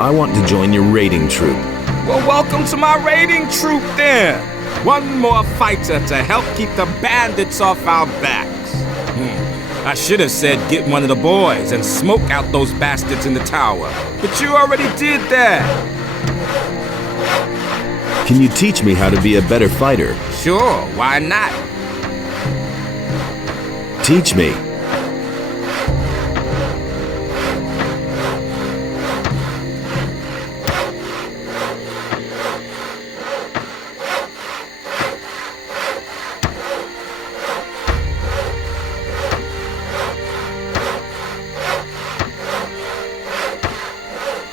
I want to join your raiding troop. Well, welcome to my raiding troop then. One more fighter to help keep the bandits off our backs. I should have said get one of the boys and smoke out those bastards in the tower. But you already did that. Can you teach me how to be a better fighter? Sure, why not? Teach me.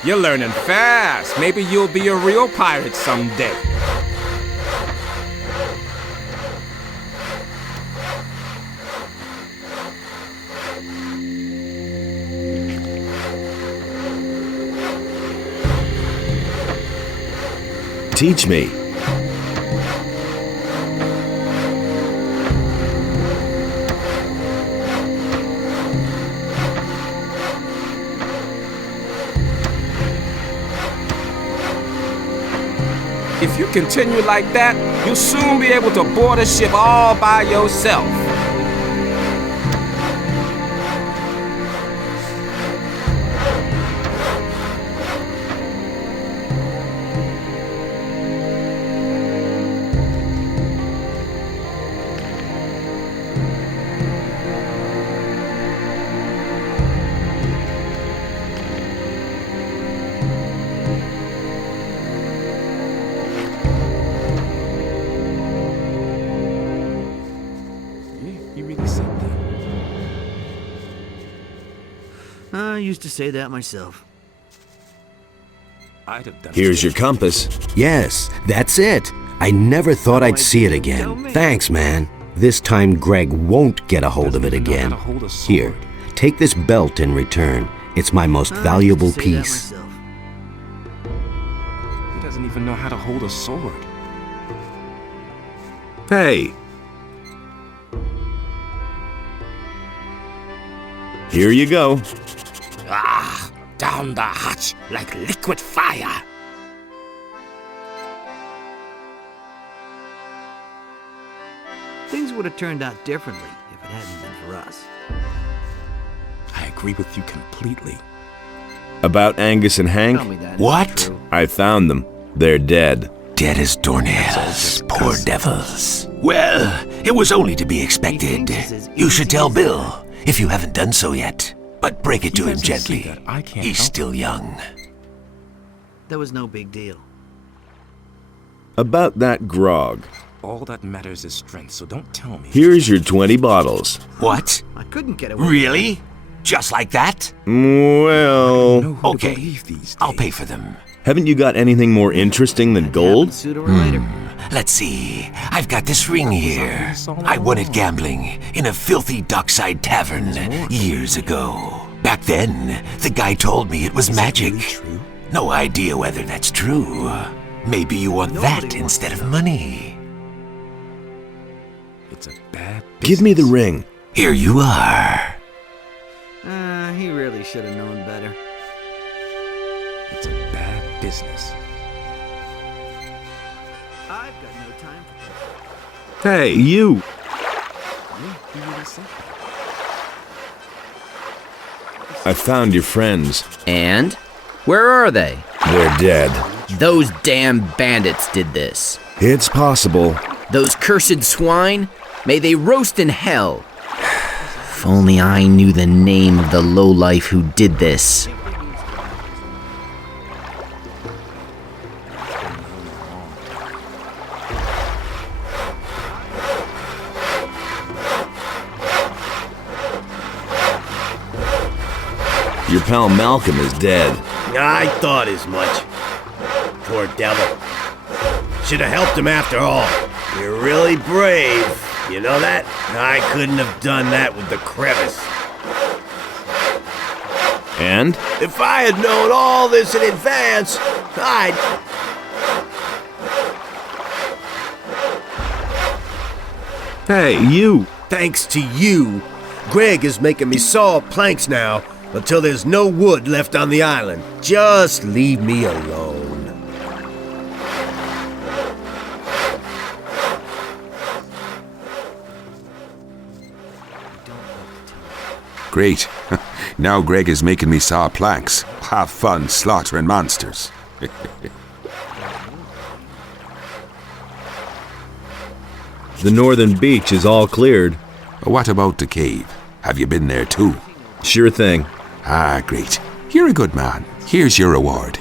You're learning fast. Maybe you'll be a real pirate someday. Teach me. If you continue like that, you'll soon be able to board a ship all by yourself. I used to say that myself. Here's your compass. Yes, that's it. I never thought I'd see it again. Thanks, man. This time Greg won't get a hold of it again. Here, take this belt in return. It's my most valuable piece. He doesn't even know how to hold a sword. Hey. Here you go. Ah, down the hatch like liquid fire. Things would have turned out differently if it hadn't been for us. I agree with you completely. About Angus and Hank? Tell me that What? isn't true. I found them. They're dead. Dead as doornails. Poor devils. Well, it was only to be expected. You should tell Bill, if you haven't done so yet. But break it to him gently. He's still young. That was no big deal. About that grog. All that matters is strength, so don't tell me. Here's your 20 bottles. What? I couldn't get away. Really? Just like that? Well, Okay, I'll pay for them. haven't you got anything more interesting than gold? Sooner or later. Let's see. I've got this ring here. I won it gambling in a filthy dockside tavern years ago. Back then, the guy told me it was magic. No idea whether that's true. Maybe you want that instead of money. It's a bad business. Give me the ring. Here you are. He really should have known better. It's a bad business. I've got no time for Hey, you! I found your friends. And? Where are they? They're dead. Those damn bandits did this. It's possible. Those cursed swine? May they roast in hell. If only I knew the name of the lowlife who did this. Your pal Malcolm is dead. I thought as much. Poor devil. Should have helped him after all. You're really brave. You know that? I couldn't have done that with the crevice. And? If I had known all this in advance, I'd... Hey, you! Thanks to you, Greg is making me saw planks now until there's no wood left on the island. Just leave me alone. Great. Now Greg is making me saw planks. Have fun slaughtering monsters. The northern beach is all cleared. What about the cave? Have you been there too? Sure thing. Ah, great. You're a good man. Here's your reward.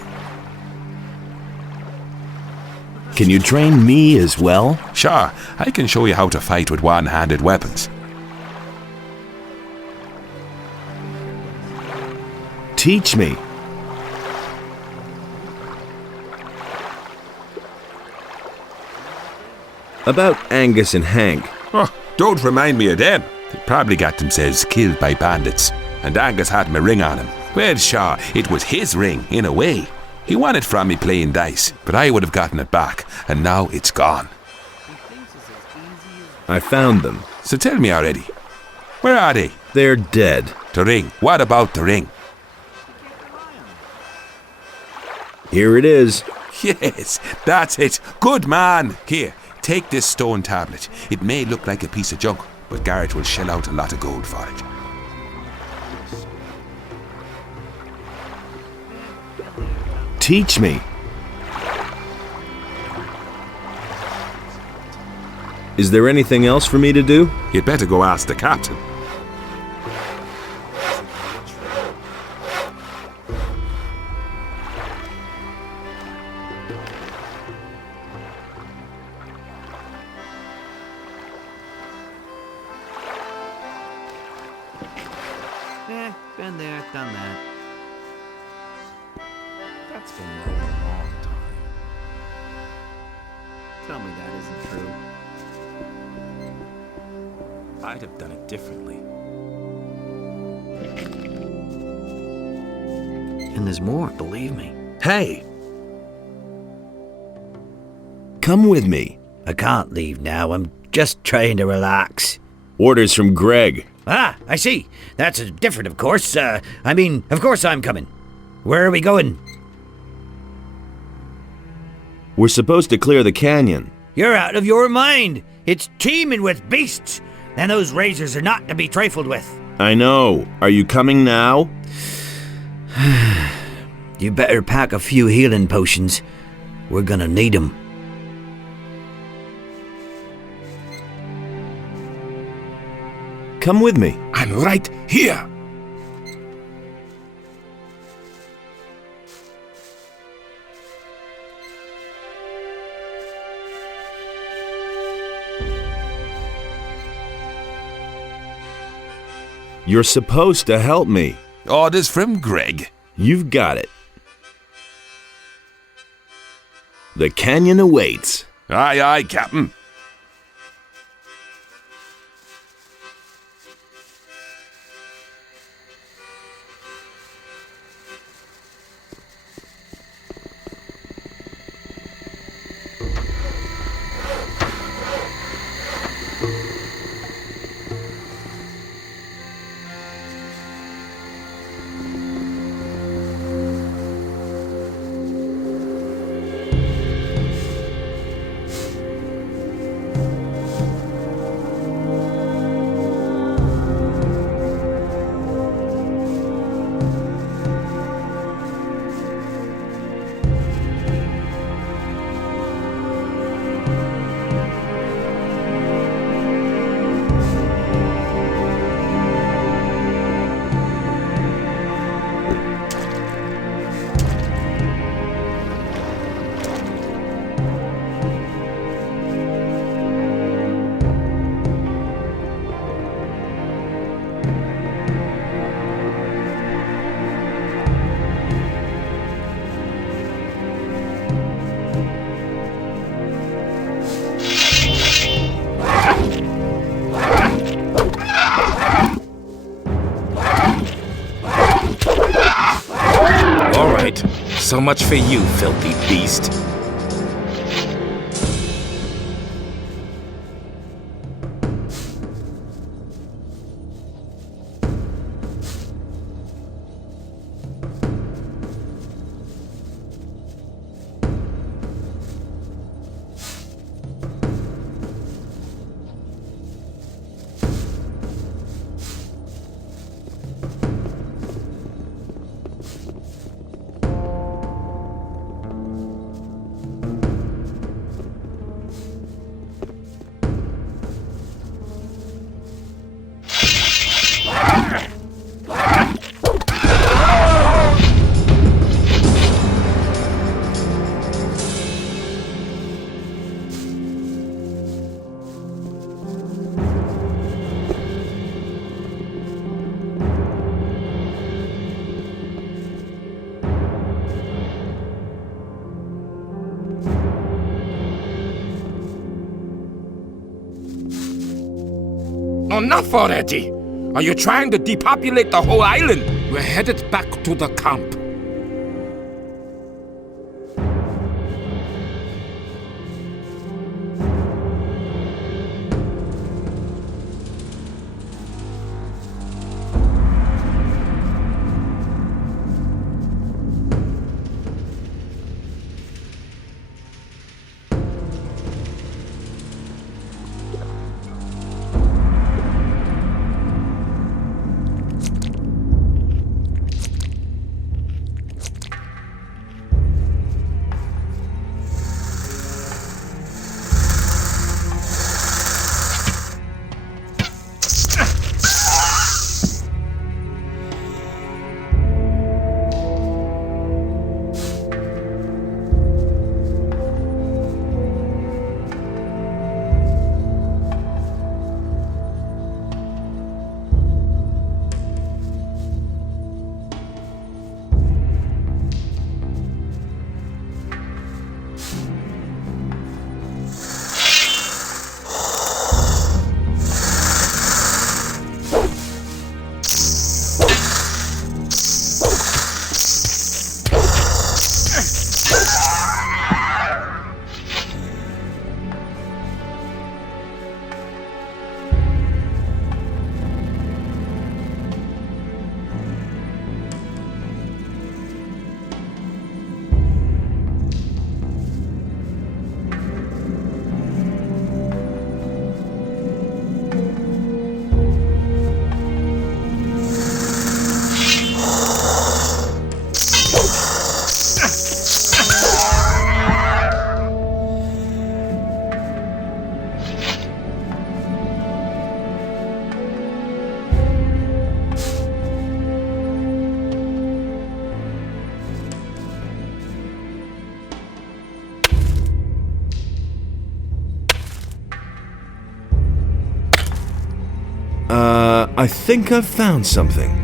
Can you train me as well? Sure, I can show you how to fight with one-handed weapons. Teach me. About Angus and Hank. Oh, don't remind me of them. They probably got themselves killed by bandits, and Angus had my ring on him. Well, sure, it was his ring, in a way. He won it from me playing dice, but I would have gotten it back, and now it's gone. I found them. So tell me already, where are they? They're dead. The ring. What about the ring? Here it is. Yes, that's it. Good man. Here, take this stone tablet. It may look like a piece of junk, but Garrett will shell out a lot of gold for it. Teach me. Is there anything else for me to do? You'd better go ask the captain. Been there, done that. That's been a long time. Tell me that isn't true. I'd have done it differently. And there's more, believe me. Hey! Come with me. I can't leave now. I'm just trying to relax. Orders from Greg. Ah, I see. That's different, of course. Of course I'm coming. Where are we going? We're supposed to clear the canyon. You're out of your mind. It's teeming with beasts, and those razors are not to be trifled with. I know. Are you coming now? You better pack a few healing potions. We're gonna need them. Come with me. I'm right here. You're supposed to help me. Orders from Greg. You've got it. The canyon awaits. Aye, aye, Captain. So much for you, filthy beast. Enough already! Are you trying to depopulate the whole island? We're headed back to the camp. I think I've found something.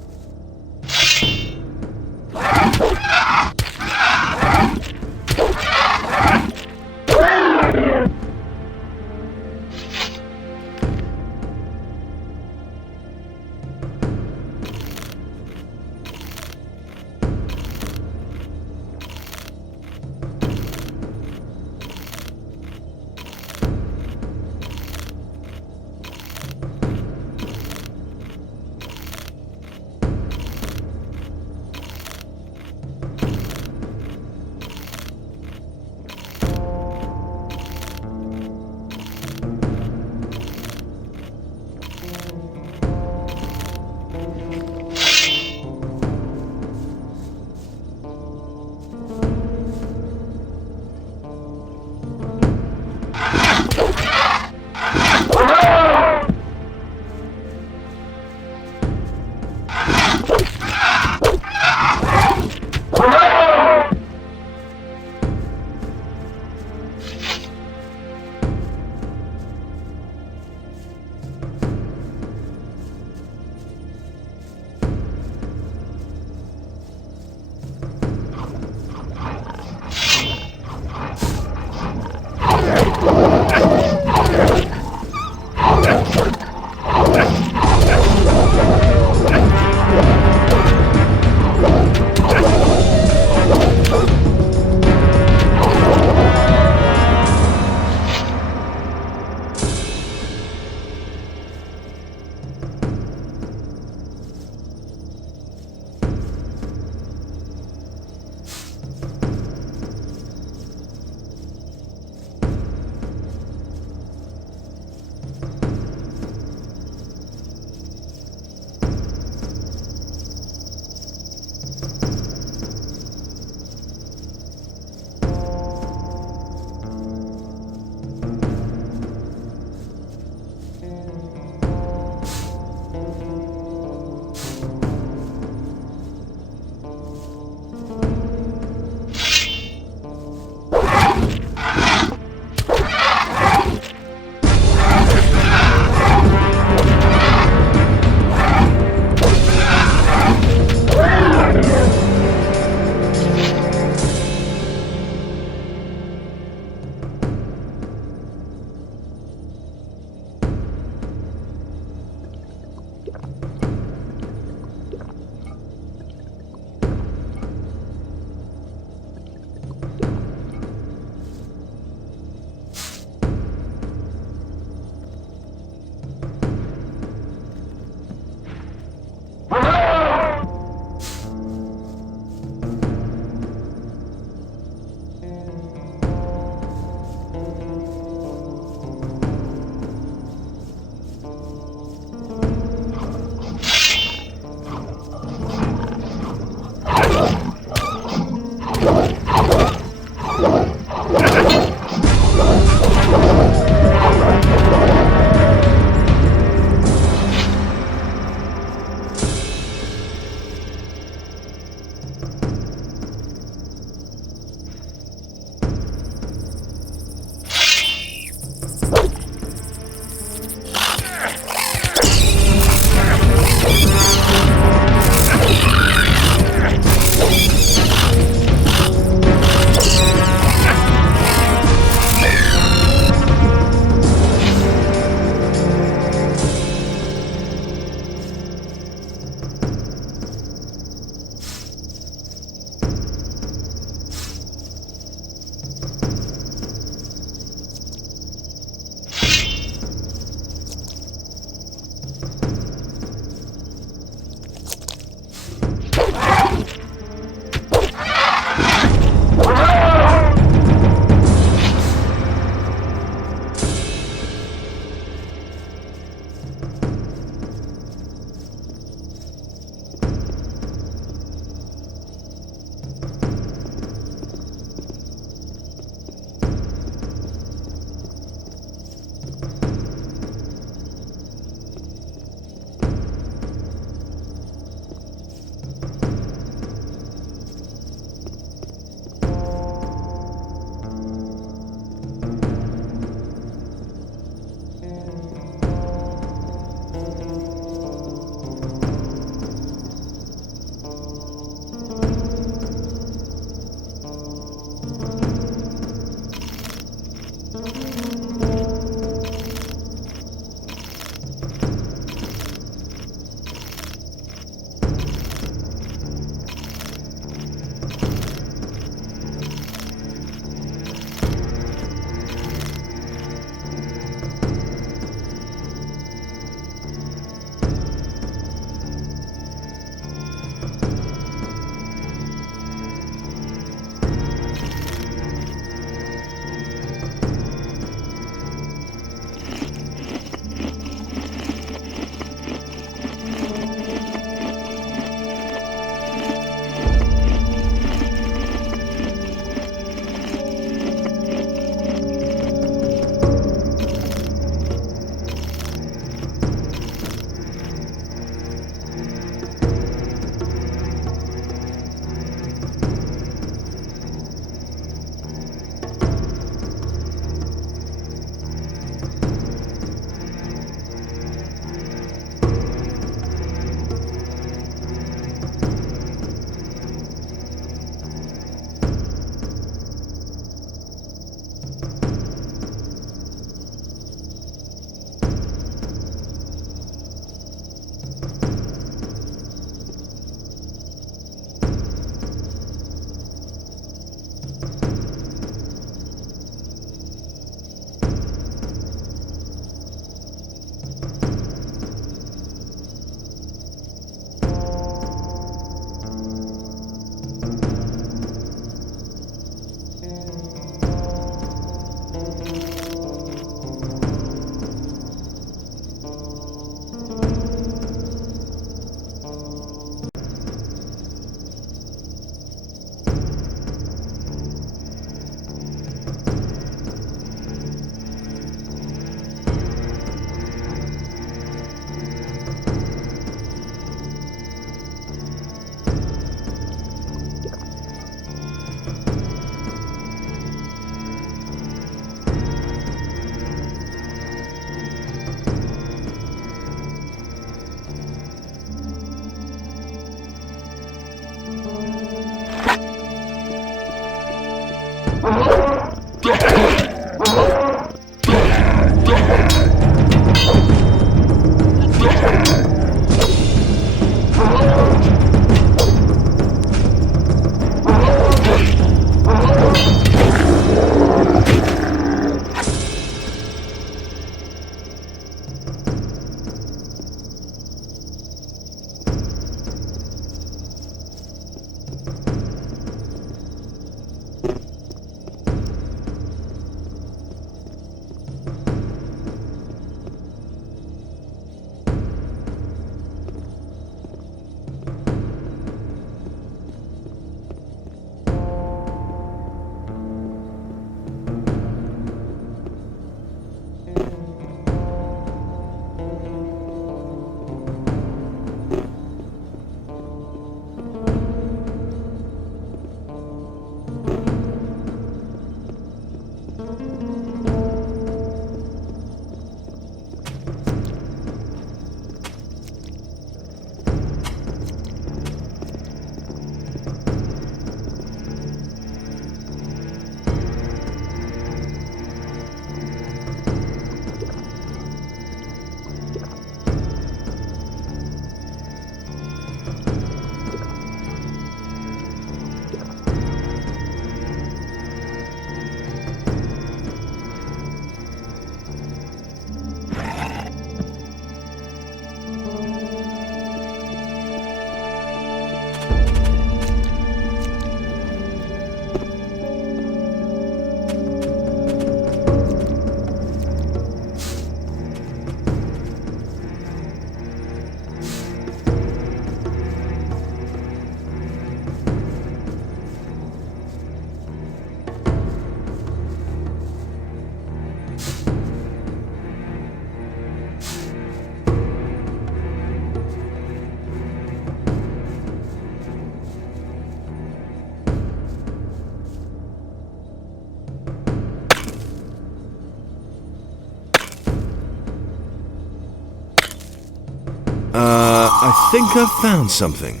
I think I've found something.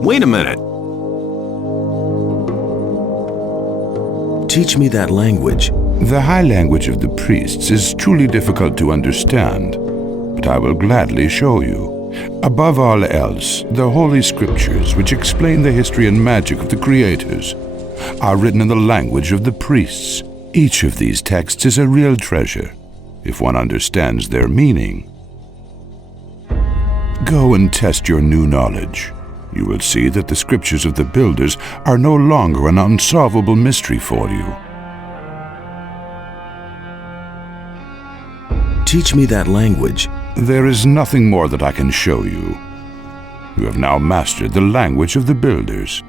Wait a minute. Teach me that language. The high language of the priests is truly difficult to understand, but I will gladly show you. Above all else, the Holy Scriptures, which explain the history and magic of the creators, are written in the language of the priests. Each of these texts is a real treasure, if one understands their meaning. Go and test your new knowledge. You will see that the scriptures of the builders are no longer an unsolvable mystery for you. Teach me that language. There is nothing more that I can show you. You have now mastered the language of the builders.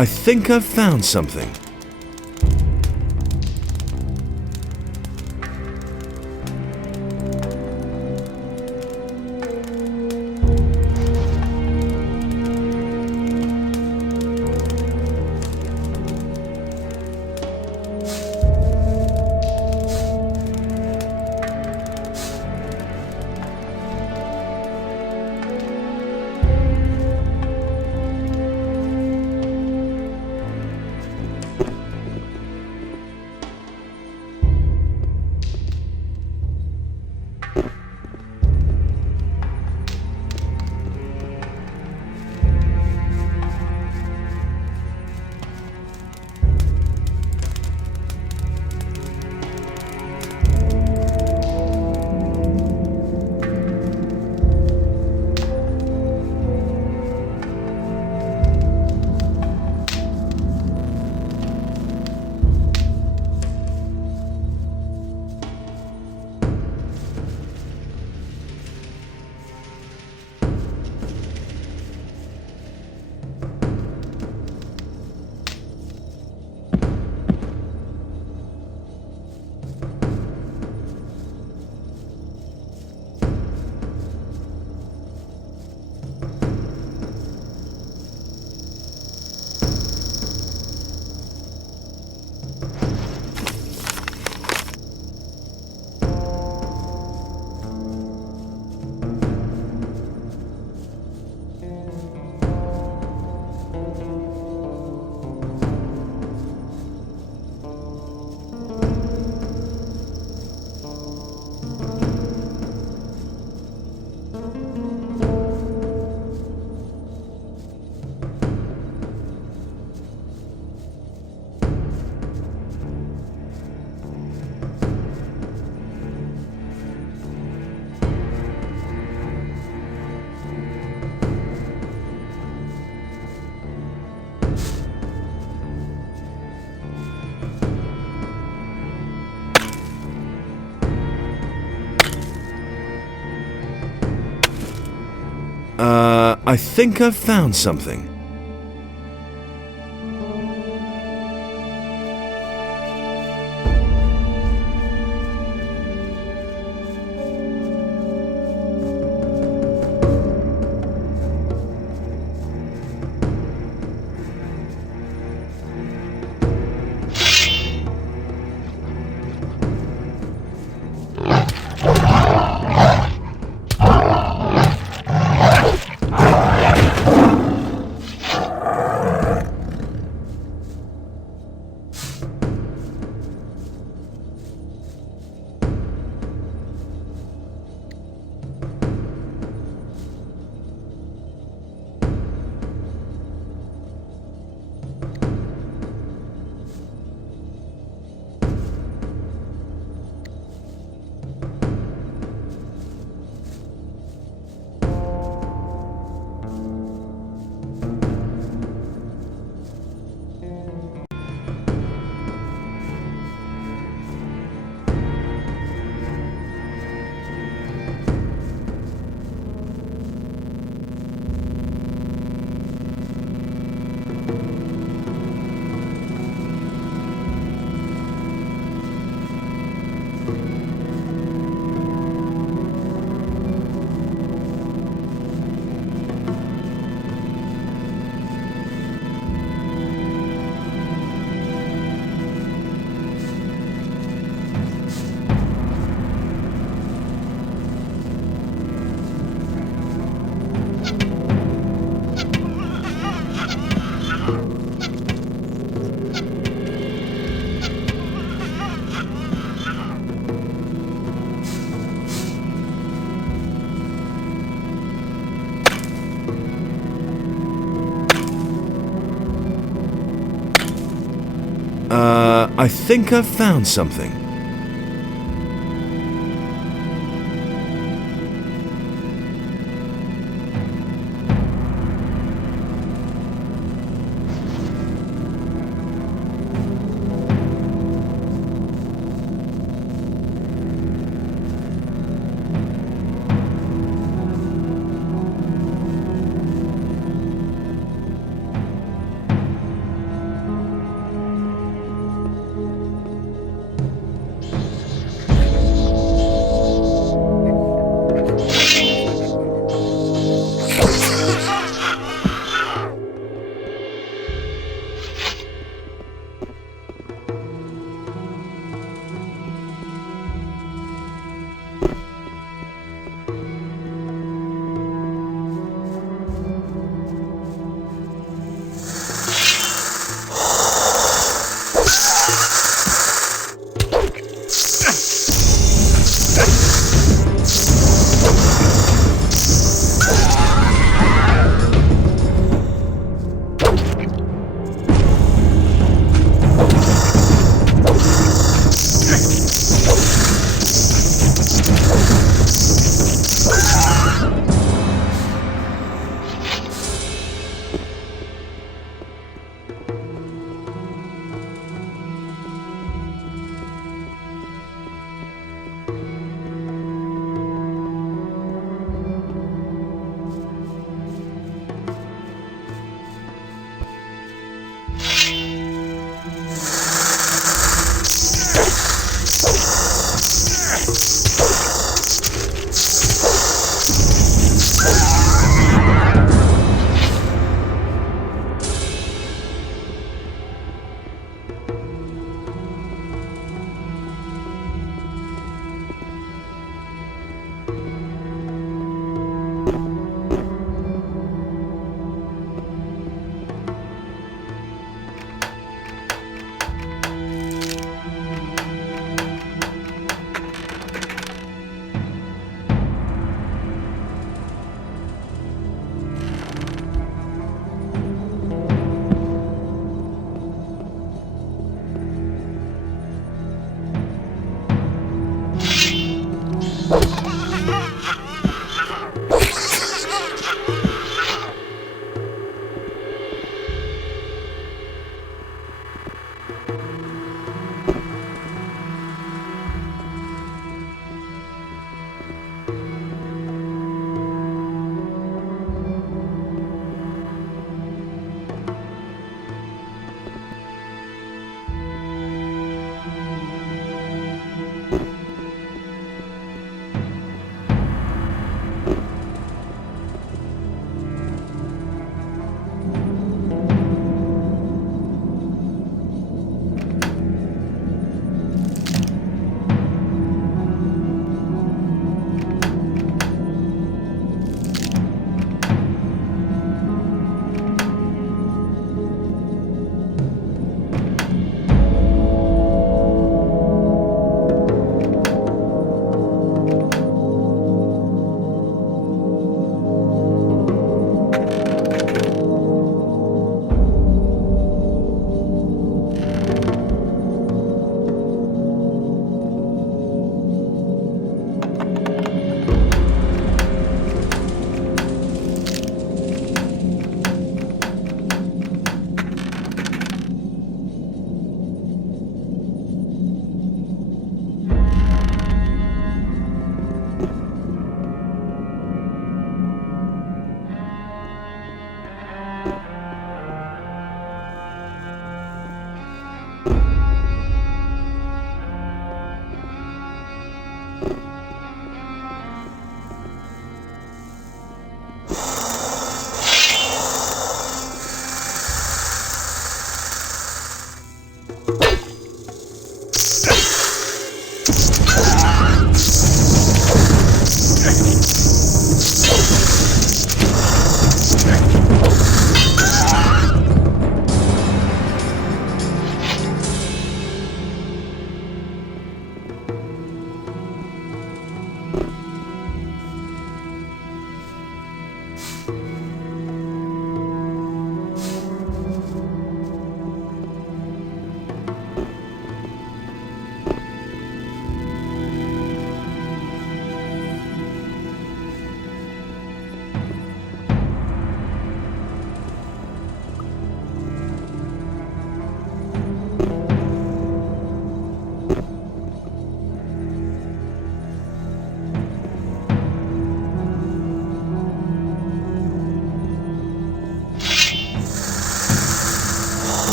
I think I've found something. I think I've found something. I think I've found something.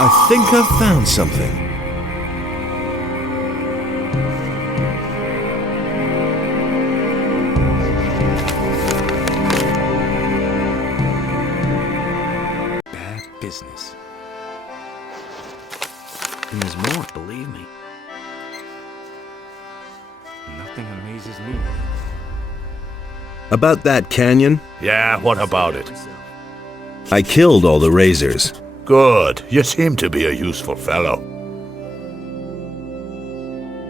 I think I've found something. Bad business. And there's more, believe me. Nothing amazes me. About that canyon, Yeah, what about it? I killed all the razors. Good. You seem to be a useful fellow.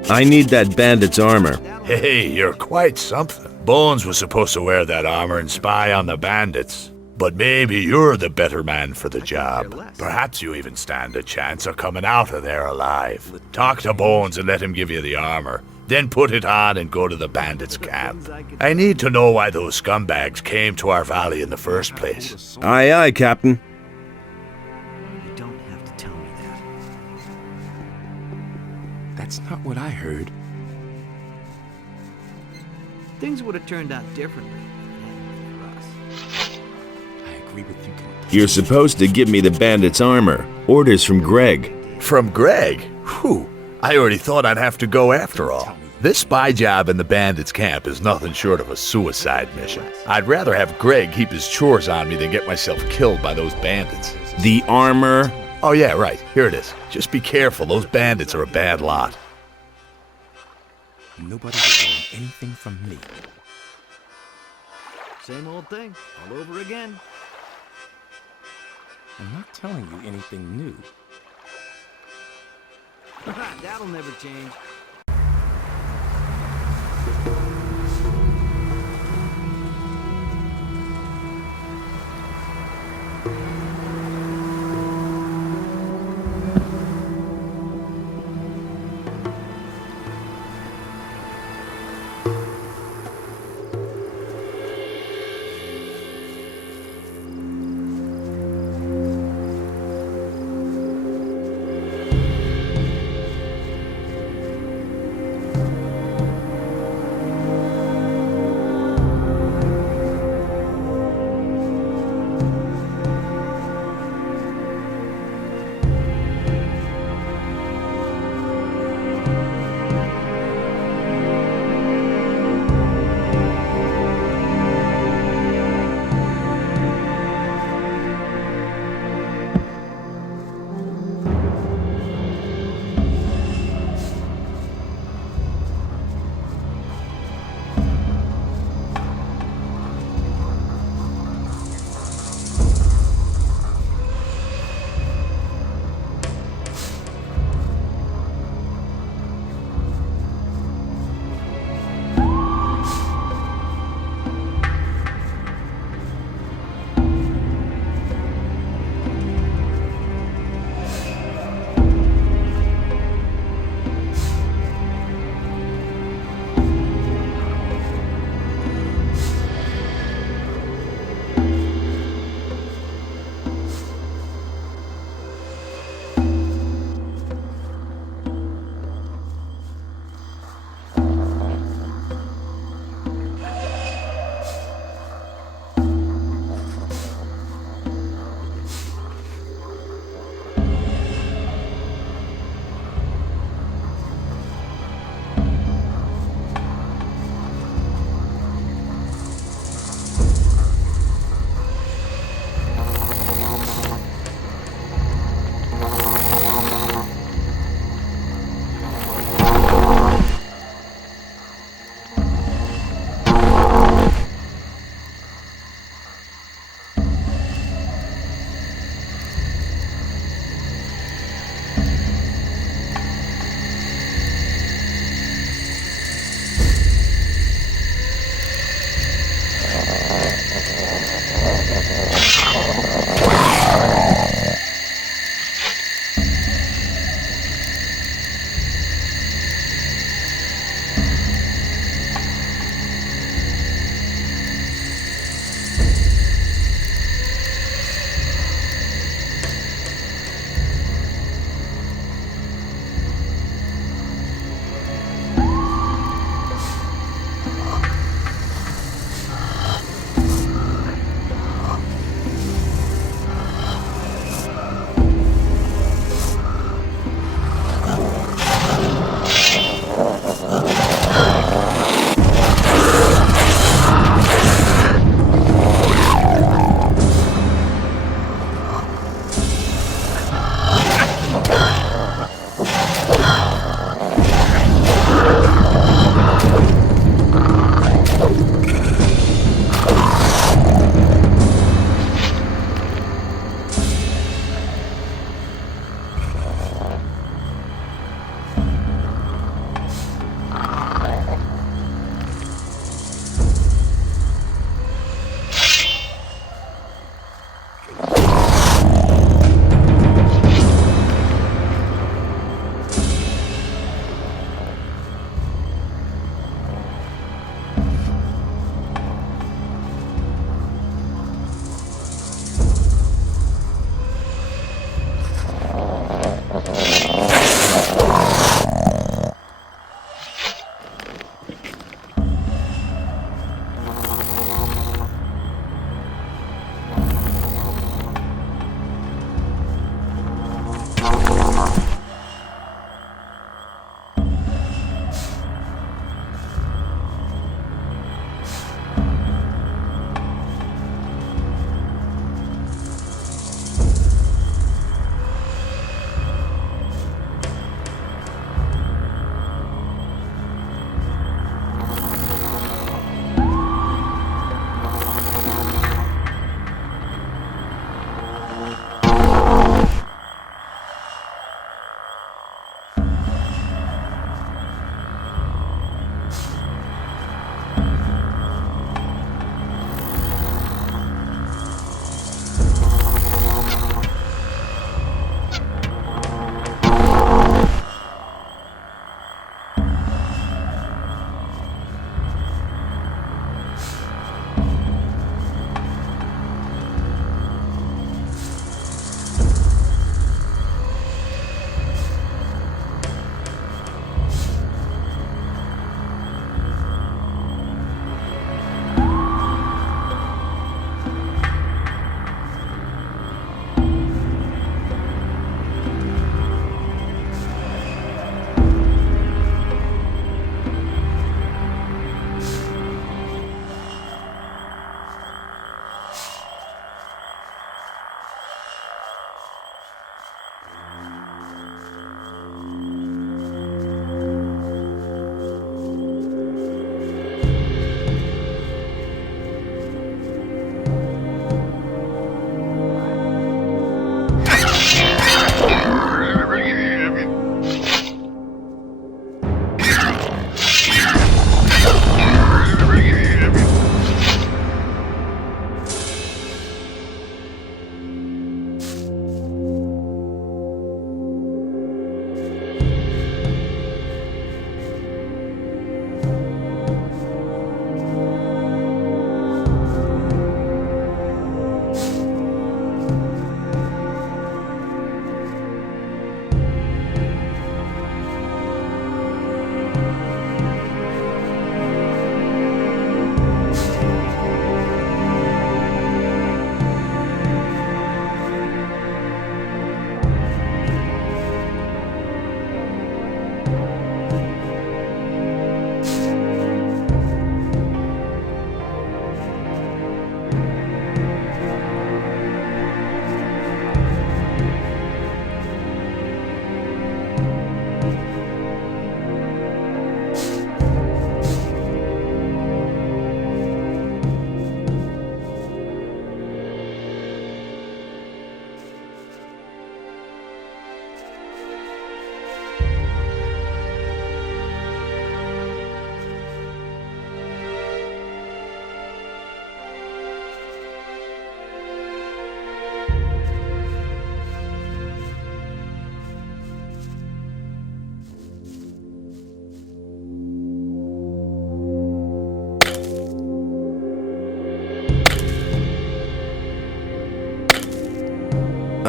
I need that bandit's armor. Hey, you're quite something. Bones was supposed to wear that armor and spy on the bandits. But maybe you're the better man for the job. Perhaps you even stand a chance of coming out of there alive. Talk to Bones and let him give you the armor. Then put it on and go to the bandits' camp. I need to know why those scumbags came to our valley in the first place. Aye, aye, Captain. You don't have to tell me that. That's not what I heard. Things would have turned out differently if it hadn't been for us. I agree with you completely. You're supposed to give me the bandit's armor. Orders from Greg. From Greg? Whew. I already thought I'd have to go after all. This spy job in the bandits' camp is nothing short of a suicide mission. I'd rather have Greg keep his chores on me than get myself killed by those bandits. The armor. Oh yeah, right. Here it is. Just be careful. Those bandits are a bad lot. Nobody will learn anything from me. Same old thing, all over again. I'm not telling you anything new. That'll never change.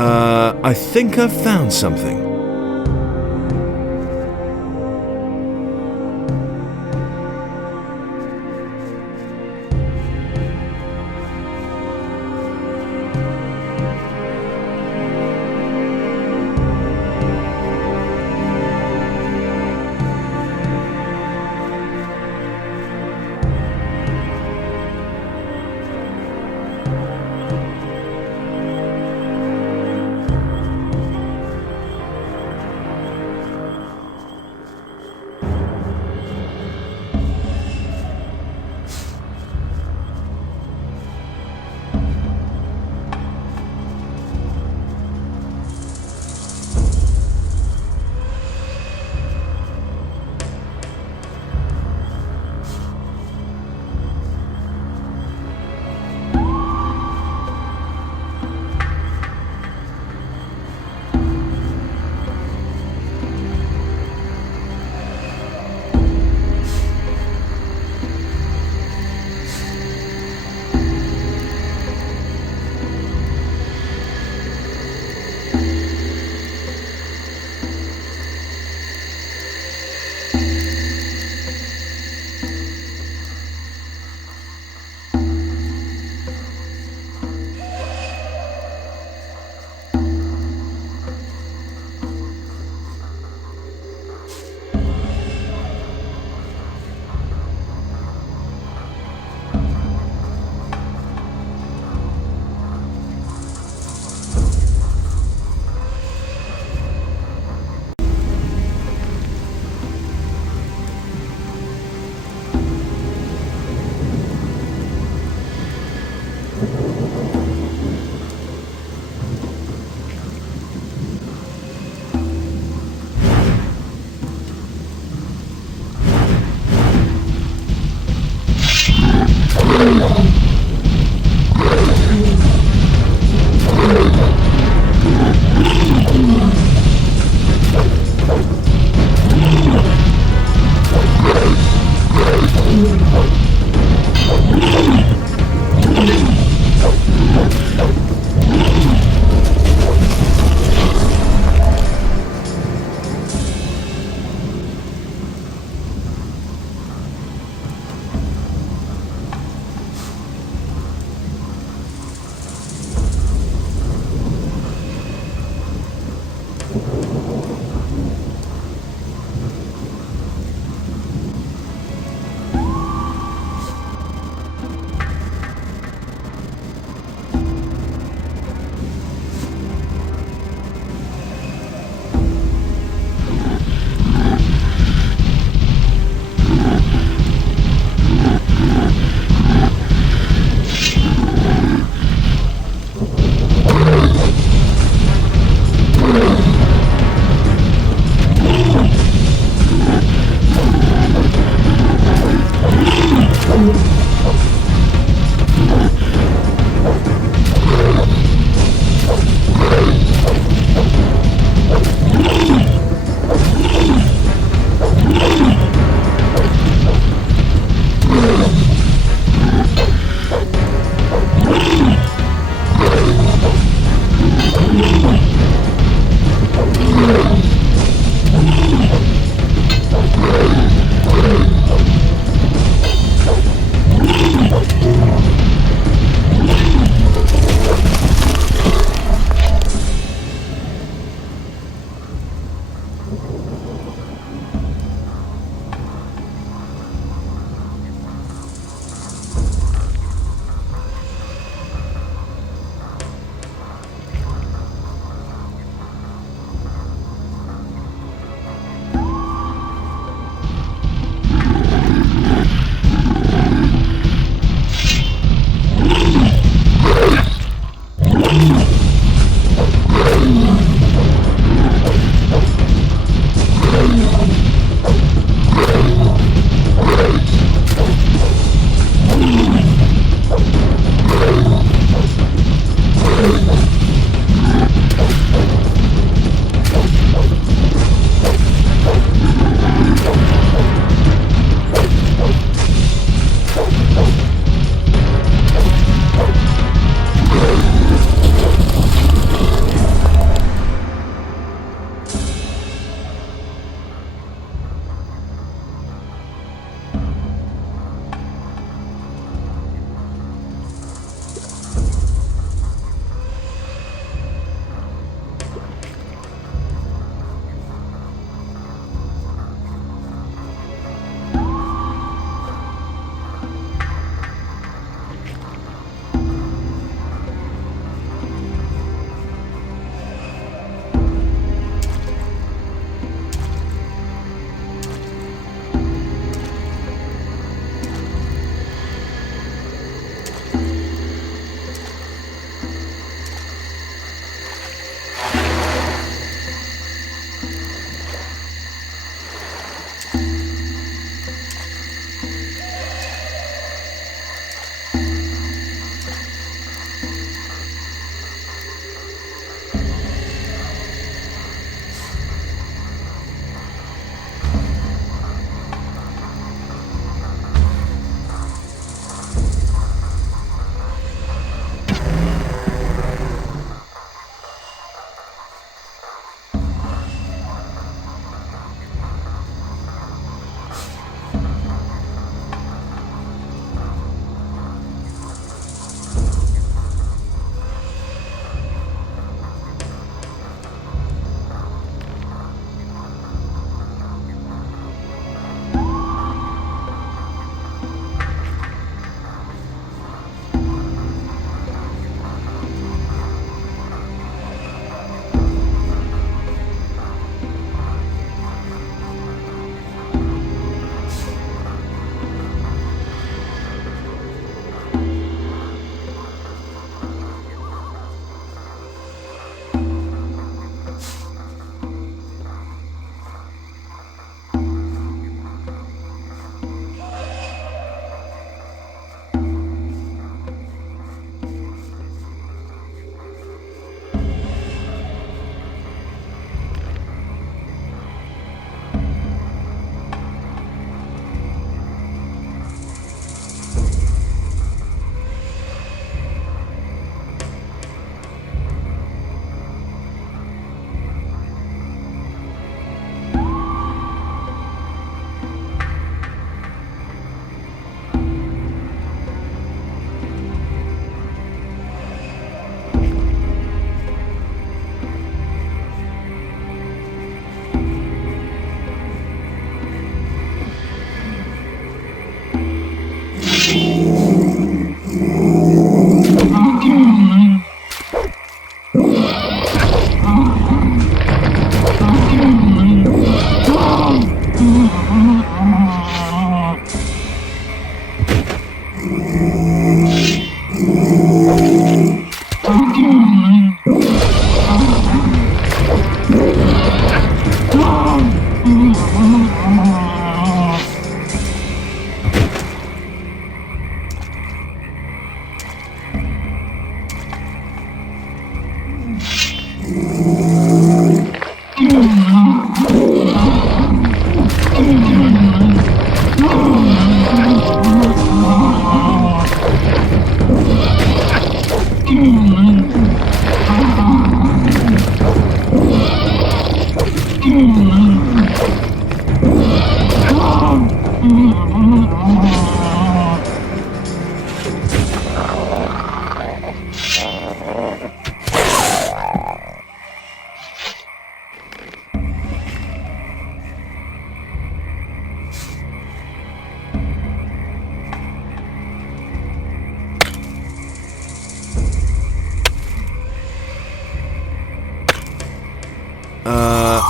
I think I've found something.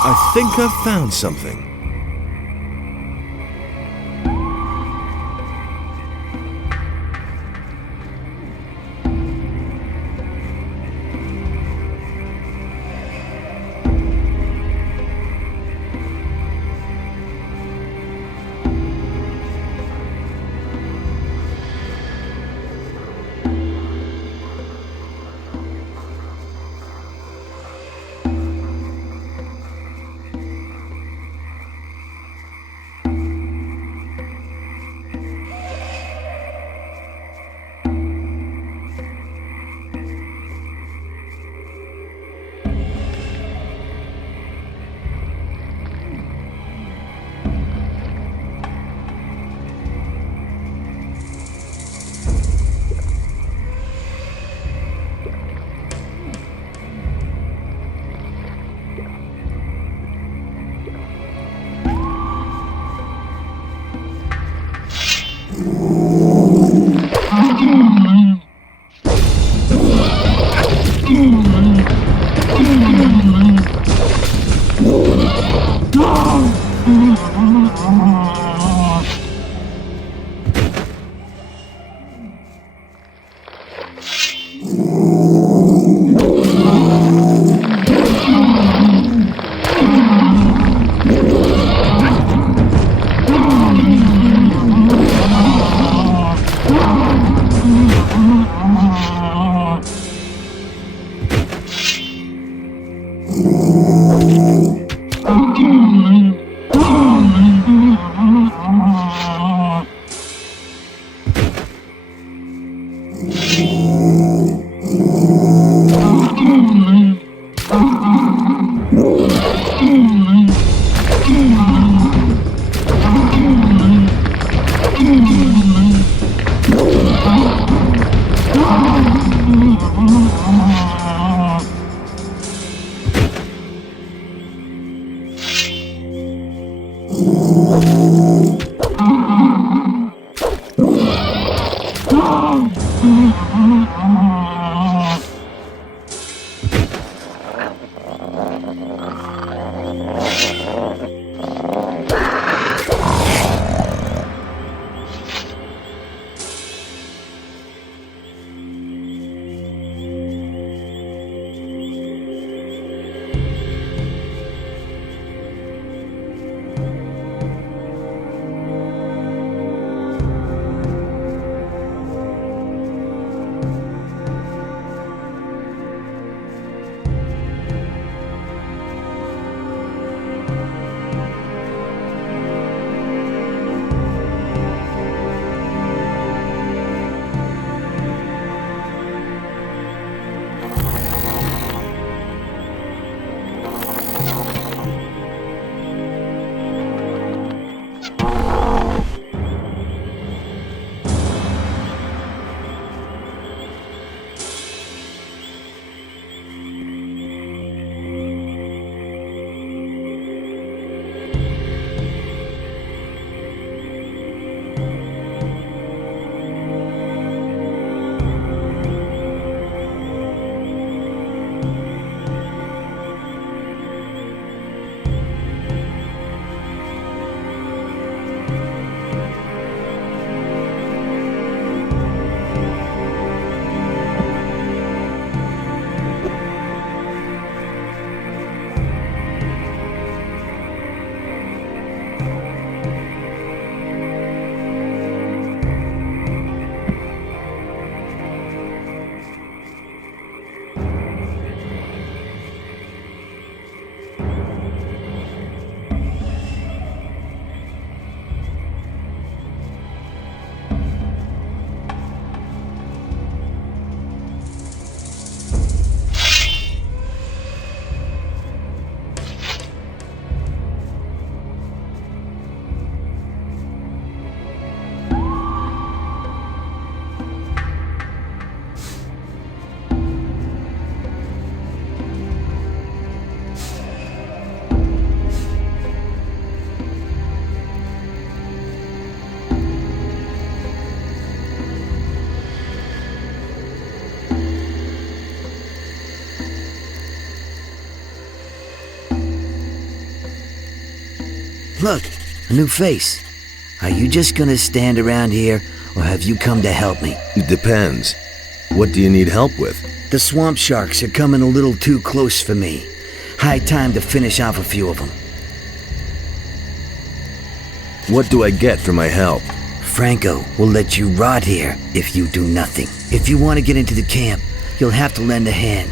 I think I've found something. Look, a new face. Are you just gonna stand around here, or have you come to help me? It depends. What do you need help with? The swamp sharks are coming a little too close for me. High time to finish off a few of them. What do I get for my help? Franco will let you rot here if you do nothing. If you want to get into the camp, you'll have to lend a hand.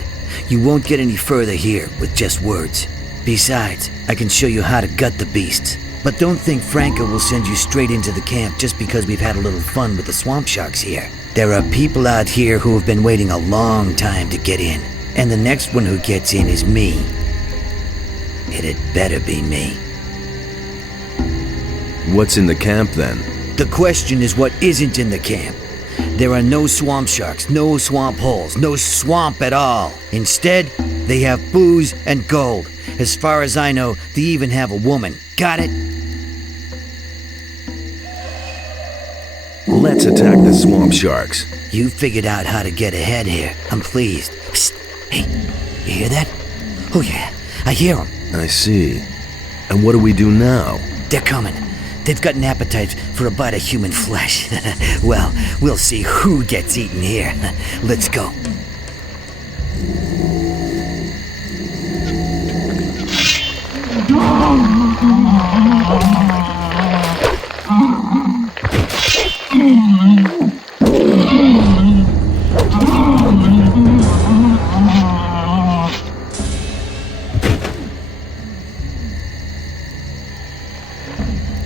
You won't get any further here with just words. Besides, I can show you how to gut the beasts. But don't think Franco will send you straight into the camp just because we've had a little fun with the swamp sharks here. There are people out here who have been waiting a long time to get in. And the next one who gets in is me. It'd better be me. What's in the camp then? The question is what isn't in the camp. There are no swamp sharks, no swamp holes, no swamp at all. Instead, they have booze and gold. As far as I know, they even have a woman. Got it? Let's attack the swamp sharks. You figured out how to get ahead here. I'm pleased. Psst. Hey, you hear that? Oh yeah, I hear them. I see. And what do we do now? They're coming. They've got an appetite for a bite of human flesh. Well, we'll see who gets eaten here. Let's go.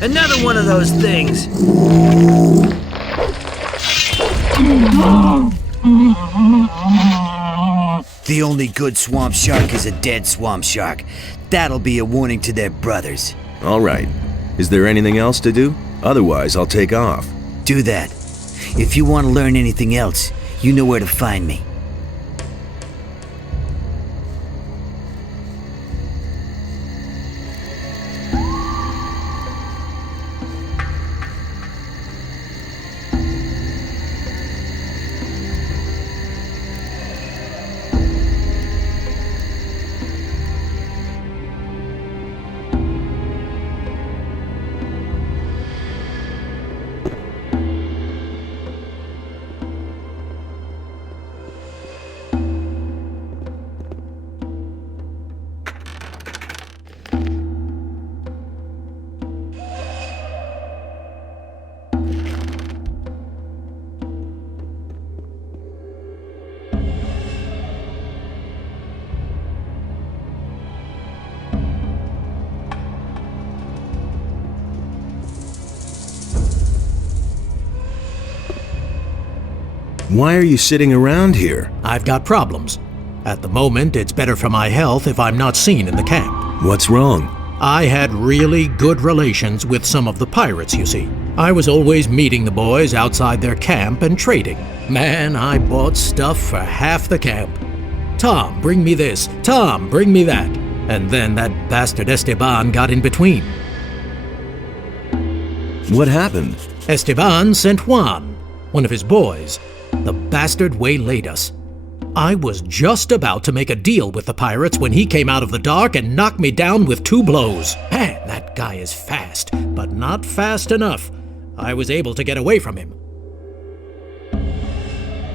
Another one of those things. The only good swamp shark is a dead swamp shark. That'll be a warning to their brothers. All right. Is there anything else to do? Otherwise, I'll take off. Do that. If you want to learn anything else, you know where to find me. Why are you sitting around here? I've got problems. At the moment, it's better for my health if I'm not seen in the camp. What's wrong? I had really good relations with some of the pirates, you see. I was always meeting the boys outside their camp and trading. Man, I bought stuff for half the camp. Tom, bring me this. Tom, bring me that. And then that bastard Esteban got in between. What happened? Esteban sent Juan, one of his boys. The bastard waylaid us. I was just about to make a deal with the pirates when he came out of the dark and knocked me down with 2 blows. Man, that guy is fast, but not fast enough. I was able to get away from him.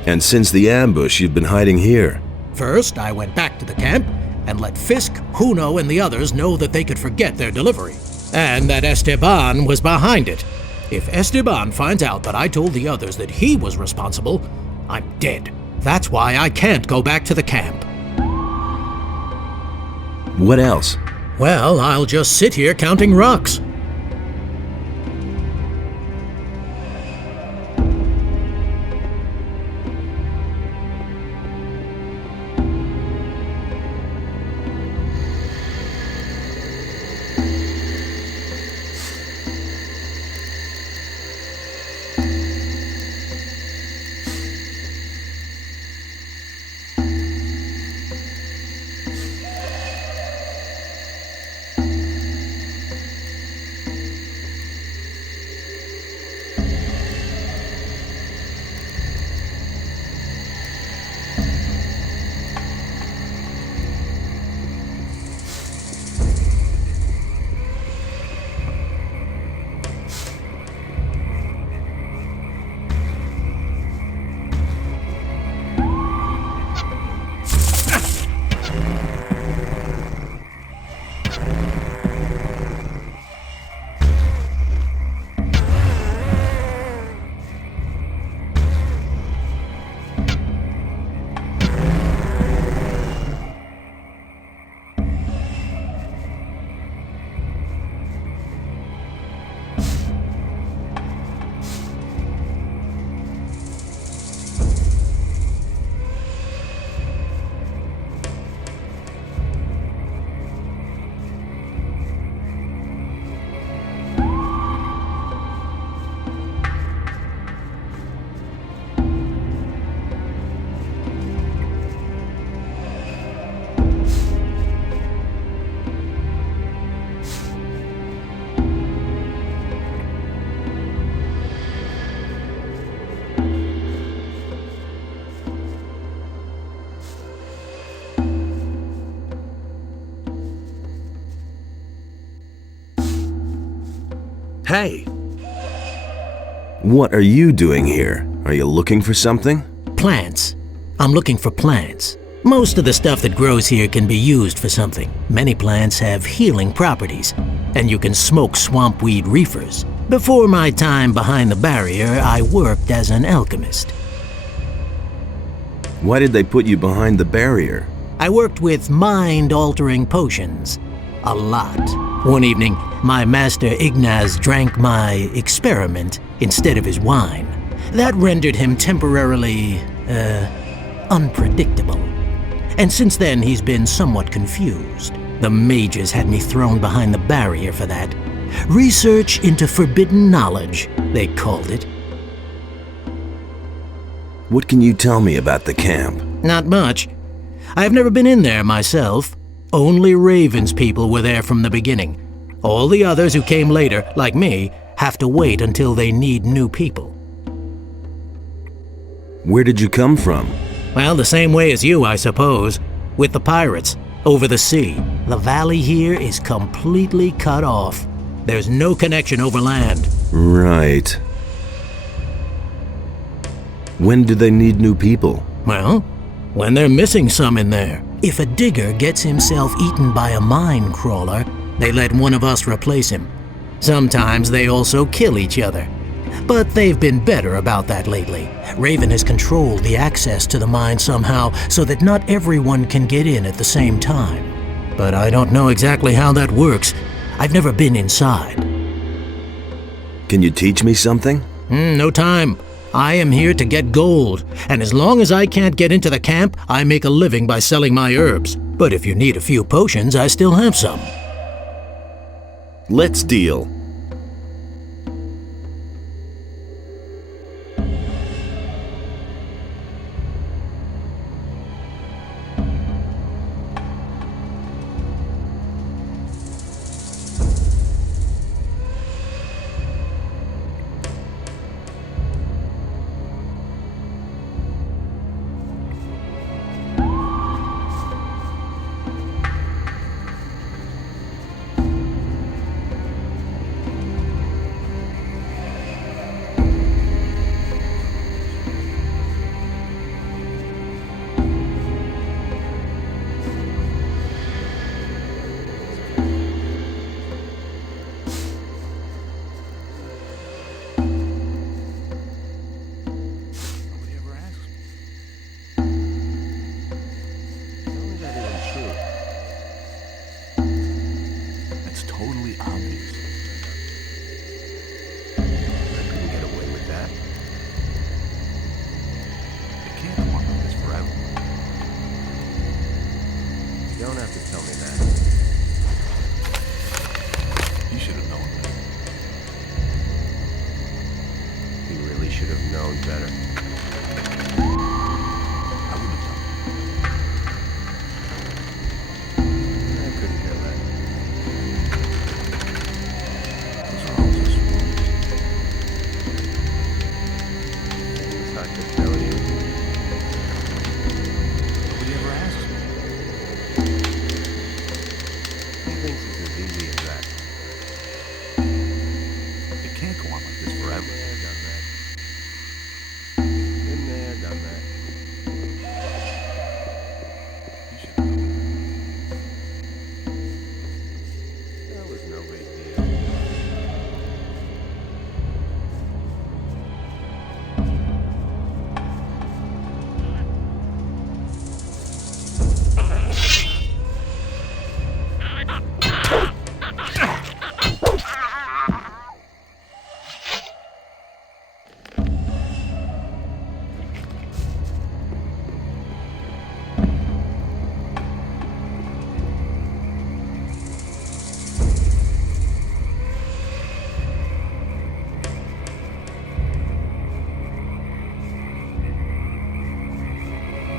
And since the ambush, you've been hiding here? First, I went back to the camp and let Fisk, Juno, and the others know that they could forget their delivery, and that Esteban was behind it. If Esteban finds out that I told the others that he was responsible, I'm dead. That's why I can't go back to the camp. What else? Well, I'll just sit here counting rocks. Hey! What are you doing here? Are you looking for something? Plants. I'm looking for plants. Most of the stuff that grows here can be used for something. Many plants have healing properties, and you can smoke swamp weed reefers. Before my time behind the barrier, I worked as an alchemist. Why did they put you behind the barrier? I worked with mind-altering potions. A lot. One evening, my master Ignaz drank my experiment instead of his wine. That rendered him temporarily, unpredictable. And since then, he's been somewhat confused. The mages had me thrown behind the barrier for that. Research into forbidden knowledge, they called it. What can you tell me about the camp? Not much. I've never been in there myself. Only Raven's people were there from the beginning. All the others who came later, like me, have to wait until they need new people. Where did you come from? Well, the same way as you, I suppose. With the pirates, over the sea. The valley here is completely cut off. There's no connection over land. Right. When do they need new people? Well, when they're missing some in there. If a digger gets himself eaten by a mine crawler, they let one of us replace him. Sometimes they also kill each other. But they've been better about that lately. Raven has controlled the access to the mine somehow so that not everyone can get in at the same time. But I don't know exactly how that works. I've never been inside. Can you teach me something? No time. I am here to get gold, and as long as I can't get into the camp, I make a living by selling my herbs. But if you need a few potions, I still have some. Let's deal.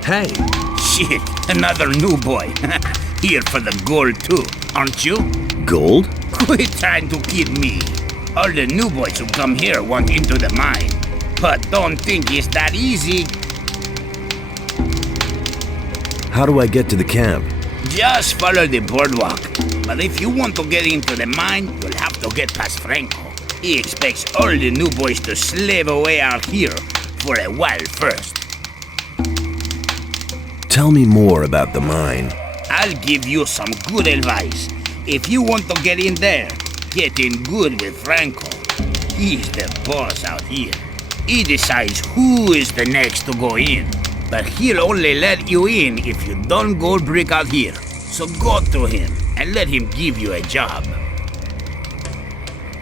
Hey! Shit, another new boy. Here for the gold too, aren't you? Gold? Quit trying to kid me. All the new boys who come here want into the mine. But don't think it's that easy. How do I get to the camp? Just follow the boardwalk. But if you want to get into the mine, you'll have to get past Franco. He expects all the new boys to slave away out here for a while first. Tell me more about the mine. I'll give you some good advice. If you want to get in there, get in good with Franco. He's the boss out here. He decides who is the next to go in. But he'll only let you in if you don't gold brick out here. So go to him and let him give you a job.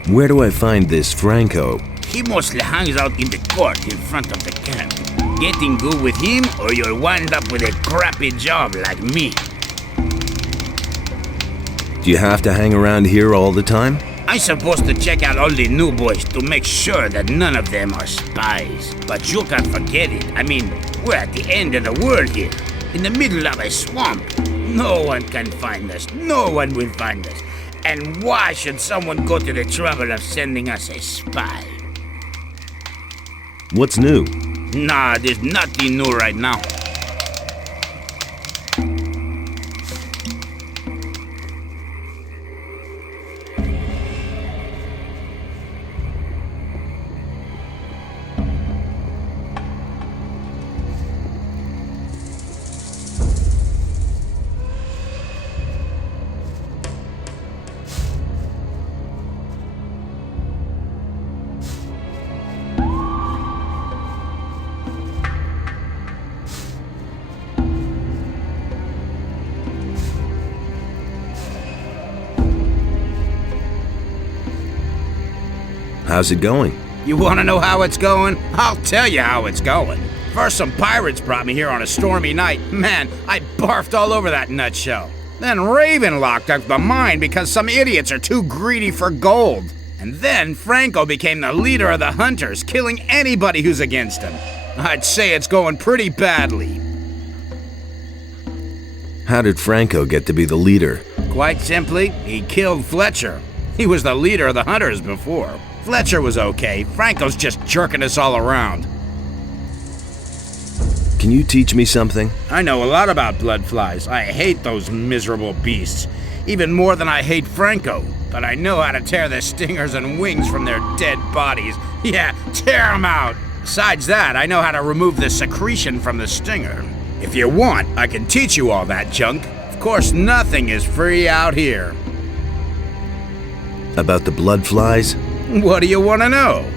Where do I find this Franco? He mostly hangs out in the court in front of the camp. Get in good with him or you'll wind up with a crappy job like me. Do you have to hang around here all the time? I'm supposed to check out all the new boys to make sure that none of them are spies. But you can't forget it. I mean, we're at the end of the world here, in the middle of a swamp. No one can find us. No one will find us. And why should someone go to the trouble of sending us a spy? What's new? Nah, there's nothing new right now. How's it going? You wanna know how it's going? I'll tell you how it's going. First, some pirates brought me here on a stormy night. Man, I barfed all over that nutshell. Then Raven locked up the mine because some idiots are too greedy for gold. And then Franco became the leader of the hunters, killing anybody who's against him. I'd say it's going pretty badly. How did Franco get to be the leader? Quite simply, he killed Fletcher. He was the leader of the hunters before. Fletcher was okay. Franco's just jerking us all around. Can you teach me something? I know a lot about blood flies. I hate those miserable beasts. Even more than I hate Franco. But I know how to tear the stingers and wings from their dead bodies. Yeah, tear them out. Besides that, I know how to remove the secretion from the stinger. If you want, I can teach you all that junk. Of course, nothing is free out here. About the blood flies? What do you want to know?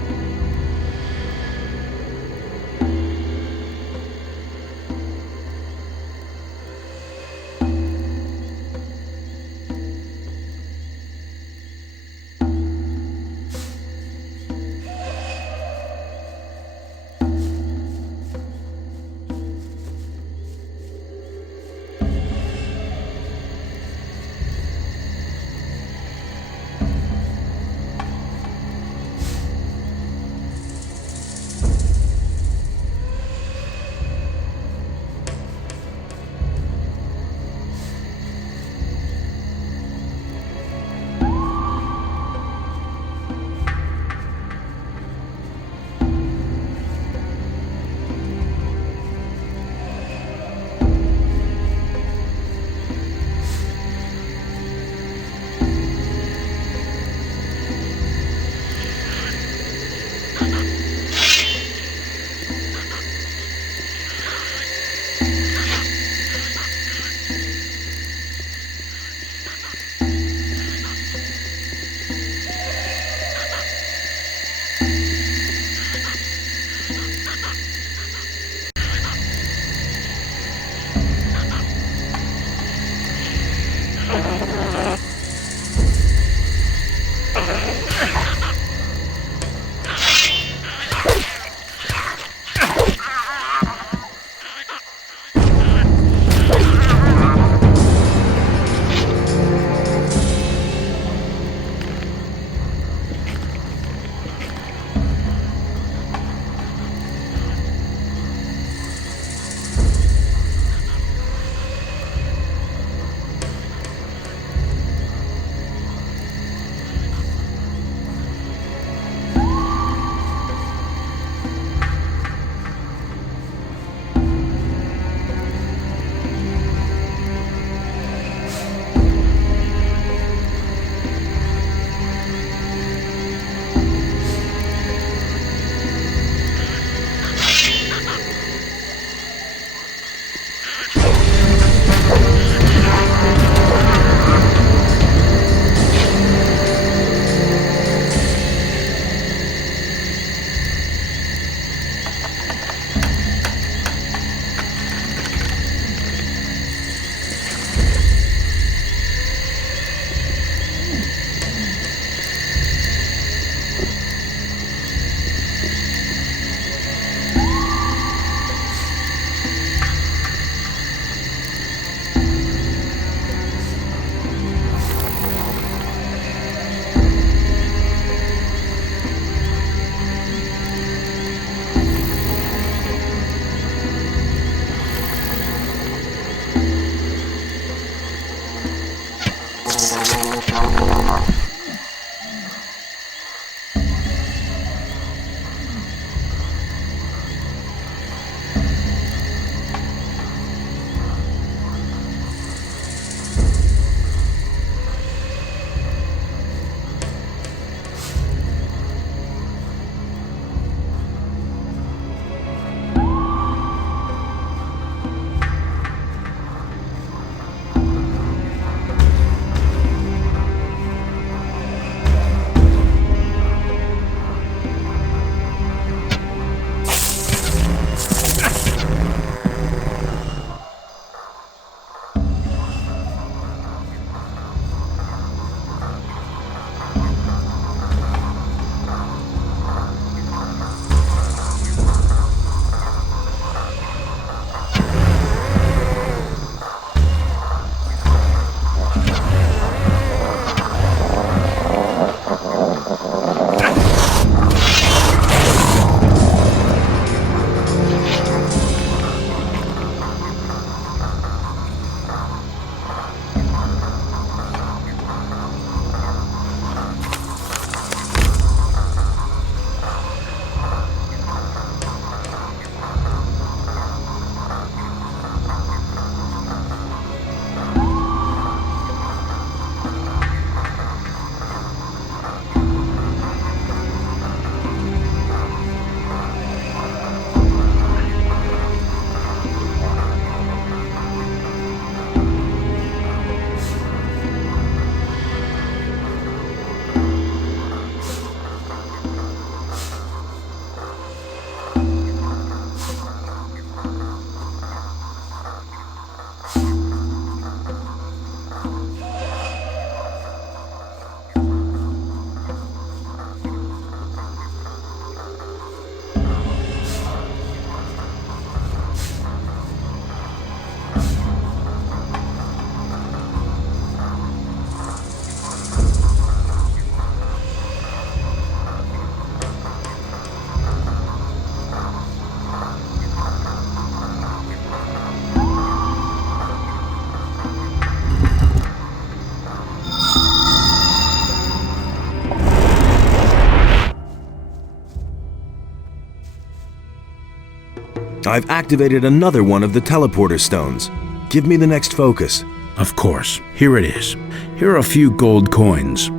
I've activated another one of the teleporter stones. Give me the next focus. Of course. Here it is. Here are a few gold coins.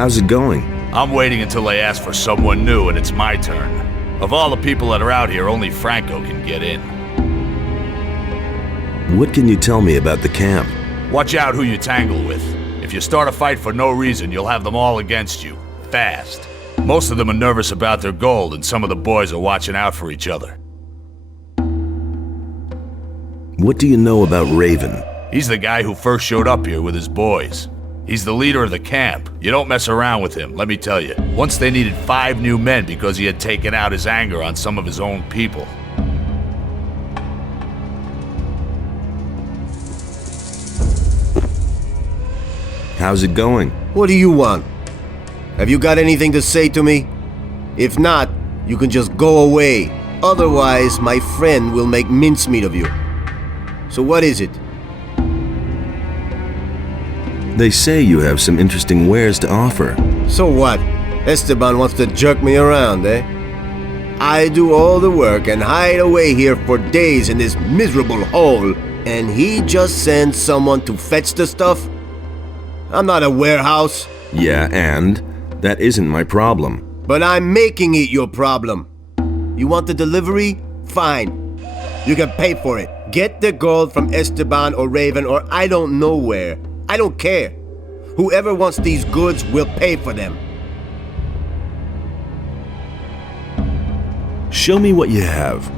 How's it going? I'm waiting until they ask for someone new and it's my turn. Of all the people that are out here, only Franco can get in. What can you tell me about the camp? Watch out who you tangle with. If you start a fight for no reason, you'll have them all against you. Fast. Most of them are nervous about their gold, and some of the boys are watching out for each other. What do you know about Raven? He's the guy who first showed up here with his boys. He's the leader of the camp. You don't mess around with him, let me tell you. Once they needed 5 new men because he had taken out his anger on some of his own people. How's it going? What do you want? Have you got anything to say to me? If not, you can just go away. Otherwise, my friend will make mincemeat of you. So what is it? They say you have some interesting wares to offer. So what? Esteban wants to jerk me around, eh? I do all the work and hide away here for days in this miserable hole, and he just sends someone to fetch the stuff? I'm not a warehouse. Yeah, and? That isn't my problem. But I'm making it your problem. You want the delivery? Fine. You can pay for it. Get the gold from Esteban or Raven or I don't know where. I don't care. Whoever wants these goods will pay for them. Show me what you have.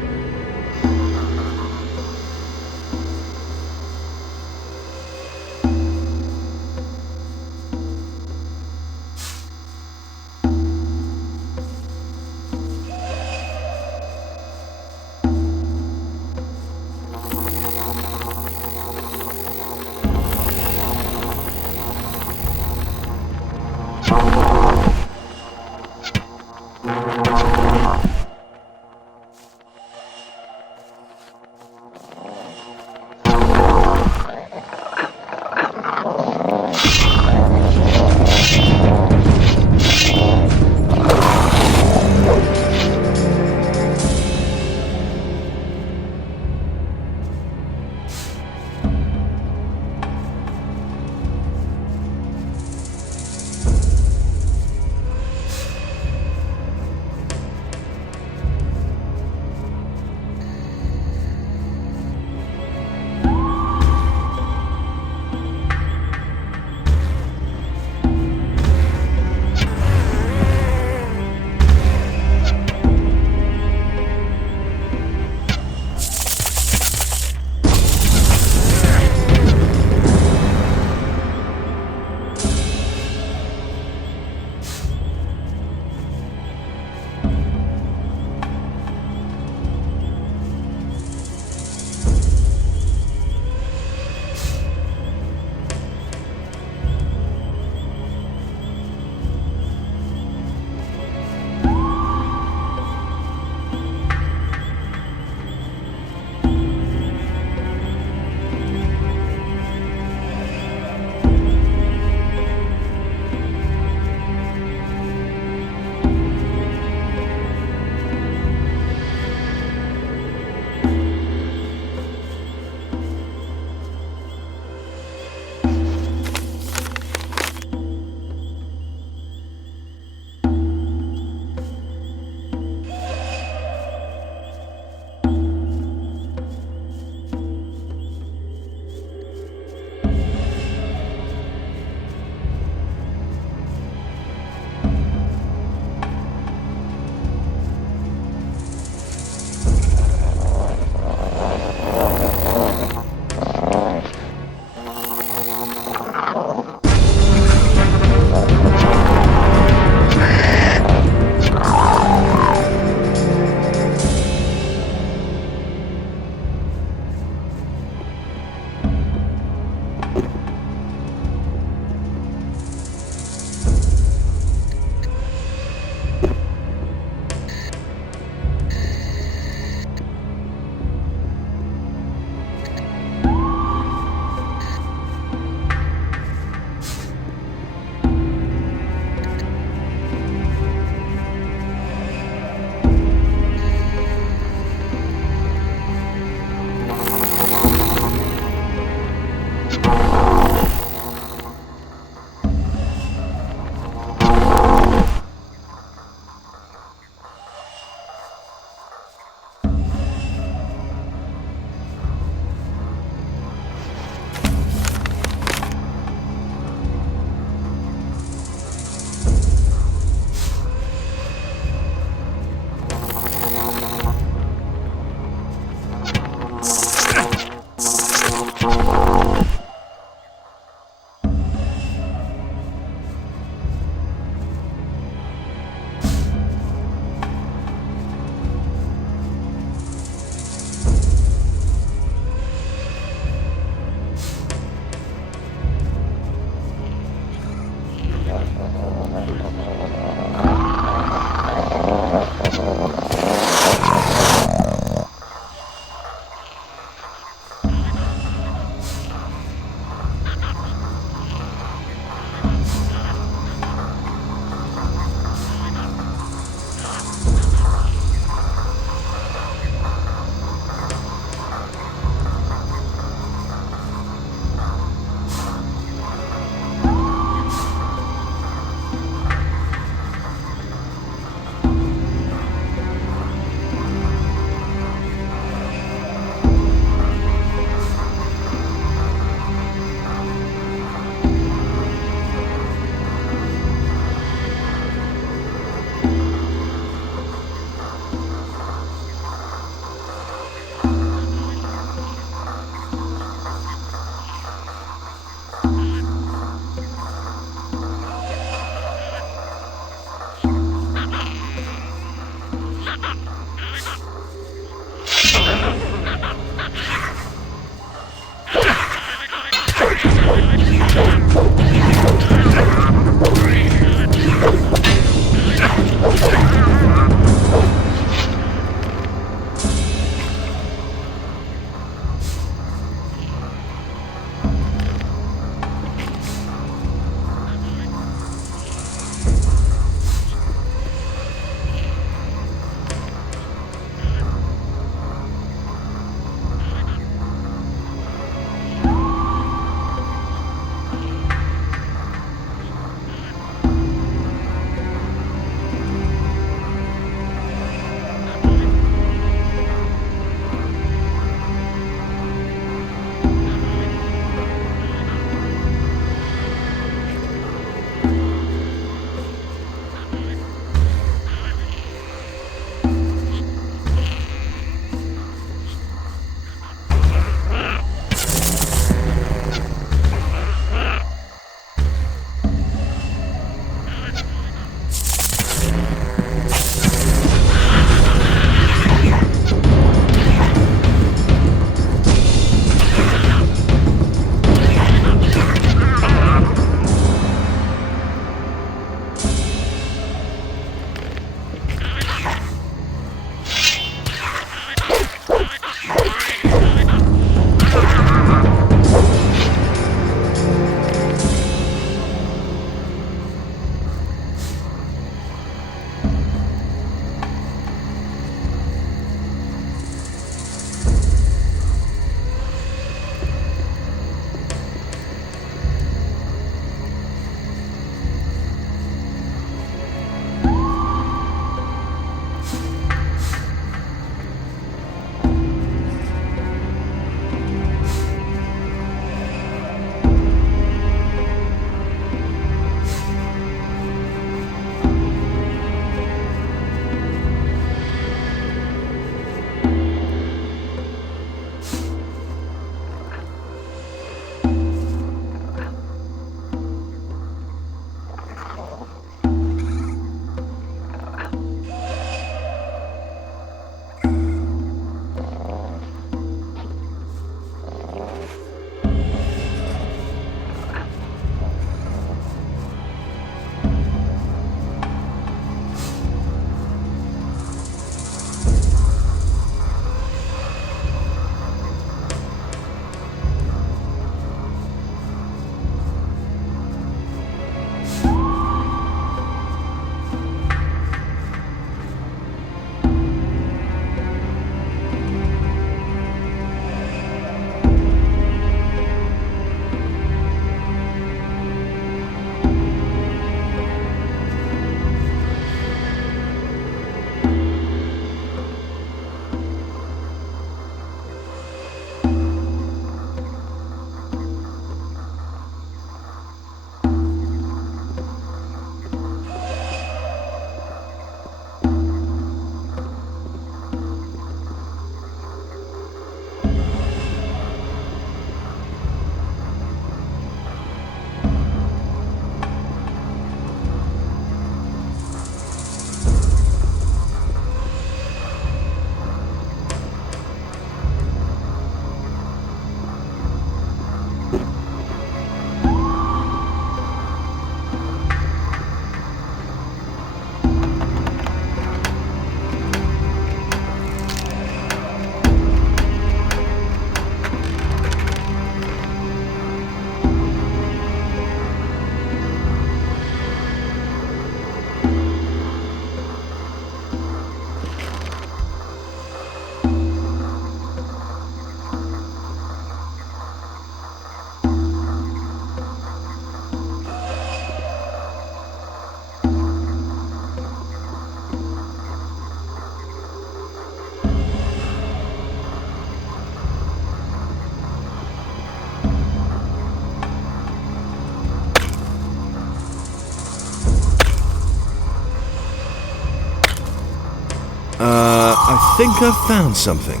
I think I've found something.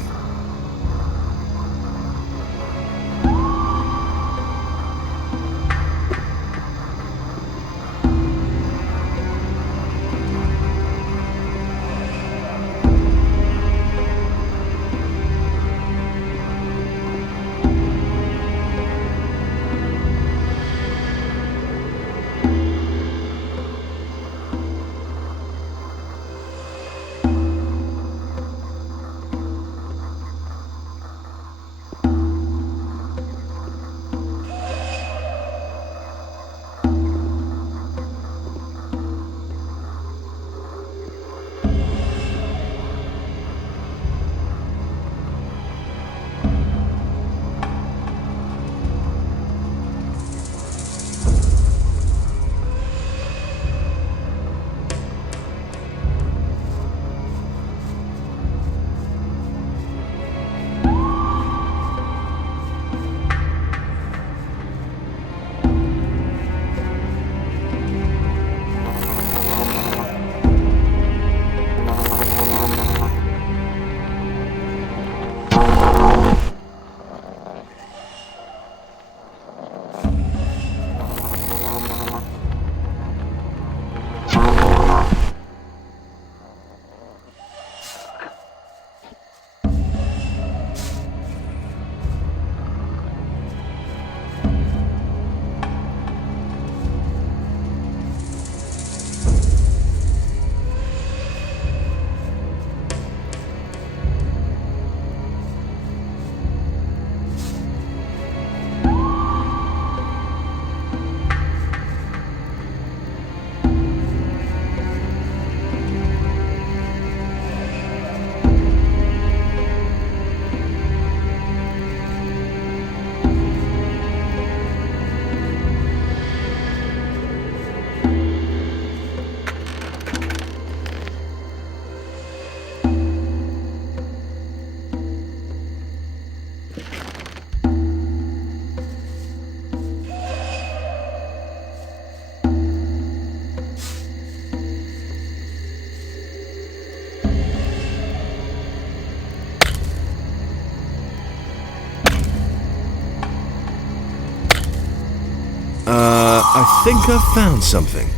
I think I've found something.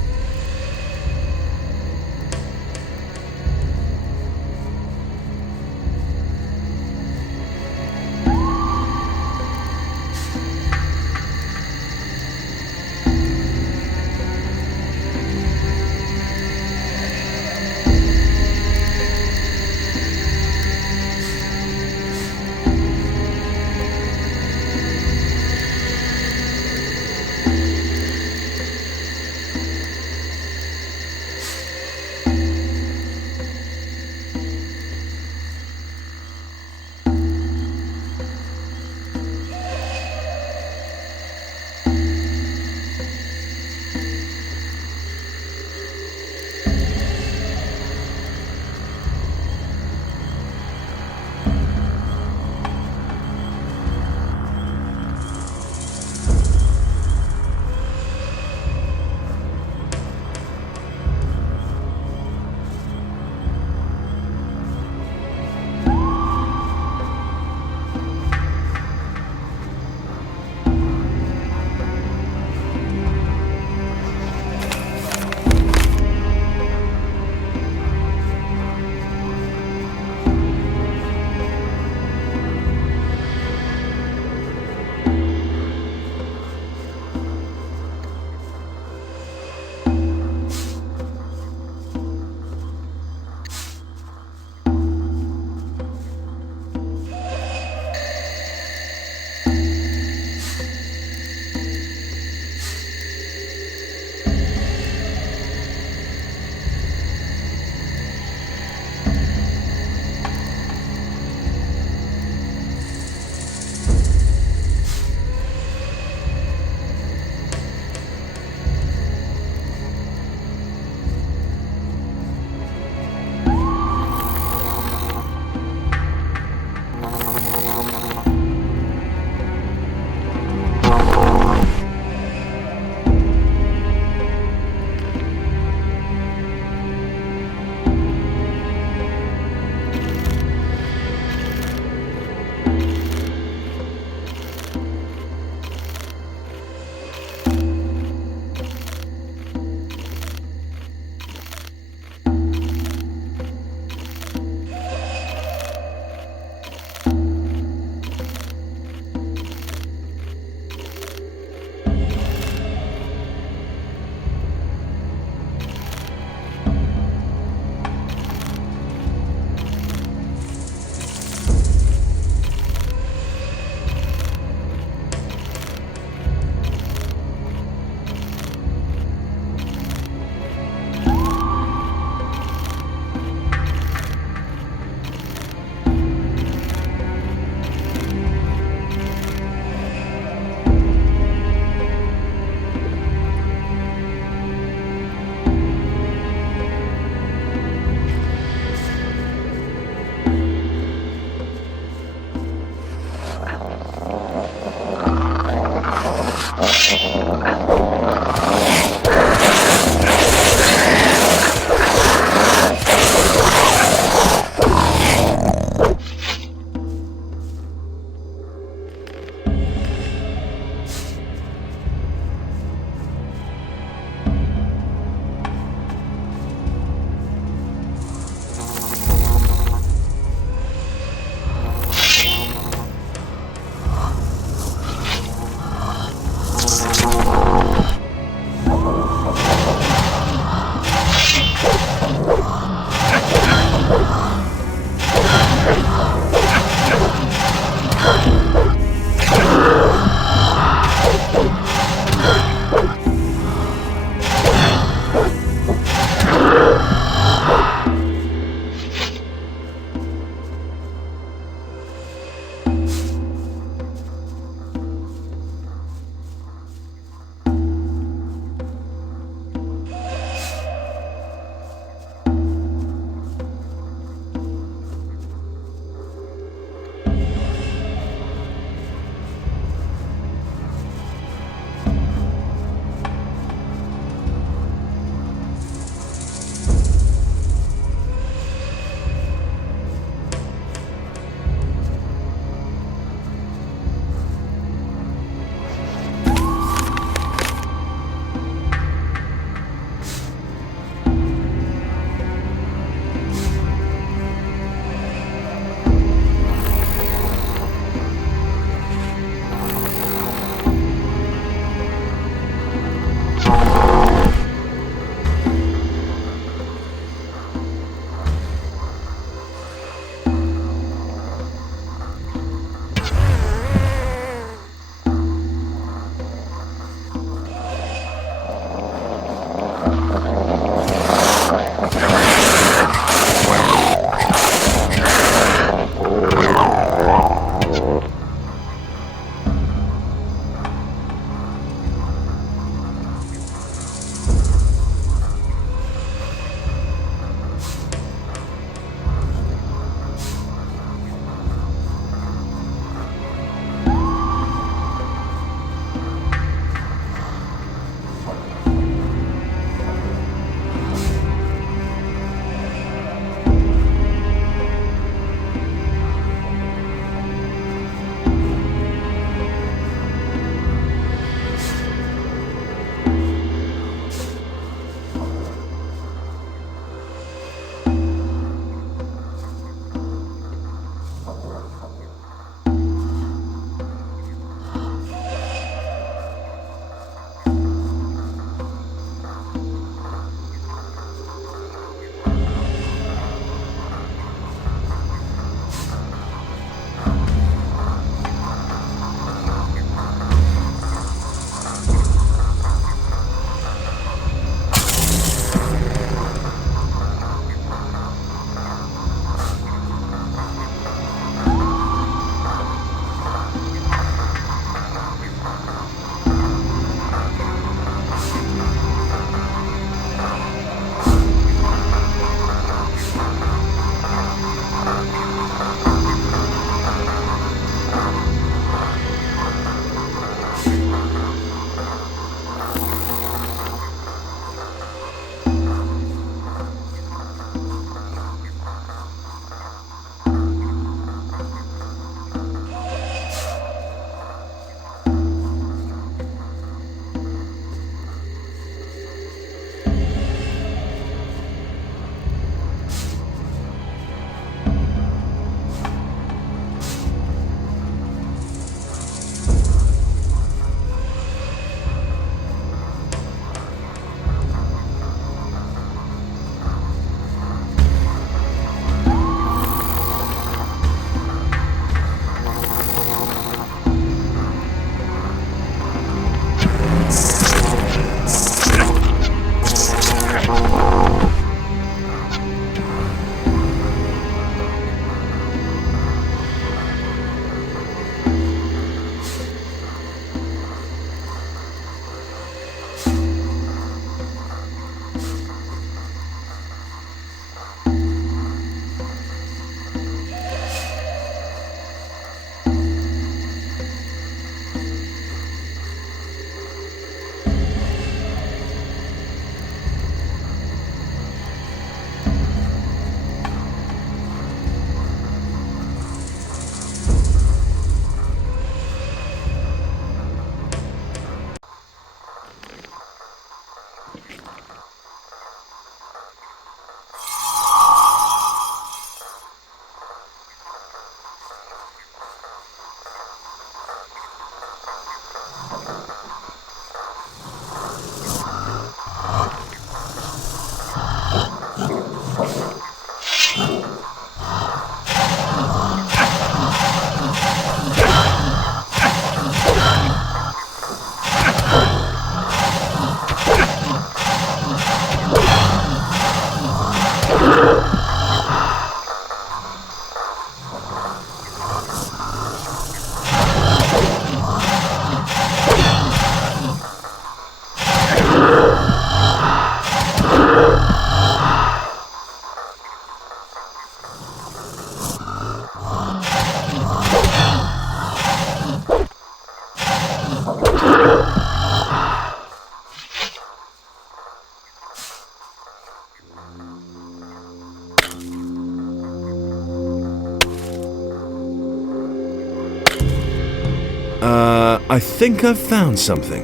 I think I've found something.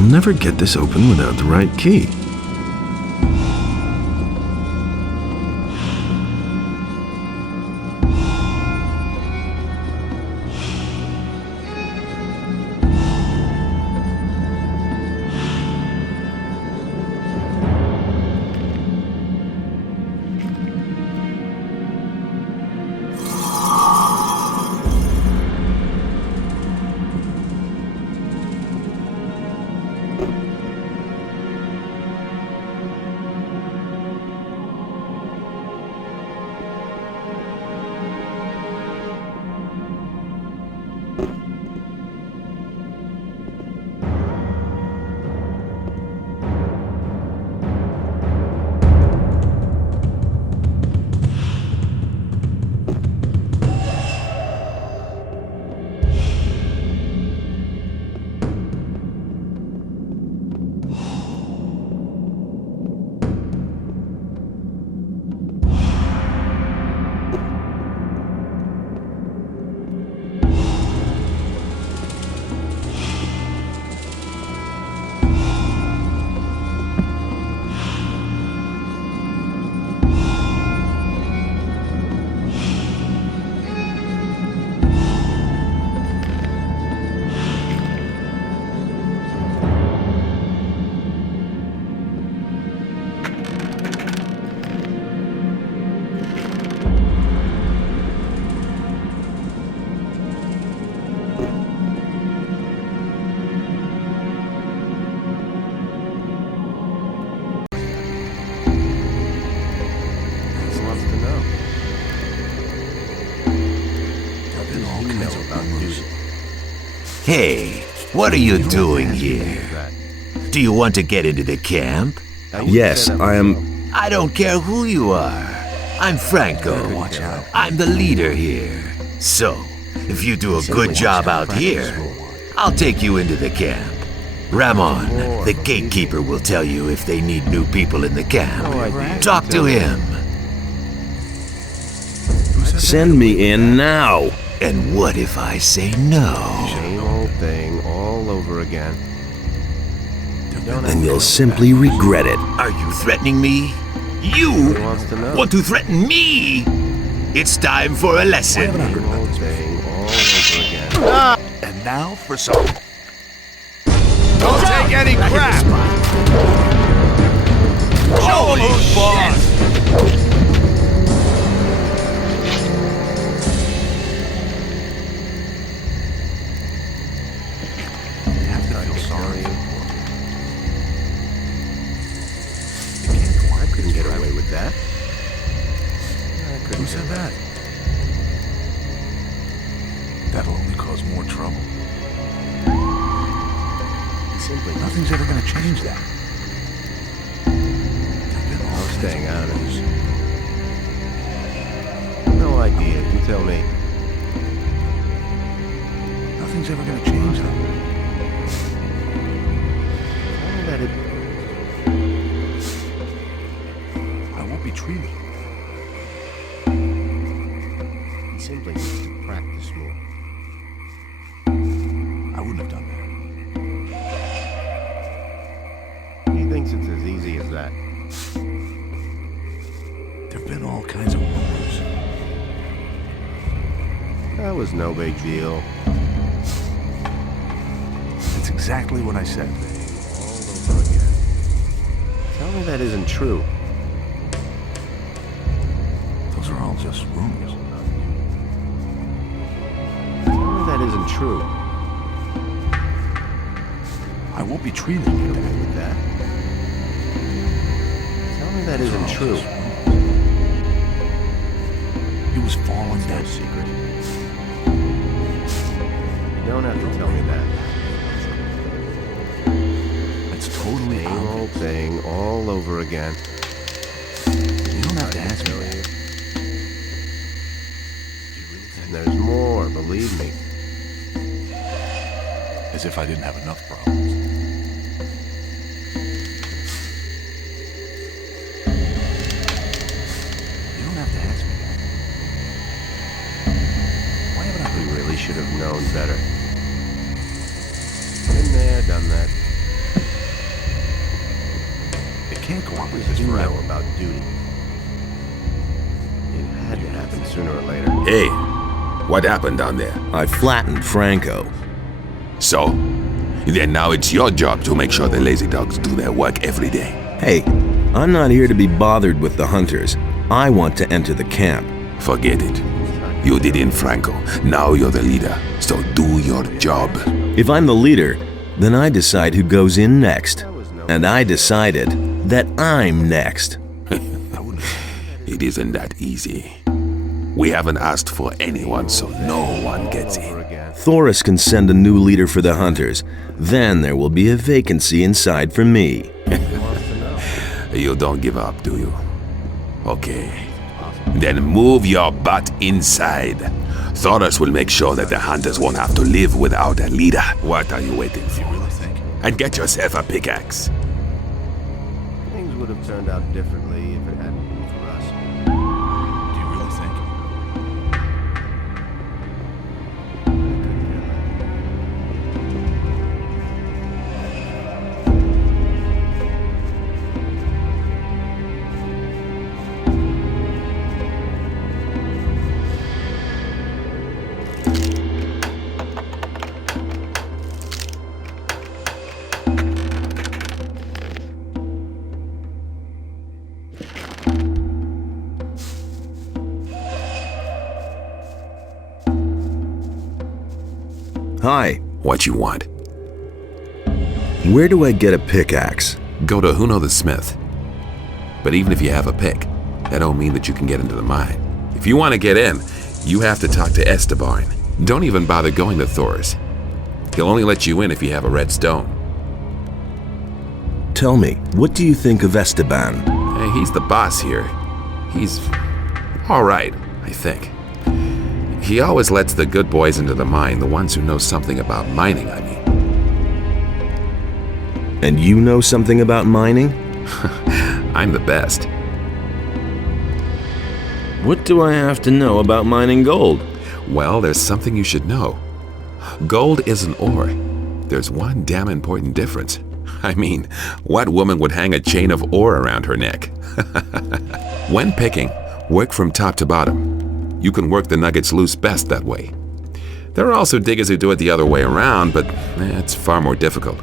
I'll never get this open without the right key. Hey, what are you doing here? Do you want to get into the camp? Yes, I am... I don't care who you are. I'm Franco. I'm the leader here. So, if you do a good job out here, I'll take you into the camp. Ramon, the gatekeeper, will tell you if they need new people in the camp. Talk to him. Send me in now. And what if I say no? Same old thing all over again. Then you'll simply regret it. Are you threatening me? You want to threaten me? It's time for a lesson. Same old thing all over again. And now for some. Don't take any crap! Show 'em who's boss! I couldn't get away with that. Who said that? That'll only cause more trouble. Simply Nothing's ever gonna change that. I'm staying out of this. No idea. You tell me. Nothing's ever gonna change that. Tell me that it... I won't be treated. He simply needs to practice more. I wouldn't have done that. He thinks it's as easy as that. There've been all kinds of rumors. That was no big deal. That's exactly what I said. All over again. Tell me that isn't true. Those are all just rumors. Tell me that isn't true. I won't be treated like that. With that. Tell me that isn't true. He was falling No down. secret. You don't have to tell me that. It's totally Same old obvious. thing all over again. You don't have to ask me that. And there's more, believe me. As if I didn't have enough problems. You don't have to ask me that. Why haven't I We heard really should have known better. Been there, done that. It can't go on like this You forever. know about duty. It had to happen sooner or later. Hey, what happened down there? I flattened Franco. So? Then now it's your job to make sure the lazy dogs do their work every day. Hey, I'm not here to be bothered with the hunters. I want to enter the camp. Forget it. You did in Franco. Now you're the leader. So do your job. If I'm the leader, then I decide who goes in next. And I decided that I'm next. It isn't that easy. We haven't asked for anyone, so no one gets in. Thoris can send a new leader for the hunters. Then there will be a vacancy inside for me. You don't give up, do you? Okay. Then move your butt inside. Thoris will make sure that the hunters won't have to live without a leader. What are you waiting for? And get yourself a pickaxe. Things would have turned out differently if it hadn't been for us. Do you really think? Hi, What you want? where do I get a pickaxe? Go to Huno the Smith. But even if you have a pick, that don't mean that you can get into the mine. If you want to get in, you have to talk to Esteban. Don't even bother going to Thor's. He'll only let you in if you have a red stone. Tell me, what do you think of Esteban? Hey, he's the boss here. He's all right, I think. He always lets the good boys into the mine, the ones who know something about mining, I mean. And you know something about mining? I'm the best. What do I have to know about mining gold? Well, there's something you should know. Gold isn't ore. There's one damn important difference. I mean, what woman would hang a chain of ore around her neck? When picking, work from top to bottom. You can work the nuggets loose best that way. There are also diggers who do it the other way around, but it's far more difficult.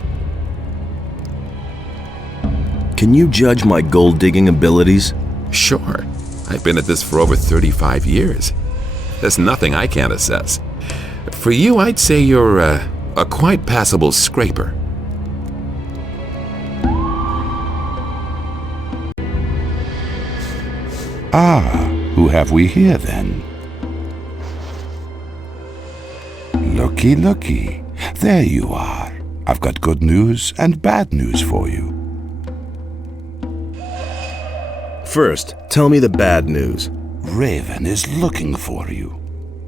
Can you judge my gold digging abilities? Sure. I've been at this for over 35 years. There's nothing I can't assess. For you, I'd say you're a quite passable scraper. Ah, who have we here then? Looky, looky. There you are. I've got good news and bad news for you. First, tell me the bad news. Raven is looking for you.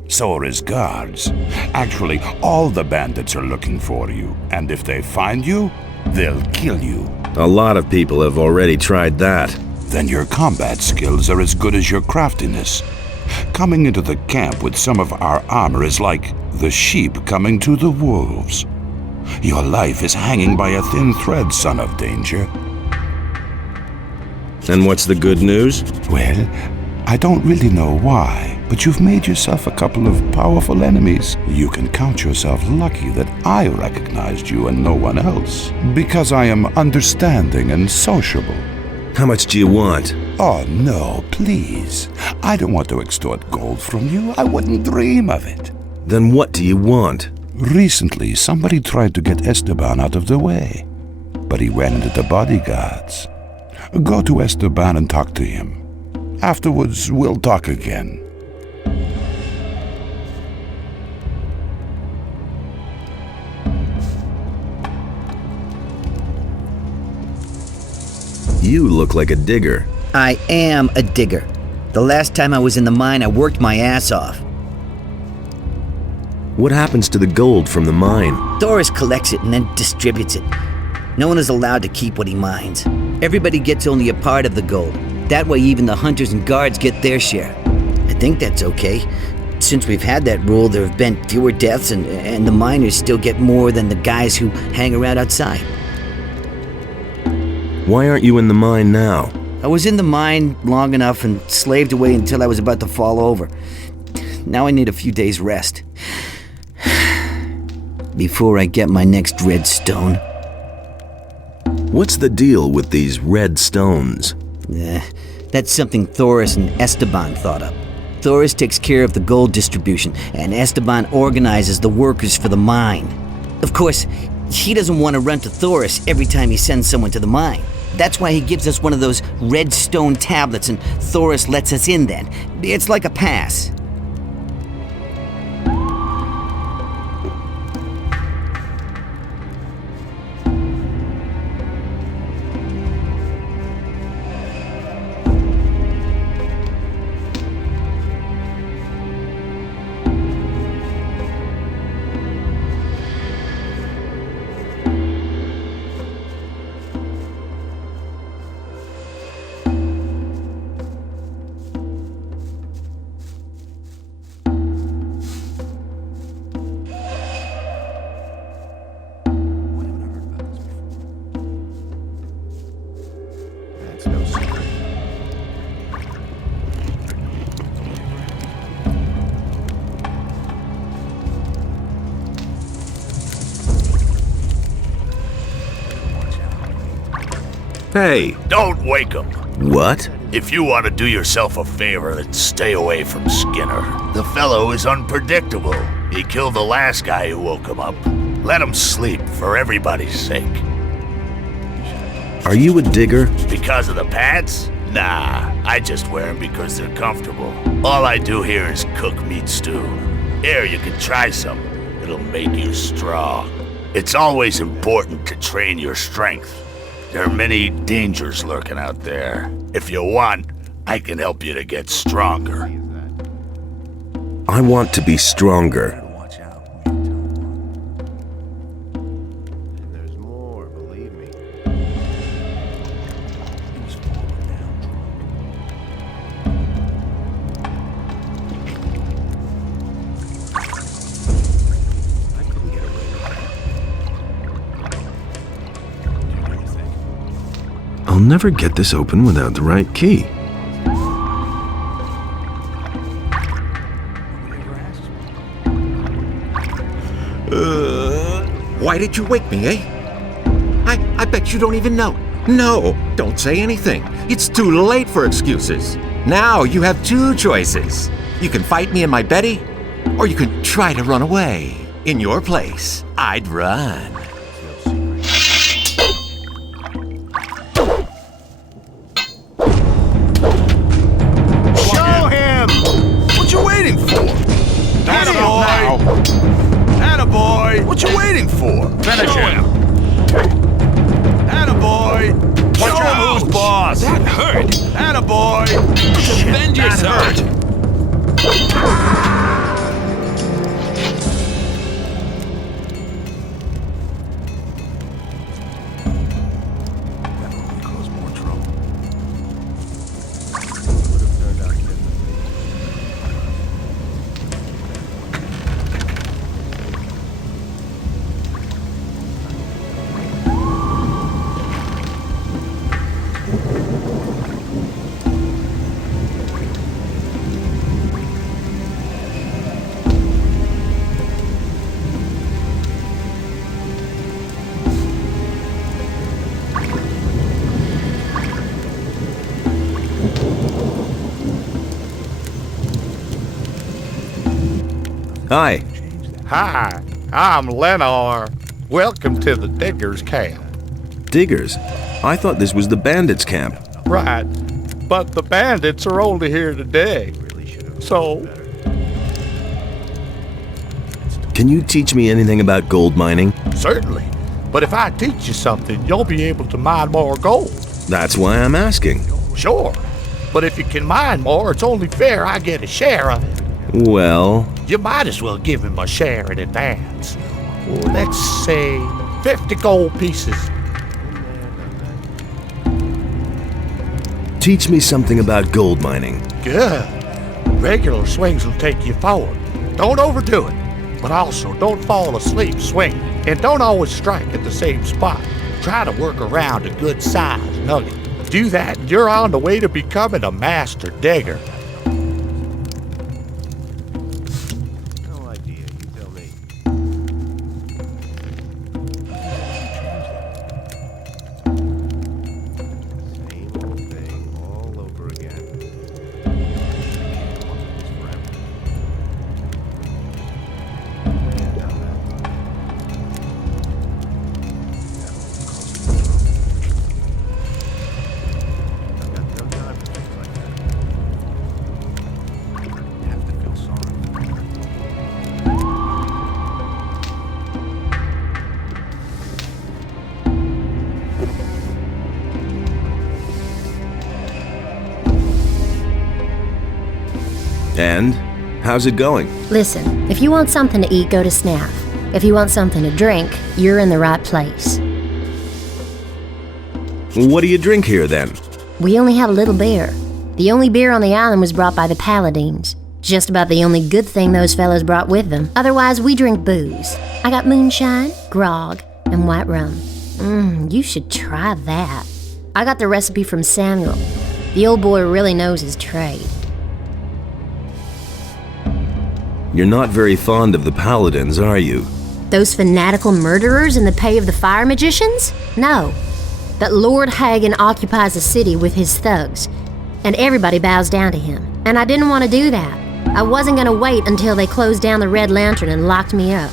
So are his guards. Actually, all the bandits are looking for you. And if they find you, they'll kill you. A lot of people have already tried that. Then your combat skills are as good as your craftiness. Coming into the camp with some of our armor is like the sheep coming to the wolves. Your life is hanging by a thin thread, son of danger. And what's the good news? Well, I don't really know why, but you've made yourself a couple of powerful enemies. You can count yourself lucky that I recognized you and no one else, because I am understanding and sociable. How much do you want? Oh, no, please. I don't want to extort gold from you. I wouldn't dream of it. Then what do you want? Recently, somebody tried to get Esteban out of the way, but he ran into the bodyguards. Go to Esteban and talk to him. Afterwards, we'll talk again. You look like a digger. I am a digger. The last time I was in the mine, I worked my ass off. What happens to the gold from the mine? Doris collects it and then distributes it. No one is allowed to keep what he mines. Everybody gets only a part of the gold. That way even the hunters and guards get their share. I think that's okay. Since we've had that rule, there have been fewer deaths and the miners still get more than the guys who hang around outside. Why aren't you in the mine now? I was in the mine long enough and slaved away until I was about to fall over. Now I need a few days rest. Before I get my next red stone. What's the deal with these red stones? That's something Thoris and Esteban thought up. Thoris takes care of the gold distribution, and Esteban organizes the workers for the mine. Of course, he doesn't want to run to Thoris every time he sends someone to the mine. That's why he gives us one of those red stone tablets, and Thoris lets us in then. It's like a pass. Hey! Don't wake him. What? If you want to do yourself a favor, then stay away from Skinner. The fellow is unpredictable. He killed the last guy who woke him up. Let him sleep, for everybody's sake. Are you a digger? Because of the pants? Nah, I just wear them because they're comfortable. All I do here is cook meat stew. Here, you can try some. It'll make you strong. It's always important to train your strength. There are many dangers lurking out there. If you want, I can help you to get stronger. I want to be stronger. There's more, believe me. I'll never get this open without the right key. Why did you wake me, eh? I bet you don't even know. No, don't say anything. It's too late for excuses. Now you have two choices. You can fight me in my Betty, or you can try to run away. In your place, I'd run. Show him! What you waiting for? Attaboy! Attaboy! What you waiting for? Finish him! Attaboy! Watch out, who's boss? That hurt! Attaboy! Defend yourself! Hi. Hi, I'm Lenore. Welcome to the Diggers Camp. Diggers? I thought this was the bandits' camp. Right, but the bandits are only here to dig. So, Can you teach me anything about gold mining? certainly. But if I teach you something, you'll be able to mine more gold. That's why I'm asking. Sure. But if you can mine more, it's only fair I get a share of it. Well, You might as well give him a share in advance. Let's say 50 gold pieces. teach me something about gold mining. Good. Regular swings will take you forward. Don't overdo it. But also, don't fall asleep swinging. And don't always strike at the same spot. Try to work around a good-sized nugget. Do that, and you're on the way to becoming a master digger. No idea, you tell me. Same old thing all over again. And how's it going? Listen, if you want something to eat, go to Snaff. If you want something to drink, you're in the right place. What do you drink here then? We only have a little beer. The only beer on the island was brought by the Paladines. Just about the only good thing those fellows brought with them. Otherwise, we drink booze. I got moonshine, grog, and white rum. You should try that. I got the recipe from Samuel. The old boy really knows his trade. You're not very fond of the Paladins, are you? Those fanatical murderers in the pay of the fire magicians? No. But Lord Hagen occupies the city with his thugs, and everybody bows down to him. And I didn't want to do that. I wasn't going to wait until they closed down the Red Lantern and locked me up.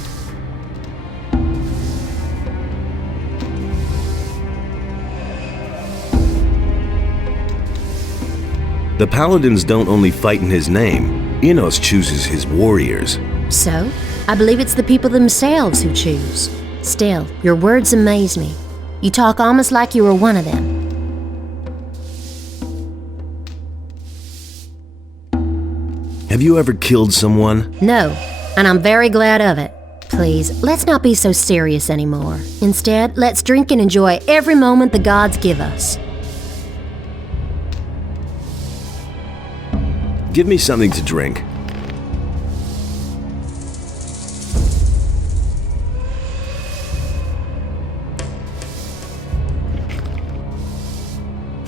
The Paladins don't only fight in his name. Enos chooses his warriors. So, I believe it's the people themselves who choose. Still, your words amaze me. You talk almost like you were one of them. Have you ever killed someone? No, and I'm very glad of it. Please, let's not be so serious anymore. Instead, let's drink and enjoy every moment the gods give us. Give me something to drink.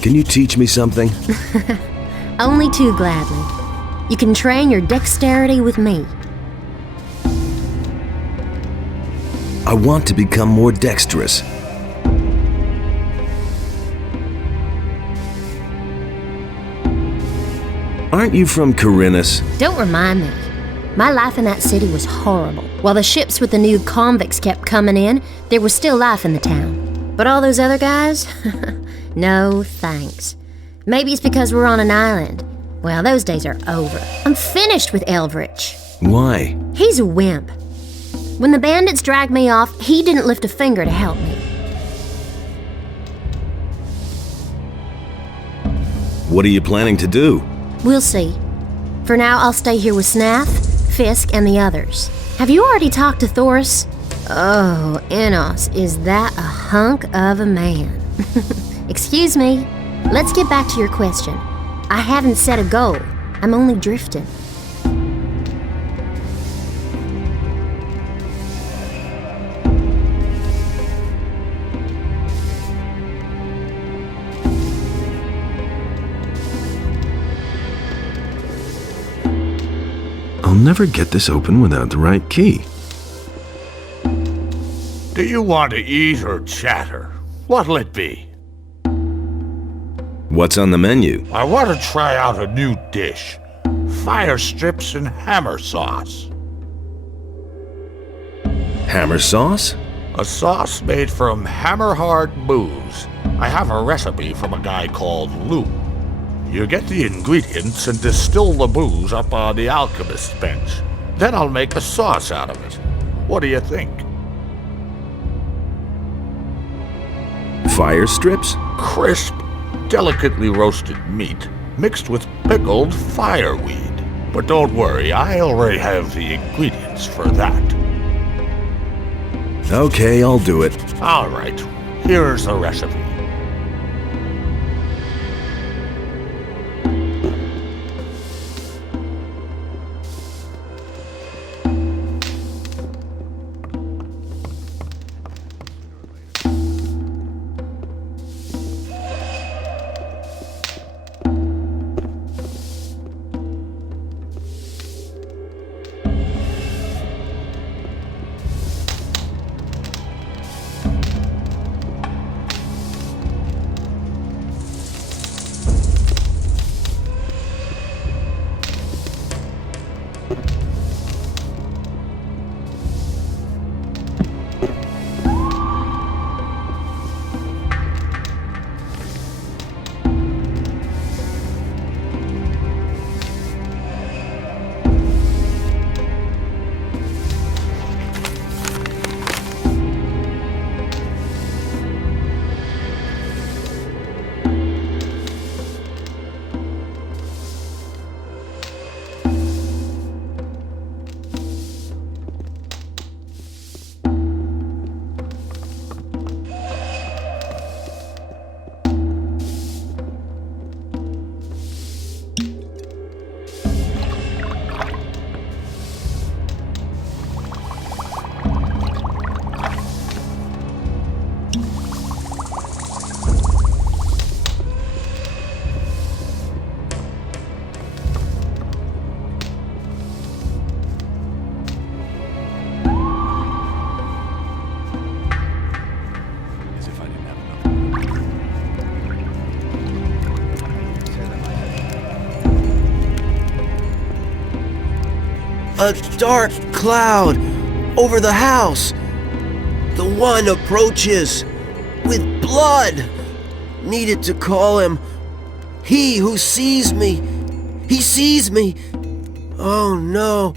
Can you teach me something? Only too gladly. You can train your dexterity with me. I want to become more dexterous. Aren't you from Corinus? Don't remind me. My life in that city was horrible. While the ships with the new convicts kept coming in, there was still life in the town. But all those other guys? No, thanks. Maybe it's because we're on an island. Well, those days are over. I'm finished with Elvrich. Why? He's a wimp. When the bandits dragged me off, he didn't lift a finger to help me. What are you planning to do? We'll see. For now, I'll stay here with Snath, Fisk, and the others. Have you already talked to Thoris? Oh, Enos, is that a hunk of a man? Excuse me. Let's get back to your question. I haven't set a goal. I'm only drifting. I'll never get this open without the right key. Do you want to eat or chatter? What'll it be? What's on the menu? I want to try out a new dish. Fire strips and hammer sauce. Hammer sauce? A sauce made from hammer-hard booze. I have a recipe from a guy called Lou. You get the ingredients and distill the booze up on the alchemist's bench. Then I'll make a sauce out of it. What do you think? Fire strips? Crisp, delicately roasted meat mixed with pickled fireweed. But don't worry, I already have the ingredients for that. Okay, I'll do it. All right, here's the recipe. A dark cloud over the house. The one approaches with blood. Needed to call him. He who sees me. He sees me. Oh no.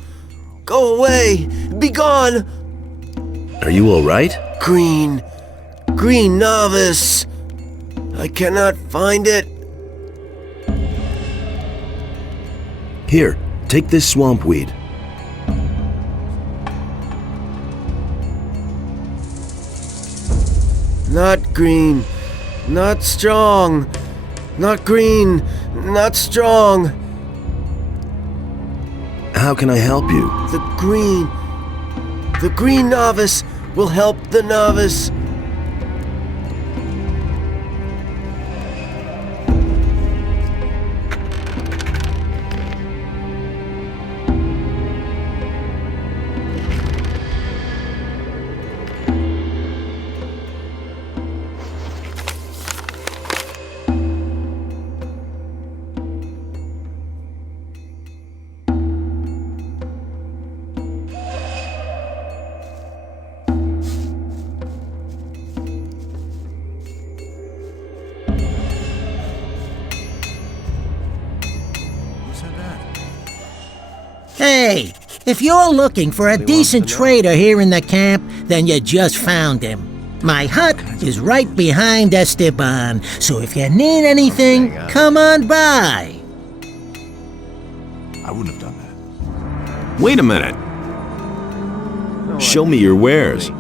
Go away! Be gone! Are you all right? Green novice! I cannot find it. Here, take this swamp weed. Not green, not strong. Not green, not strong. How can I help you? The green novice will help the novice. Hey, if you're looking for a decent trader here in the camp, then you just found him. My hut is right behind Esteban, so if you need anything, come on by. I wouldn't have done that. Wait a minute. Show me your wares.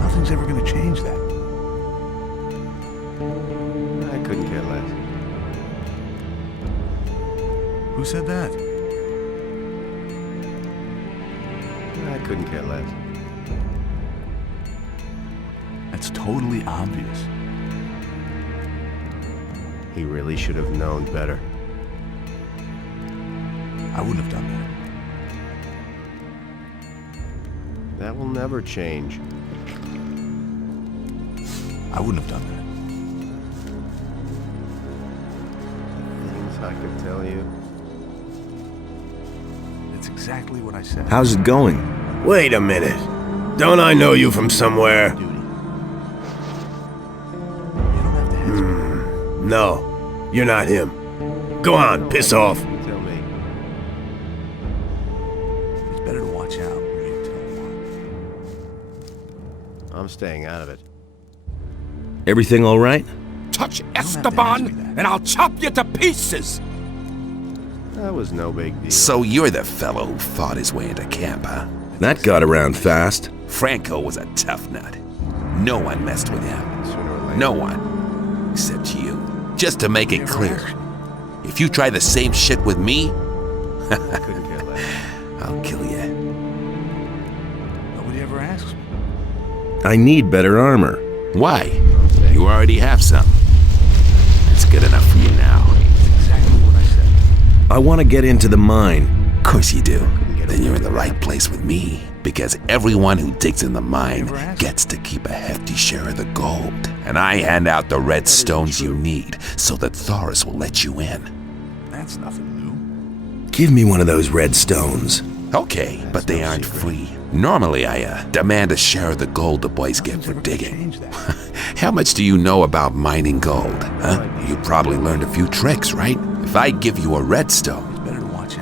Nothing's ever gonna change that. I couldn't care less. Who said that? I couldn't care less. That's totally obvious. He really should have known better. I wouldn't have done that. That will never change. I wouldn't have done that. Things I could tell you. That's exactly what I said. How's it going? Wait a minute. Don't I know you from somewhere? No, you're not him. Go on, piss off. Tell me. It's better to watch out when you tell one. I'm staying out of it. Everything all right? Touch Esteban, and I'll chop you to pieces! That was no big deal. So you're the fellow who fought his way into camp, huh? That got around fast. Franco was a tough nut. No one messed with him. No one. Except you. Just to make it clear. If you try the same shit with me, I'll kill you. Nobody ever asks me. I need better armor. Why? You already have some. It's good enough for you now. Exactly what I said. I want to get into the mine. Of course you do. Then you're in the right place with me. Because everyone who digs in the mine gets to keep a hefty share of the gold. And I hand out the red stones you need so that Thoris will let you in. That's nothing new. Give me one of those red stones. Okay, but they aren't free. Normally I demand a share of the gold the boys get for digging. How much do you know about mining gold, huh? You probably learned a few tricks, right? If I give you a red stone,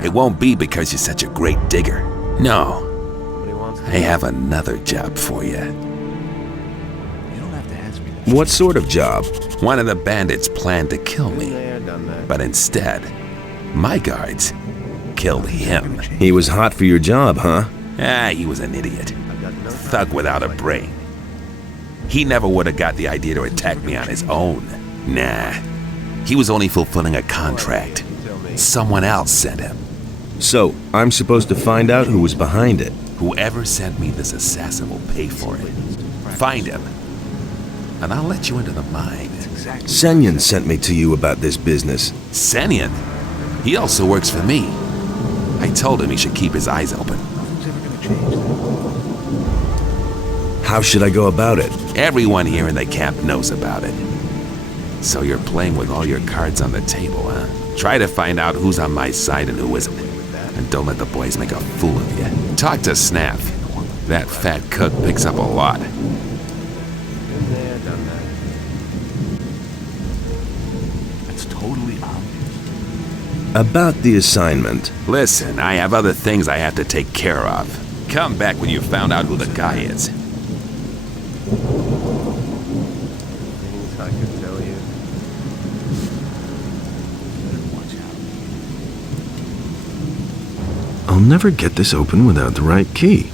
it won't be because you're such a great digger. No. I have another job for you. You don't have to ask me that. What sort of job? One of the bandits planned to kill me, but instead, my guards killed him. He was hot for your job, huh? He was an idiot. Thug without a brain. He never would have got the idea to attack me on his own. Nah. He was only fulfilling a contract. Someone else sent him. So, I'm supposed to find out who was behind it. Whoever sent me this assassin will pay for it. Find him, and I'll let you into the mine. Senyan sent me to you about this business. Senyan? He also works for me. I told him he should keep his eyes open. Nothing's ever gonna change that. How should I go about it? Everyone here in the camp knows about it. So you're playing with all your cards on the table, huh? Try to find out who's on my side and who isn't. And don't let the boys make a fool of you. Talk to Snap. That fat cook picks up a lot. That's totally obvious. About the assignment. Listen, I have other things I have to take care of. Come back when you've found out who the guy is. Things I could tell you. I'll never get this open without the right key.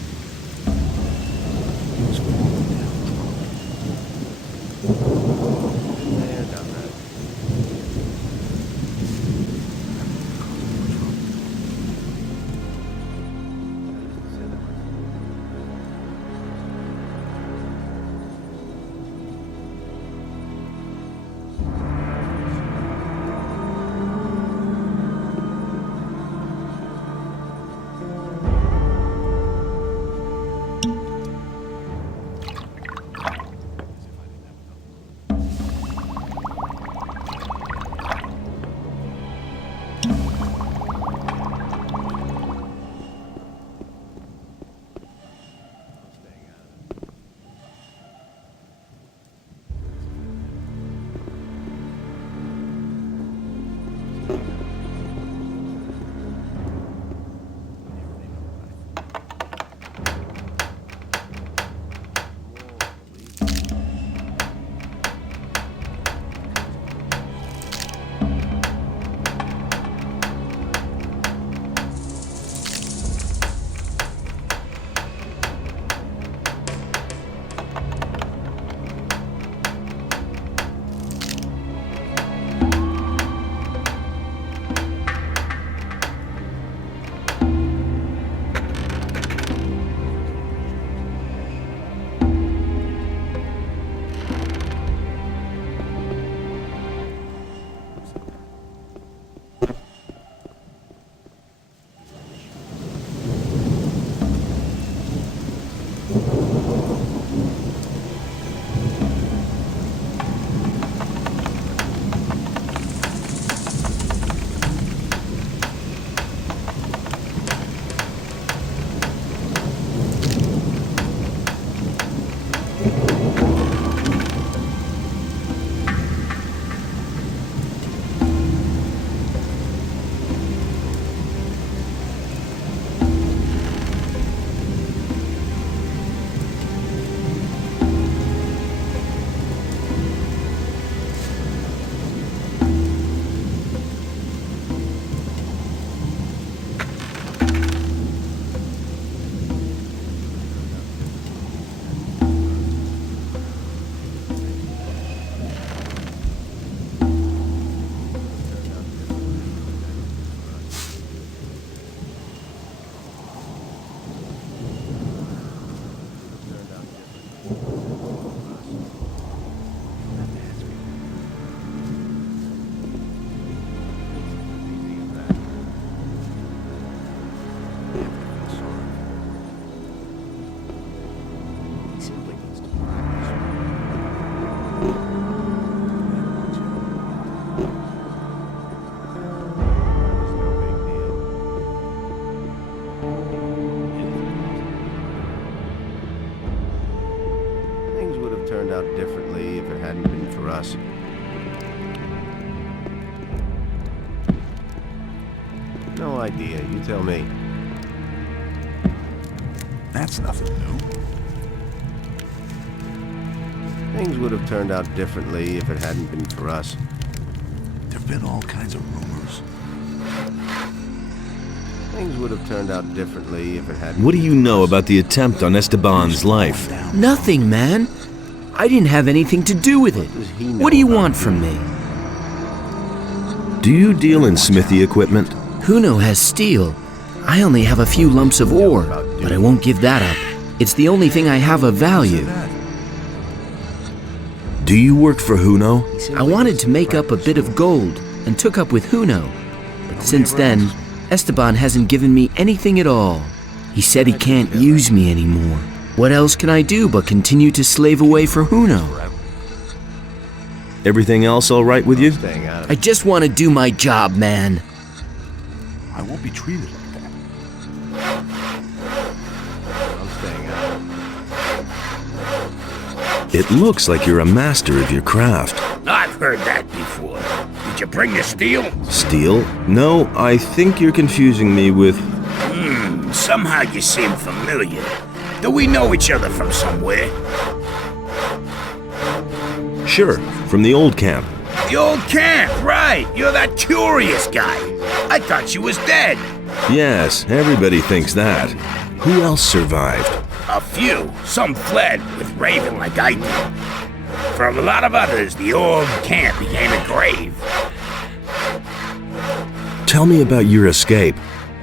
Turned out differently if it hadn't been for us. No idea, you tell me. That's nothing new. Things would have turned out differently if it hadn't been for us. There've been all kinds of rumors. Things would have turned out differently if it hadn't. What do you know about the attempt on Esteban's life? Nothing, man. I didn't have anything to do with it. What do you want from me? Do you deal in smithy equipment? Huno has steel. I only have a few lumps of ore, but I won't give that up. It's the only thing I have of value. Do you work for Huno? I wanted to make up a bit of gold and took up with Huno. But since then, Esteban hasn't given me anything at all. He said he can't use me anymore. What else can I do but continue to slave away for Huno? Everything else all right with you? I just want to do my job, man. I won't be treated like that. I'm staying out. It looks like you're a master of your craft. I've heard that before. Did you bring the steel? Steel? No, I think you're confusing me with... Somehow you seem familiar. Do we know each other from somewhere? Sure, from the old camp. The old camp, right. You're that curious guy. I thought you was dead. Yes, everybody thinks that. Who else survived? A few. Some fled with Raven like I did. For a lot of others, the old camp became a grave. Tell me about your escape.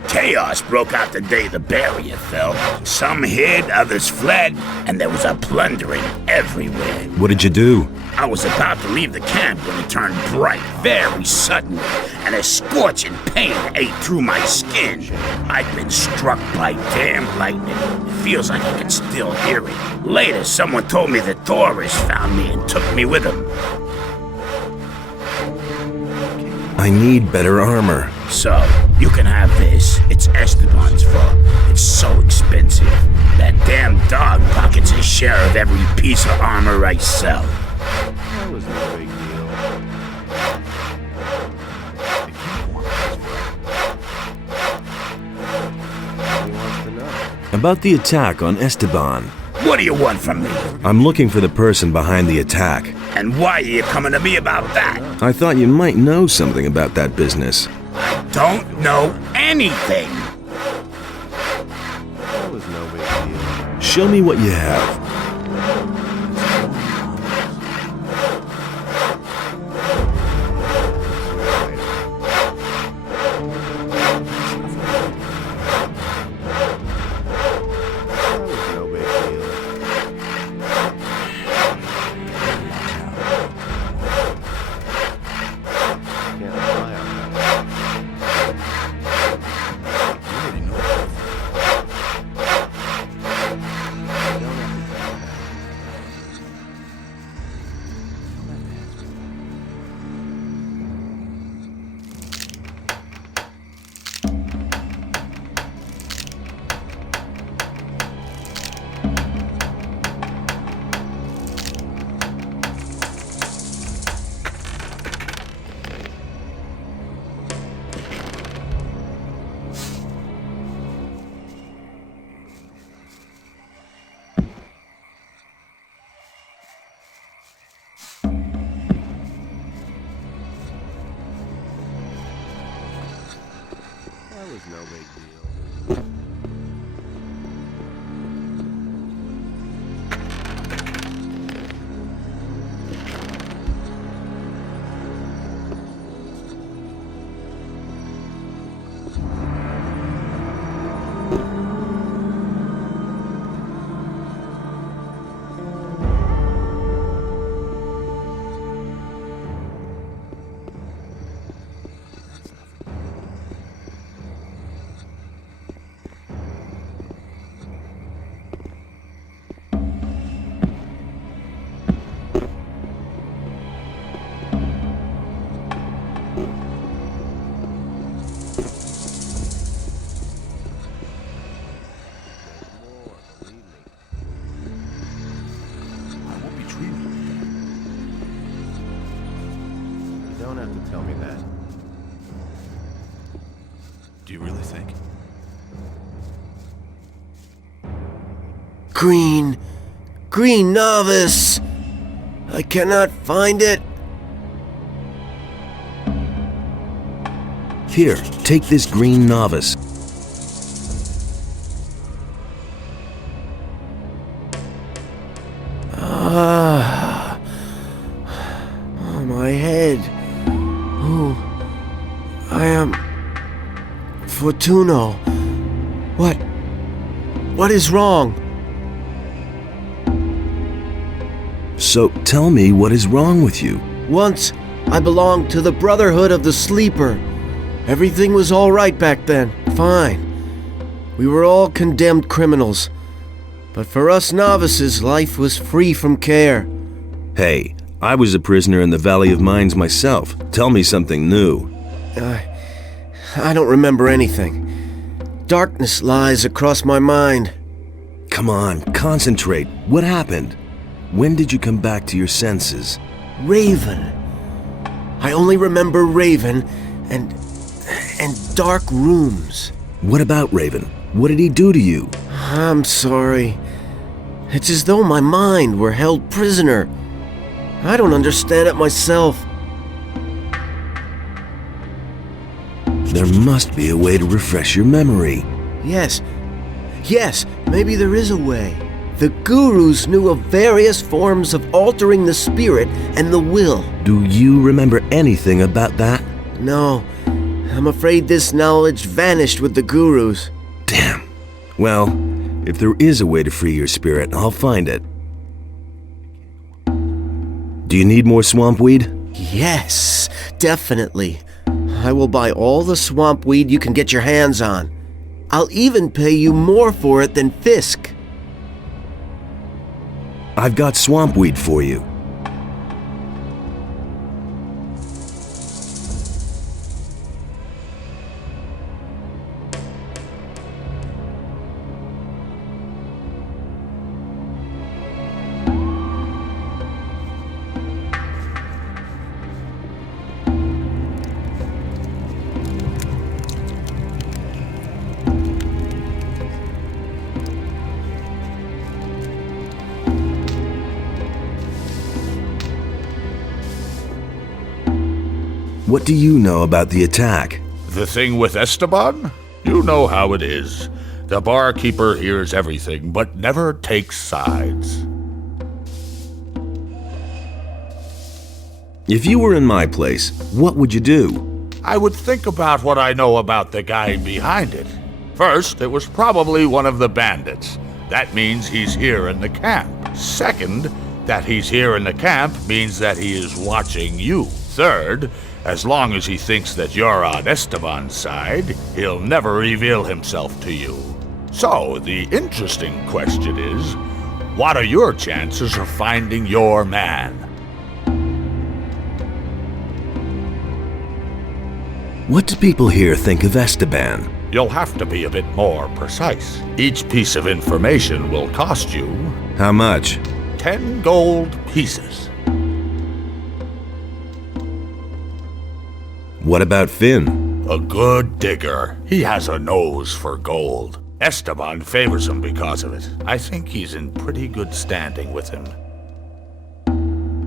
Chaos broke out the day the barrier fell. Some hid, others fled, and there was a plundering everywhere. What did you do? I was about to leave the camp when it turned bright very suddenly, and a scorching pain ate through my skin. I'd been struck by damn lightning. It feels like I can still hear it. Later, someone told me that Thoris found me and took me with him. I need better armor. So, you can have this. It's Esteban's fault. It's so expensive. That damn dog pockets his share of every piece of armor I sell. That was no big deal. He wants to know. About the attack on Esteban. What do you want from me? I'm looking for the person behind the attack. And why are you coming to me about that? I thought you might know something about that business. I don't know anything. That was no big deal. Show me what you have. That was no big deal. You don't have to tell me that. Do you really think? Green novice! I cannot find it. Here, take this green novice. Oh, my head. Oh, I am Fortuno. What is wrong? So tell me what is wrong with you. Once, I belonged to the Brotherhood of the Sleeper. Everything was all right back then. Fine. We were all condemned criminals. But for us novices, life was free from care. Hey, I was a prisoner in the Valley of Mines myself. Tell me something new. I don't remember anything. Darkness lies across my mind. Come on, concentrate. What happened? When did you come back to your senses? Raven. I only remember Raven and dark rooms. What about Raven? What did he do to you? I'm sorry. It's as though my mind were held prisoner. I don't understand it myself. There must be a way to refresh your memory. Yes, maybe there is a way. The gurus knew of various forms of altering the spirit and the will. Do you remember anything about that? No, I'm afraid this knowledge vanished with the gurus. Damn. Well, if there is a way to free your spirit, I'll find it. Do you need more swamp weed? Yes, definitely. I will buy all the swamp weed you can get your hands on. I'll even pay you more for it than Fisk. I've got swamp weed for you. What do you know about the attack? The thing with Esteban? You know how it is. The barkeeper hears everything, but never takes sides. If you were in my place, what would you do? I would think about what I know about the guy behind it. First, it was probably one of the bandits. That means he's here in the camp. Second, that he's here in the camp means that he is watching you. Third, as long as he thinks that you're on Esteban's side, he'll never reveal himself to you. So, the interesting question is, what are your chances of finding your man? What do people here think of Esteban? You'll have to be a bit more precise. Each piece of information will cost you... How much? 10 gold pieces. What about Finn? A good digger. He has a nose for gold. Esteban favors him because of it. I think he's in pretty good standing with him.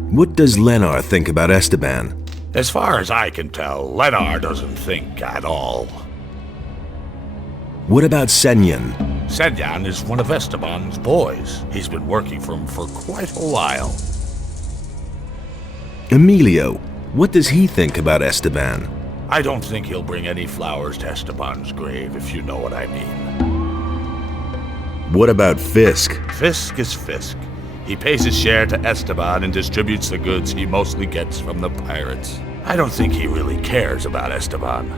What does Lenar think about Esteban? As far as I can tell, Lenar doesn't think at all. What about Senyan? Senyan is one of Esteban's boys. He's been working for him for quite a while. Emilio, what does he think about Esteban? I don't think he'll bring any flowers to Esteban's grave, if you know what I mean. What about Fisk? Fisk is Fisk. He pays his share to Esteban and distributes the goods he mostly gets from the pirates. I don't think he really cares about Esteban.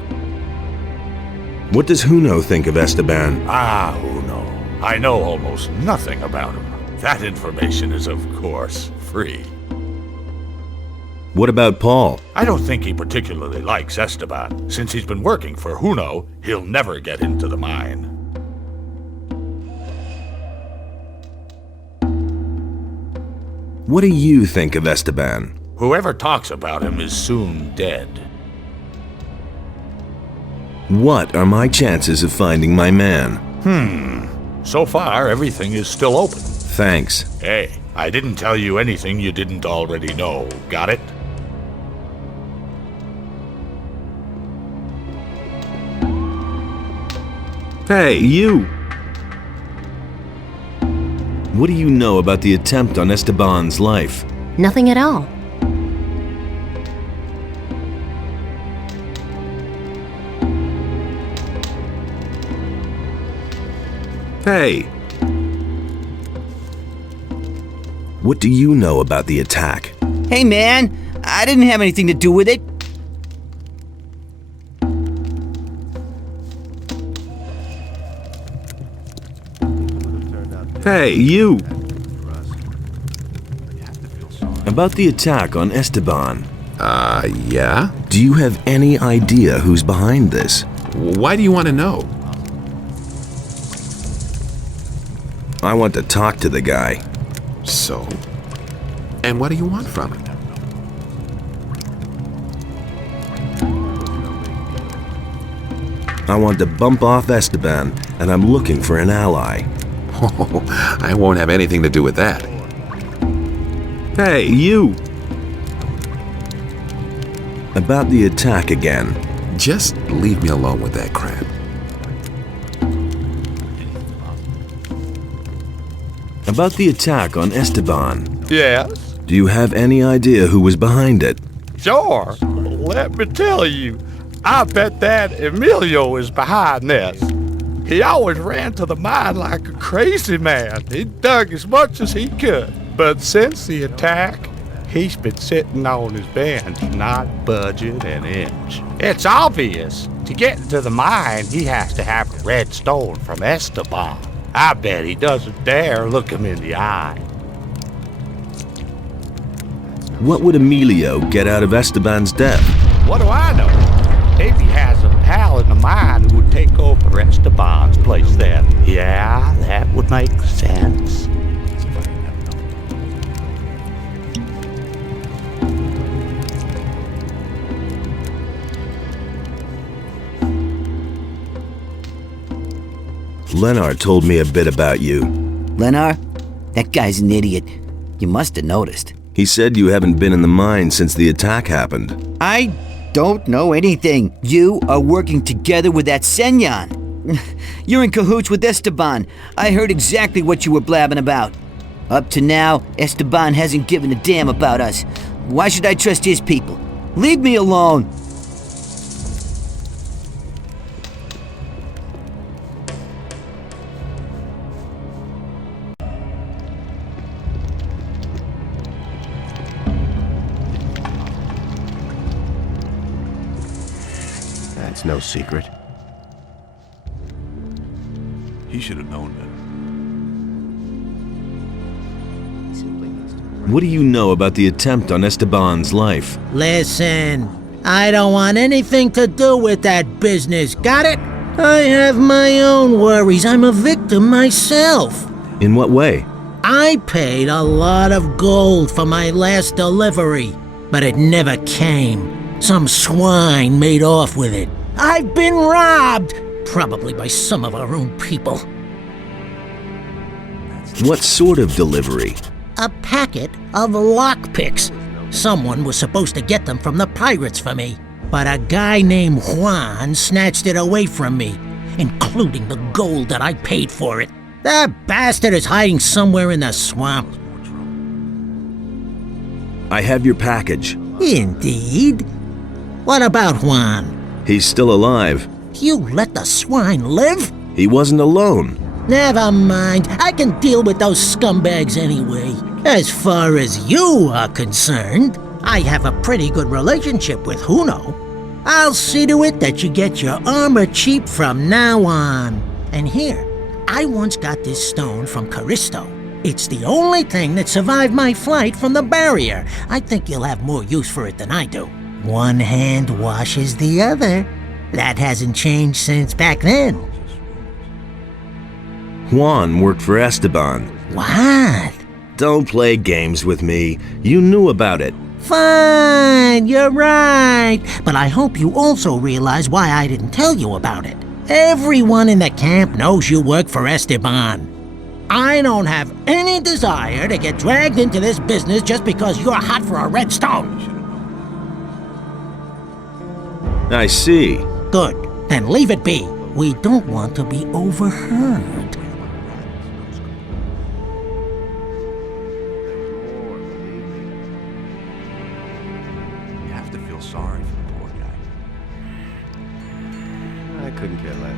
What does Huno think of Esteban? Ah, Huno. I know almost nothing about him. That information is, of course, free. What about Paul? I don't think he particularly likes Esteban. Since he's been working for Huno, he'll never get into the mine. What do you think of Esteban? Whoever talks about him is soon dead. What are my chances of finding my man? So far, everything is still open. Thanks. Hey, I didn't tell you anything you didn't already know. Got it? Hey, you! What do you know about the attempt on Esteban's life? Nothing at all. Hey! What do you know about the attack? Hey man, I didn't have anything to do with it. Hey, you! About the attack on Esteban. Yeah? Do you have any idea who's behind this? Why do you want to know? I want to talk to the guy. So? And what do you want from him? I want to bump off Esteban, and I'm looking for an ally. Oh, I won't have anything to do with that. Hey, you! About the attack again. Just leave me alone with that crap. About the attack on Esteban. Yes? Do you have any idea who was behind it? Sure. Let me tell you, I bet that Emilio is behind this. He always ran to the mine like a crazy man. He dug as much as he could. But since the attack, he's been sitting on his bench, not budging an inch. It's obvious. To get into the mine, he has to have a red stone from Esteban. I bet he doesn't dare look him in the eye. What would Emilio get out of Esteban's death? What do I know? Maybe he has a pal in the mine who would take over Esteban's place then. Yeah, that would make sense. Lenar told me a bit about you. Lenar? That guy's an idiot. You must have noticed. He said you haven't been in the mine since the attack happened. I don't know anything. You are working together with that Senyan. You're in cahoots with Esteban. I heard exactly what you were blabbing about. Up to now, Esteban hasn't given a damn about us. Why should I trust his people? Leave me alone. That's no secret. He should have known better. What do you know about the attempt on Esteban's life? Listen, I don't want anything to do with that business, got it? I have my own worries. I'm a victim myself. In what way? I paid a lot of gold for my last delivery, but it never came. Some swine made off with it. I've been robbed! Probably by some of our own people. What sort of delivery? A packet of lockpicks. Someone was supposed to get them from the pirates for me, but a guy named Juan snatched it away from me, including the gold that I paid for it. That bastard is hiding somewhere in the swamp. I have your package. Indeed. What about Juan? He's still alive. You let the swine live? He wasn't alone. Never mind. I can deal with those scumbags anyway. As far as you are concerned, I have a pretty good relationship with Juno. I'll see to it that you get your armor cheap from now on. And here, I once got this stone from Caristo. It's the only thing that survived my flight from the barrier. I think you'll have more use for it than I do. One hand washes the other. That hasn't changed since back then. Juan worked for Esteban. What? Don't play games with me. You knew about it. Fine, you're right. But I hope you also realize why I didn't tell you about it. Everyone in the camp knows you work for Esteban. I don't have any desire to get dragged into this business just because you're hot for a red stone. I see. Good. Then leave it be. We don't want to be overheard. You have to feel sorry for the poor guy. I couldn't care less.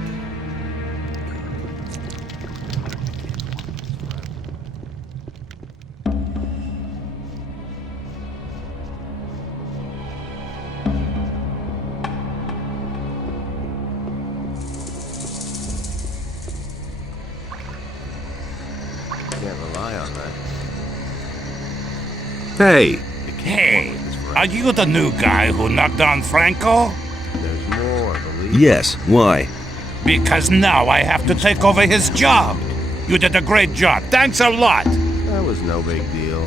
Can't rely on that. Hey! Hey, are you the new guy who knocked down Franco? There's more, believe. Yes, why? Because now I have to take over his job. You did a great job. Thanks a lot. That was no big deal.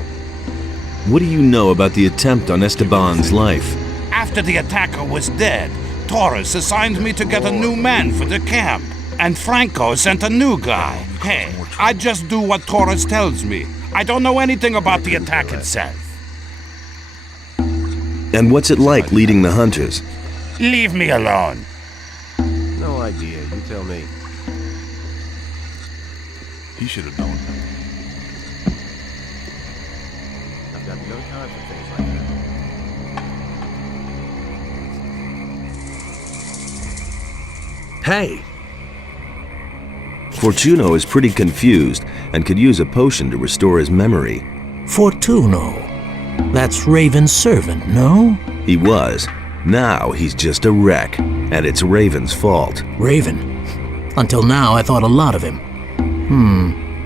What do you know about the attempt on Esteban's life? After the attacker was dead, Torres assigned me to get a new man for the camp, and Franco sent a new guy. Hey, I just do what Torres tells me. I don't know anything about the attack itself. And what's it like leading the hunters? Leave me alone. No idea. You tell me. He should have known that. I've got no time for things like that. Hey! Fortuno is pretty confused and could use a potion to restore his memory. Fortuno. That's Raven's servant, no? He was. Now he's just a wreck, and it's Raven's fault. Raven? Until now, I thought a lot of him.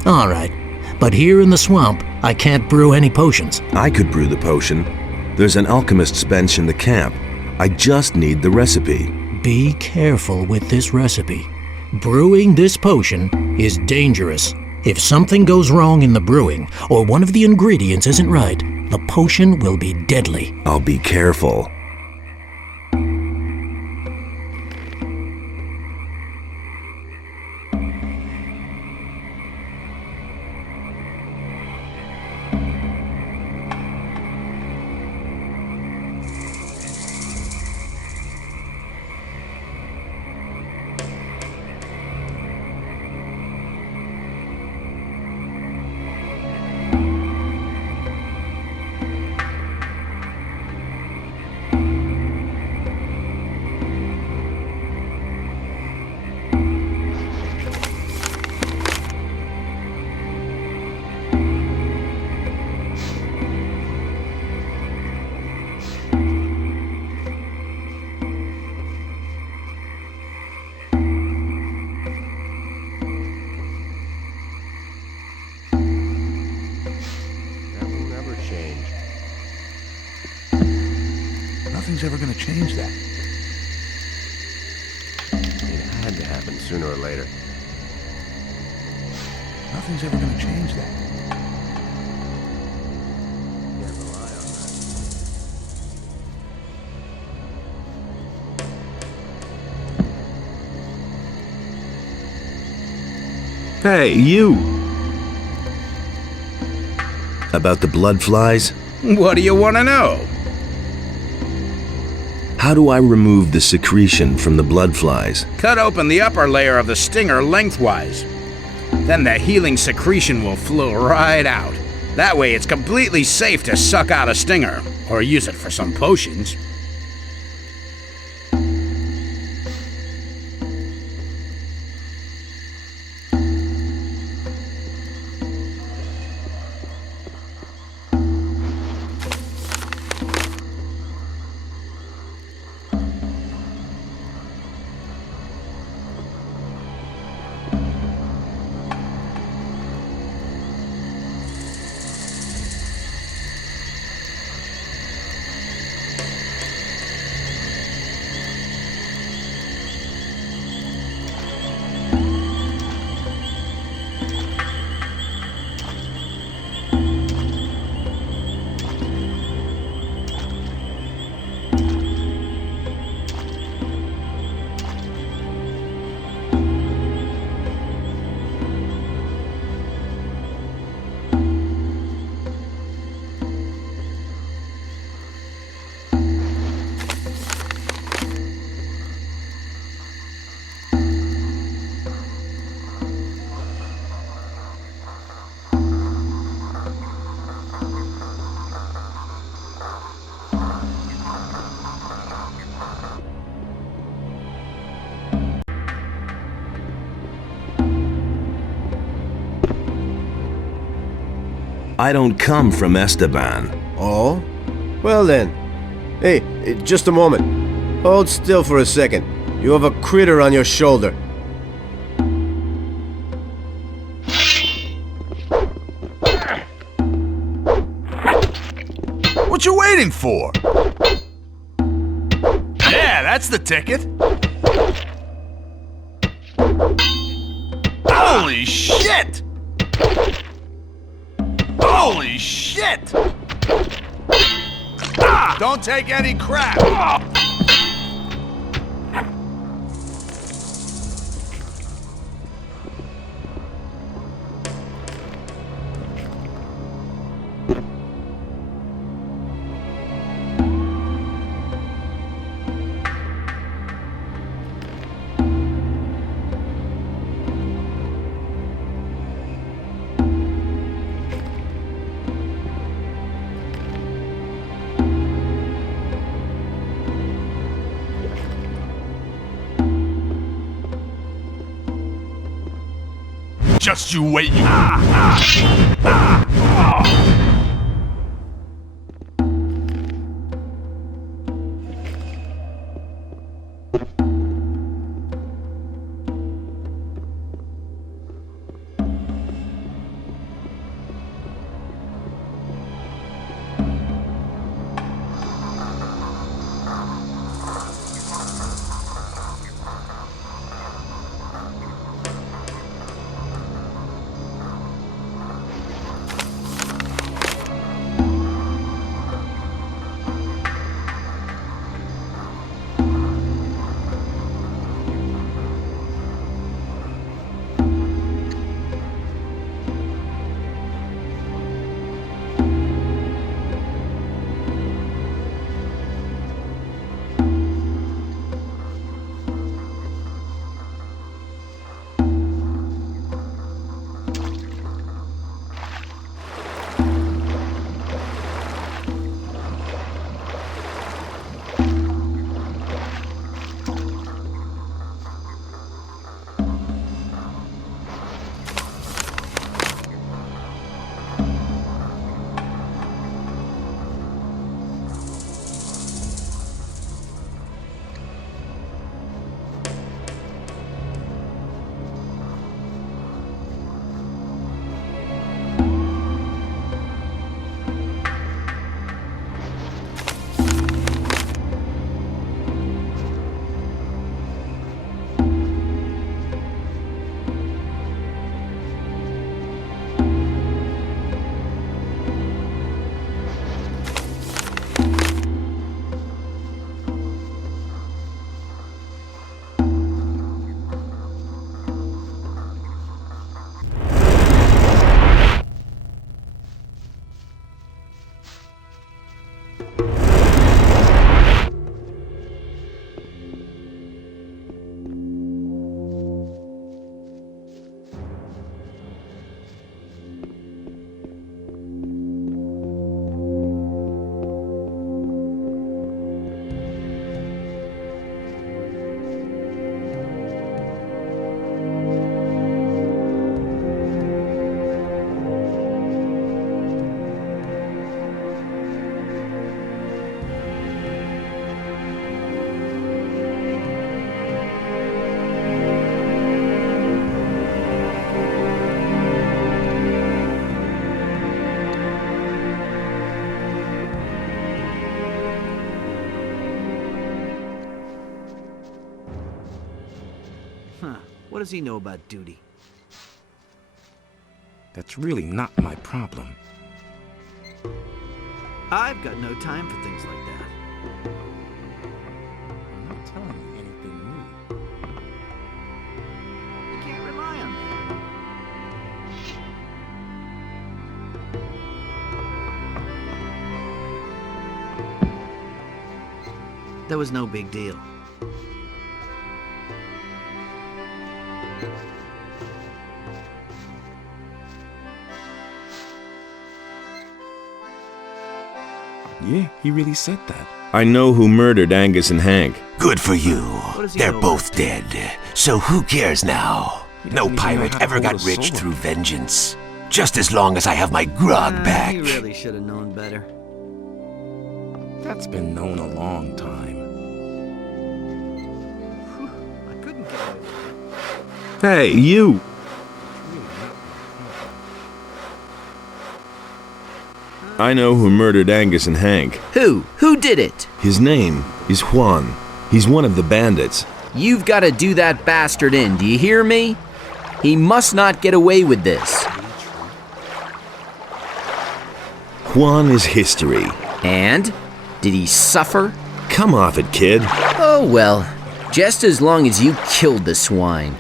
All right. But here in the swamp, I can't brew any potions. I could brew the potion. There's an alchemist's bench in the camp. I just need the recipe. Be careful with this recipe. Brewing this potion is dangerous. If something goes wrong in the brewing, or one of the ingredients isn't right, the potion will be deadly. I'll be careful. Nothing's ever gonna change that. It had to happen sooner or later. Nothing's ever gonna change that. Can't rely on that. Hey, you! About the blood flies? What do you want to know? How do I remove the secretion from the blood flies? Cut open the upper layer of the stinger lengthwise. Then the healing secretion will flow right out. That way it's completely safe to suck out a stinger, or use it for some potions. I don't come from Esteban. Oh? Well then. Hey, just a moment. Hold still for a second. You have a critter on your shoulder. What you waiting for? Yeah, that's the ticket. Holy shit! Holy shit! Don't take any crap! Just you wait. What does he know about duty? That's really not my problem. I've got no time for things like that. I'm not telling you anything new. You can't rely on that. That was no big deal. Yeah, he really said that. I know who murdered Angus and Hank. Good for you. They're both dead. So who cares now? No pirate ever got rich through vengeance. Just as long as I have my grog back. He really should have known better. That's been known a long time. I couldn't get away with it. Hey, you! I know who murdered Angus and Hank. Who? Who did it? His name is Juan. He's one of the bandits. You've got to do that bastard in, do you hear me? He must not get away with this. Juan is history. And? Did he suffer? Come off it, kid. Oh well, just as long as you killed the swine.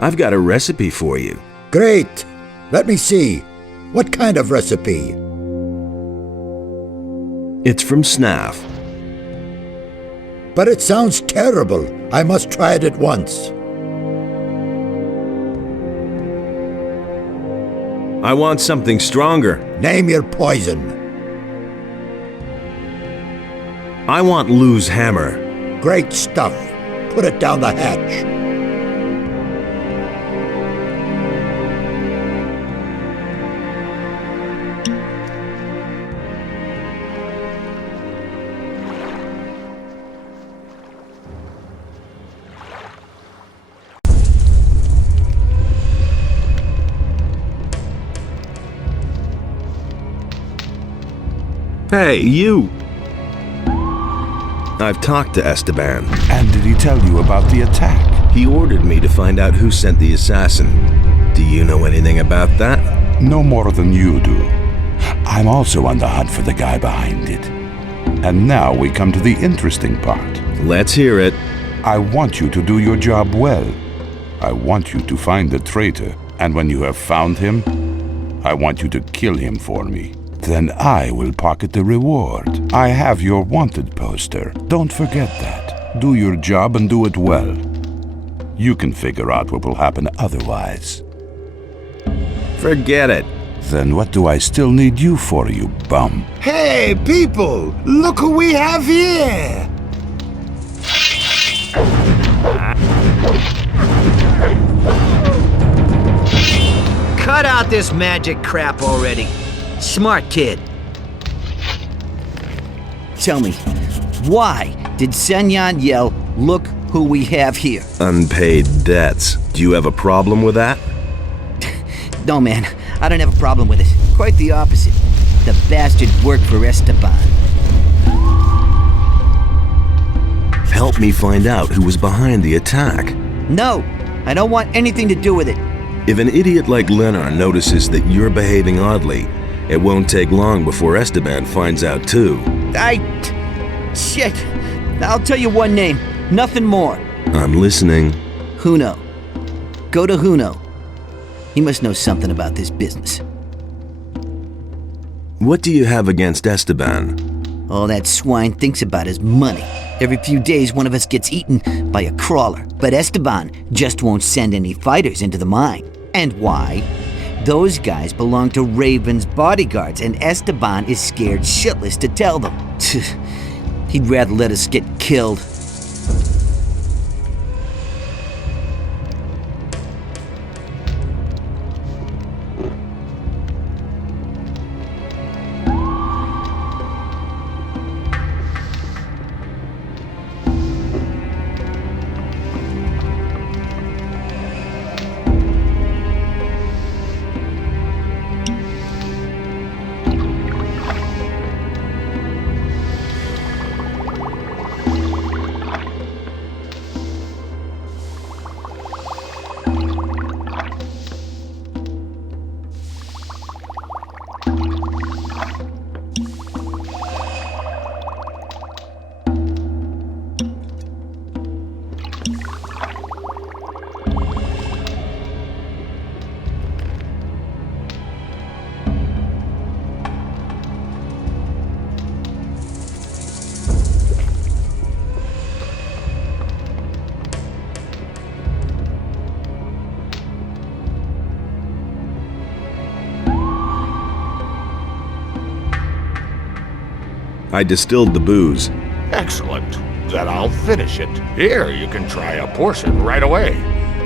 I've got a recipe for you. Great! Let me see. What kind of recipe? It's from Snaff. But it sounds terrible. I must try it at once. I want something stronger. Name your poison. I want Lou's hammer. Great stuff. Put it down the hatch. Hey, you! I've talked to Esteban. And did he tell you about the attack? He ordered me to find out who sent the assassin. Do you know anything about that? No more than you do. I'm also on the hunt for the guy behind it. And now we come to the interesting part. Let's hear it. I want you to do your job well. I want you to find the traitor, and when you have found him, I want you to kill him for me. Then I will pocket the reward. I have your wanted poster. Don't forget that. Do your job and do it well. You can figure out what will happen otherwise. Forget it. Then what do I still need you for, you bum? Hey, people! Look who we have here! Cut out this magic crap already. Smart kid. Tell me, why did Senyan yell, "Look who we have here"? Unpaid debts. Do you have a problem with that? No, man, I don't have a problem with it. Quite the opposite. The bastard worked for Esteban. Help me find out who was behind the attack. No, I don't want anything to do with it. If an idiot like Leonard notices that you're behaving oddly, it won't take long before Esteban finds out too. Shit. I'll tell you one name, nothing more. I'm listening. Huno. Go to Huno. He must know something about this business. What do you have against Esteban? All that swine thinks about is money. Every few days one of us gets eaten by a crawler. But Esteban just won't send any fighters into the mine. And why? Those guys belong to Raven's bodyguards, and Esteban is scared shitless to tell them. He'd rather let us get killed. I distilled the booze. Excellent. Then I'll finish it. Here, you can try a portion right away.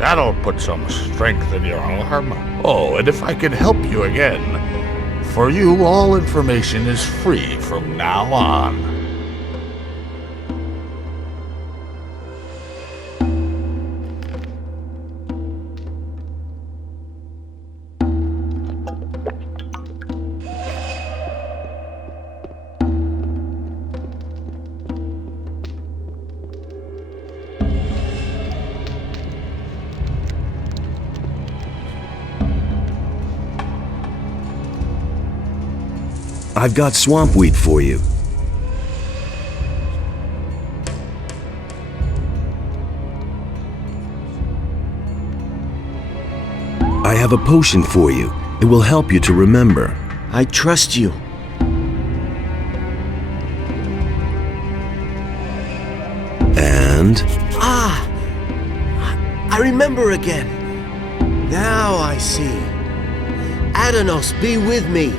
That'll put some strength in your arm. Oh, and if I can help you again, for you, all information is free from now on. I've got swamp wheat for you. I have a potion for you. It will help you to remember. I trust you. And? I remember again. Now I see. Adanos, be with me.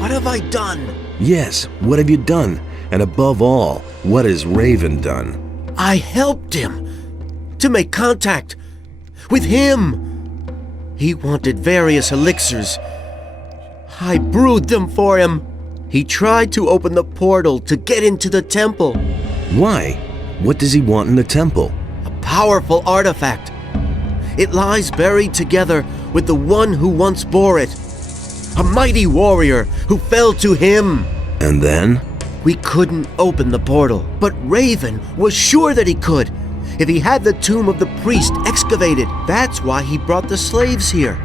What have I done? Yes, what have you done? And above all, what has Raven done? I helped him to make contact with him. He wanted various elixirs. I brewed them for him. He tried to open the portal to get into the temple. Why? What does he want in the temple? A powerful artifact. It lies buried together with the one who once bore it. A mighty warrior who fell to him. And then? We couldn't open the portal, but Raven was sure that he could. If he had the tomb of the priest excavated, that's why he brought the slaves here.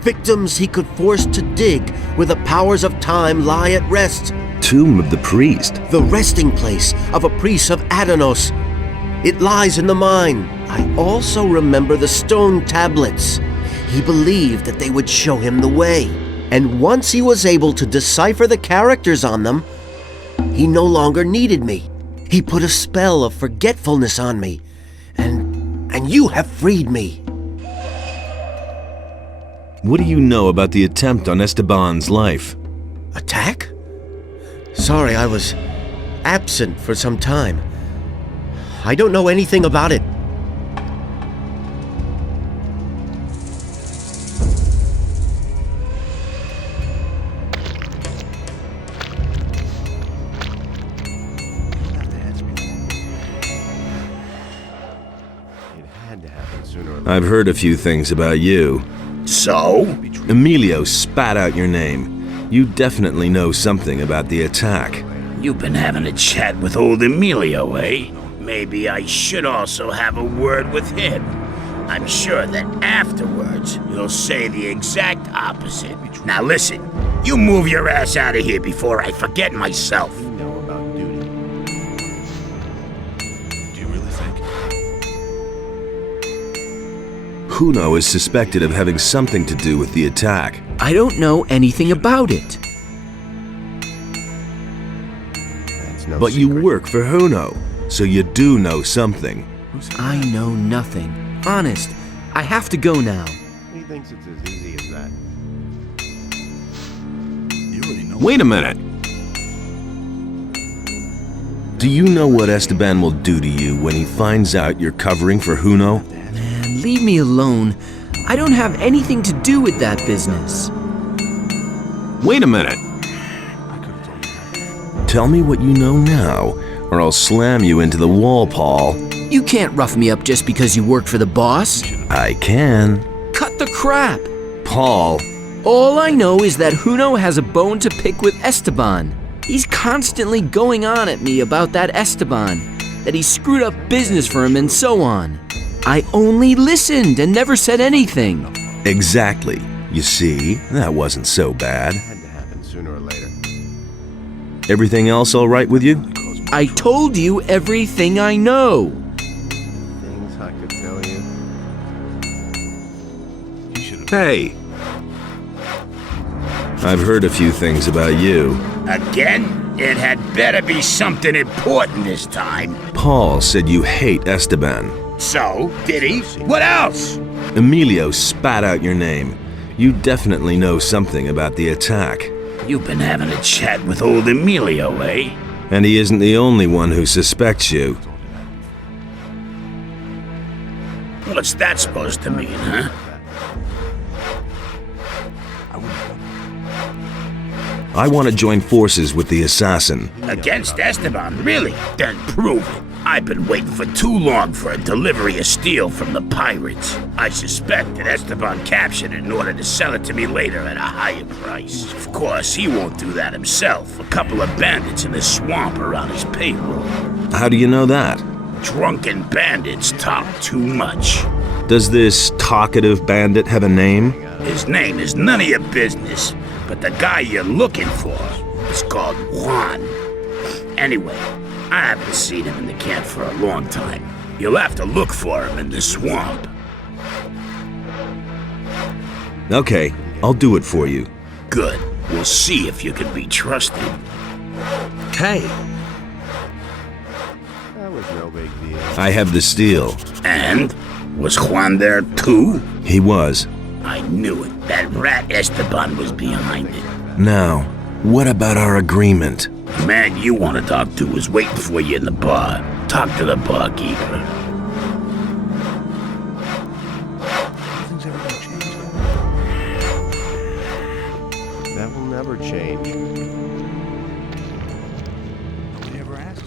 Victims he could force to dig where the powers of time lie at rest. Tomb of the priest? The resting place of a priest of Adanos. It lies in the mine. I also remember the stone tablets. He believed that they would show him the way. And once he was able to decipher the characters on them, he no longer needed me. He put a spell of forgetfulness on me. And you have freed me. What do you know about the attempt on Esteban's life? Attack? Sorry, I was absent for some time. I don't know anything about it. I've heard a few things about you. So? Emilio spat out your name. You definitely know something about the attack. You've been having a chat with old Emilio, eh? Maybe I should also have a word with him. I'm sure that afterwards, you'll say the exact opposite. Now listen, you move your ass out of here before I forget myself. Huno is suspected of having something to do with the attack. I don't know anything about it. But you work for Huno, so you do know something. I know nothing. Honest, I have to go now. He thinks it's as easy as that. Wait a minute. Do you know what Esteban will do to you when he finds out you're covering for Huno? Man, leave me alone. I don't have anything to do with that business. Wait a minute. Tell me what you know now, or I'll slam you into the wall, Paul. You can't rough me up just because you work for the boss. I can. Cut the crap. Paul. All I know is that Huno has a bone to pick with Esteban. He's constantly going on at me about that Esteban, that he screwed up business for him and so on. I only listened and never said anything. Exactly. You see, that wasn't so bad. Had to happen sooner or later. Everything else all right with you? I told you everything I know. Things I could tell you. Hey. I've heard a few things about you. Again? It had better be something important this time. Paul said you hate Esteban. So, did he? What else? Emilio spat out your name. You definitely know something about the attack. You've been having a chat with old Emilio, eh? And he isn't the only one who suspects you. What's that supposed to mean, huh? I want to join forces with the assassin. Against Esteban, really? Then prove it. I've been waiting for too long for a delivery of steel from the pirates. I suspect that Esteban captured it in order to sell it to me later at a higher price. Of course, he won't do that himself. A couple of bandits in the swamp are on his payroll. How do you know that? Drunken bandits talk too much. Does this talkative bandit have a name? His name is none of your business, but the guy you're looking for is called Juan. Anyway, I haven't seen him in the camp for a long time. You'll have to look for him in the swamp. Okay, I'll do it for you. Good. We'll see if you can be trusted. Hey, That was no big deal. I have the steel. And? Was Juan there too? He was. I knew it. That rat Esteban was behind it. Now, what about our agreement? The man you want to talk to is waiting for you in the bar. Talk to the barkeeper. That will never change. Nobody ever asked.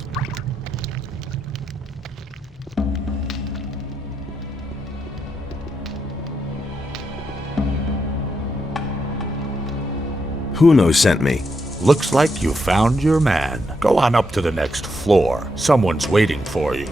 Huno sent me. Looks like you found your man. Go on up to the next floor. Someone's waiting for you.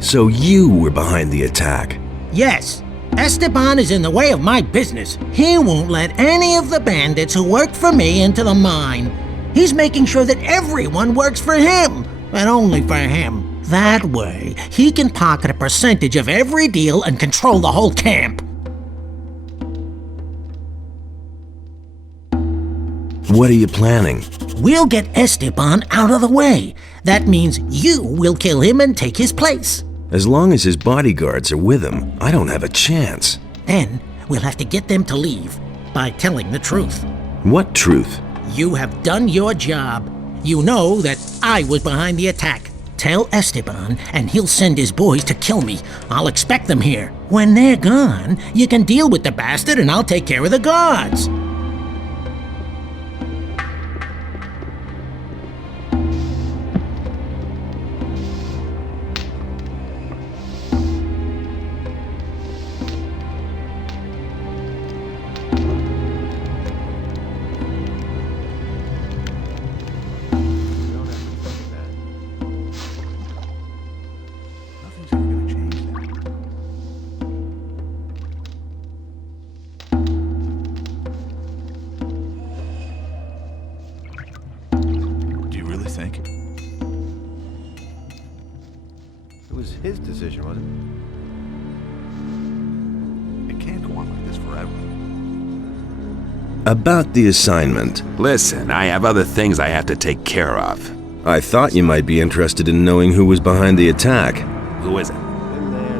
So you were behind the attack. Yes, Esteban is in the way of my business. He won't let any of the bandits who work for me into the mine. He's making sure that everyone works for him, and only for him. That way, he can pocket a percentage of every deal and control the whole camp. What are you planning? We'll get Esteban out of the way. That means you will kill him and take his place. As long as his bodyguards are with him, I don't have a chance. Then, we'll have to get them to leave by telling the truth. What truth? You have done your job. You know that I was behind the attack. Tell Esteban, and he'll send his boys to kill me. I'll expect them here. When they're gone, you can deal with the bastard and I'll take care of the guards. It was his decision, wasn't it? It can't go on like this forever. About the assignment. listen, I have other things I have to take care of. I thought you might be interested in knowing who was behind the attack. Who is it?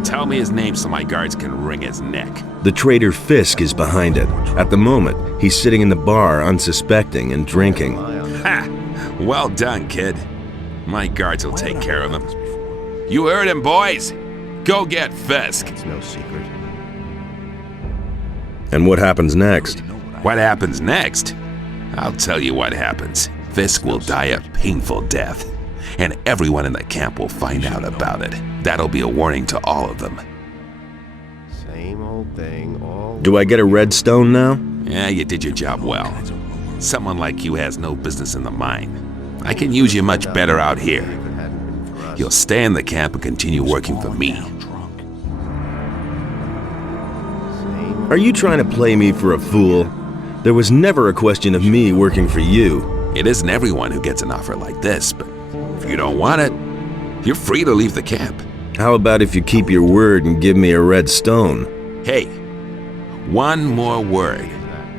Tell me his name so my guards can wring his neck. The traitor Fisk is behind it. At the moment, he's sitting in the bar unsuspecting and drinking. Ha! Well done, kid. My guards will take care of him. You heard him, boys. Go get Fisk. It's no secret. And what happens next? What happens next? I'll tell you what happens. Fisk will die a painful death, and everyone in the camp will find out about it. That'll be a warning to all of them. Same old thing, all... Do I get a red stone now? Yeah, you did your job well. Someone like you has no business in the mine. I can use you much better out here. You'll stay in the camp and continue working for me. Are you trying to play me for a fool? There was never a question of me working for you. It isn't everyone who gets an offer like this, but if you don't want it, you're free to leave the camp. How about if you keep your word and give me a red stone? Hey, one more word.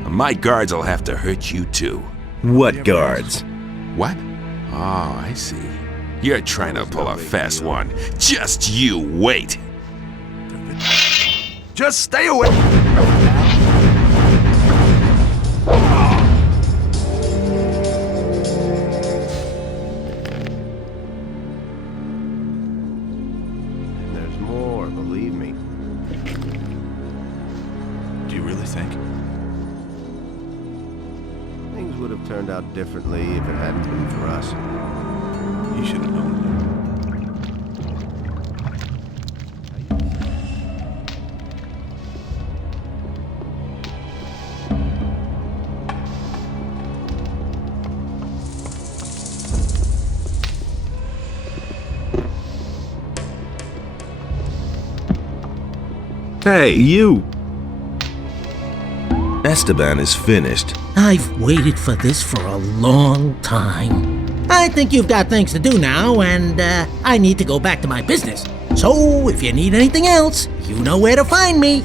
My guards will have to hurt you too. What guards? What? Oh, I see. You're trying to pull a fast one. Just you wait. Just stay away. And there's more, believe me. Do you really think? Things would have turned out differently if it hadn't been for us. You should have known that. Hey, you! Esteban is finished. I've waited for this for a long time. I think you've got things to do now, and I need to go back to my business. So, if you need anything else, you know where to find me.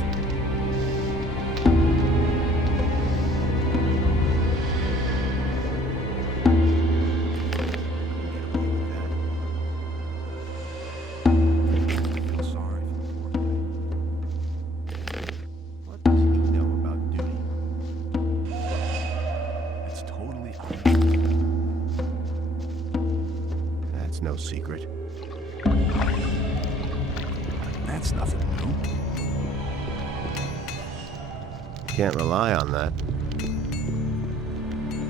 No secret. That's nothing new. Can't rely on that.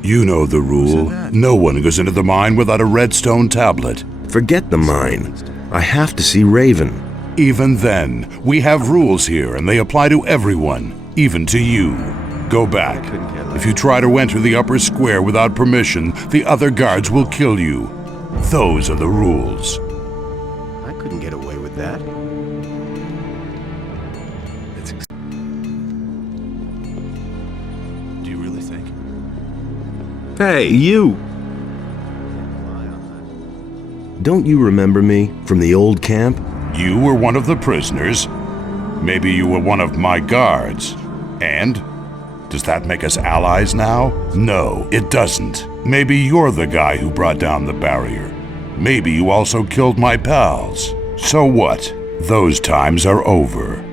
You know the rule. No one goes into the mine without a redstone tablet. Forget the mine. I have to see Raven. Even then, we have rules here and they apply to everyone, even to you. Go back. If you try to enter the upper square without permission, the other guards will kill you. Those are the rules. I couldn't get away with that. Do you really think? Hey, you! Don't you remember me from the old camp? You were one of the prisoners. Maybe you were one of my guards. And? Does that make us allies now? No, it doesn't. Maybe you're the guy who brought down the barrier. Maybe you also killed my pals. So what? Those times are over.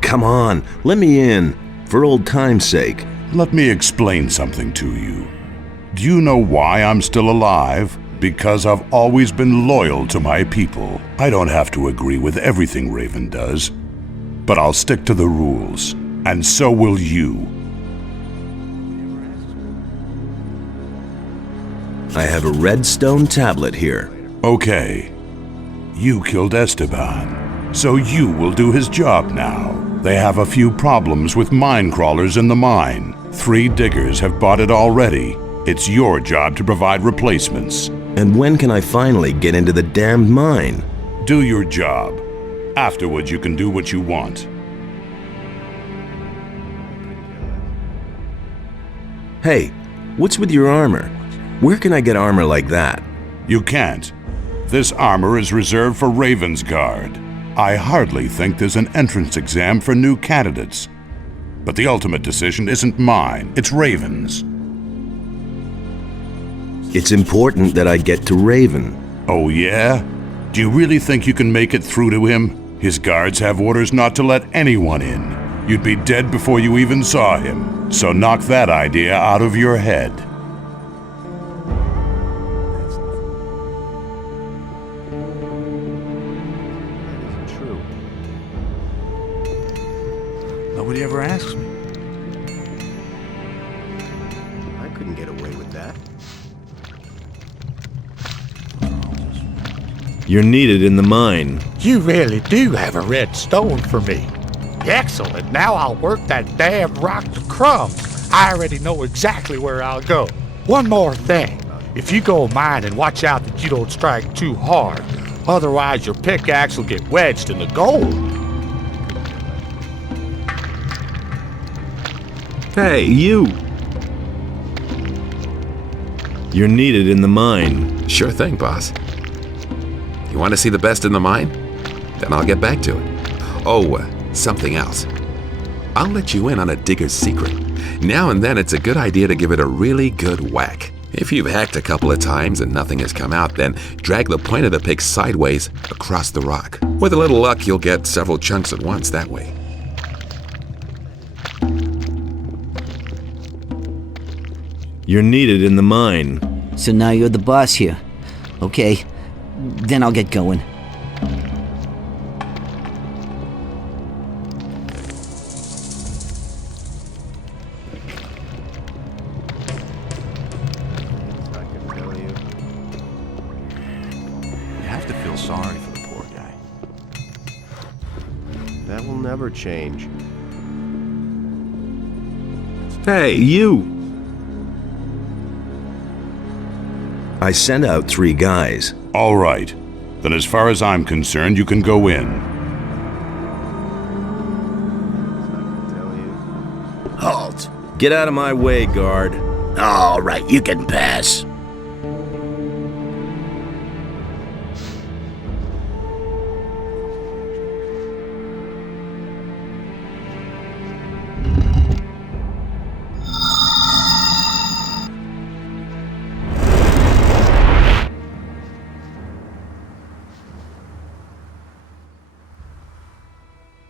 Come on, let me in, for old time's sake. Let me explain something to you. Do you know why I'm still alive? Because I've always been loyal to my people. I don't have to agree with everything Raven does, but I'll stick to the rules, and so will you. I have a redstone tablet here. Okay. You killed Esteban, so you will do his job now. They have a few problems with mine crawlers in the mine. 3 diggers have bought it already. It's your job to provide replacements. And when can I finally get into the damned mine? Do your job. Afterwards, you can do what you want. Hey, what's with your armor? Where can I get armor like that? You can't. This armor is reserved for Raven's Guard. I hardly think there's an entrance exam for new candidates. But the ultimate decision isn't mine, it's Raven's. It's important that I get to Raven. Oh yeah? Do you really think you can make it through to him? His guards have orders not to let anyone in. You'd be dead before you even saw him. So knock that idea out of your head. Nobody ever asks me. I couldn't get away with that. You're needed in the mine. You really do have a red stone for me. Excellent. Now I'll work that damn rock to crumbs. I already know exactly where I'll go. One more thing. If you go mining, watch out that you don't strike too hard. Otherwise, your pickaxe will get wedged in the gold. Hey, you! You're needed in the mine. Sure thing, boss. You want to see the best in the mine? Then I'll get back to it. Oh, something else. I'll let you in on a digger's secret. Now and then it's a good idea to give it a really good whack. If you've hacked a couple of times and nothing has come out, then drag the point of the pick sideways across the rock. With a little luck, you'll get several chunks at once that way. You're needed in the mine. So now you're the boss here. Okay, then I'll get going. You have to feel sorry for the poor guy. That will never change. Hey, you! I sent out 3 guys. All right. Then as far as I'm concerned, you can go in. Halt! Get out of my way, guard. All right, you can pass.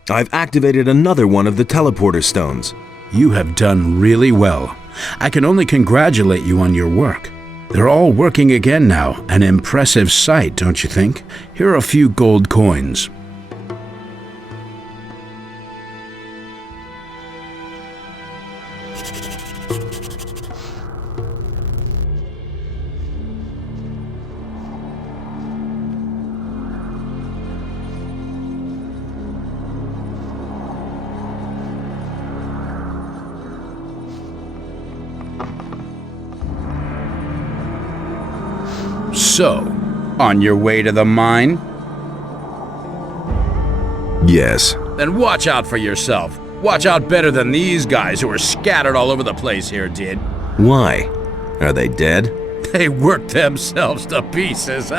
I've activated another one of the teleporter stones. You have done really well. I can only congratulate you on your work. They're all working again now. An impressive sight, don't you think? Here are a few gold coins. So, on your way to the mine? Yes. Then watch out for yourself. Watch out better than these guys who are scattered all over the place here did. Why? Are they dead? They worked themselves to pieces.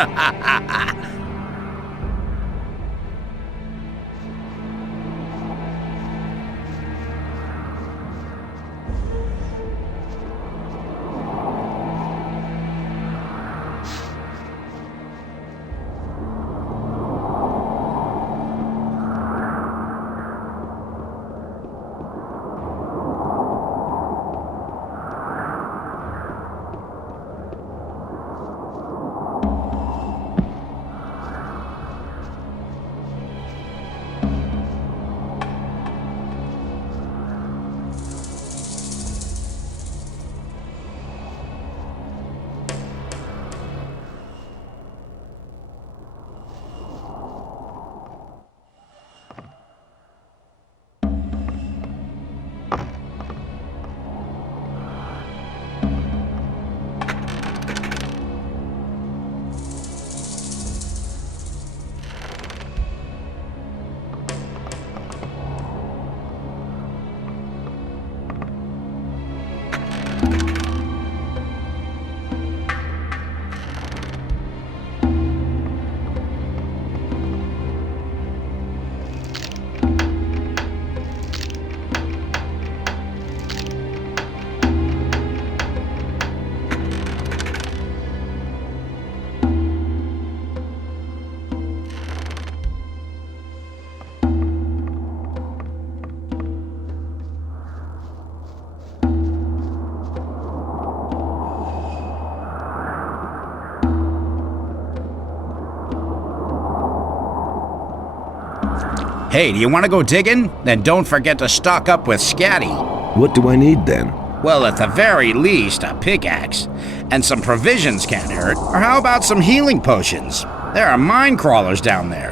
Hey, do you want to go digging? Then don't forget to stock up with scatty. What do I need then? Well, at the very least, a pickaxe. And some provisions can't hurt. Or how about some healing potions? There are mine crawlers down there.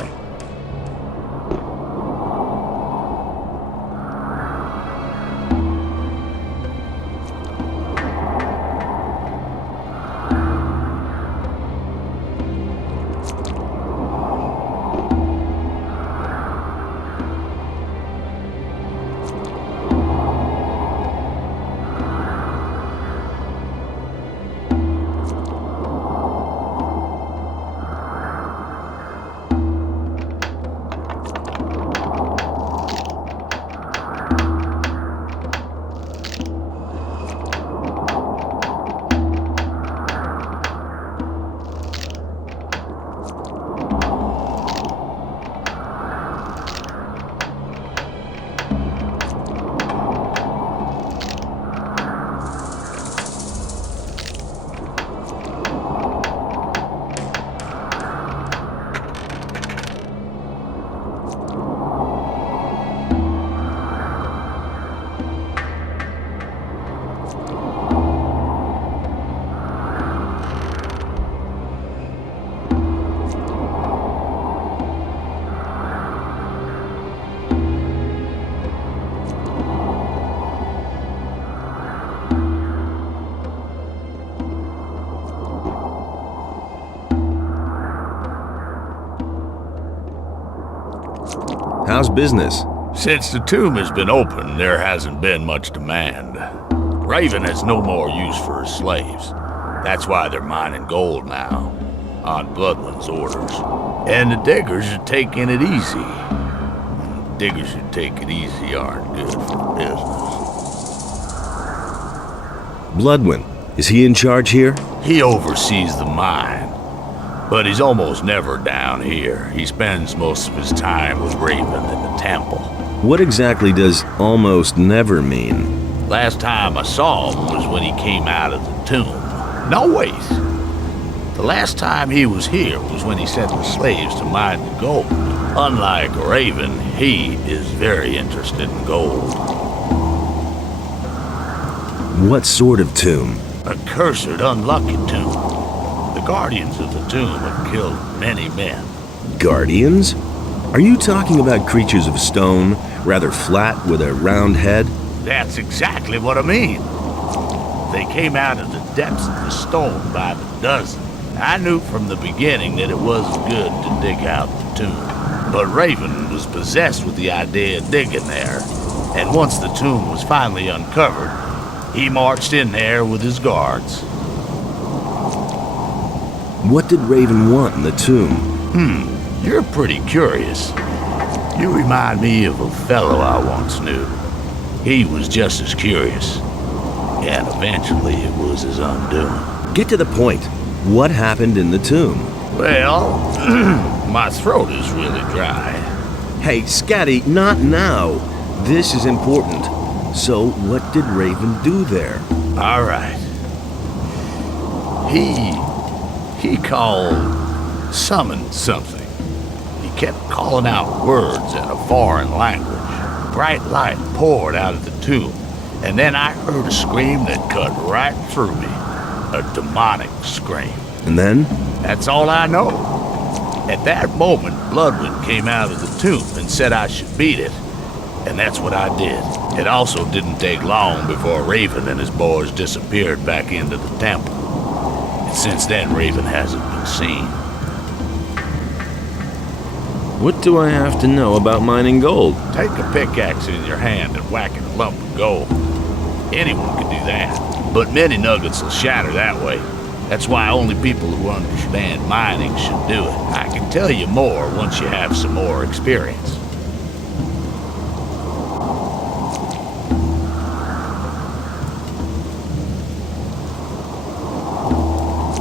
How's business? Since the tomb has been open, there hasn't been much demand. Raven has no more use for his slaves. That's why they're mining gold now, on Bloodwind's orders. And the diggers are taking it easy. Diggers who take it easy aren't good for business. Bloodwind, is he in charge here? He oversees the mine, but he's almost never down here. He spends most of his time with Raven in the temple. What exactly does almost never mean? Last time I saw him was when he came out of the tomb. No, wait. The last time he was here was when he sent the slaves to mine the gold. Unlike Raven, he is very interested in gold. What sort of tomb? A cursed, unlucky tomb. The guardians of the tomb have killed many men. Guardians? Are you talking about creatures of stone, rather flat with a round head? That's exactly what I mean. They came out of the depths of the stone by the dozen. I knew from the beginning that it wasn't good to dig out the tomb. But Raven was possessed with the idea of digging there. And once the tomb was finally uncovered, he marched in there with his guards. What did Raven want in the tomb? You're pretty curious. You remind me of a fellow I once knew. He was just as curious. And eventually it was his undoing. Get to the point. What happened in the tomb? Well, my throat is really dry. Hey, Scatty, not now. This is important. So, what did Raven do there? All right. He summoned something. He kept calling out words in a foreign language. Bright light poured out of the tomb, and then I heard a scream that cut right through me. A demonic scream. And then? That's all I know. At that moment, Bloodwind came out of the tomb and said I should beat it. And that's what I did. It also didn't take long before Raven and his boys disappeared back into the temple. And since then, Raven hasn't been seen. What do I have to know about mining gold? Take a pickaxe in your hand and whack a lump of gold. Anyone can do that, but many nuggets will shatter that way. That's why only people who understand mining should do it. I can tell you more once you have some more experience.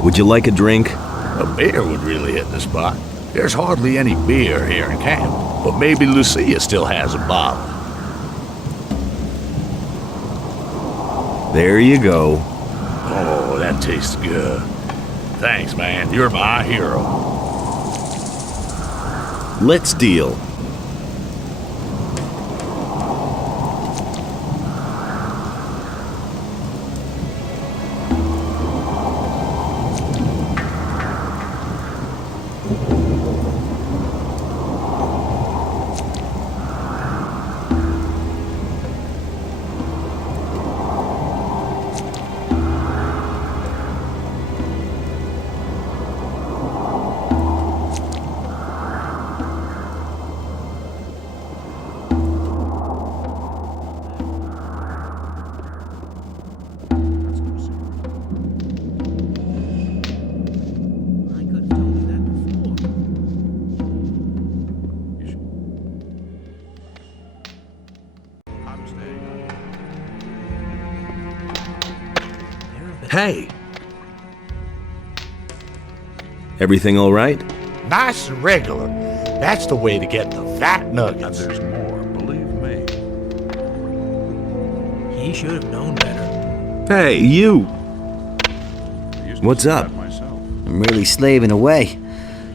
Would you like a drink? A beer would really hit the spot. There's hardly any beer here in camp, but maybe Lucia still has a bottle. There you go. Oh, that tastes good. Thanks, man. You're my hero. Let's deal. Hey! Everything all right? Nice and regular. That's the way to get the fat nuggets. And there's more, believe me. He should have known better. Hey, you! What's up? I'm really slaving away.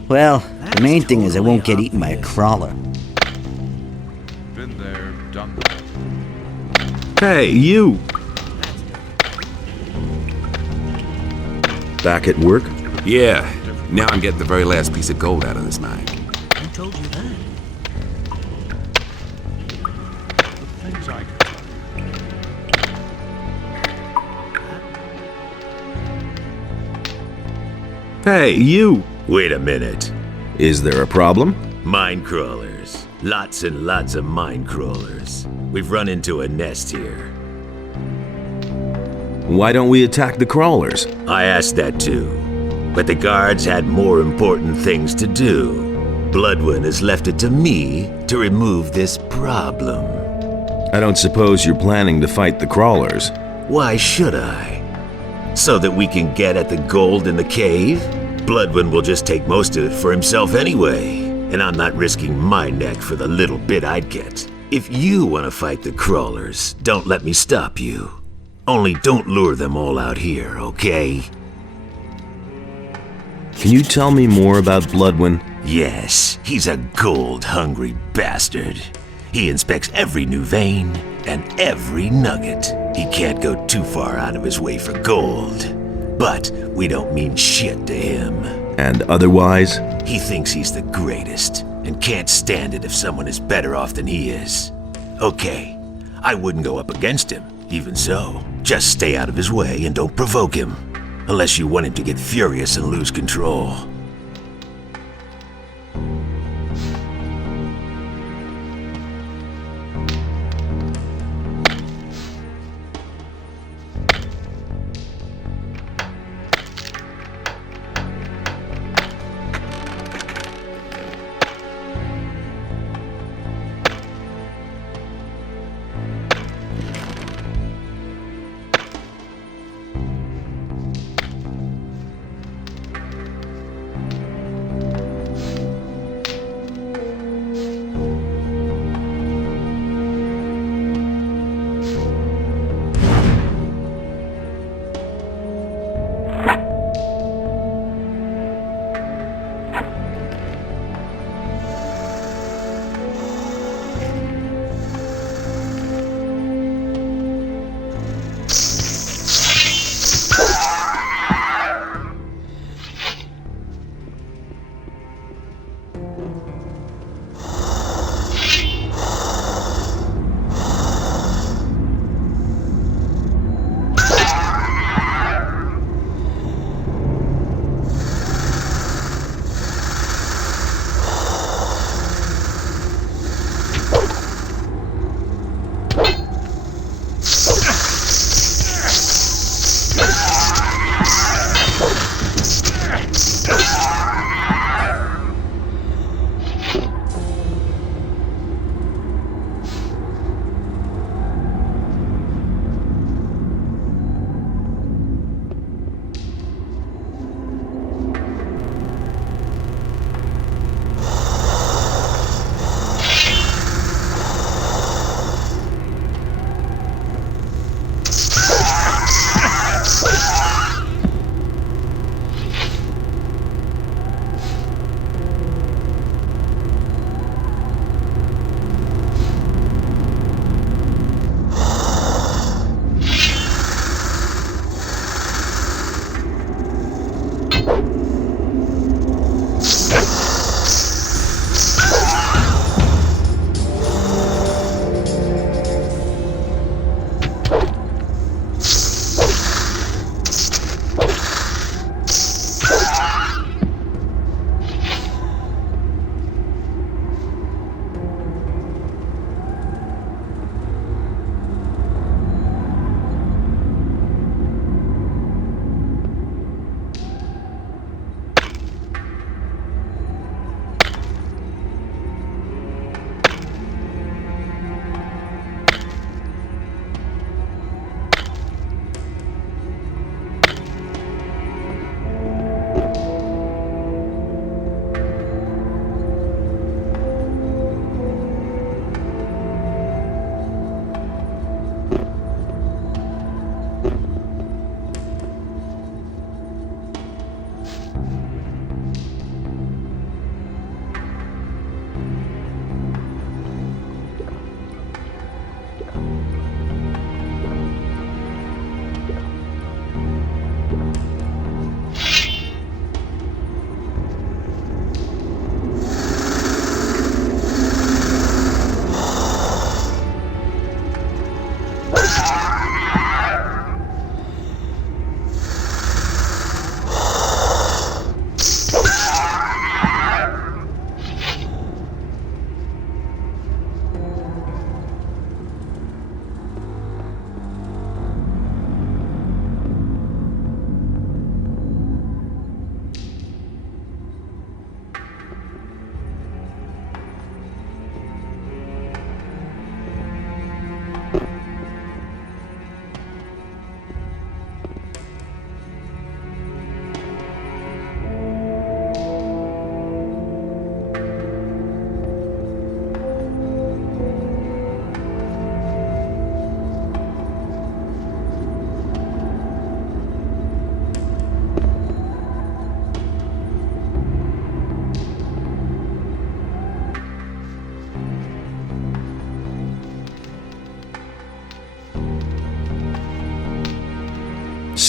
Well, the main thing is I won't get eaten by a crawler. Been there, done that. Hey, you! Back at work? Yeah. Now I'm getting the very last piece of gold out of this mine. Who told you that? Things I Hey, you! Wait a minute. Is there a problem? Mine crawlers. Lots and lots of mine crawlers. We've run into a nest here. Why don't we attack the crawlers? I asked that too, but the guards had more important things to do. Bloodwin has left it to me to remove this problem. I don't suppose you're planning to fight the crawlers. Why should I? So that we can get at the gold in the cave? Bloodwin will just take most of it for himself anyway, and I'm not risking my neck for the little bit I'd get. If you want to fight the crawlers, don't let me stop you. Only don't lure them all out here, okay? Can you tell me more about Bloodwin? Yes, he's a gold-hungry bastard. He inspects every new vein and every nugget. He can't go too far out of his way for gold. But we don't mean shit to him. And otherwise? He thinks he's the greatest and can't stand it if someone is better off than he is. Okay, I wouldn't go up against him, even so. Just stay out of his way and don't provoke him, unless you want him to get furious and lose control.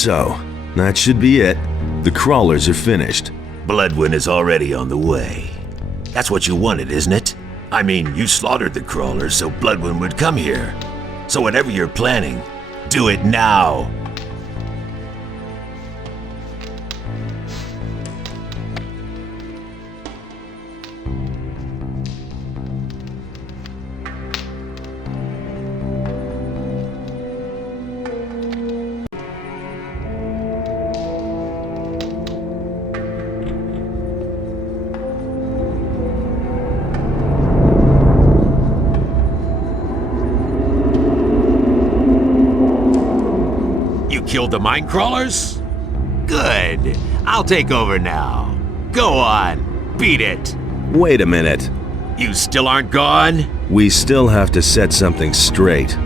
So, that should be it. The crawlers are finished. Bloodwind is already on the way. That's what you wanted, isn't it? I mean, you slaughtered the crawlers so Bloodwind would come here. So whatever you're planning, do it now. Killed the mine crawlers? Good. I'll take over now. Go on. Beat it. Wait a minute. You still aren't gone? We still have to set something straight.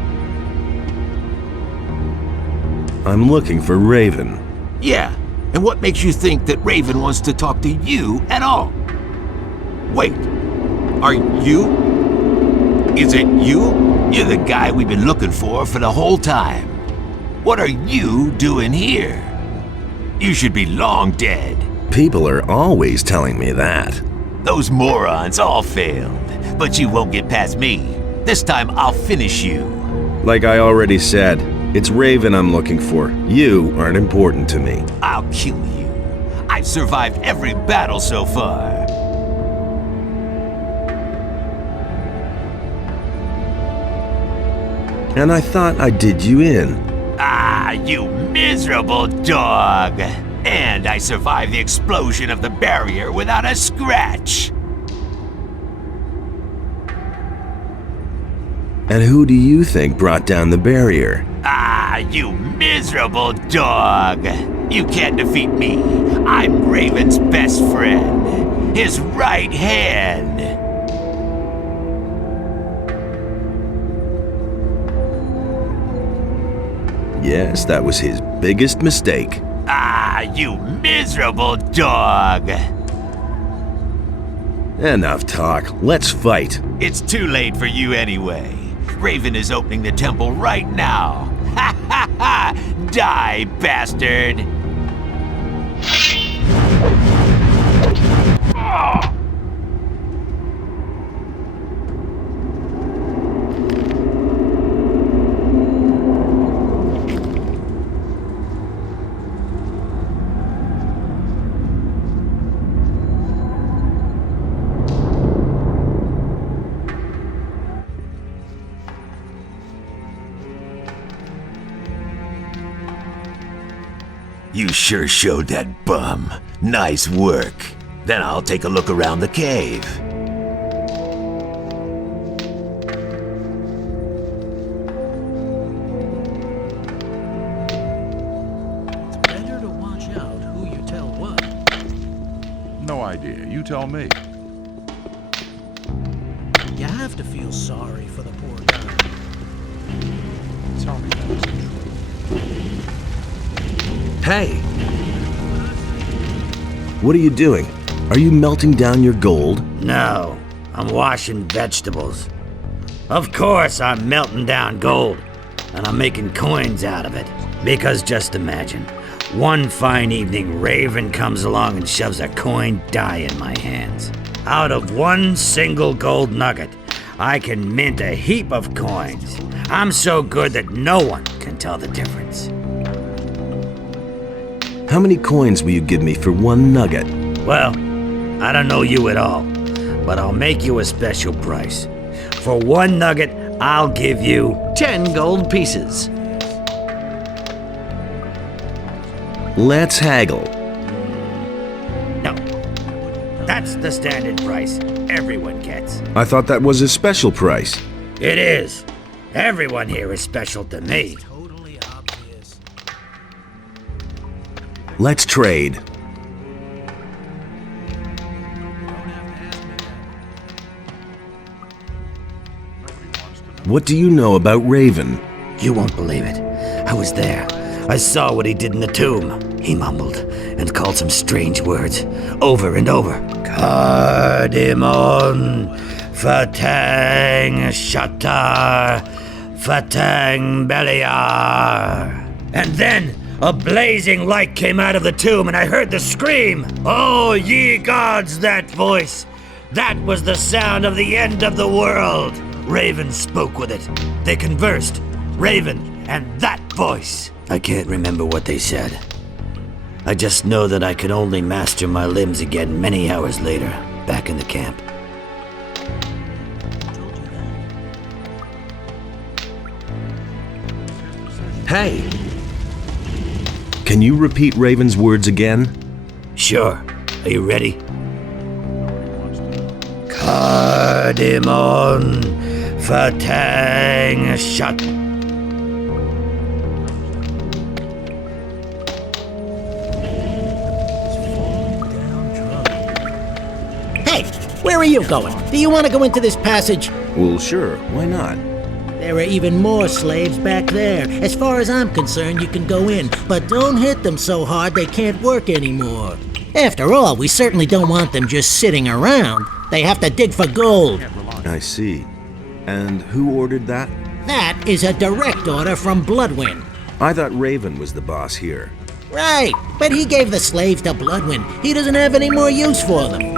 I'm looking for Raven. Yeah. And what makes you think that Raven wants to talk to you at all? Wait. Are you? Is it you? You're the guy we've been looking for the whole time. What are you doing here? You should be long dead. People are always telling me that. Those morons all failed, but you won't get past me. This time I'll finish you. Like I already said, it's Raven I'm looking for. You aren't important to me. I'll kill you. I've survived every battle so far. And I thought I did you in. Ah, you miserable dog! And I survived the explosion of the barrier without a scratch! And who do you think brought down the barrier? Ah, you miserable dog! You can't defeat me. I'm Raven's best friend. His right hand. Yes, that was his biggest mistake. Ah, you miserable dog! Enough talk. Let's fight. It's too late for you anyway. Raven is opening the temple right now. Ha ha ha! Die, bastard! You sure showed that bum. Nice work. Then I'll take a look around the cave. It's better to watch out who you tell what. No idea. You tell me. You have to feel sorry for the poor guy. Tell me that isn't true. Hey! What are you doing? Are you melting down your gold? No, I'm washing vegetables. Of course I'm melting down gold, and I'm making coins out of it. Because just imagine, one fine evening Raven comes along and shoves a coin die in my hands. Out of one single gold nugget, I can mint a heap of coins. I'm so good that no one can tell the difference. How many coins will you give me for one nugget? Well, I don't know you at all, but I'll make you a special price. For one nugget, I'll give you 10 gold pieces. Let's haggle. No. That's the standard price everyone gets. I thought that was a special price. It is. Everyone here is special to me. Let's trade. What do you know about Raven? You won't believe it. I was there. I saw what he did in the tomb. He mumbled and called some strange words over and over. Cardamon, Fatang Shatar, Fatang Beliar. And then A blazing light came out of the tomb, and I heard the scream. Oh, ye gods, that voice! That was the sound of the end of the world. Raven spoke with it. They conversed. Raven and that voice. I can't remember what they said. I just know that I could only master my limbs again many hours later, back in the camp. Hey! Can you repeat Raven's words again? Sure. Are you ready? Cardamom Fatang Shot. Hey, where are you going? Do you want to go into this passage? Well, sure. Why not? There are even more slaves back there. As far as I'm concerned, you can go in, but don't hit them so hard they can't work anymore. After all, we certainly don't want them just sitting around. They have to dig for gold. I see. And who ordered that? That is a direct order from Bloodwind. I thought Raven was the boss here. Right, but he gave the slaves to Bloodwind. He doesn't have any more use for them.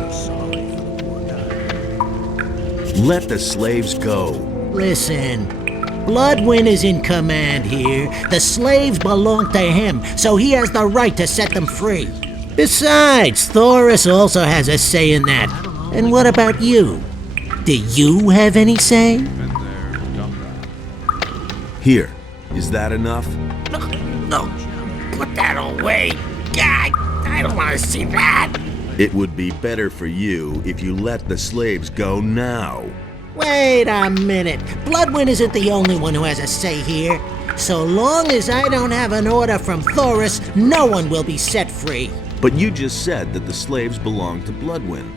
Let the slaves go. Listen, Bloodwind is in command here. The slaves belong to him, so he has the right to set them free. Besides, Thoris also has a say in that. And what about you? Do you have any say? Here, is that enough? No, put that away. God, I don't want to see that. It would be better for you if you let the slaves go now. Wait a minute. Bloodwind isn't the only one who has a say here. So long as I don't have an order from Thoris, no one will be set free. But you just said that the slaves belong to Bloodwind.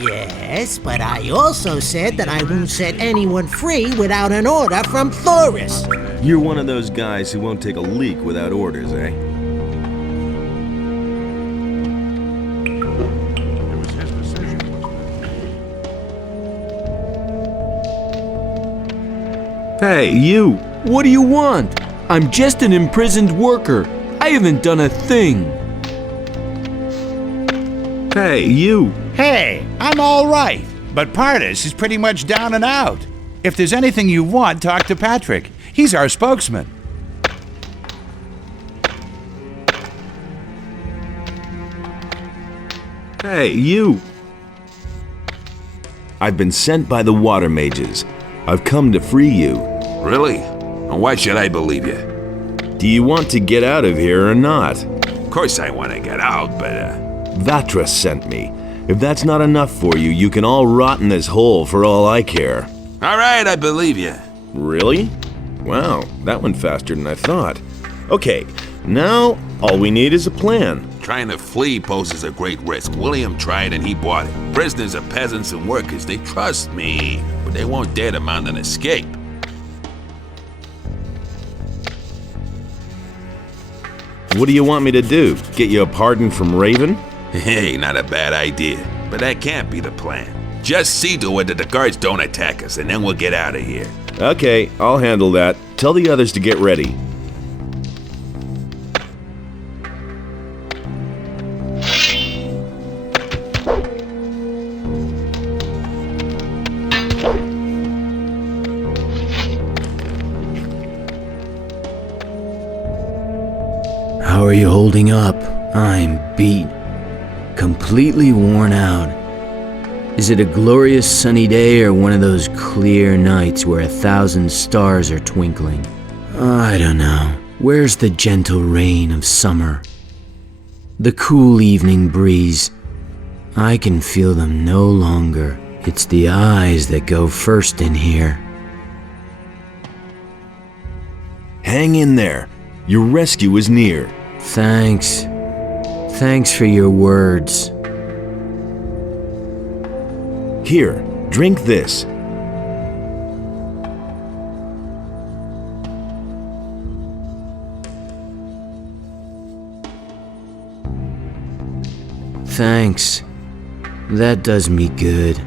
Yes, but I also said that I won't set anyone free without an order from Thoris. You're one of those guys who won't take a leak without orders, eh? Hey, you! What do you want? I'm just an imprisoned worker. I haven't done a thing. Hey, you! Hey, I'm all right, but Pardus is pretty much down and out. If there's anything you want, talk to Patrick. He's our spokesman. Hey, you! I've been sent by the water mages. I've come to free you. Really? And why should I believe you? Do you want to get out of here or not? Of course I want to get out, but Vatra sent me. If that's not enough for you, you can all rot in this hole for all I care. All right, I believe you. Really? Wow, that went faster than I thought. Okay, now all we need is a plan. Trying to flee poses a great risk. William tried and he bought it. Prisoners are peasants and workers. They trust me, but they won't dare to mount an escape. What do you want me to do? Get you a pardon from Raven? Hey, not a bad idea. But that can't be the plan. Just see to it that the guards don't attack us, and then we'll get out of here. Okay, I'll handle that. Tell the others to get ready. How are you holding up? I'm beat. Completely worn out. Is it a glorious sunny day or one of those clear nights where 1,000 stars are twinkling? I don't know. Where's the gentle rain of summer? The cool evening breeze? I can feel them no longer. It's the eyes that go first in here. Hang in there. Your rescue is near. Thanks. Thanks for your words. Here, drink this. Thanks. That does me good.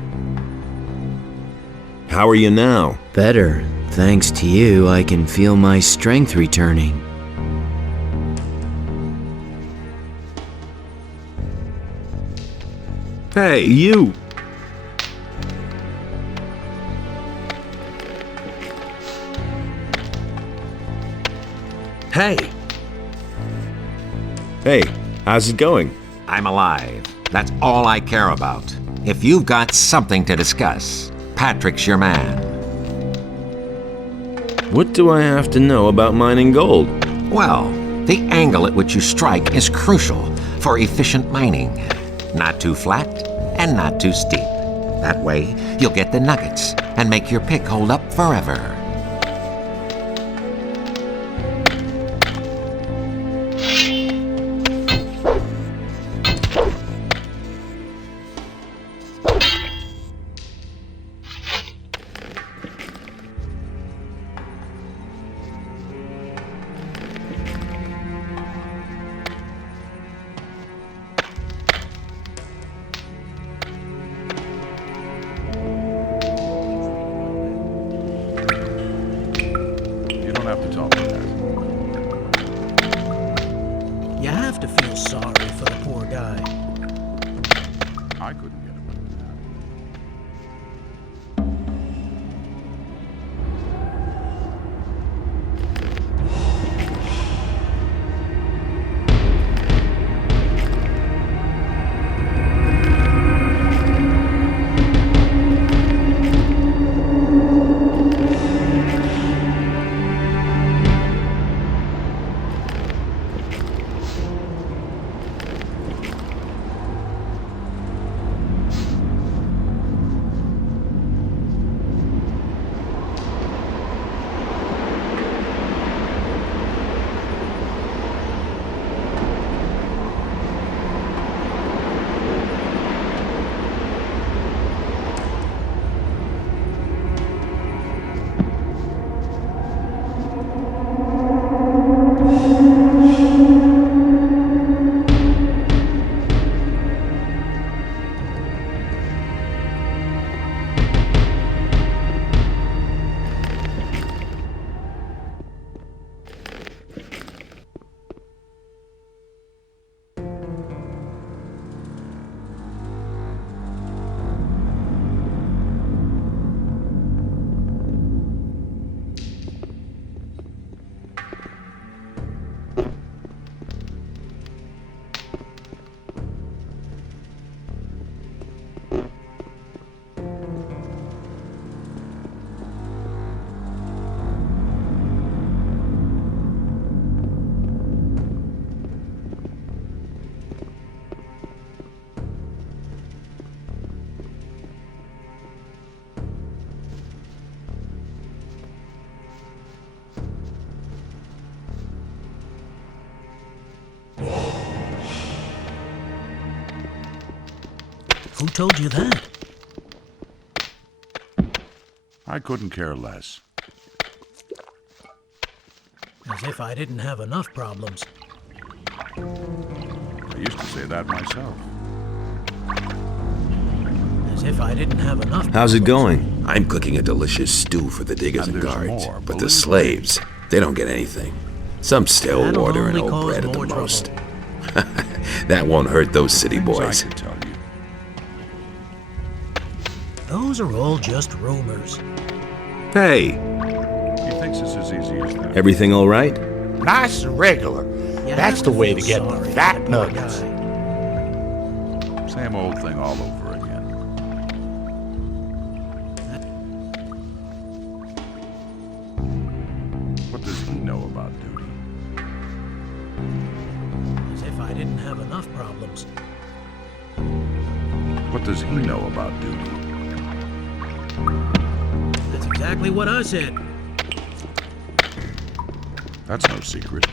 How are you now? Better. Thanks to you, I can feel my strength returning. Hey, you! Hey! Hey, how's it going? I'm alive. That's all I care about. If you've got something to discuss, Patrick's your man. What do I have to know about mining gold? Well, the angle at which you strike is crucial for efficient mining. Not too flat and not too steep. That way, you'll get the nuggets and make your pick hold up forever. You have to feel sorry for the poor guy. I couldn't get away with that. Who told you that? I couldn't care less. As if I didn't have enough problems. I used to say that myself. As if I didn't have enough problems. How's it going? I'm cooking a delicious stew for the diggers and guards, but the slaves, they don't get anything. Some still That'll water and only old cause bread at the more most. That won't hurt those city boys. Those are all just rumors. Hey! He thinks it's as easy as that. Everything all right? Nice and regular. That's the way to get the fat nuggets. Same old thing all over again. What does he know about duty? As if I didn't have enough problems. What does he know about duty? That's exactly what I said. That's no secret.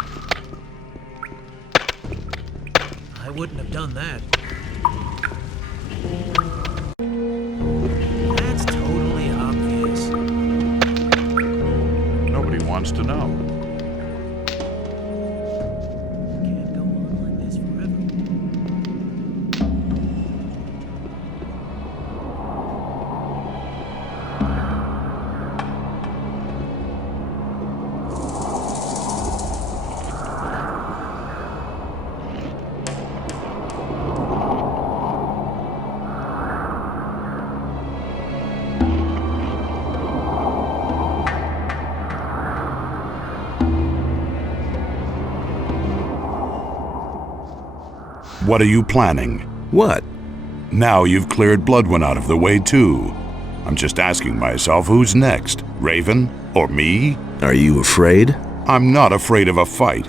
I wouldn't have done that. That's totally obvious. Nobody wants to know. Can't go on like this forever. What are you planning? What? Now you've cleared Bloodwind out of the way, too. I'm just asking myself who's next, Raven or me? Are you afraid? I'm not afraid of a fight,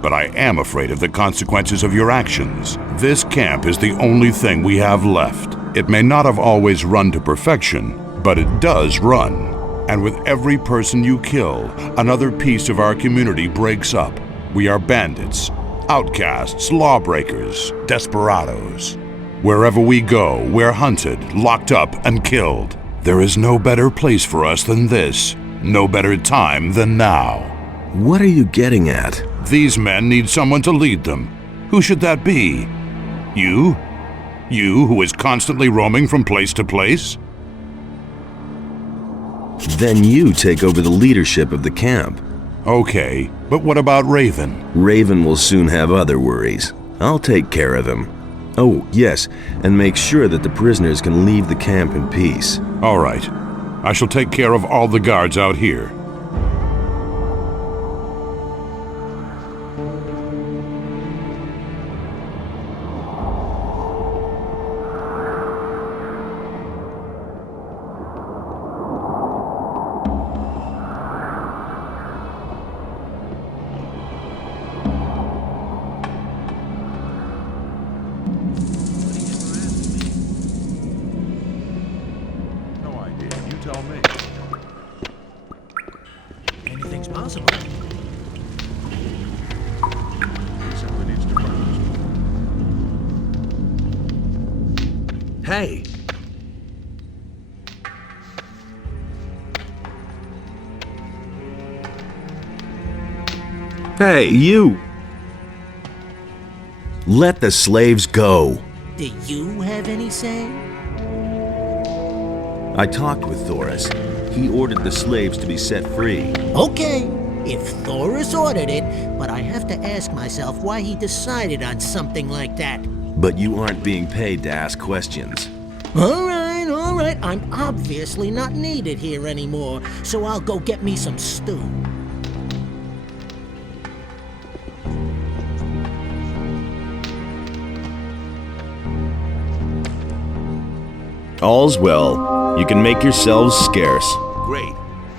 but I am afraid of the consequences of your actions. This camp is the only thing we have left. It may not have always run to perfection, but it does run. And with every person you kill, another piece of our community breaks up. We are bandits, outcasts, lawbreakers, desperados. Wherever we go, we're hunted, locked up, and killed. There is no better place for us than this. No better time than now. What are you getting at? These men need someone to lead them. Who should that be? You? You who is constantly roaming from place to place? Then you take over the leadership of the camp. Okay, but what about Raven? Raven will soon have other worries. I'll take care of him. Oh, yes, and make sure that the prisoners can leave the camp in peace. All right. I shall take care of all the guards out here. Anything's possible. Hey! Hey, you! Let the slaves go. Do you have any say? I talked with Thoris. He ordered the slaves to be set free. Okay, if Thoris ordered it, but I have to ask myself why he decided on something like that. But you aren't being paid to ask questions. All right. I'm obviously not needed here anymore, so I'll go get me some stew. All's well. You can make yourselves scarce. Great.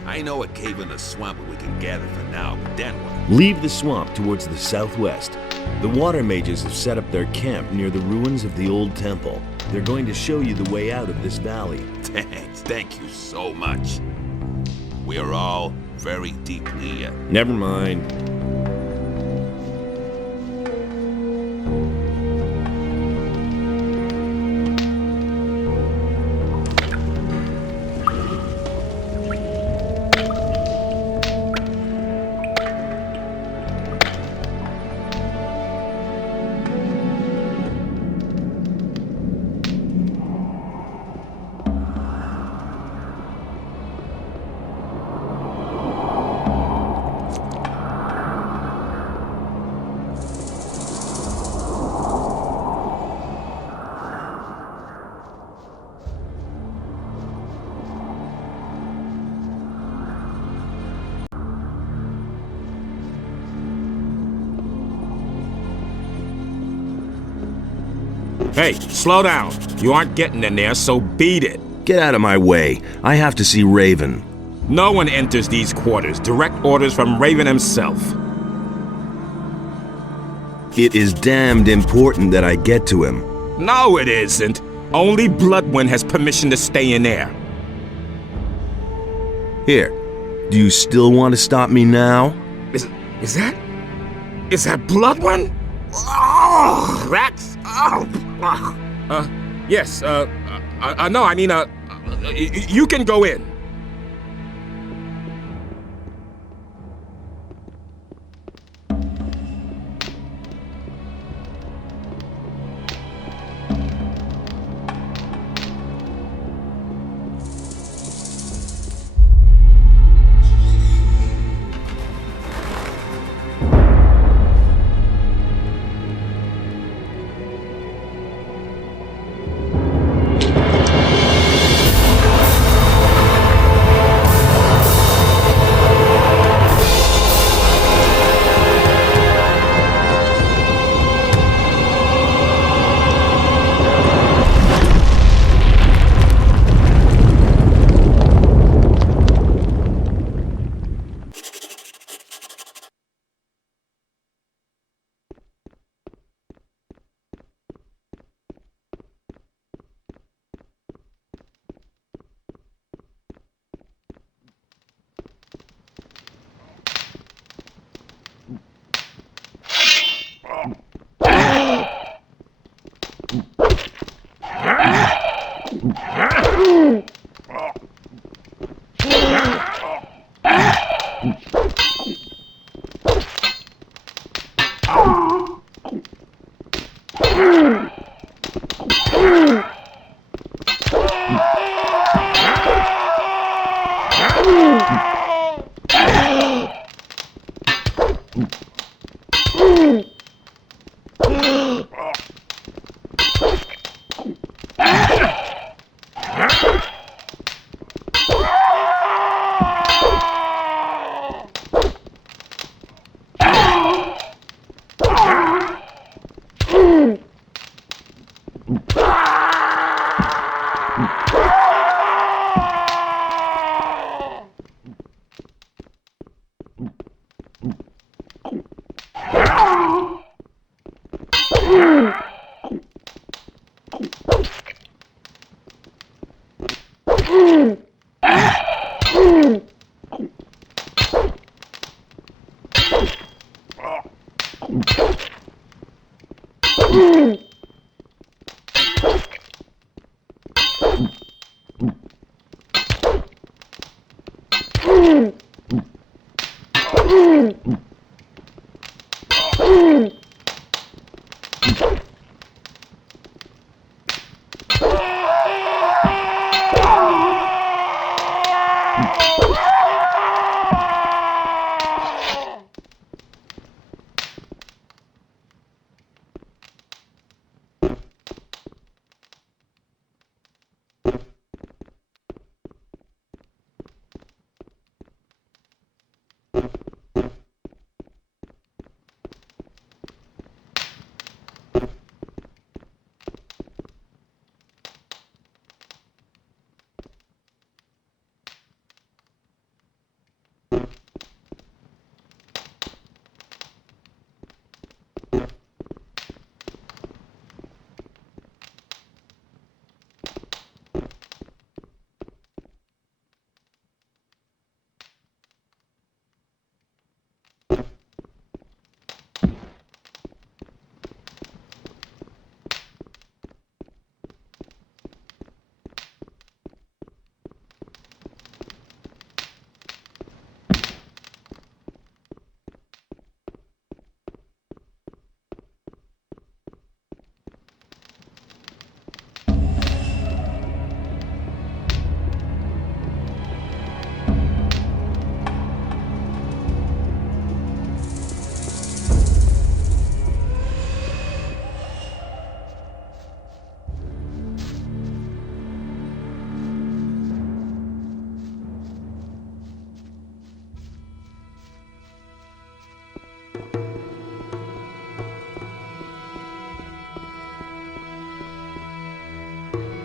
I know a cave in the swamp where we can gather for now, but then what? Leave the swamp towards the southwest. The water mages have set up their camp near the ruins of the old temple. They're going to show you the way out of this valley. Thanks. Thank you so much. We are all very deeply... Never mind. Hey, slow down. You aren't getting in there, so beat it. Get out of my way. I have to see Raven. No one enters these quarters. Direct orders from Raven himself. It is damned important that I get to him. No, it isn't. Only Bloodwind has permission to stay in there. Here, do you still want to stop me now? Is that Bloodwind? Oh, that's... Oh, yes, no, I mean, you can go in.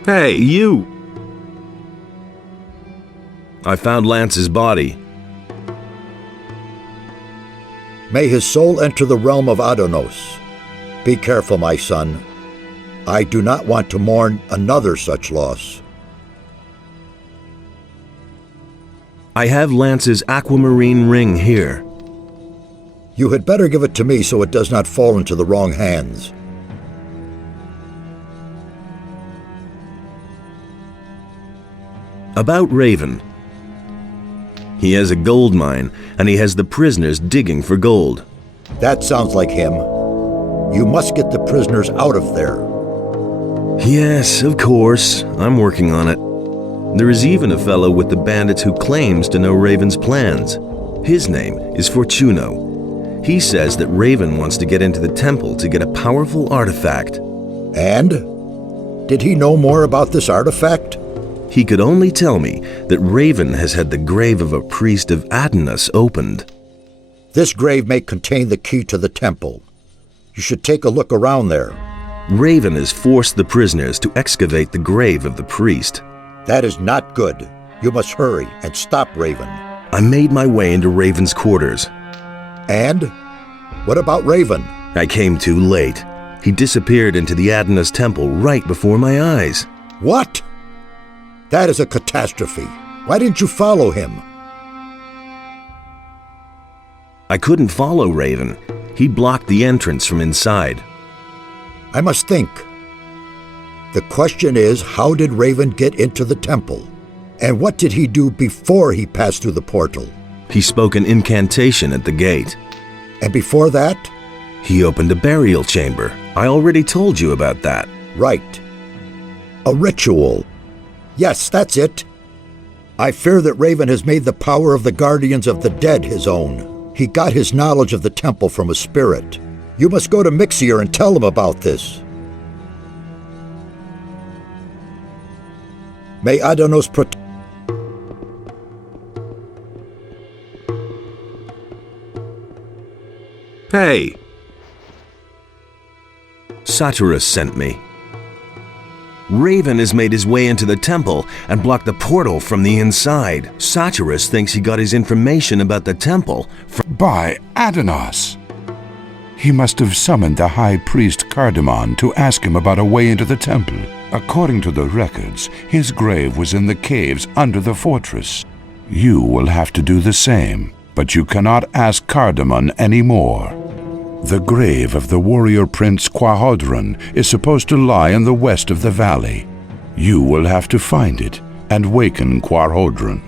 Hey, you! I found Lance's body. May his soul enter the realm of Adonos. Be careful, my son. I do not want to mourn another such loss. I have Lance's aquamarine ring here. You had better give it to me so it does not fall into the wrong hands. About Raven. He has a gold mine, and he has the prisoners digging for gold. That sounds like him. You must get the prisoners out of there. Yes, of course. I'm working on it. There is even a fellow with the bandits who claims to know Raven's plans. His name is Fortuno. He says that Raven wants to get into the temple to get a powerful artifact. And? Did he know more about this artifact? He could only tell me that Raven has had the grave of a priest of Adonis opened. This grave may contain the key to the temple. You should take a look around there. Raven has forced the prisoners to excavate the grave of the priest. That is not good. You must hurry and stop Raven. I made my way into Raven's quarters. And? What about Raven? I came too late. He disappeared into the Adonis temple right before my eyes. What? That is a catastrophe. Why didn't you follow him? I couldn't follow Raven. He blocked the entrance from inside. I must think. The question is, how did Raven get into the temple? And what did he do before he passed through the portal? He spoke an incantation at the gate. And before that? He opened a burial chamber. I already told you about that. Right. A ritual. Yes, that's it. I fear that Raven has made the power of the guardians of the dead his own. He got his knowledge of the temple from a spirit. You must go to Mixir and tell him about this. May Adonos protect. Hey! Satyrus sent me. Raven has made his way into the temple and blocked the portal from the inside. Satyrus thinks he got his information about the temple from— By Adonos! He must have summoned the high priest Cardamon to ask him about a way into the temple. According to the records, his grave was in the caves under the fortress. You will have to do the same, but you cannot ask Cardamon anymore. The grave of the warrior prince Quahodron is supposed to lie in the west of the valley. You will have to find it and waken Quahodron.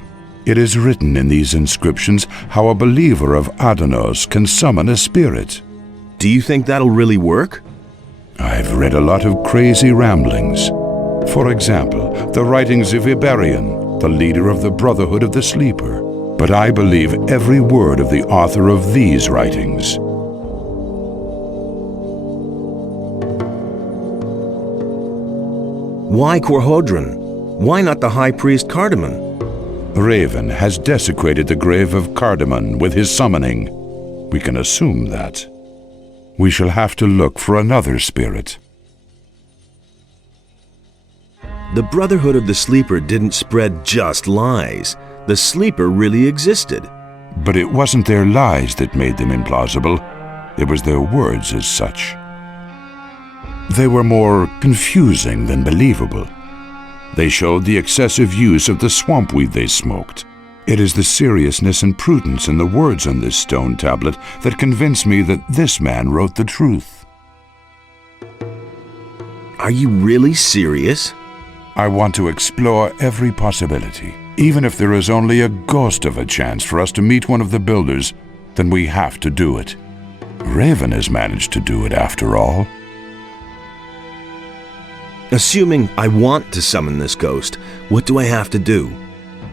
It is written in these inscriptions how a believer of Adonos can summon a spirit. Do you think that'll really work? I've read a lot of crazy ramblings. For example, the writings of Iberion, the leader of the Brotherhood of the Sleeper. But I believe every word of the author of these writings. Why Quahodron? Why not the high priest Cardamon? Raven has desecrated the grave of Cardamon with his summoning. We can assume that. We shall have to look for another spirit. The Brotherhood of the Sleeper didn't spread just lies. The Sleeper really existed. But it wasn't their lies that made them implausible. It was their words as such. They were more confusing than believable. They showed the excessive use of the swampweed they smoked. It is the seriousness and prudence in the words on this stone tablet that convinced me that this man wrote the truth. Are you really serious? I want to explore every possibility. Even if there is only a ghost of a chance for us to meet one of the builders, then we have to do it. Raven has managed to do it after all. Assuming I want to summon this ghost, what do I have to do?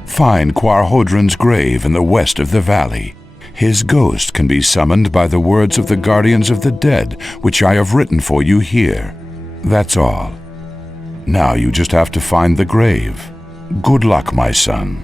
Find Quahodron's grave in the west of the valley. His ghost can be summoned by the words of the guardians of the dead, which I have written for you here. That's all. Now you just have to find the grave. Good luck, my son.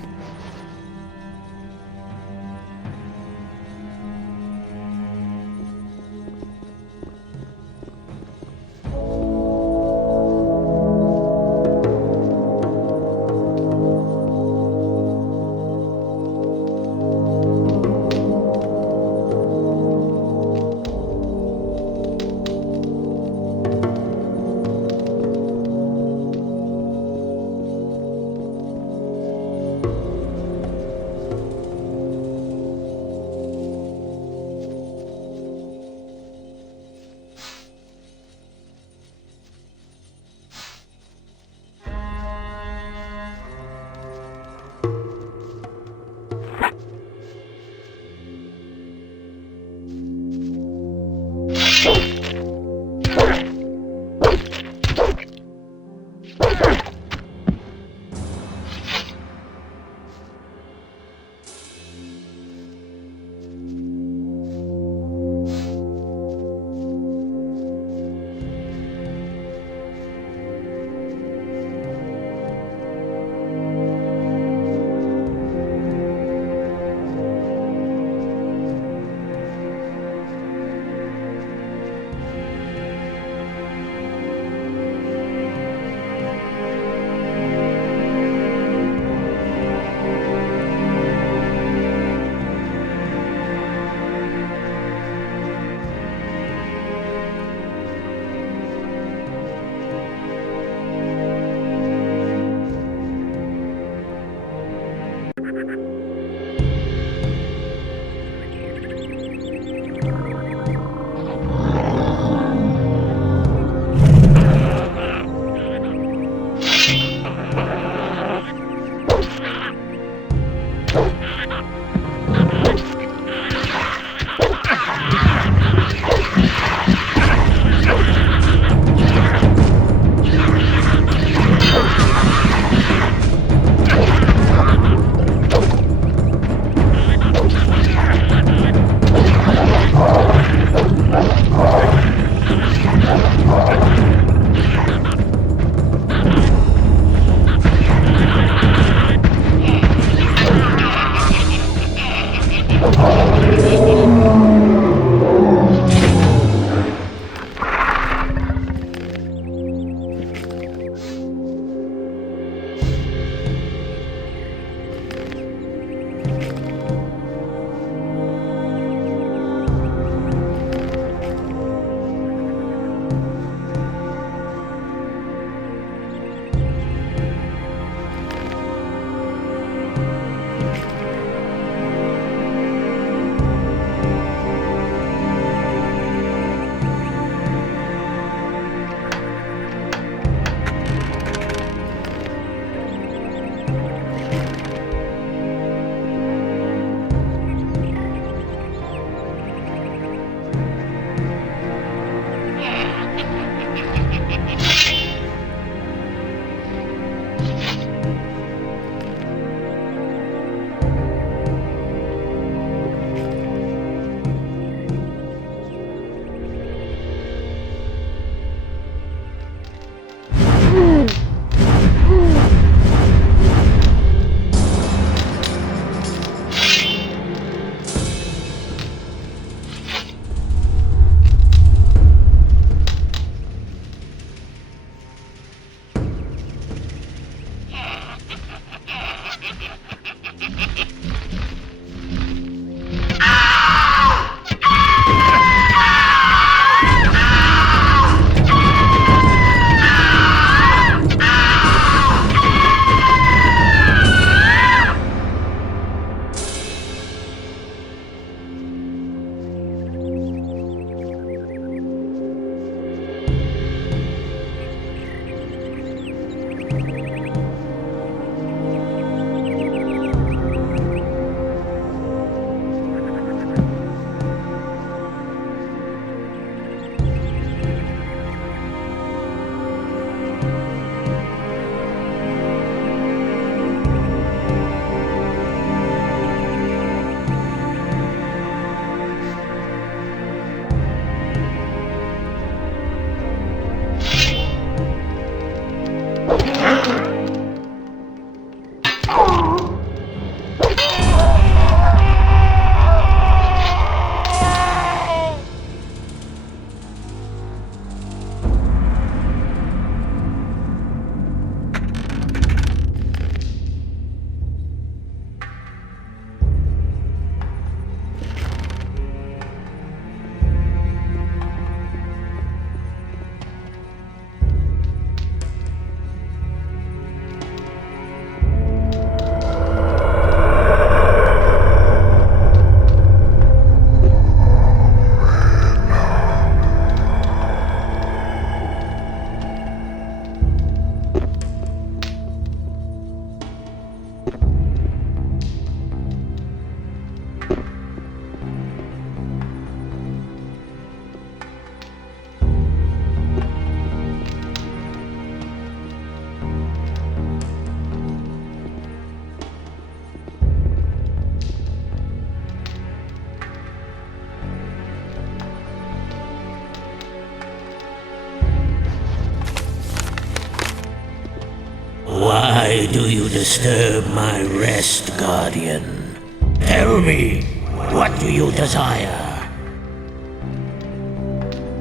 Why do you disturb my rest, Guardian? Tell me, what do you desire?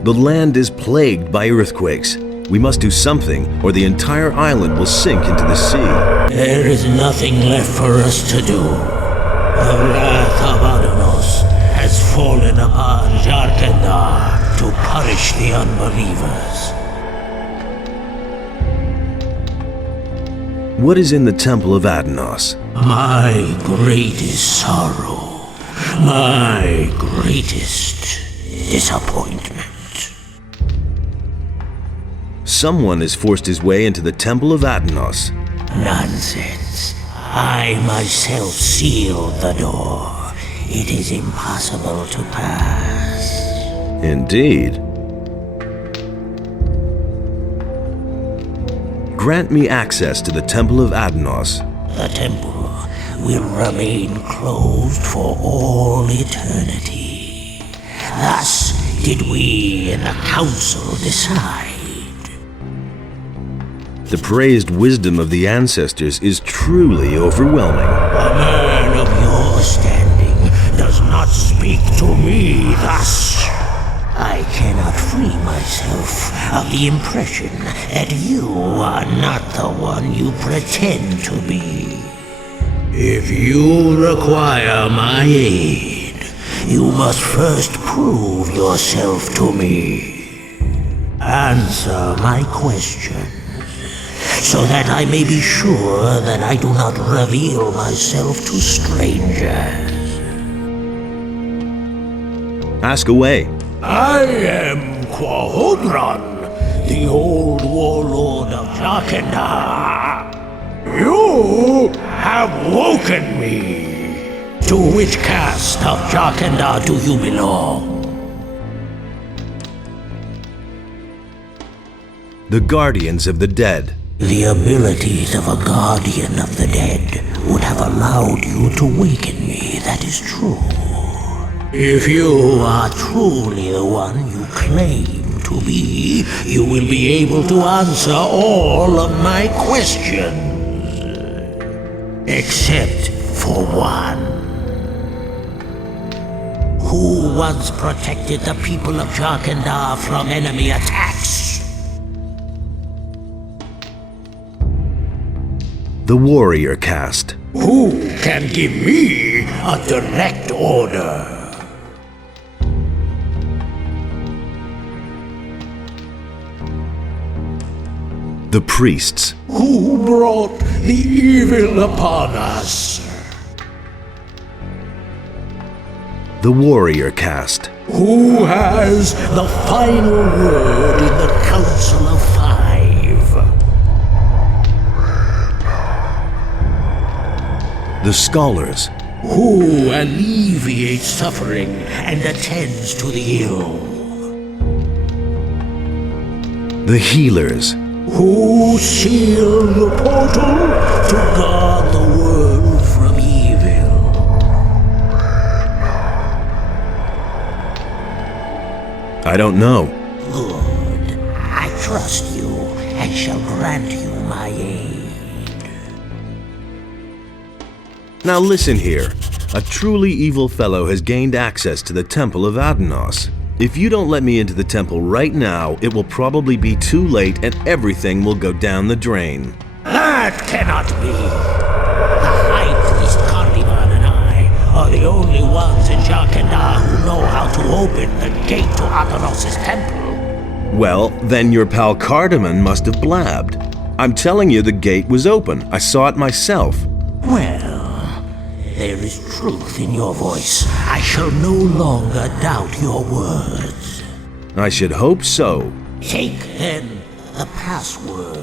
The land is plagued by earthquakes. We must do something, or the entire island will sink into the sea. There is nothing left for us to do. The wrath of Adanos has fallen upon Jarkendar to punish the unbelievers. What is in the Temple of Adanos? My greatest sorrow, my greatest disappointment. Someone has forced his way into the Temple of Adanos. Nonsense. I myself sealed the door. It is impossible to pass. Indeed. Grant me access to the Temple of Adanos. The temple will remain closed for all eternity. Thus did we in the council decide. The praised wisdom of the ancestors is truly overwhelming. A man of your standing does not speak to me thus. I cannot free myself of the impression that you are not the one you pretend to be. If you require my aid, you must first prove yourself to me. Answer my questions, so that I may be sure that I do not reveal myself to strangers. Ask away. I am Quahodron, the old warlord of Jarkendar. You have woken me. To which caste of Jarkendar do you belong? The Guardians of the Dead. The abilities of a Guardian of the Dead would have allowed you to waken me, that is true. If you are truly the one you claim to be, you will be able to answer all of my questions. Except for one. Who once protected the people of Jarkendar from enemy attacks? The Warrior Caste. Who can give me a direct order? The Priests. Who brought the evil upon us? The Warrior Caste. Who has the final word in the Council of Five? The Scholars. Who alleviates suffering and attends to the ill? The Healers. Who seal the portal to guard the world from evil? I don't know. Good. I trust you and shall grant you my aid. Now listen here. A truly evil fellow has gained access to the Temple of Adanos. If you don't let me into the temple right now, it will probably be too late and everything will go down the drain. That cannot be. The High Priest Cardivan and I are the only ones in Jarkendar who know how to open the gate to Adanos' temple. Well, then your pal Cardamon must have blabbed. I'm telling you the gate was open. I saw it myself. Well, there is truth in your voice. I shall no longer doubt your words. I should hope so. Take, then, the password.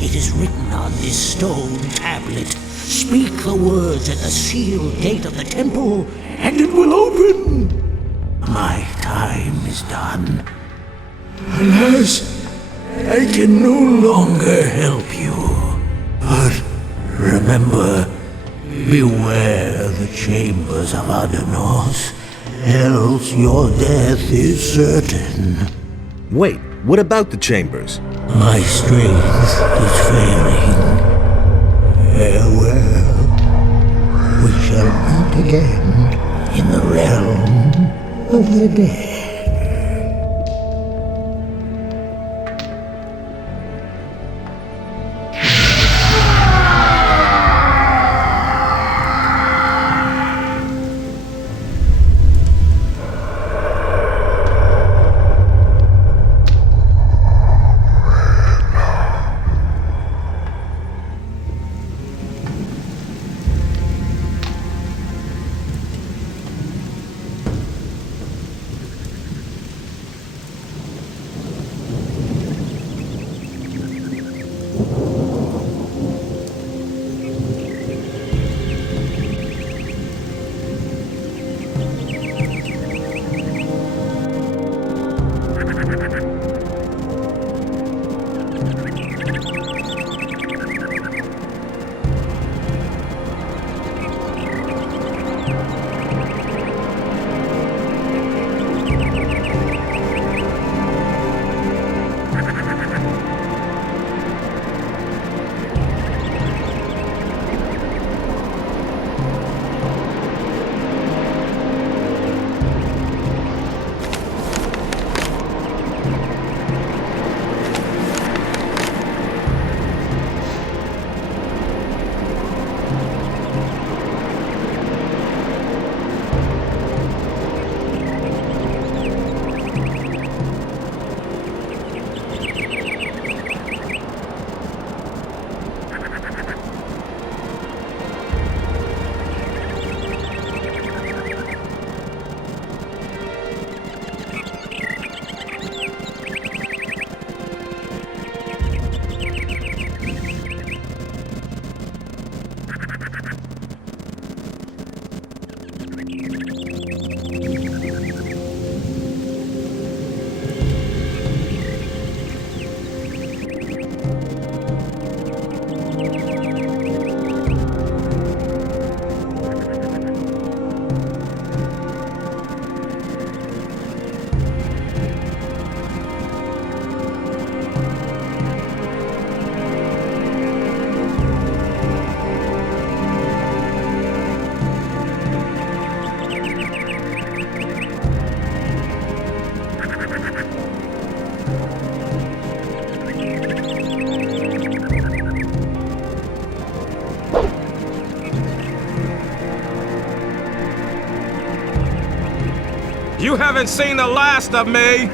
It is written on this stone tablet. Speak the words at the sealed gate of the temple, and it will open. My time is done. Alas, I can no longer help you. But remember, beware the chambers of Adanos, else your death is certain. Wait, what about the chambers? My strength is failing. Farewell. We shall meet again in the realm of the dead. You haven't seen the last of me!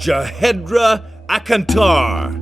Jahedra Akantar.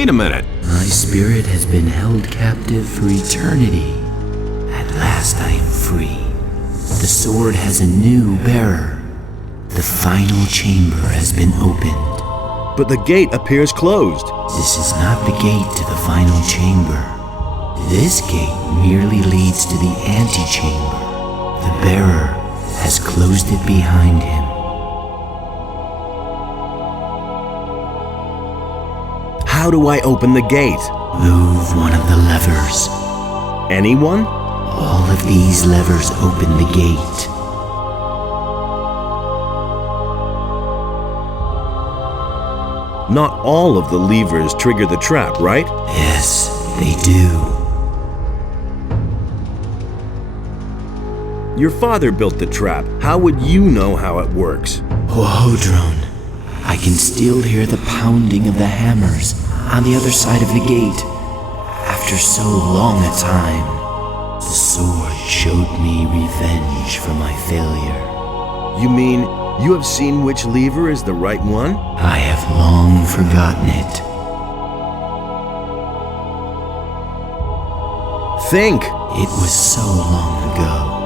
Wait a minute. My spirit has been held captive for eternity. At last I am free. The sword has a new bearer. The final chamber has been opened. But the gate appears closed. This is not the gate to the final chamber. This gate merely leads to the antechamber. The bearer has closed it behind him. How do I open the gate? Move one of the levers. Anyone? All of these levers open the gate. Not all of the levers trigger the trap, right? Yes, they do. Your father built the trap. How would you know how it works? Hohodron, I can still hear the pounding of the hammers on the other side of the gate. After so long a time, the sword showed me revenge for my failure. You mean you have seen which lever is the right one? I have long forgotten it. Think! It was so long ago.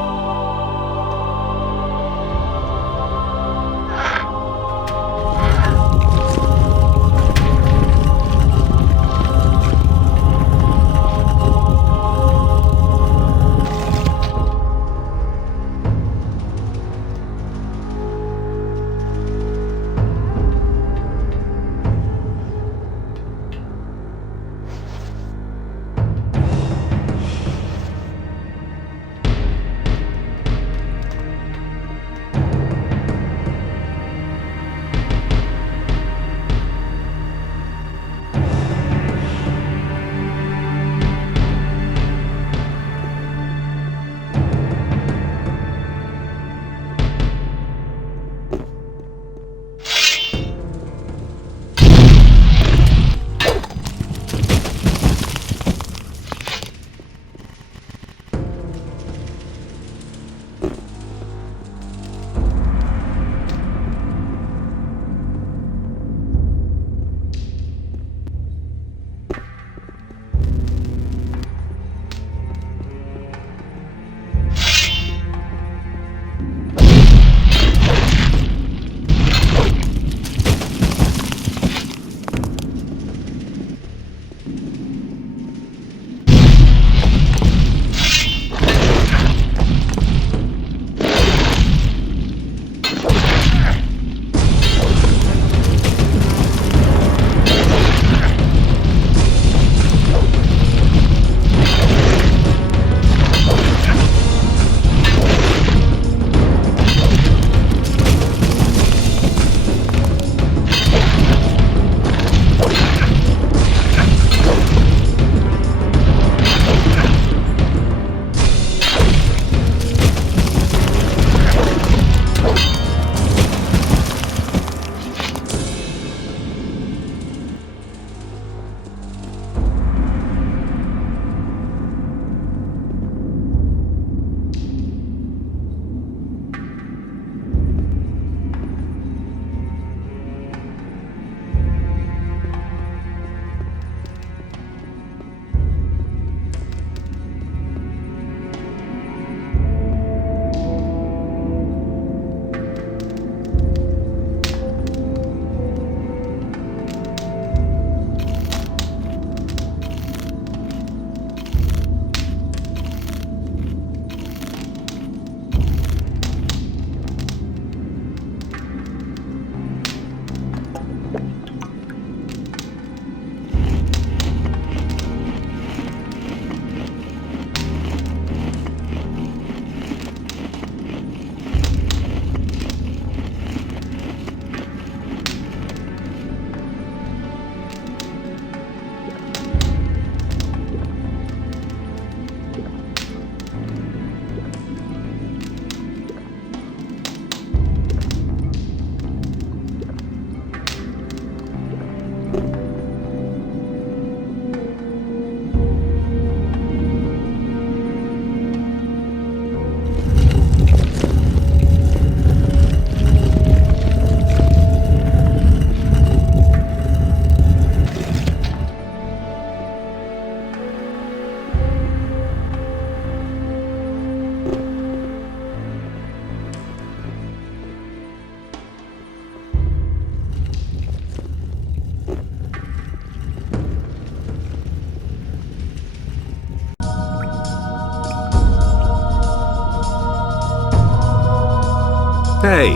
Hey,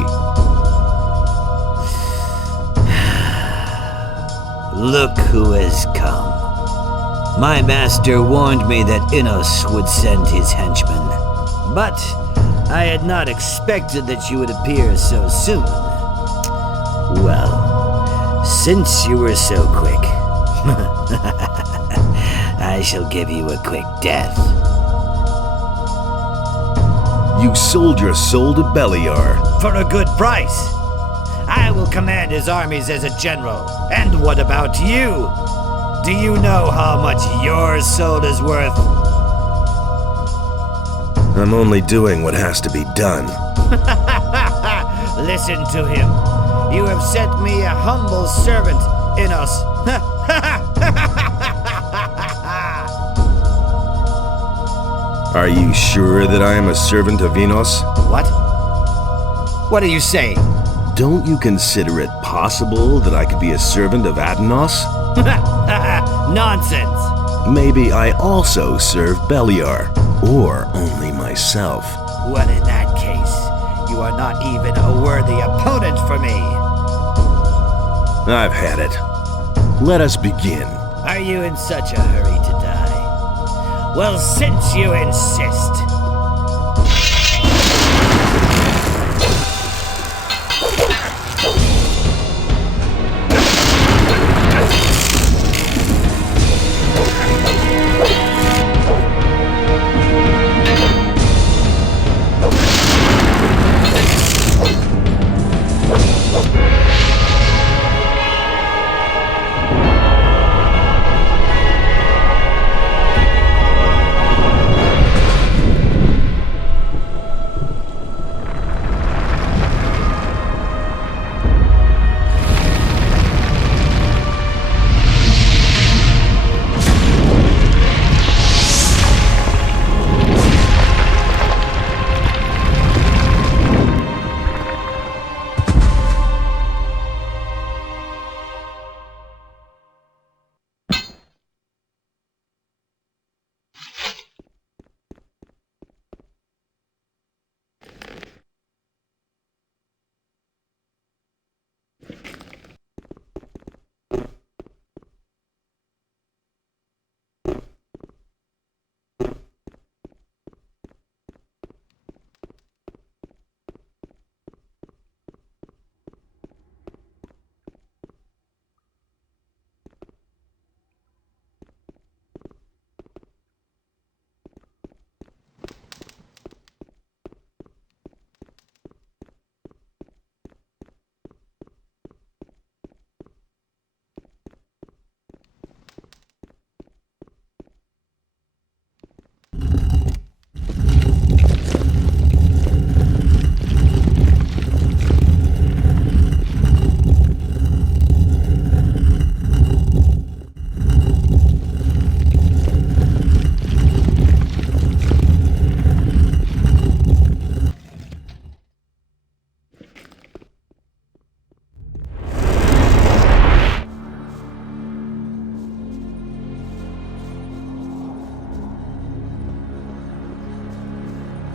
Look who has come. My master warned me that Innos would send his henchmen, but I had not expected that you would appear so soon. Well, since you were so quick, I shall give you a quick death. you sold your soul to Beliar. For a good price. I will command his armies as a general. And what about you? Do you know how much your soul is worth? I'm only doing what has to be done. Listen to him. You have sent me a humble servant, Innos. Are you sure that I am a servant of Innos? What? What are you saying? Don't you consider it possible that I could be a servant of Atenos? Nonsense! Maybe I also serve Beliar, or only myself. Well, in that case, you are not even a worthy opponent for me. I've had it. Let us begin. Are you in such a hurry to die? Well, since you insist.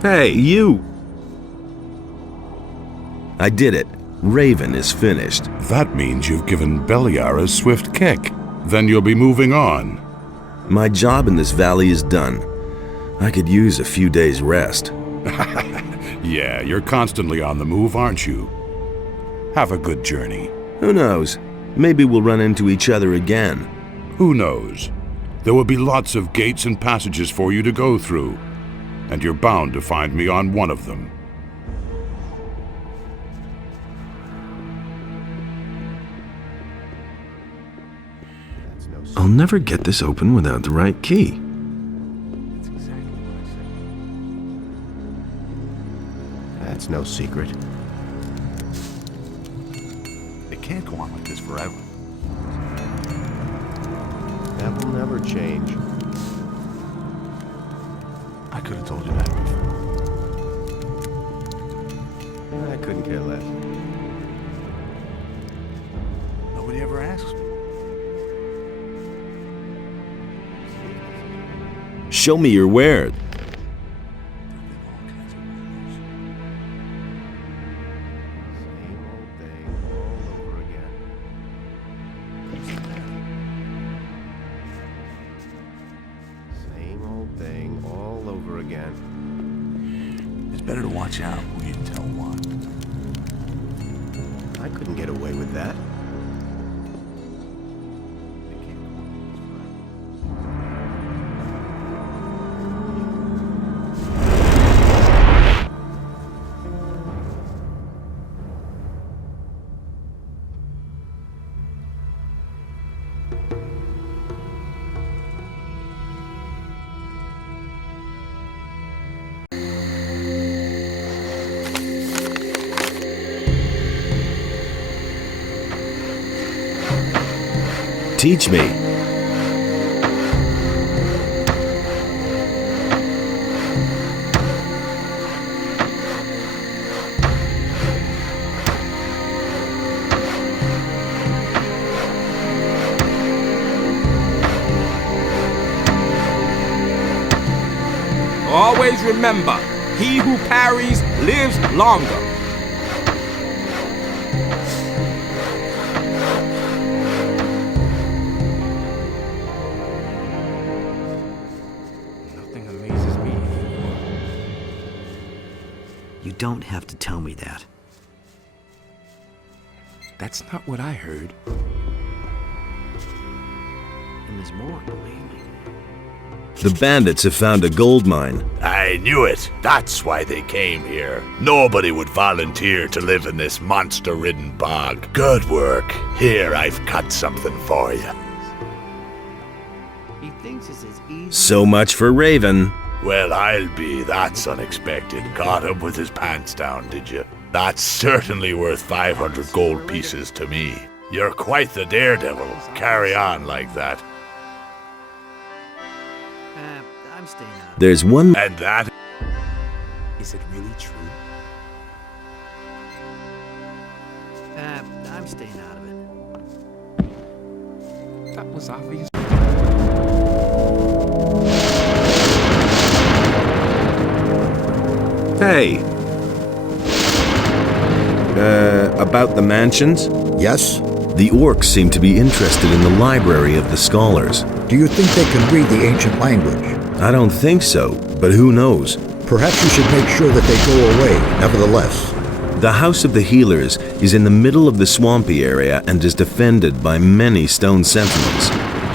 Hey, you! I did it. Raven is finished. That means you've given Beliar a swift kick. Then you'll be moving on. My job in this valley is done. I could use a few days' rest. Yeah, you're constantly on the move, aren't you? Have a good journey. Who knows? Maybe we'll run into each other again. Who knows? There will be lots of gates and passages for you to go through, and you're bound to find me on one of them. I'll never get this open without the right key. That's no secret. It can't go on like this forever. That will never change. I could have told you that before. I couldn't care less. Nobody ever asks me. Show me your ware. over again. It's better to watch out who you tell what. I couldn't get away with that. Teach me. Always remember, he who parries lives longer. Nothing amazes me anymore. You don't have to tell me that. That's not what I heard. And there's more, believe me. The bandits have found a gold mine. I knew it. That's why they came here. Nobody would volunteer to live in this monster-ridden bog. Good work. Here, I've cut something for you. He thinks it's as easy. So much for Raven. Well, I'll be. That's unexpected. Caught him with his pants down, did you? That's certainly worth 500 gold pieces to me. You're quite the daredevil. Carry on like that. I'm staying out. There's one. And that... Is it really true? I'm staying out of it. That was obvious. Hey. About the mansions? Yes? The orcs seem to be interested in the library of the scholars. Do you think they can read the ancient language? I don't think so, but who knows? Perhaps you should make sure that they go away, nevertheless. The House of the Healers is in the middle of the swampy area and is defended by many stone sentinels.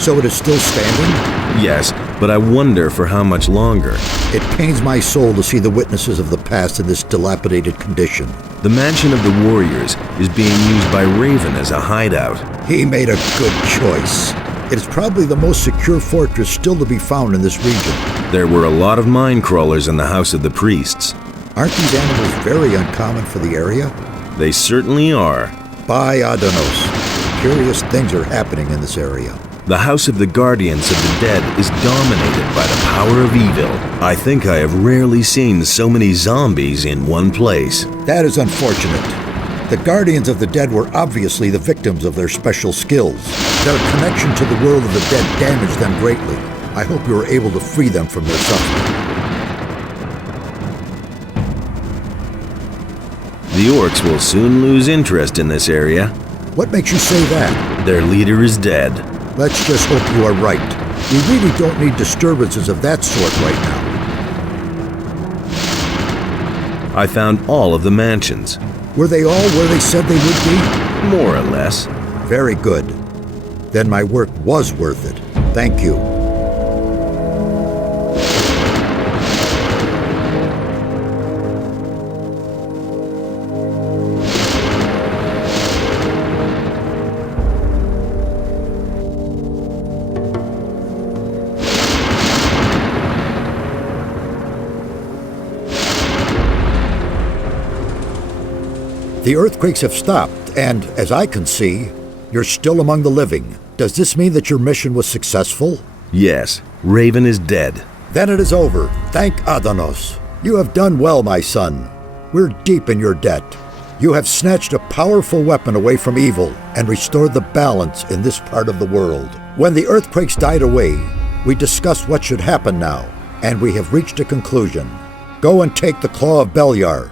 So it is still standing? Yes, but I wonder for how much longer. It pains my soul to see the witnesses of the past in this dilapidated condition. The Mansion of the Warriors is being used by Raven as a hideout. He made a good choice. It is probably the most secure fortress still to be found in this region. There were a lot of mine crawlers in the House of the Priests. Aren't these animals very uncommon for the area? They certainly are. By Adonos, curious things are happening in this area. The House of the Guardians of the Dead is dominated by the power of evil. I think I have rarely seen so many zombies in one place. That is unfortunate. The Guardians of the Dead were obviously the victims of their special skills. Their connection to the world of the dead damaged them greatly. I hope you were able to free them from their suffering. The orcs will soon lose interest in this area. What makes you say that? Their leader is dead. Let's just hope you are right. We really don't need disturbances of that sort right now. I found all of the mansions. Were they all where they said they would be? More or less. Very good. Then my work was worth it. Thank you. The earthquakes have stopped, and, as I can see, you're still among the living. Does this mean that your mission was successful? Yes, Raven is dead. Then it is over. Thank Adonos. You have done well, my son. We're deep in your debt. You have snatched a powerful weapon away from evil and restored the balance in this part of the world. When the earthquakes died away, we discussed what should happen now, and we have reached a conclusion. Go and take the Claw of Beliar.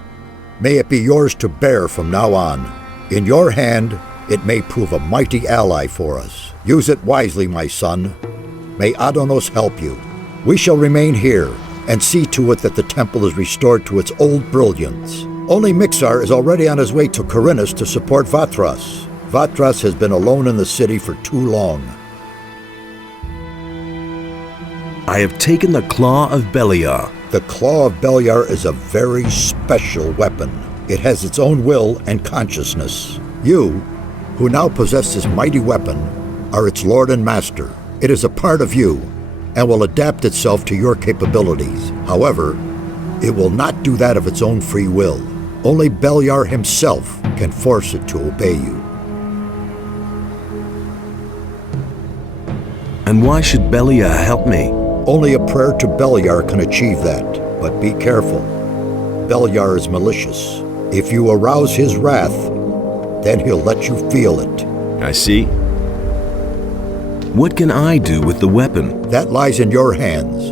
May it be yours to bear from now on. In your hand, it may prove a mighty ally for us. Use it wisely, my son. May Adonos help you. We shall remain here, and see to it that the temple is restored to its old brilliance. Only Mixar is already on his way to Corinus to support Vatras. Vatras has been alone in the city for too long. I have taken the Claw of Beliar. The Claw of Beliar is a very special weapon. It has its own will and consciousness. You, who now possess this mighty weapon, are its lord and master. It is a part of you, and will adapt itself to your capabilities. However, it will not do that of its own free will. Only Beliar himself can force it to obey you. And why should Beliar help me? Only a prayer to Beliar can achieve that, but be careful. Beliar is malicious. If you arouse his wrath, then he'll let you feel it. I see. What can I do with the weapon? That lies in your hands.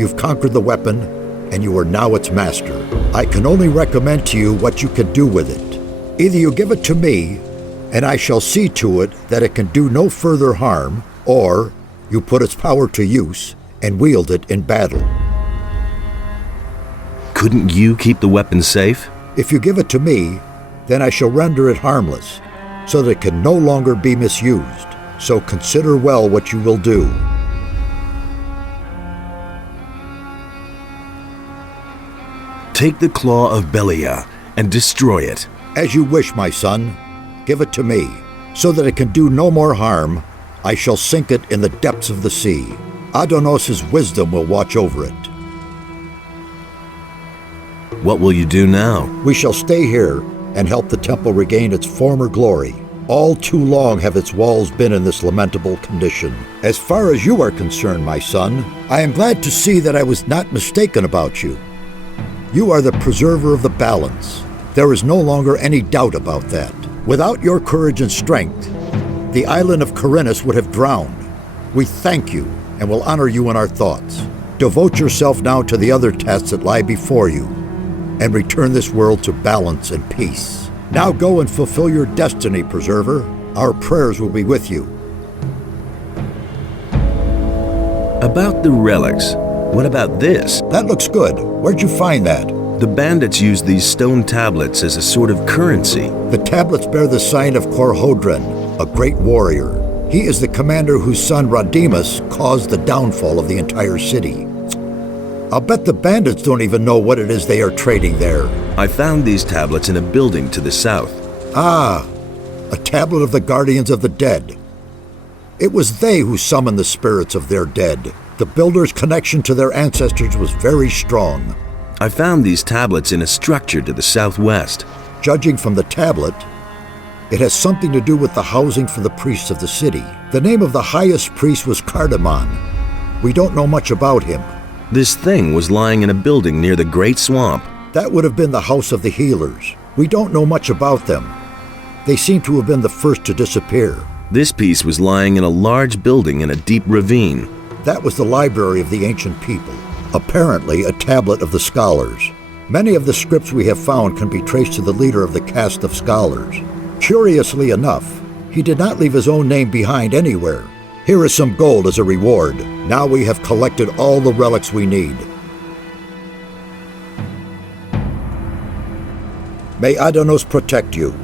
You've conquered the weapon, and you are now its master. I can only recommend to you what you can do with it. Either you give it to me, and I shall see to it that it can do no further harm, or you put its power to use and wield it in battle. Couldn't you keep the weapon safe? If you give it to me, then I shall render it harmless, so that it can no longer be misused. So consider well what you will do. Take the Claw of Beliar and destroy it. As you wish, my son. Give it to me, so that it can do no more harm. I shall sink it in the depths of the sea. Adonos' wisdom will watch over it. What will you do now? We shall stay here and help the temple regain its former glory. All too long have its walls been in this lamentable condition. As far as you are concerned, my son, I am glad to see that I was not mistaken about you. You are the preserver of the balance. There is no longer any doubt about that. Without your courage and strength, the island of Corinus would have drowned. We thank you and will honor you in our thoughts. Devote yourself now to the other tasks that lie before you, and return this world to balance and peace. Now go and fulfill your destiny, Preserver. Our prayers will be with you. About the relics, what about this? That looks good. Where'd you find that? The bandits use these stone tablets as a sort of currency. The tablets bear the sign of Korhodren, a great warrior. He is the commander whose son Rodimus caused the downfall of the entire city. I'll bet the bandits don't even know what it is they are trading there. I found these tablets in a building to the south. Ah, a tablet of the guardians of the dead. It was they who summoned the spirits of their dead. The builders' connection to their ancestors was very strong. I found these tablets in a structure to the southwest. Judging from the tablet, it has something to do with the housing for the priests of the city. The name of the highest priest was Cardamon. We don't know much about him. This thing was lying in a building near the Great Swamp. That would have been the House of the Healers. We don't know much about them. They seem to have been the first to disappear. This piece was lying in a large building in a deep ravine. That was the library of the ancient people, apparently a tablet of the scholars. Many of the scripts we have found can be traced to the leader of the caste of scholars. Curiously enough, he did not leave his own name behind anywhere. Here is some gold as a reward. Now we have collected all the relics we need. May Adonos protect you.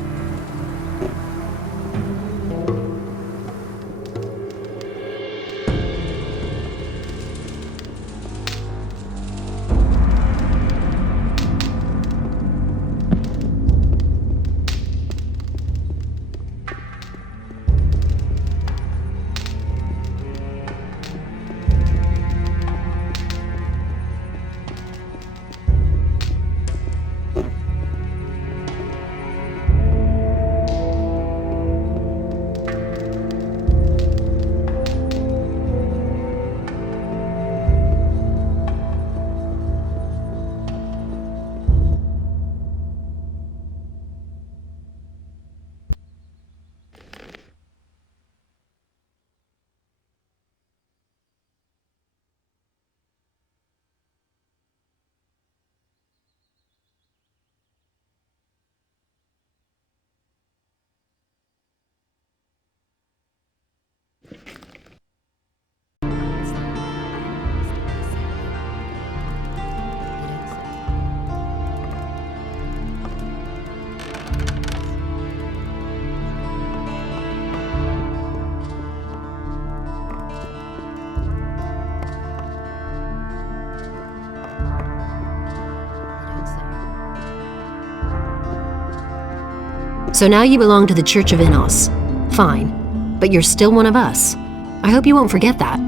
So now you belong to the Church of Innos. Fine. But you're still one of us. I hope you won't forget that.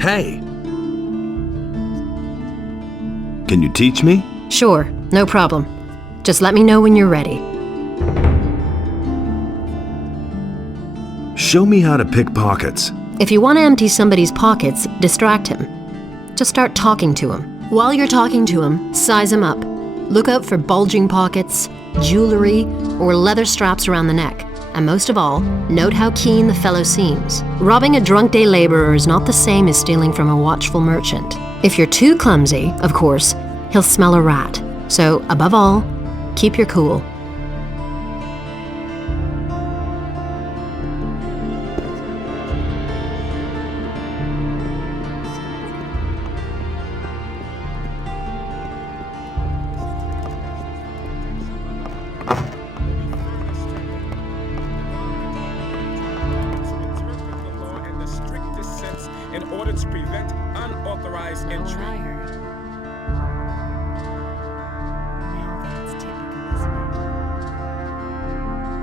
Hey! Can you teach me? Sure, no problem. Just let me know when you're ready. Show me how to pick pockets. If you want to empty somebody's pockets, distract him. Just start talking to him. While you're talking to him, size him up. Look out for bulging pockets, jewelry, or leather straps around the neck. And most of all, note how keen the fellow seems. Robbing a drunk day laborer is not the same as stealing from a watchful merchant. If you're too clumsy, of course, he'll smell a rat. So, above all, keep your cool. In order to prevent unauthorized entry. Now that's typical, isn't it?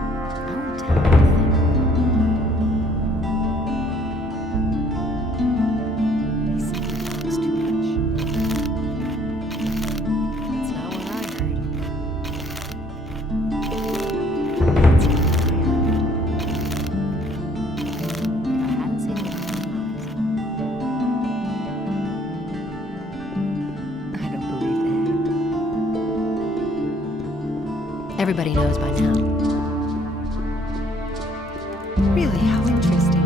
I won't tell anything. He simply talks too much. That's not what I heard. That's not what I heard. If I hadn't seen the Everybody knows by now. Really, how interesting.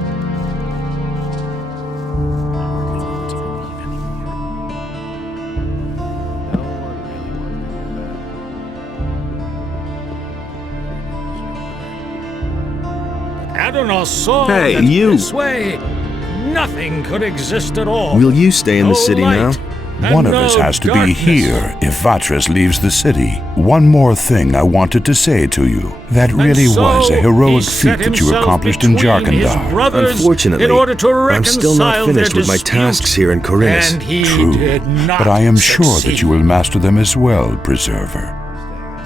Adonos saw Hey, that you. this way nothing could exist at all. Will you stay in the city now? One of us has to be here if Vatras leaves the city. One more thing I wanted to say to you. That really was a heroic feat that you accomplished in Jarkandar. Unfortunately, I'm still not finished with my tasks here in Corinth. True, but I am sure that you will master them as well, Preserver.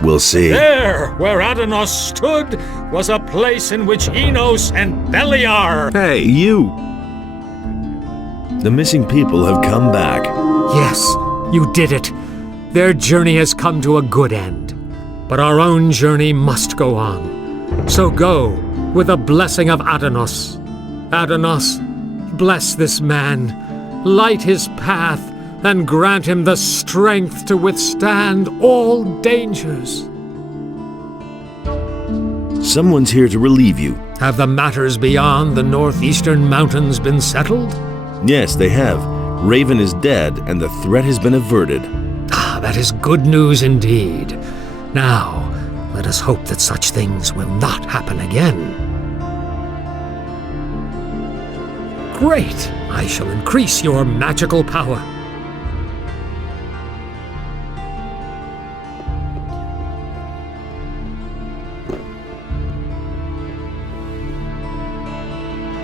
We'll see. There, where Adonos stood, was a place in which Enos and Beliar... Hey, you! The missing people have come back. Yes, you did it. Their journey has come to a good end. But our own journey must go on. So go, with the blessing of Adonos. Adonos, bless this man, light his path, and grant him the strength to withstand all dangers. Someone's here to relieve you. Have the matters beyond the northeastern mountains been settled? Yes, they have. Raven is dead, and the threat has been averted. Ah, that is good news indeed. Now, let us hope that such things will not happen again. Great! I shall increase your magical power.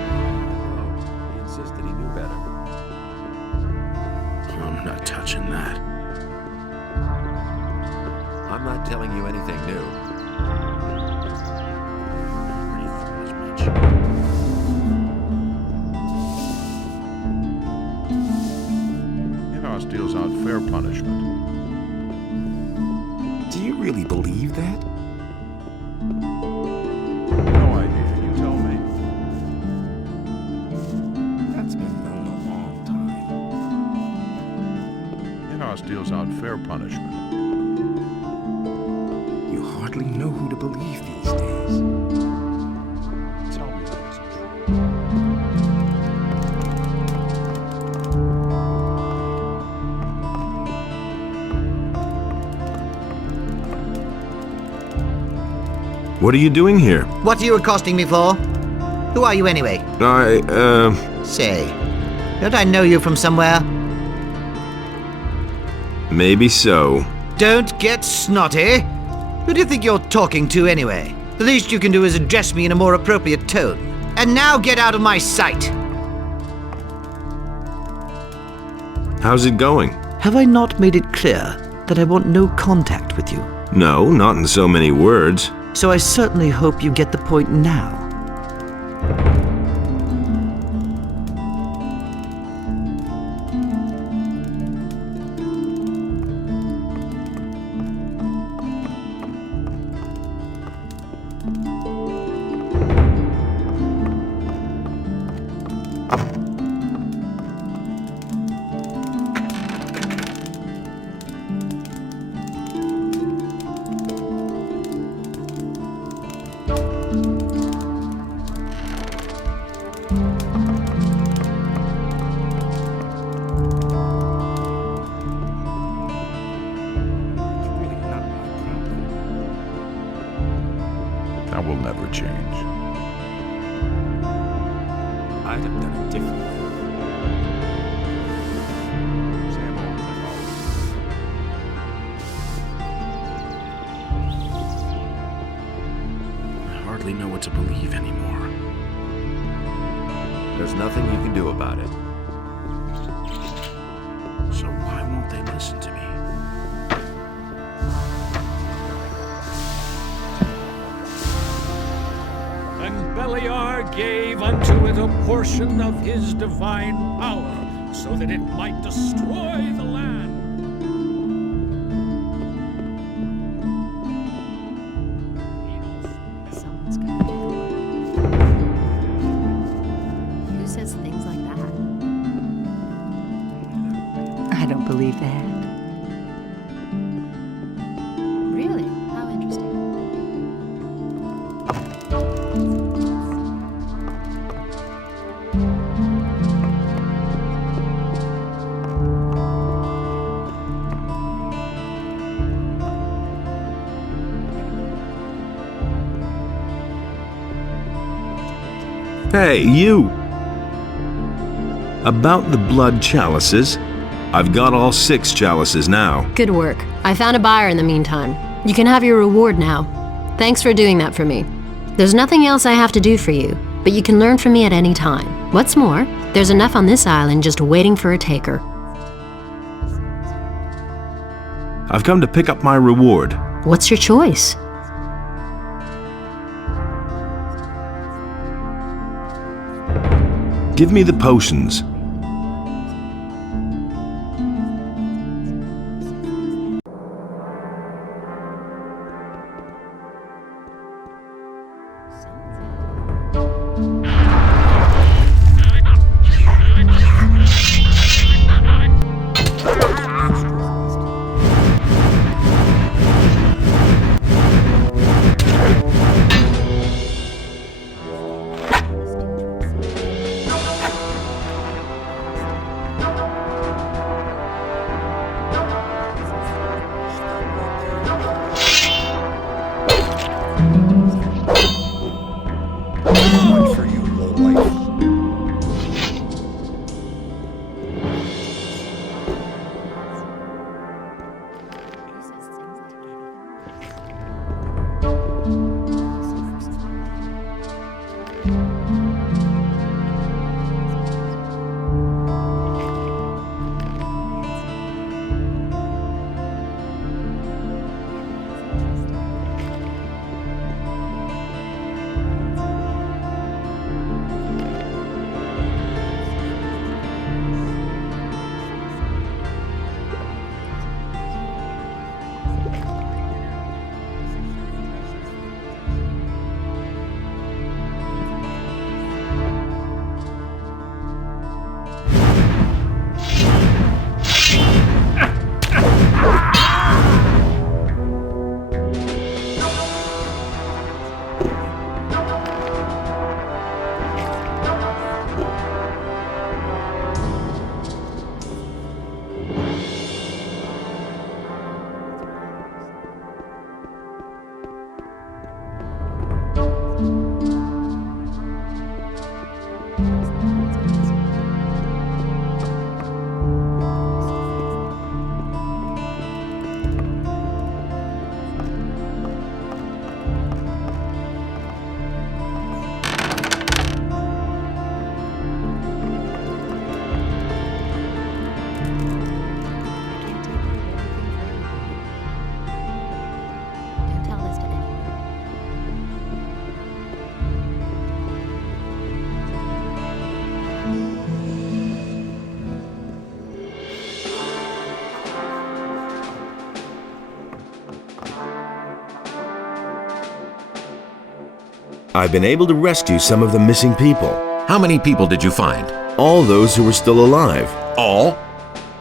He insisted he knew better. I'm not touching that. I'm not telling you anything new. Enos deals out fair punishment. Do you really believe that? No idea. You tell me. That's been known a long time. Enos deals out fair punishment. You hardly know who to believe these days. Tell me that isn't true. What are you doing here? What are you accosting me for? Who are you anyway? Say, don't I know you from somewhere? Maybe so. Don't get snotty. Who do you think you're talking to anyway? The least you can do is address me in a more appropriate tone. And now get out of my sight! How's it going? Have I not made it clear that I want no contact with you? No, not in so many words. so I certainly hope you get the point now. That will never change. I'd have done it differently. I hardly know what to believe anymore. There's nothing you can do about it. So why won't they listen to me? And Beliar gave unto it a portion of his divine power, so that it might destroy the land. Someone's gotta do the work. Who says things like that? I don't believe that. Really? How interesting. Hey, you! About the blood chalices. I've got all 6 chalices now. Good work. I found a buyer in the meantime. You can have your reward now. Thanks for doing that for me. There's nothing else I have to do for you, but you can learn from me at any time. What's more, there's enough on this island just waiting for a taker. I've come to pick up my reward. What's your choice? Give me the potions. I've been able to rescue some of the missing people. How many people did you find? All those who were still alive. All?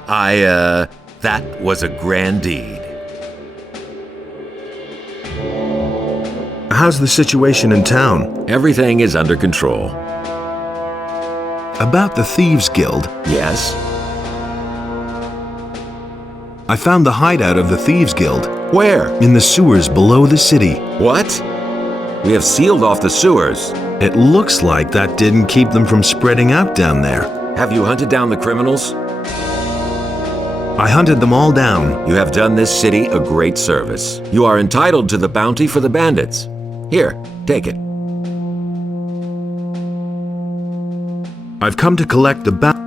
That was a grand deed. How's the situation in town? Everything is under control. About the Thieves Guild. Yes? I found the hideout of the Thieves Guild. Where? In the sewers below the city. What? We have sealed off the sewers. It looks like that didn't keep them from spreading out down there. Have you hunted down the criminals? I hunted them all down. You have done this city a great service. You are entitled to the bounty for the bandits. Here, take it. I've come to collect the bounty.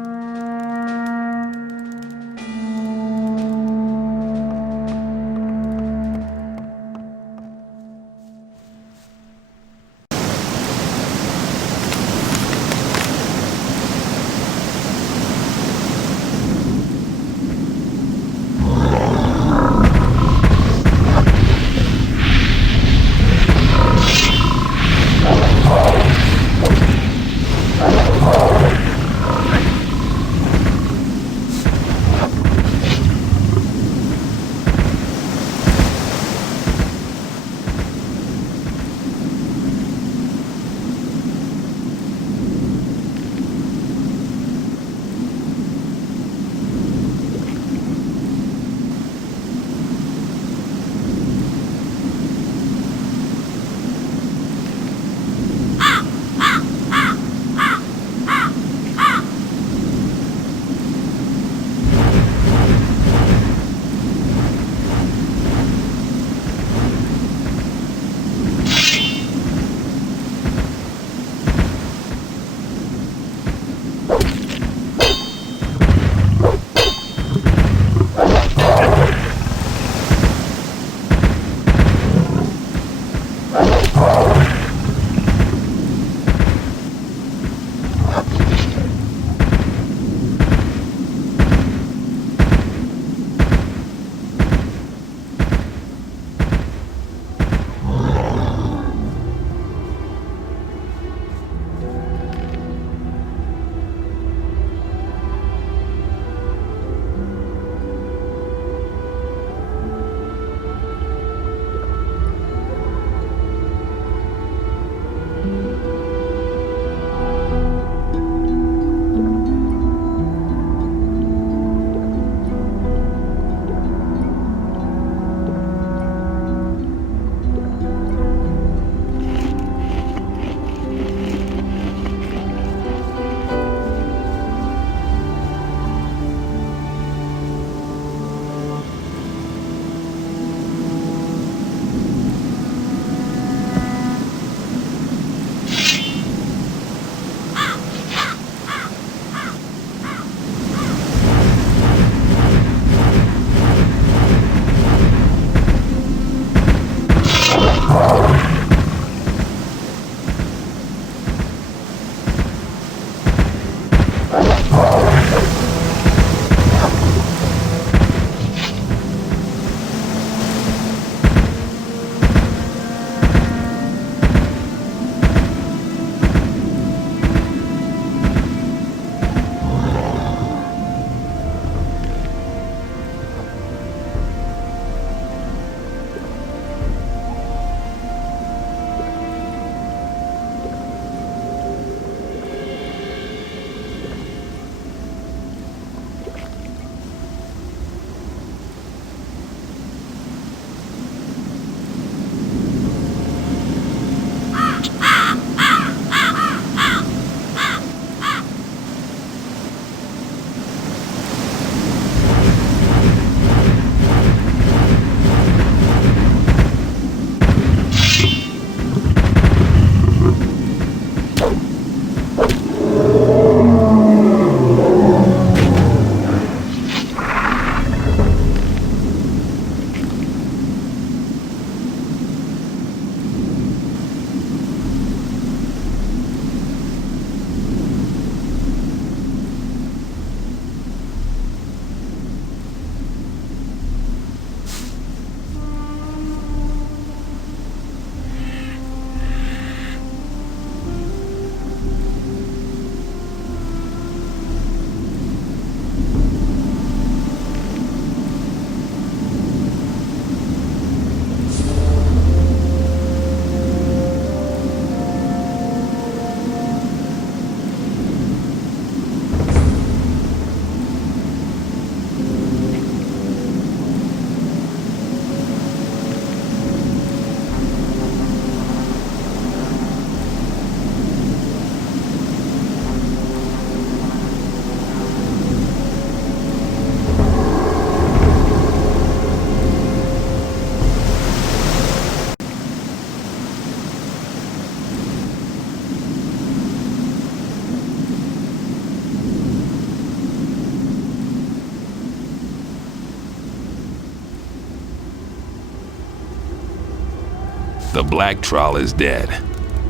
The black troll is dead.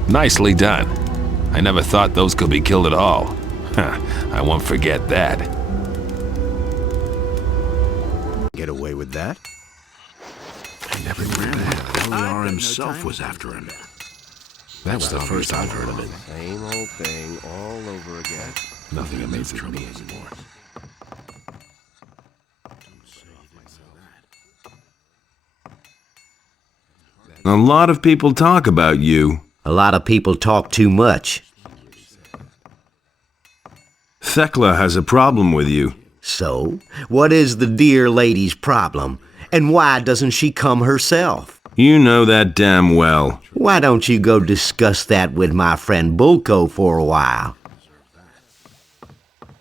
Nicely done. I never thought those could be killed at all. I won't forget that. Get away with that? I never knew that. Beliar himself was after him. That's the first I've heard of it. Same old thing all over again. Nothing amazes me anymore. A lot of people talk about you. A lot of people talk too much. Thekla has a problem with you. So, what is the dear lady's problem? And why doesn't she come herself? You know that damn well. Why don't you go discuss that with my friend Bulko for a while?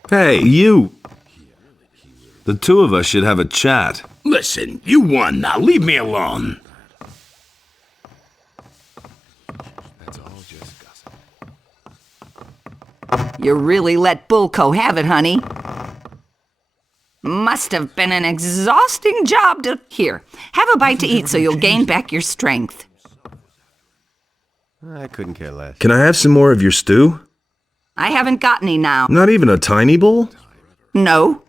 Hey, you! The two of us should have a chat. Listen, you won now. Leave me alone. You really let Bulko have it, honey. Must have been an exhausting job to... Here, have a bite to eat so you'll gain back your strength. I couldn't care less. Can I have some more of your stew? I haven't got any now. Not even a tiny bowl? No.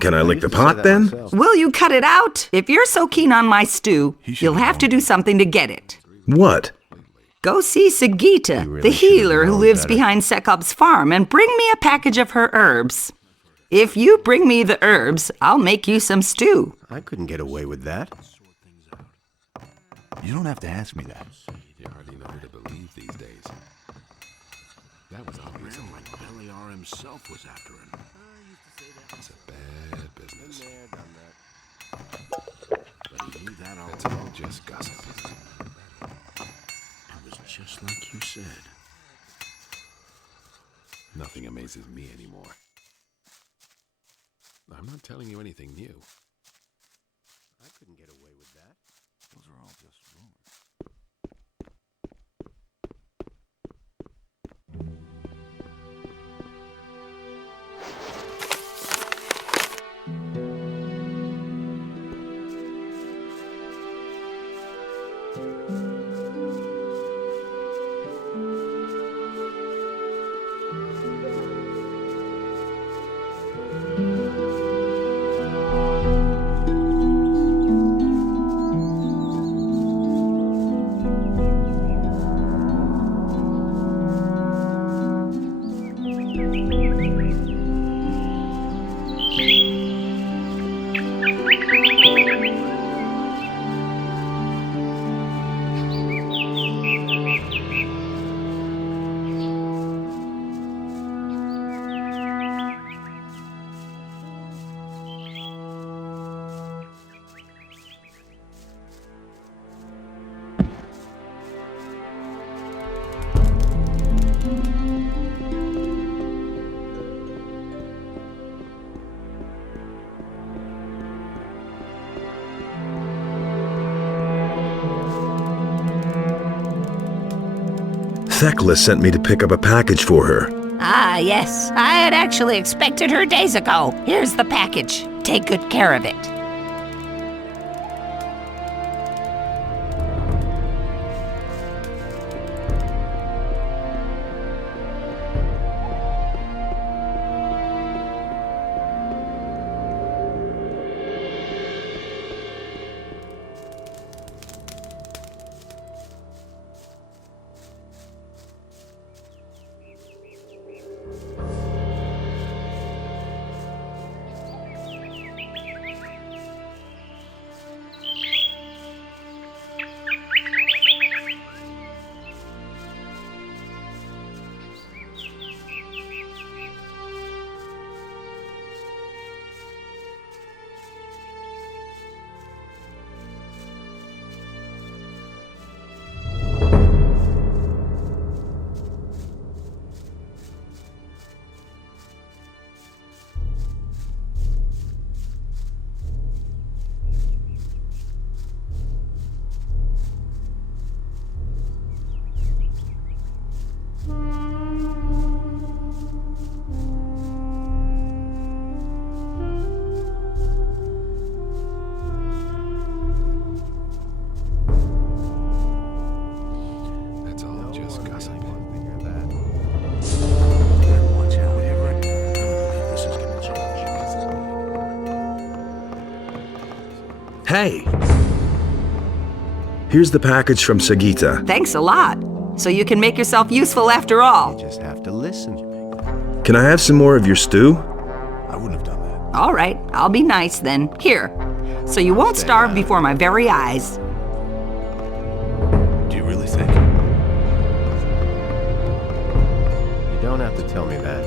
Can I lick the pot then? Will you cut it out? If you're so keen on my stew, you'll have to do something to get it. What? Go see Sagita, the healer who lives behind Sekob's farm, and bring me a package of her herbs. If you bring me the herbs, I'll make you some stew. I couldn't get away with that. You don't have to ask me that. You hardly know who to believe these days. That was obvious. Beliar himself was after him. It's a bad business. But he knew that all That's all just gossip. It was just like you said. Nothing amazes me anymore. I'm not telling you anything new. I couldn't get away with that. Those are all just rumors. Thekla sent me to pick up a package for her. Ah, yes. I had actually expected her days ago. Here's the package. Take good care of it. Hey! Here's the package from Sagita. Thanks a lot. So you can make yourself useful after all. Just have to listen. Can I have some more of your stew? I wouldn't have done that. All right, I'll be nice then. Here. So you won't starve before my very eyes. Do you really think? You don't have to tell me that.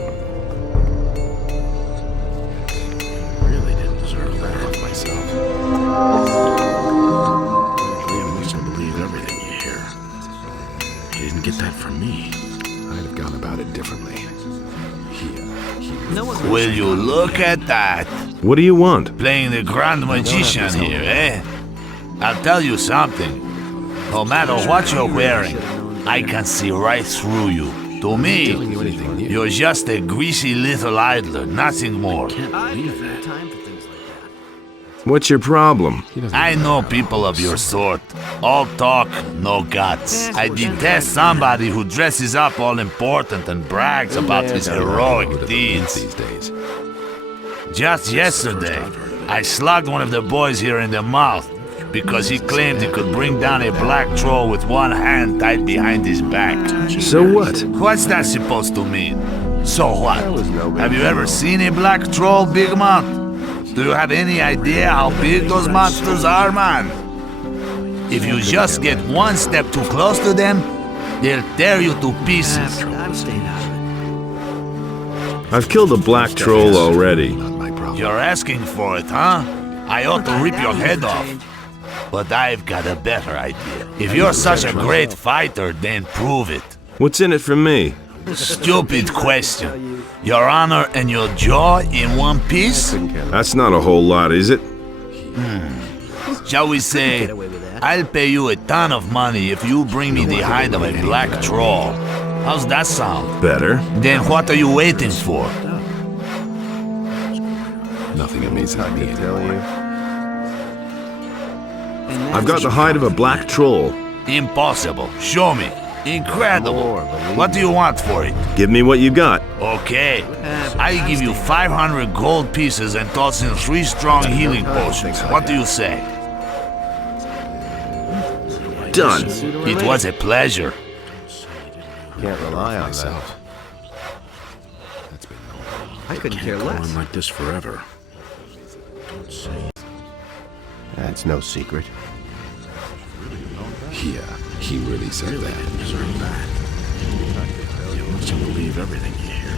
Really didn't deserve that of myself. Liam makes me believe everything you hear. You didn't get that from me. I'd have gone about it differently. Will you look at that? What do you want? Playing the Grand Magician here, eh? I'll tell you something. No matter what you're wearing, I can see right through you. To me, you're just a greasy little idler, nothing more. What's your problem? I know people of your sort. All talk, no guts. I detest somebody who dresses up all important and brags about his heroic deeds. These days. Just yesterday, I slugged one of the boys here in the mouth because he claimed he could bring down a black troll with one hand tied behind his back. So what? What's that supposed to mean? So what? Have you ever seen a black troll, Big Mouth? Do you have any idea how big those monsters are, man? If you just get one step too close to them, they'll tear you to pieces. I've killed a black troll already. You're asking for it, huh? I ought to rip your head off. But I've got a better idea. If you're such a great fighter, then prove it. What's in it for me? Stupid question. Your honor and your jaw in one piece? That's not a whole lot, is it? Shall we say, I'll pay you a ton of money if you bring me the hide of a black troll. How's that sound? Better. Then what are you waiting for? Nothing amazing me anymore. I've got the hide of a black troll. Impossible. Show me. Incredible. What do you want for it? Give me what you got. Okay. I give you 500 gold pieces and toss in 3 strong healing potions. What do you say? Done. It was a pleasure. Can't rely on myself. I couldn't care Go less. on like this forever. That's no secret. Yeah, he really said that. Didn't deserve that. You mustn't believe everything you hear.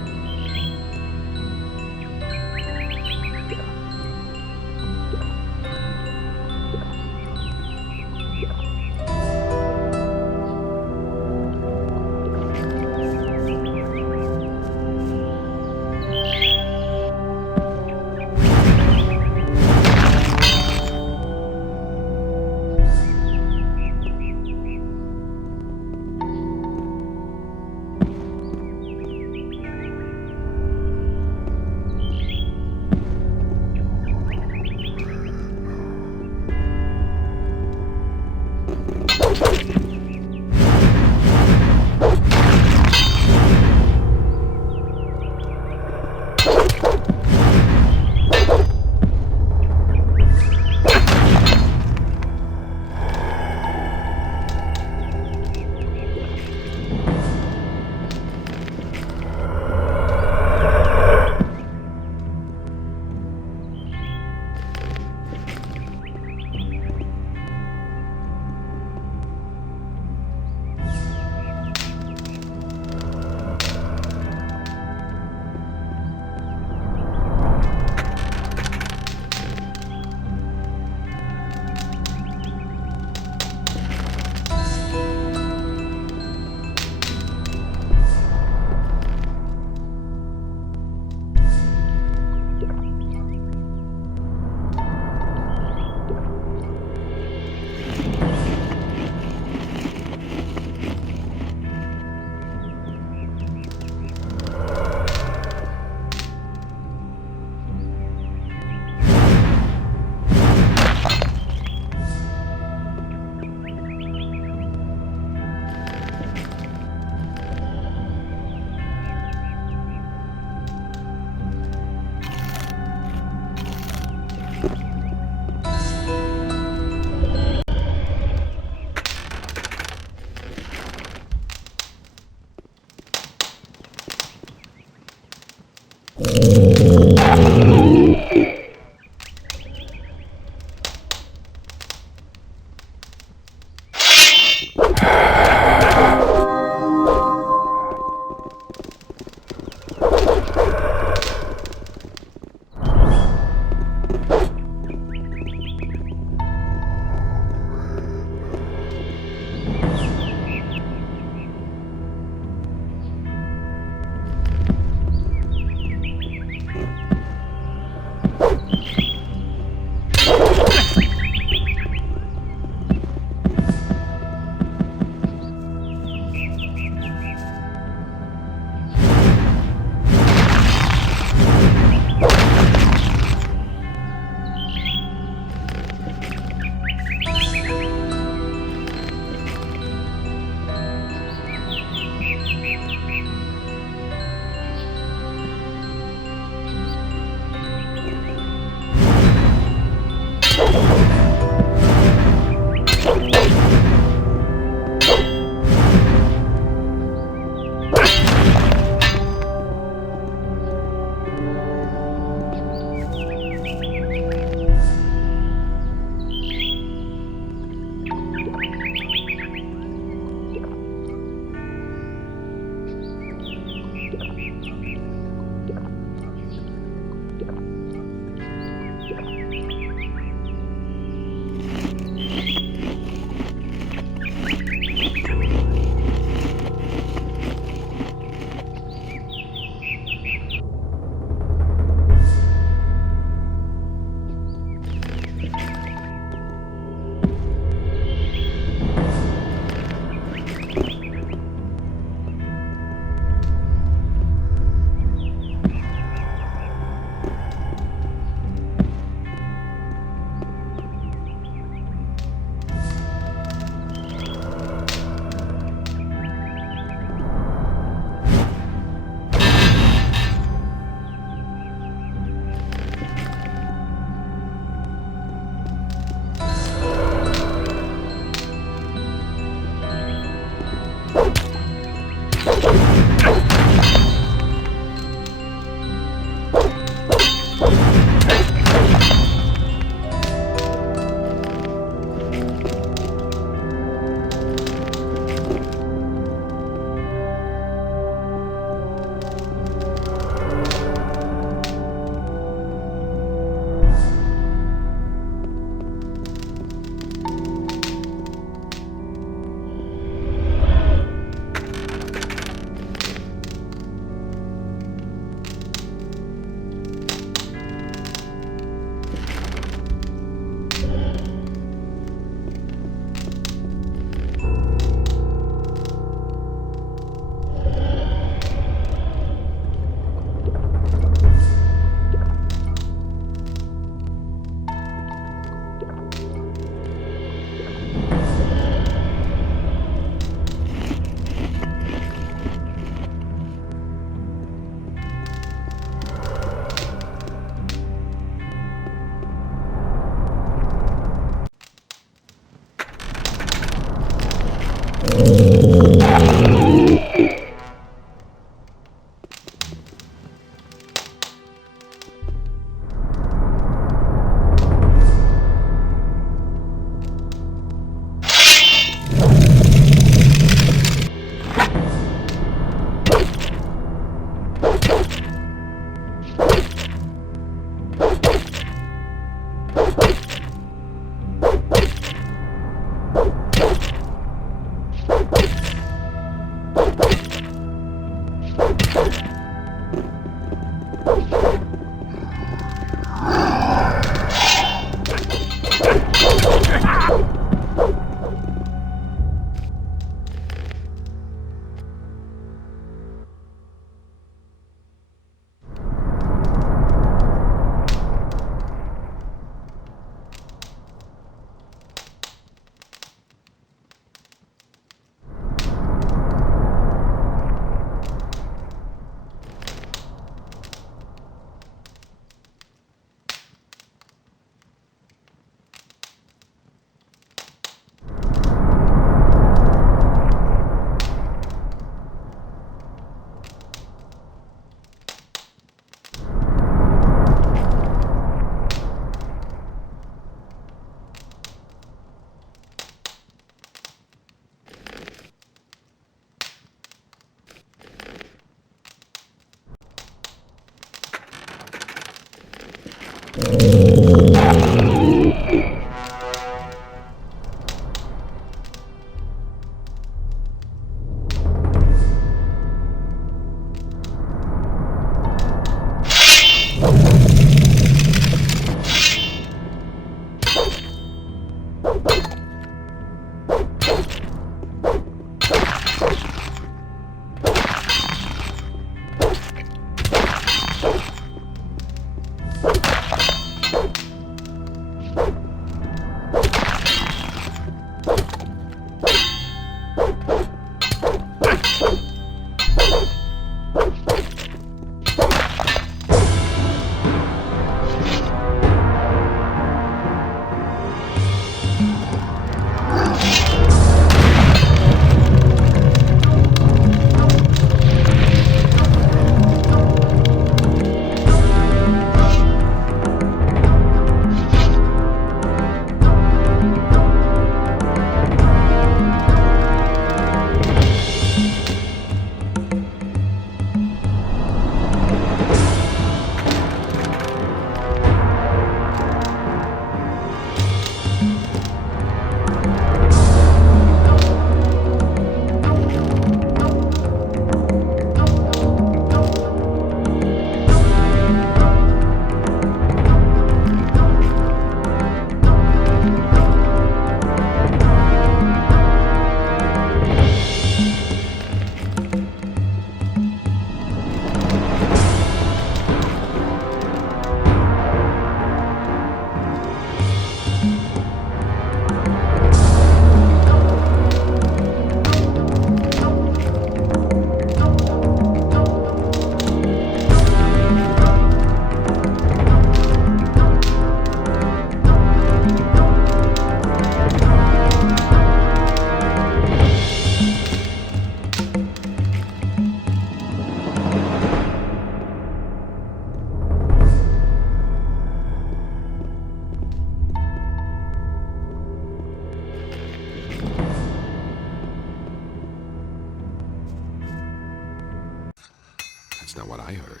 That's not what I heard.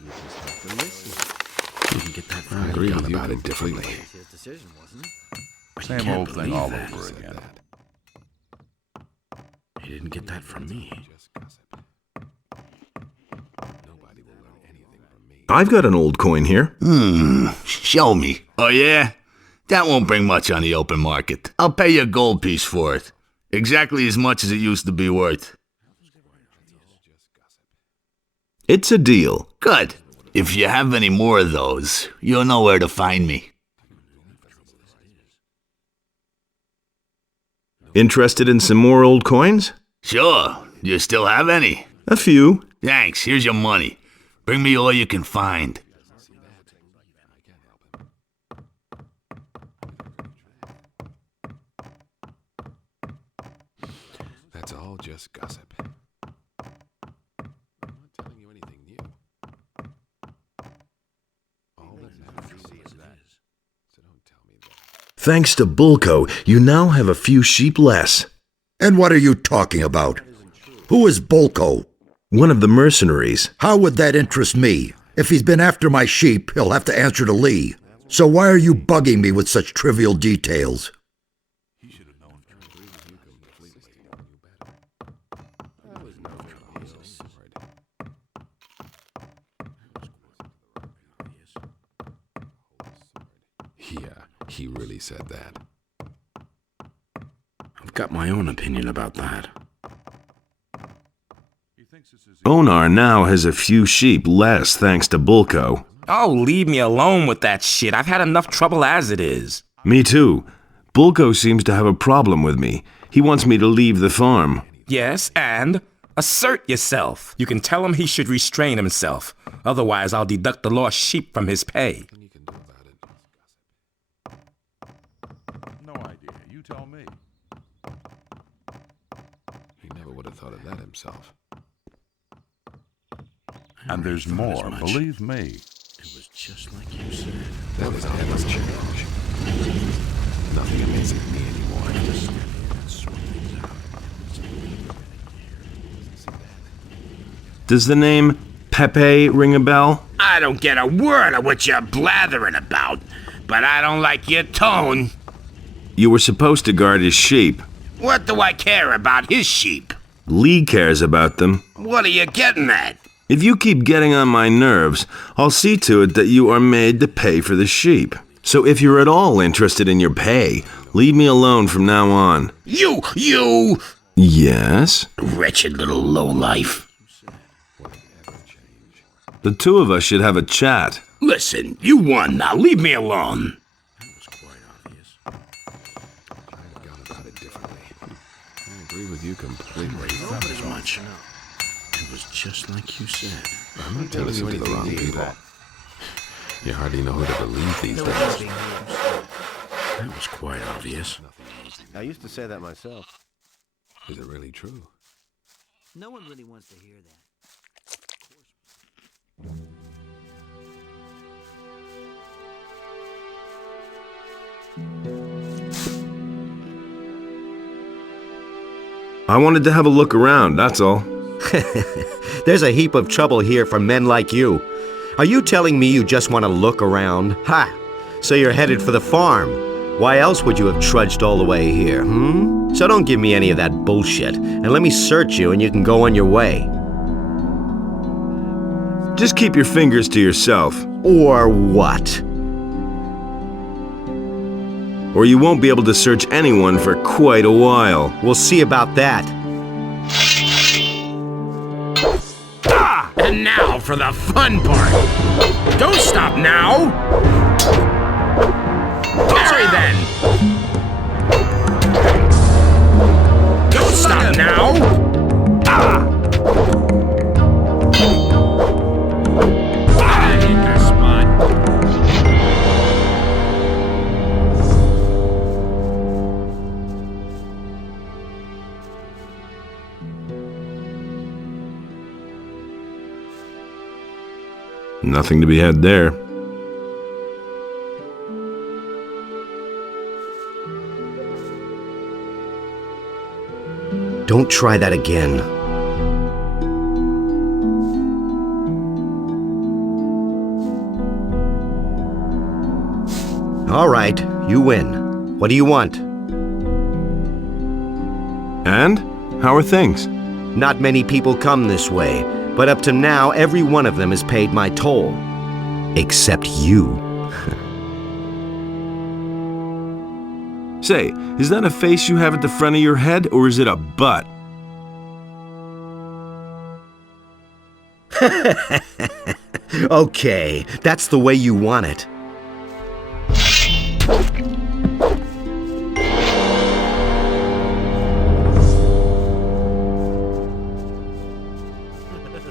You just have to listen. You can get that from agree with you about it differently. His decision, wasn't Same old thing all over again. He didn't get that from me. I've got an old coin here. Show me. Oh, yeah? That won't bring much on the open market. I'll pay you a gold piece for it. Exactly as much as it used to be worth. It's a deal. Good. If you have any more of those, you'll know where to find me. Interested in some more old coins? Sure. Do you still have any? A few. Thanks. Here's your money. Bring me all you can find. That's all just gossip. I'm not telling you anything new. All that matters is that. So don't tell me that. Thanks to Bulko, you now have a few sheep less. And what are you talking about? Who is Bulko? One of the mercenaries. How would that interest me? If he's been after my sheep, he'll have to answer to Lee. So why are you bugging me with such trivial details? Yeah, he really said that. I've got my own opinion about that. Onar now has a few sheep less thanks to Bulko. Oh, leave me alone with that shit. I've had enough trouble as it is. Me too. Bulko seems to have a problem with me. He wants me to leave the farm. Yes, and assert yourself. You can tell him he should restrain himself. Otherwise, I'll deduct the lost sheep from his pay. No idea. You tell me. He never would have thought of that himself. And there's more, believe me. It was just like you said. That is a heavy change. Nothing amazes me anymore. Does the name Pepe ring a bell? I don't get a word of what you're blathering about, but I don't like your tone. You were supposed to guard his sheep. What do I care about his sheep? Lee cares about them. What are you getting at? If you keep getting on my nerves, I'll see to it that you are made to pay for the sheep. So if you're at all interested in your pay, leave me alone from now on. You! Yes? Wretched little lowlife. The two of us should have a chat. Listen, you won. Now leave me alone. I agree with you completely. Not as much. It was just like you said. I'm not telling you to the wrong people. You hardly know who to believe these days. That was quite obvious. I used to say that myself. Is it really true? No one really wants to hear that. I wanted to have a look around, that's all. There's a heap of trouble here for men like you. Are you telling me you just want to look around? Ha! So you're headed for the farm. Why else would you have trudged all the way here, So don't give me any of that bullshit, and let me search you and you can go on your way. Just keep your fingers to yourself. Or what? Or you won't be able to search anyone for quite a while. We'll see about that. And now for the fun part. Don't stop now. Hurry then. Don't stop now. I hit the spot. Nothing to be had there. Don't try that again. All right, you win. What do you want? And? How are things? Not many people come this way, but up to now, every one of them has paid my toll. Except you. Say, is that a face you have at the front of your head, or is it a butt? Okay, that's the way you want it.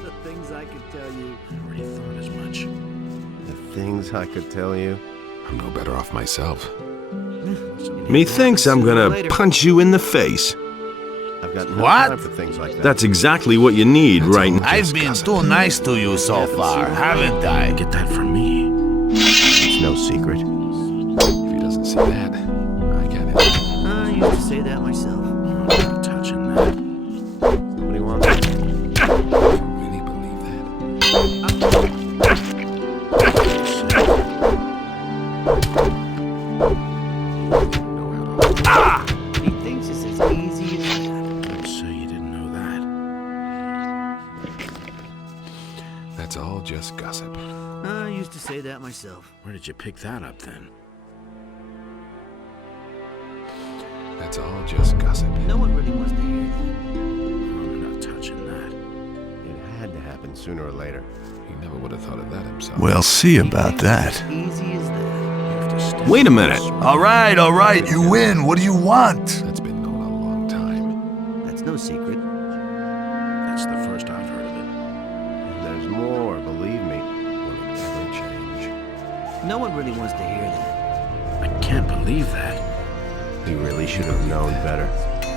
The things I could tell you. I already thought as much. The things I could tell you. I'm no better off myself. Methinks I'm gonna punch you in the face. I've got no time for things like that. That's exactly what you need right now. I've been too nice to you so far, haven't I? Get that from me. It's no secret. If he doesn't see that, I can't help it. I used to say that myself. I'm not touching that. Somebody wants it. Really believe that? He thinks it's as easy as that. Let's say you didn't know that. That's all just gossip. I used to say that myself. Where did you pick that up then? That's all just gossip. No one really wants to hear that. I'm not touching that. It had to happen sooner or later. He never would have thought of that himself. We'll see about that. Easy as that. You have to stay. Wait a minute. All right, you win. What do you want? That's been going on a long time. That's no secret. That's the first I've heard of it. And there's more, believe me. Will it ever change? No one really wants to hear that. I can't believe that. You really should have known better.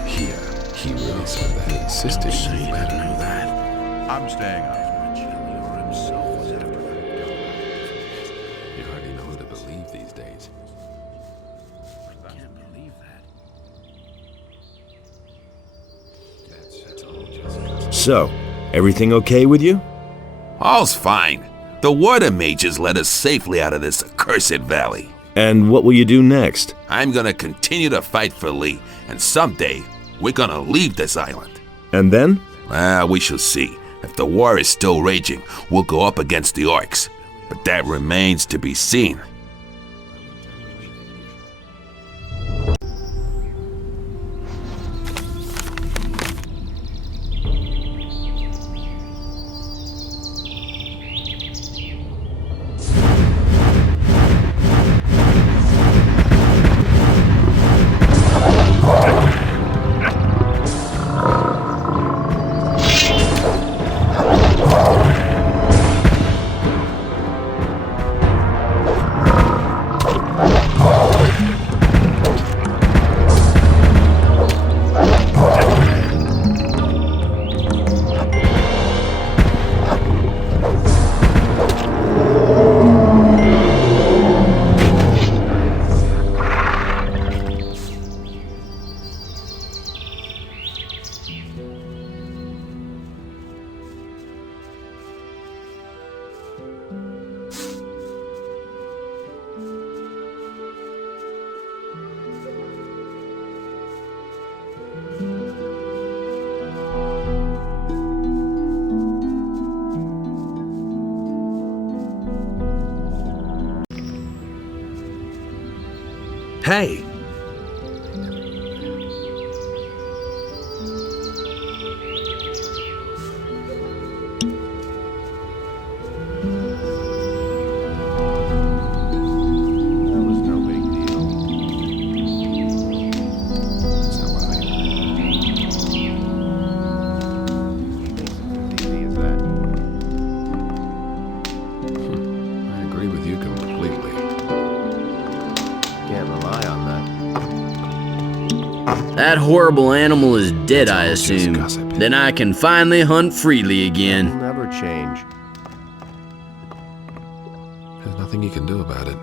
Yeah, he really said that. He insisted So he you knew better better. know that. I'm staying on. Chilior himself was after that. You hardly know who to believe these days. I can't believe that. That's all just gossip. So, everything okay with you? All's fine. The water mages led us safely out of this accursed valley. And what will you do next? I'm gonna continue to fight for Lee, and someday we're gonna leave this island. And then? We shall see. If the war is still raging, we'll go up against the orcs. But that remains to be seen. Hey! That horrible animal is dead, I assume. Then I can finally hunt freely again. It'll never change. There's nothing you can do about it.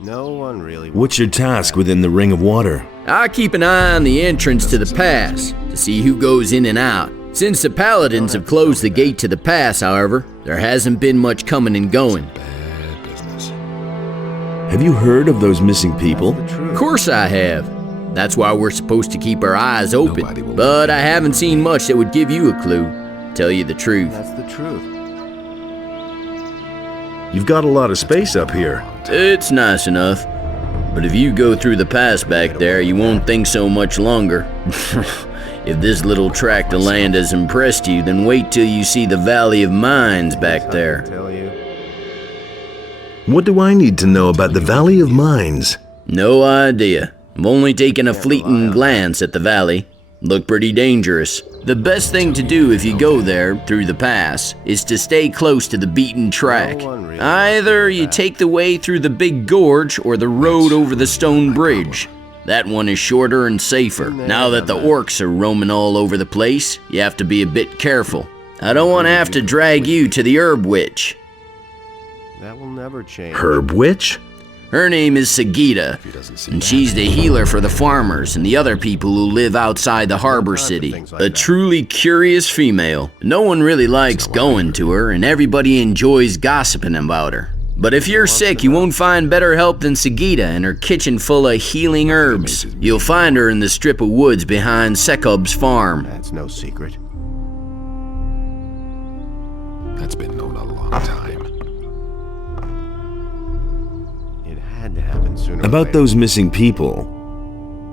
No one really... What's your task within the Ring of Water? I keep an eye on the entrance to the pass to see who goes in and out. Since the paladins have closed the gate to the pass, however, there hasn't been much coming and going. Bad business. Have you heard of those missing people? Of course I have. That's why we're supposed to keep our eyes open. But I haven't seen much that would give you a clue. Tell you the truth. That's the truth. You've got a lot of space up here. It's nice enough. But if you go through the pass back there, you won't think so much longer. If this little tract of land has impressed you, then wait till you see the Valley of Mines back there. What do I need to know about the Valley of Mines? No idea. I've only taken a fleeting glance at the valley. Looked pretty dangerous. The best thing to do if you go there, through the pass, is to stay close to the beaten track. Either you take the way through the big gorge or the road over the stone bridge. That one is shorter and safer. Now that the orcs are roaming all over the place, you have to be a bit careful. I don't want to have to drag you to the Herb Witch. That will never change. Herb Witch? Her name is Sagita, and she's the healer for the farmers and the other people who live outside the harbor city. A truly curious female. No one really likes going to her, and everybody enjoys gossiping about her. But if you're sick, you won't find better help than Sagita and her kitchen full of healing herbs. You'll find her in the strip of woods behind Sekob's farm. That's no secret. That's been known a long time. To happen sooner About those missing people.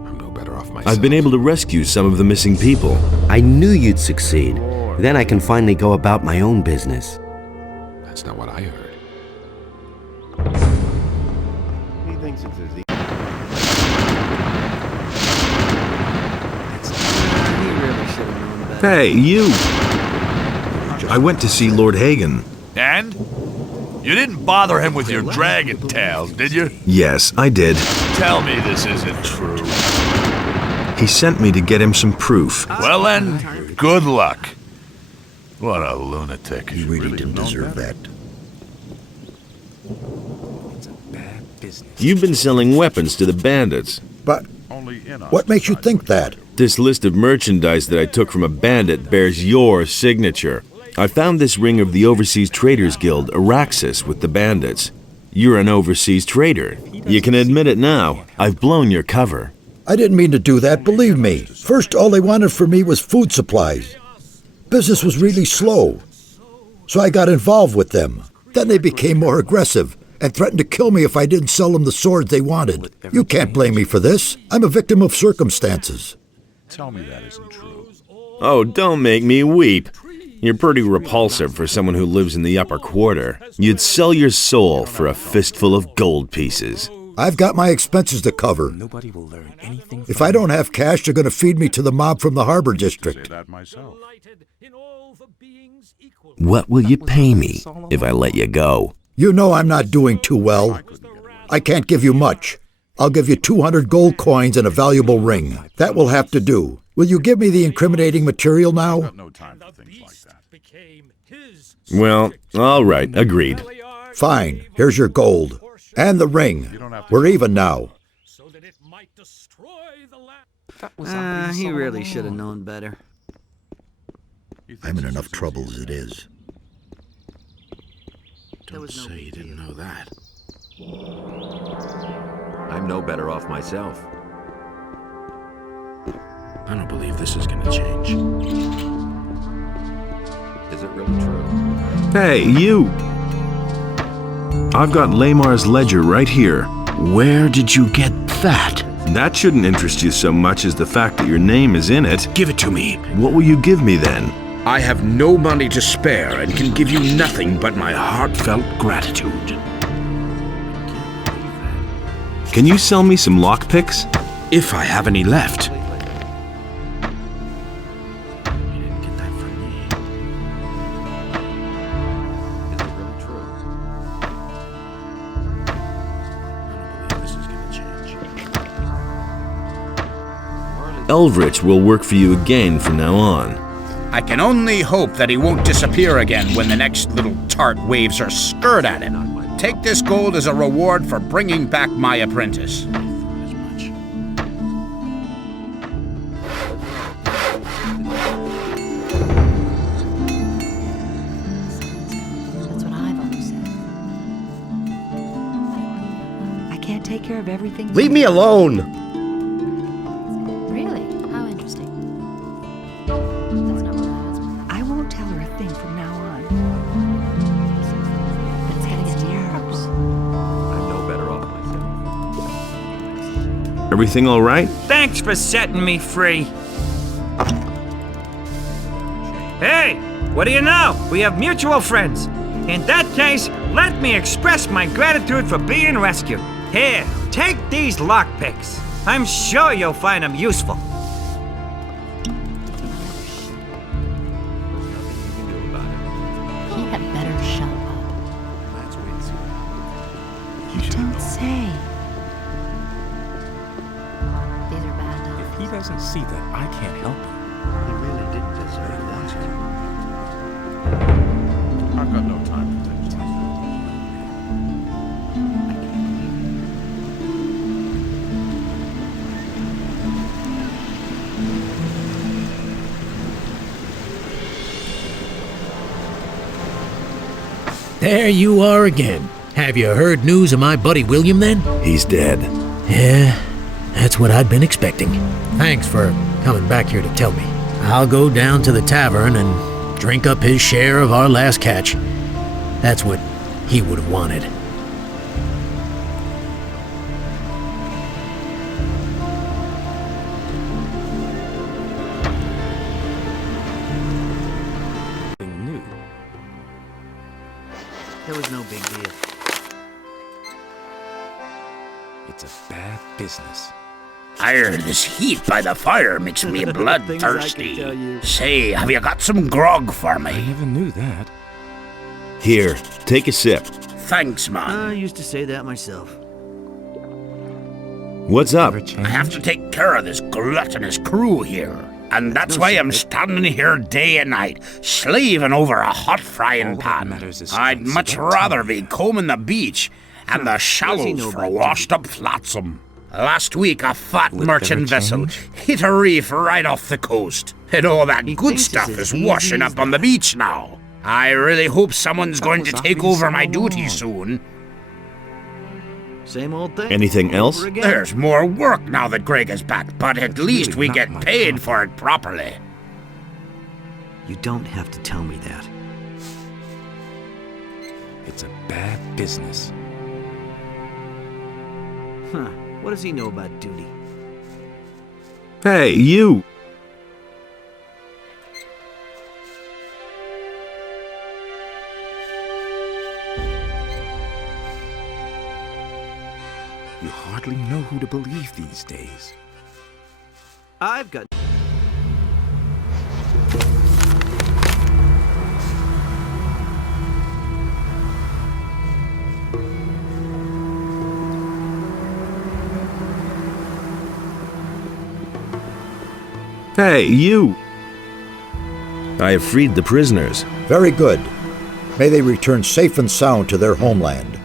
I'm no better off myself. I've been able to rescue some of the missing people. I knew you'd succeed. Then I can finally go about my own business. That's not what I heard. He thinks it's as easy. He really should have known better. Hey, you! I went to see Lord Hagen. And? You didn't bother him with your dragon tales, did you? Yes, I did. Tell me this isn't true. He sent me to get him some proof. Well then, good luck. What a lunatic. He really didn't deserve that. It's a bad business. You've been selling weapons to the bandits. But what makes you think that? This list of merchandise that I took from a bandit bears your signature. I found this ring of the Overseas Traders Guild, Araxis, with the bandits. You're an overseas trader. You can admit it now. I've blown your cover. I didn't mean to do that, believe me. First, all they wanted from me was food supplies. Business was really slow, so I got involved with them. Then they became more aggressive and threatened to kill me if I didn't sell them the swords they wanted. You can't blame me for this. I'm a victim of circumstances. Tell me that isn't true. Oh, don't make me weep. You're pretty repulsive for someone who lives in the upper quarter. You'd sell your soul for a fistful of gold pieces. I've got my expenses to cover. If I don't have cash, they're going to feed me to the mob from the Harbor District. What will you pay me if I let you go? You know I'm not doing too well. I can't give you much. I'll give you 200 gold coins and a valuable ring. That will have to do. Will you give me the incriminating material now? Well, all right, agreed. Fine, here's your gold. And the ring. We're even now. He really should have known better. I'm in enough trouble as it is. Don't say you didn't know that. I'm no better off myself. I don't believe this is gonna change. Is it really true? Hey, you! I've got Lamar's ledger right here. Where did you get that? That shouldn't interest you so much as the fact that your name is in it. Give it to me. What will you give me then? I have no money to spare and can give you nothing but my heartfelt gratitude. Can you sell me some lockpicks? If I have any left. Elvrich will work for you again from now on. I can only hope that he won't disappear again when the next little tart waves her skirt at him. Take this gold as a reward for bringing back my apprentice. That's what I've always said. I can't take care of everything. Leave me alone! Really? How interesting. That's not what I asked. I won't tell her a thing from now on. But it's gonna get terrible. I'm no better off myself. Everything all right? Thanks for setting me free. Hey, what do you know? We have mutual friends. In that case, let me express my gratitude for being rescued. Here, take these lockpicks. I'm sure you'll find them useful. He had better shut up. You don't say. These are bad times. If he doesn't see that I can't help him. He really didn't deserve that. I've got no time for this. There you are again. Have you heard news of my buddy William then? He's dead. Yeah, that's what I'd been expecting. Thanks for coming back here to tell me. I'll go down to the tavern and drink up his share of our last catch. That's what he would have wanted. New. There was no big deal. It's a bad business. This heat by the fire makes me bloodthirsty. Say, have you got some grog for me? I never knew that. Here, take a sip. Thanks, man. I used to say that myself. What's up? I have to take care of this gluttonous crew here. And that's why I'm standing here day and night, slaving over a hot frying pan. I'd much rather be combing the beach and the shallows for washed up flotsam. Last week, a fat merchant vessel hit a reef right off the coast. And all that good stuff is washing up on the beach now. I really hope someone's going to take over my duties soon. Same old thing. Anything else? There's more work now that Greg is back, but at least we get paid for it properly. You don't have to tell me that. It's a bad business. Huh. What does he know about duty? Hey, you! You hardly know who to believe these days. I've got... Hey, you! I have freed the prisoners. Very good. May they return safe and sound to their homeland.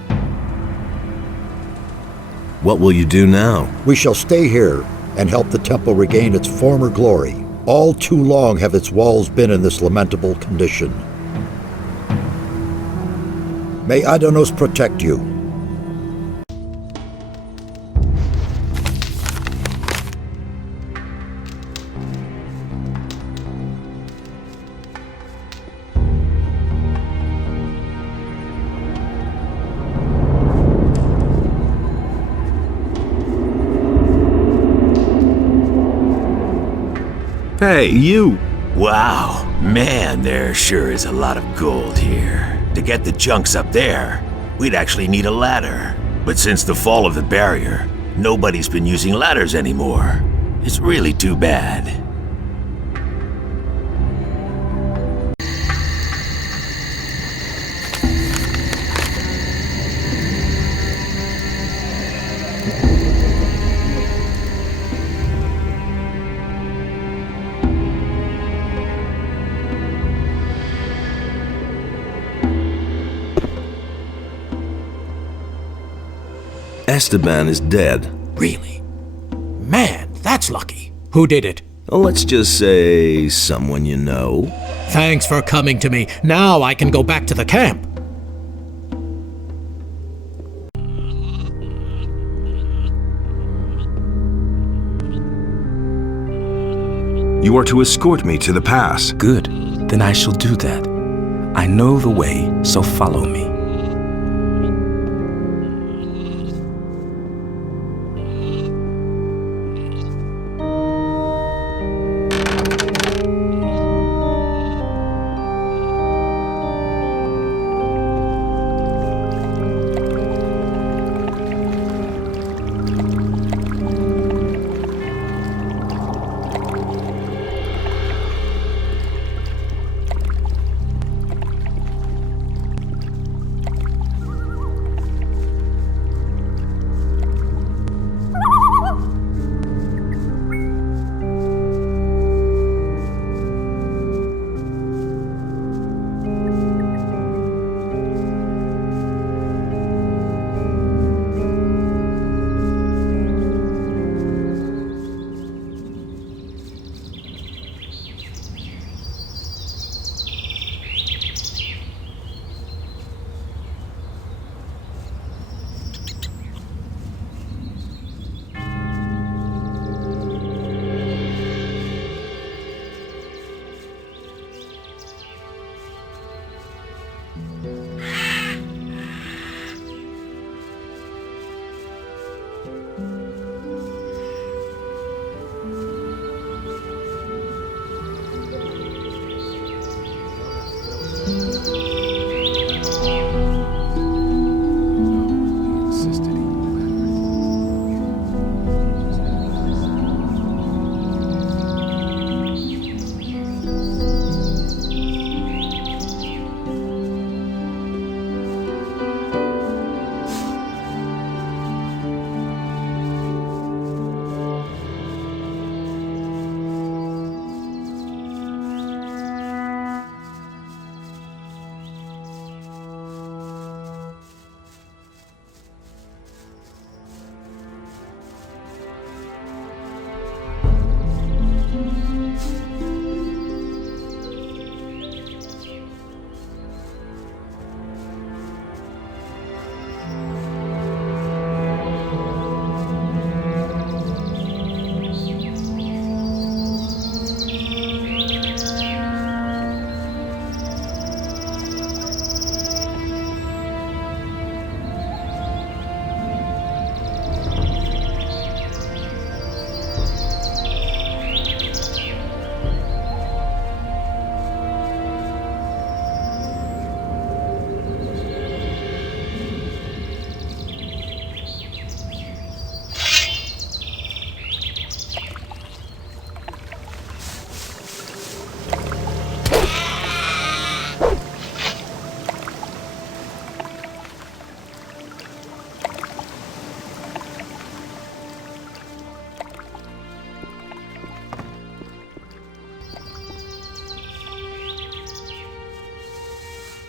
What will you do now? We shall stay here and help the temple regain its former glory. All too long have its walls been in this lamentable condition. May Adonos protect you. Hey, you! Wow, man, there sure is a lot of gold here. To get the junks up there, we'd actually need a ladder. But since the fall of the barrier, nobody's been using ladders anymore. It's really too bad. Esteban is dead. Really? Man, that's lucky. Who did it? Let's just say someone you know. Thanks for coming to me. Now I can go back to the camp. You are to escort me to the pass. Good. Then I shall do that. I know the way, so follow me.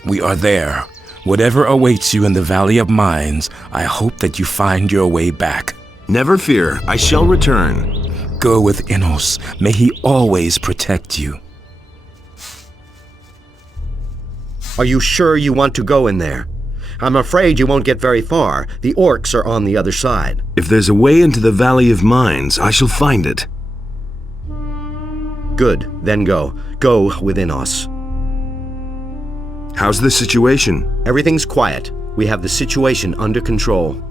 We are there. Whatever awaits you in the Valley of Mines, I hope that you find your way back. Never fear, I shall return. Go with Enos. May he always protect you. Are you sure you want to go in there? I'm afraid you won't get very far. The orcs are on the other side. If there's a way into the Valley of Mines, I shall find it. Good, then go. Go with Enos. How's the situation? Everything's quiet. We have the situation under control.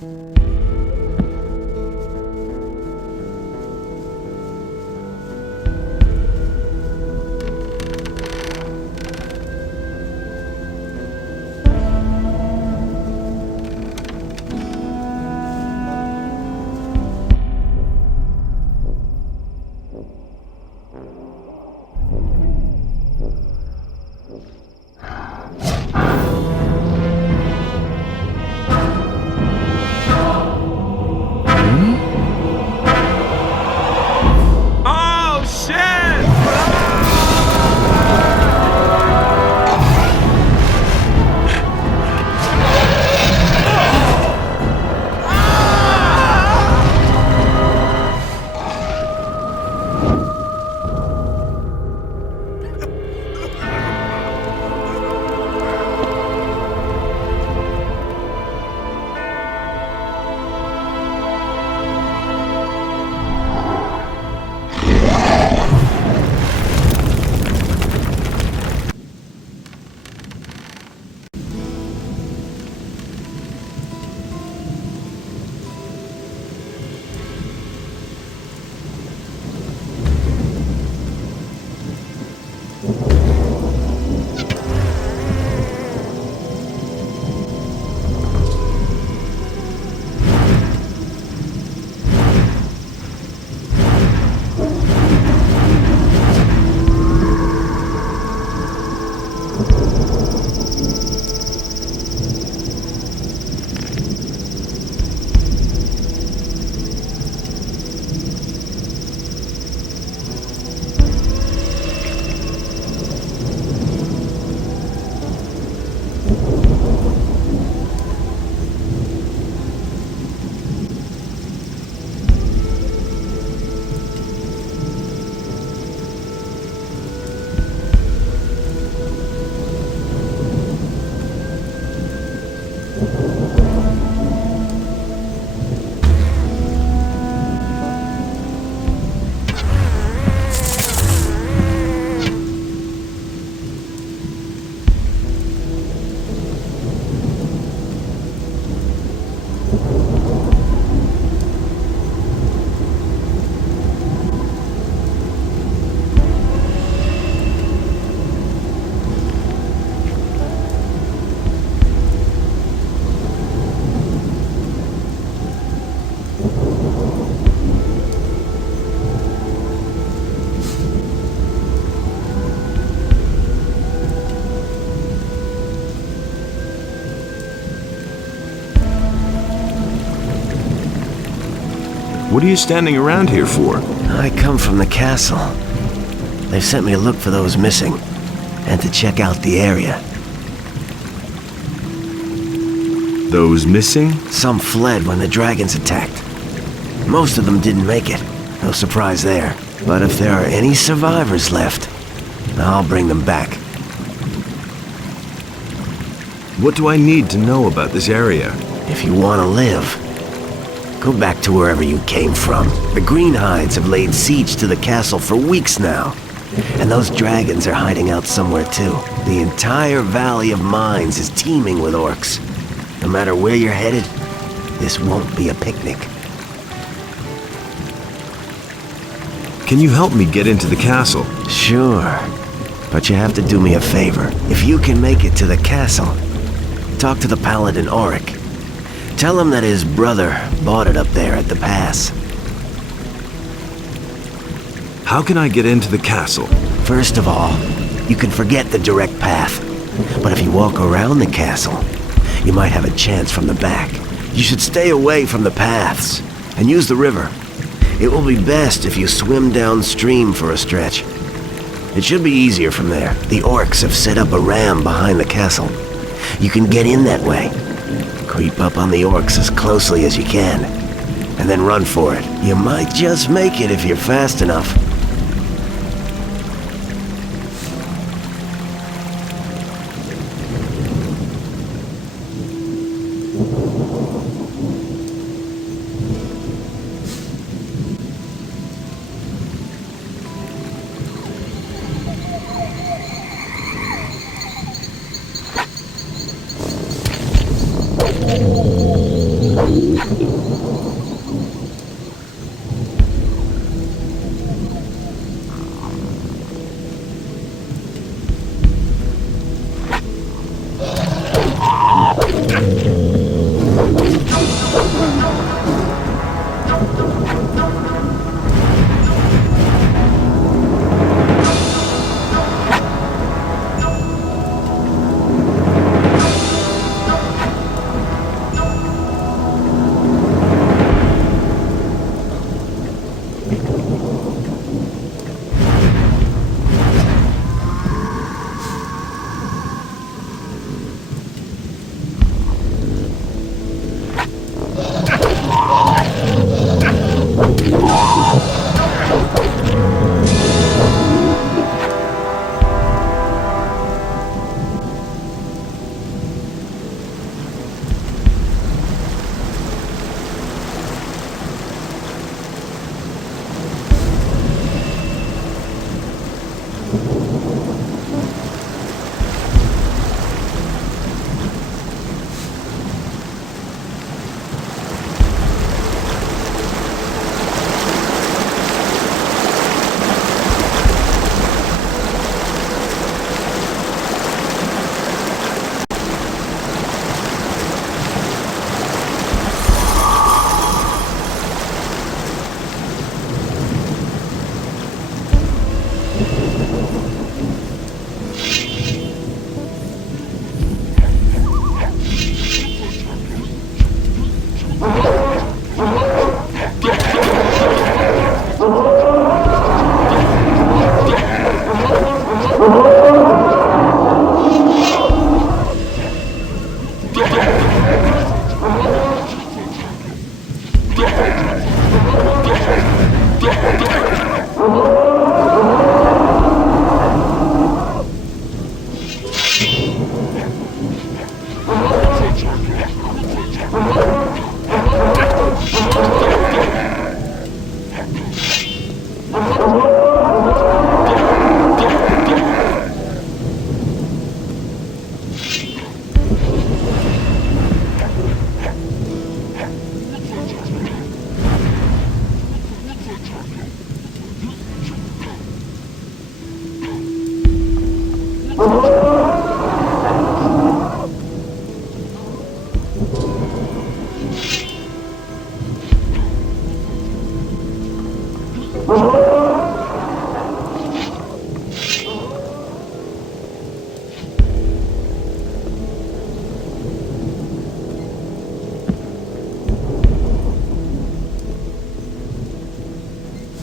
Oh, shit! What are you standing around here for? I come from the castle. They've sent me to look for those missing, and to check out the area. Those missing? Some fled when the dragons attacked. Most of them didn't make it. No surprise there. But if there are any survivors left, I'll bring them back. What do I need to know about this area? If you want to live, go back to wherever you came from. The Greenhides have laid siege to the castle for weeks now. And those dragons are hiding out somewhere too. The entire Valley of Mines is teeming with orcs. No matter where you're headed, this won't be a picnic. Can you help me get into the castle? Sure, but you have to do me a favor. If you can make it to the castle, talk to the paladin Auric. Tell him that his brother bought it up there at the pass. How can I get into the castle? First of all, you can forget the direct path. But if you walk around the castle, you might have a chance from the back. You should stay away from the paths and use the river. It will be best if you swim downstream for a stretch. It should be easier from there. The orcs have set up a ram behind the castle. You can get in that way. Creep up on the orcs as closely as you can, and then run for it. You might just make it if you're fast enough.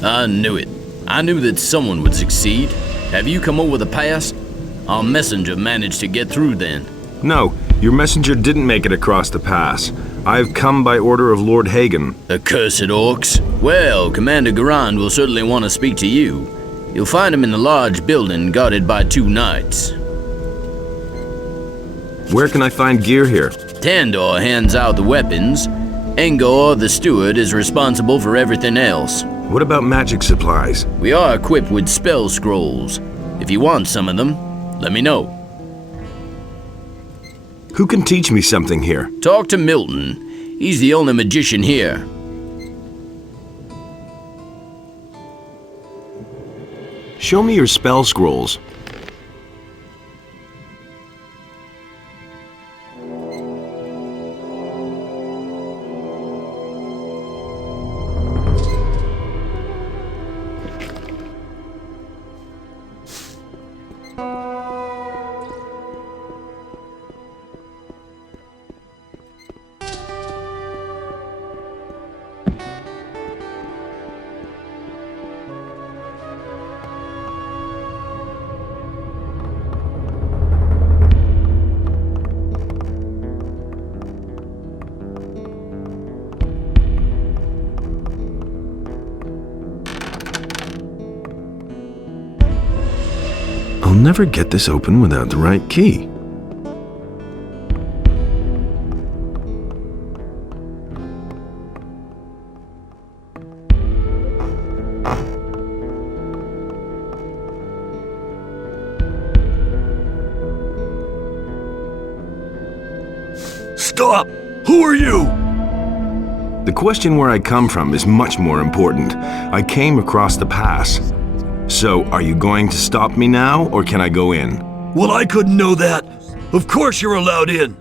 I knew it. I knew that someone would succeed. Have you come over the pass? Our messenger managed to get through then. No, your messenger didn't make it across the pass. I've come by order of Lord Hagen. Accursed orcs. Well, Commander Garand will certainly want to speak to you. You'll find him in the large building guarded by 2 knights. Where can I find gear here? Tandor hands out the weapons. Engor, the steward, is responsible for everything else. What about magic supplies? We are equipped with spell scrolls. If you want some of them, let me know. Who can teach me something here? Talk to Milton. He's the only magician here. Show me your spell scrolls. I'll never get this open without the right key. Stop! Who are you? The question where I come from is much more important. I came across the pass. So, are you going to stop me now, or can I go in? Well, I couldn't know that. Of course you're allowed in.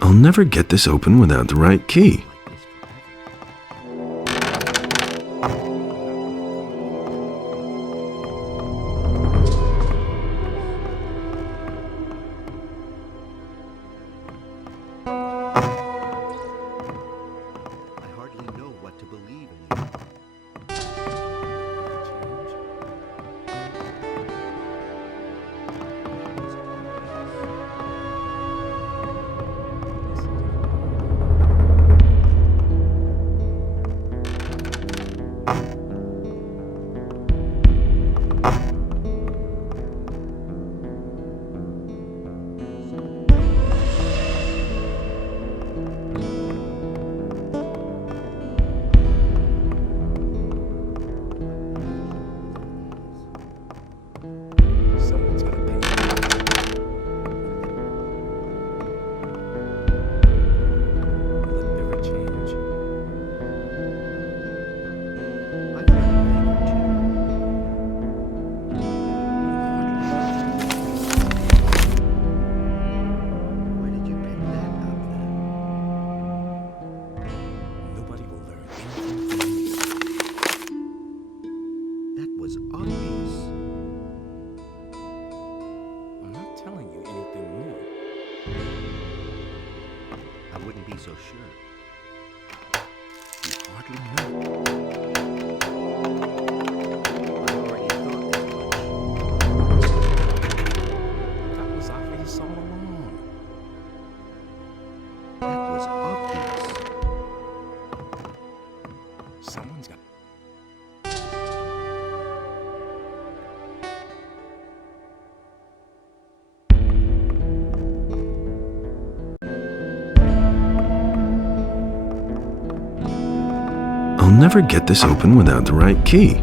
I'll never get this open without the right key. So sure. You hardly know. I already thought that much. That was obvious all along. That was obvious. Someone's got... I'll never get this open without the right key.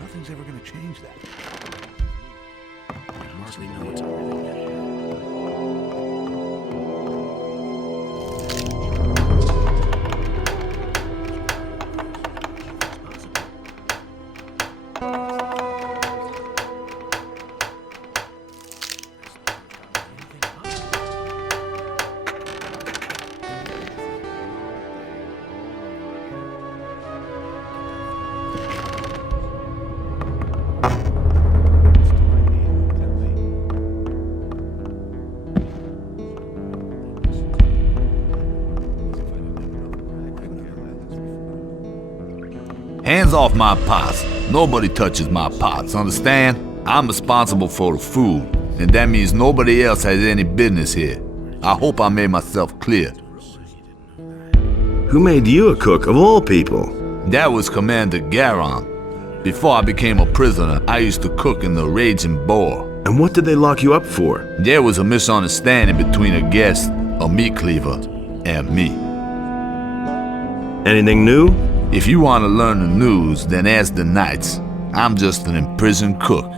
Nothing's ever going to change that. I hardly know what's everything yet. Hands off my pots. Nobody touches my pots, understand? I'm responsible for the food, and that means nobody else has any business here. I hope I made myself clear. Who made you a cook of all people? That was Commander Garon. Before I became a prisoner, I used to cook in the Raging Boar. And what did they lock you up for? There was a misunderstanding between a guest, a meat cleaver, and me. Anything new? If you want to learn the news, then ask the knights. I'm just an imprisoned cook.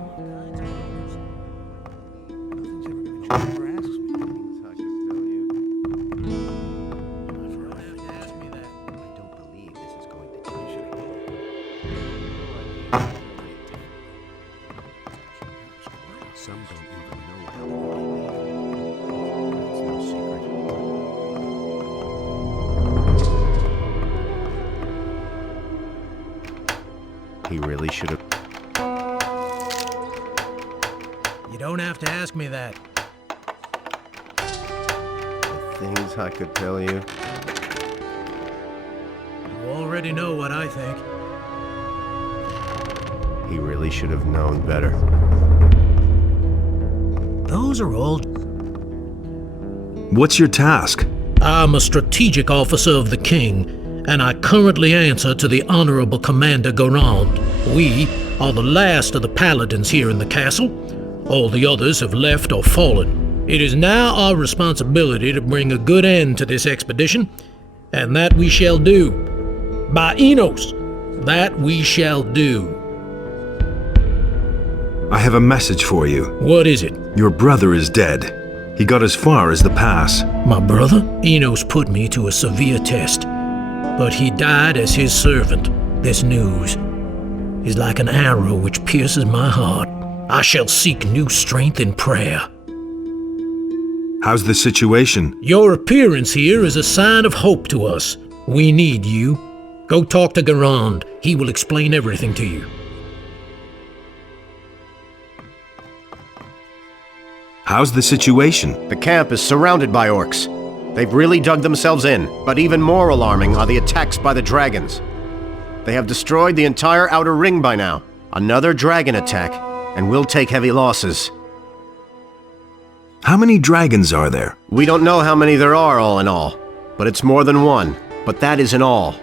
He really should have. You don't have to ask me that. The things I could tell you. You already know what I think. He really should have known better. Those are all. What's your task? I'm a strategic officer of the king, and I currently answer to the Honorable Commander Garand. We are the last of the paladins here in the castle. All the others have left or fallen. It is now our responsibility to bring a good end to this expedition, and that we shall do. By Enos, that we shall do. I have a message for you. What is it? Your brother is dead. He got as far as the pass. My brother? Enos put me to a severe test, but he died as his servant. This news is like an arrow which pierces my heart. I shall seek new strength in prayer. How's the situation? Your appearance here is a sign of hope to us. We need you. Go talk to Garand. He will explain everything to you. How's the situation? The camp is surrounded by orcs. They've really dug themselves in, but even more alarming are the attacks by the dragons. They have destroyed the entire outer ring by now. Another dragon attack, and we'll take heavy losses. How many dragons are there? We don't know how many there are all in all, but it's more than one. But that isn't all.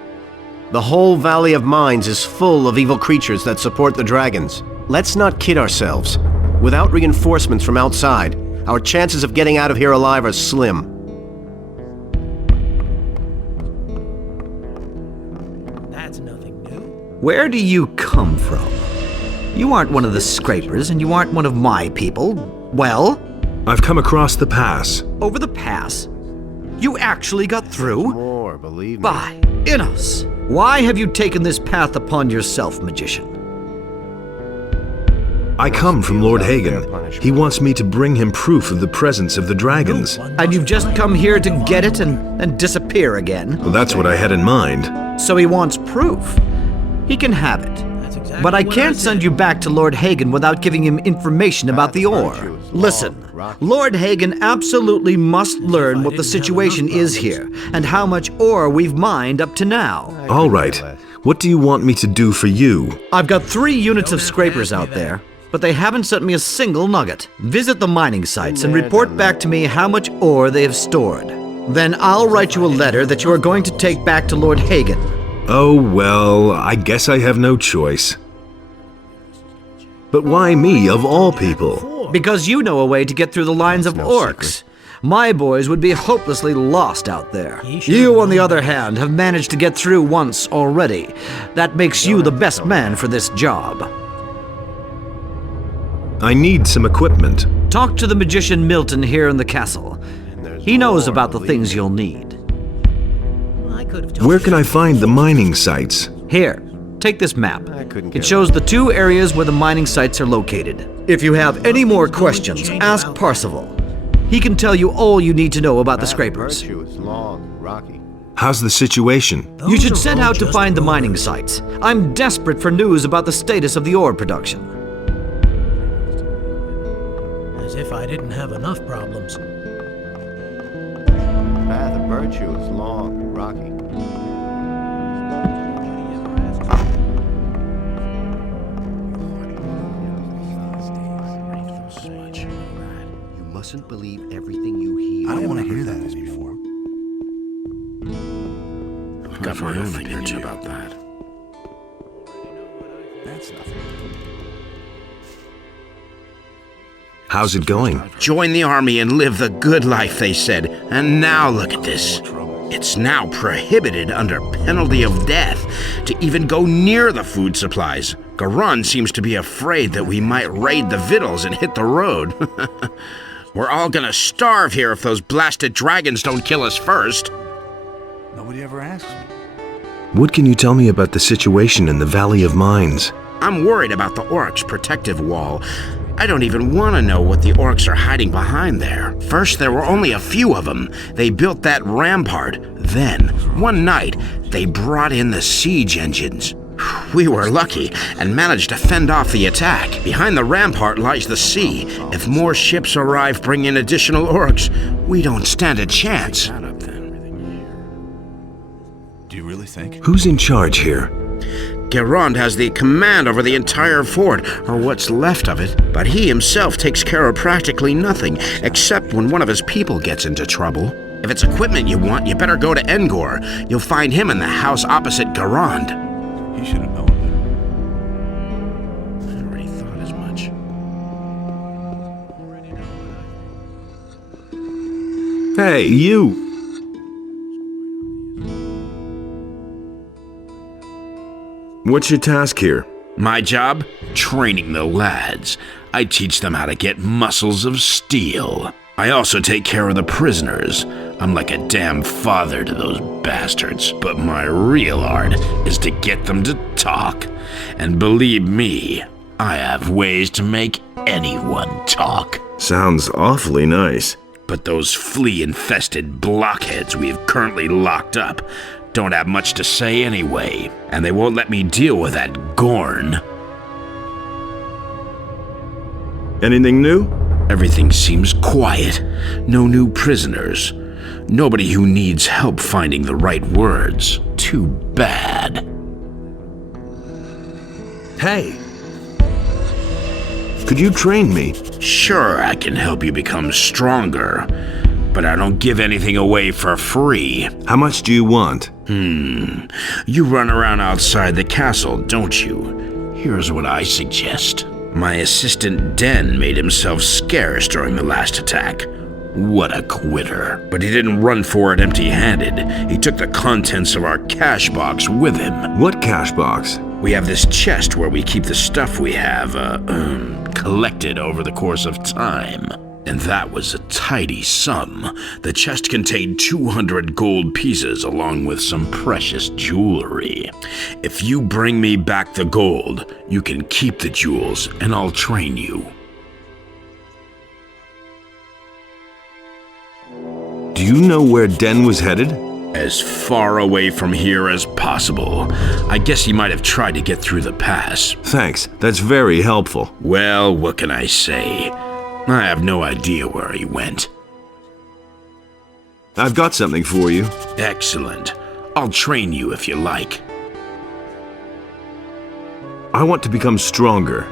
The whole Valley of Mines is full of evil creatures that support the dragons. Let's not kid ourselves. Without reinforcements from outside, our chances of getting out of here alive are slim. That's nothing new. Where do you come from? You aren't one of the scrapers, and you aren't one of my people. Well? I've come across the pass. Over the pass? You actually got through? More, believe me. By Enos! Why have you taken this path upon yourself, magician? I come from Lord Hagen. He wants me to bring him proof of the presence of the dragons. And you've just come here to get it and disappear again? Well, that's what I had in mind. So he wants proof. He can have it. But I can't send you back to Lord Hagen without giving him information about the ore. Listen, Lord Hagen absolutely must learn what the situation is here, and how much ore we've mined up to now. All right. What do you want me to do for you? I've got 3 units of scrapers out there, but they haven't sent me a single nugget. Visit the mining sites and report back to me how much ore they have stored. Then I'll write you a letter that you are going to take back to Lord Hagen. Oh, well, I guess I have no choice. But why me, of all people? Because you know a way to get through the lines of orcs. My boys would be hopelessly lost out there. You, on the other hand, have managed to get through once already. That makes you the best man for this job. I need some equipment. Talk to the magician Milton here in the castle. He knows about the things you'll need. Where can I find the mining sites? Here, take this map. It shows the 2 areas where the mining sites are located. If you have any more questions, ask Parsival. He can tell you all you need to know about the scrapers. How's the situation? You should set out to find the mining sites. I'm desperate for news about the status of the ore production. As if I didn't have enough problems. The path of virtue is long and rocky. mustn't believe everything you hear. I don't want to hear that anymore. I've got my own opinions about that. That's nothing. How's it going? Join the army and live the good life, they said. And now look at this. It's now prohibited under penalty of death to even go near the food supplies. Garand seems to be afraid that we might raid the victuals and hit the road. We're all gonna starve here if those blasted dragons don't kill us first. Nobody ever asks me. What can you tell me about the situation in the Valley of Mines? I'm worried about the orcs' protective wall. I don't even want to know what the orcs are hiding behind there. First, there were only a few of them. They built that rampart. Then, one night, they brought in the siege engines. We were lucky and managed to fend off the attack. Behind the rampart lies the sea. If more ships arrive bringing in additional orcs, we don't stand a chance. Do you really think? Who's in charge here? Garand has the command over the entire fort, or what's left of it, but he himself takes care of practically nothing, except when one of his people gets into trouble. If it's equipment you want, you better go to Engor. You'll find him in the house opposite Garand. He should have known I already thought as much. Hey, you! What's your task here? My job? Training the lads. I teach them how to get muscles of steel. I also take care of the prisoners. I'm like a damn father to those bastards, but my real art is to get them to talk. And believe me, I have ways to make anyone talk. Sounds awfully nice. But those flea-infested blockheads we have currently locked up don't have much to say anyway, and they won't let me deal with that Gorn. Anything new? Everything seems quiet. No new prisoners. Nobody who needs help finding the right words. Too bad. Hey! Could you train me? Sure, I can help you become stronger, but I don't give anything away for free. How much do you want? You run around outside the castle, don't you? Here's what I suggest. My assistant Den made himself scarce during the last attack. What a quitter. But he didn't run for it empty-handed. He took the contents of our cash box with him. What cash box? We have this chest where we keep the stuff we have, collected over the course of time. And that was a tidy sum. The chest contained 200 gold pieces along with some precious jewelry. If you bring me back the gold, you can keep the jewels and I'll train you. Do you know where Den was headed? As far away from here as possible. I guess he might have tried to get through the pass. Thanks, that's very helpful. Well, what can I say? I have no idea where he went. I've got something for you. Excellent. I'll train you if you like. I want to become stronger.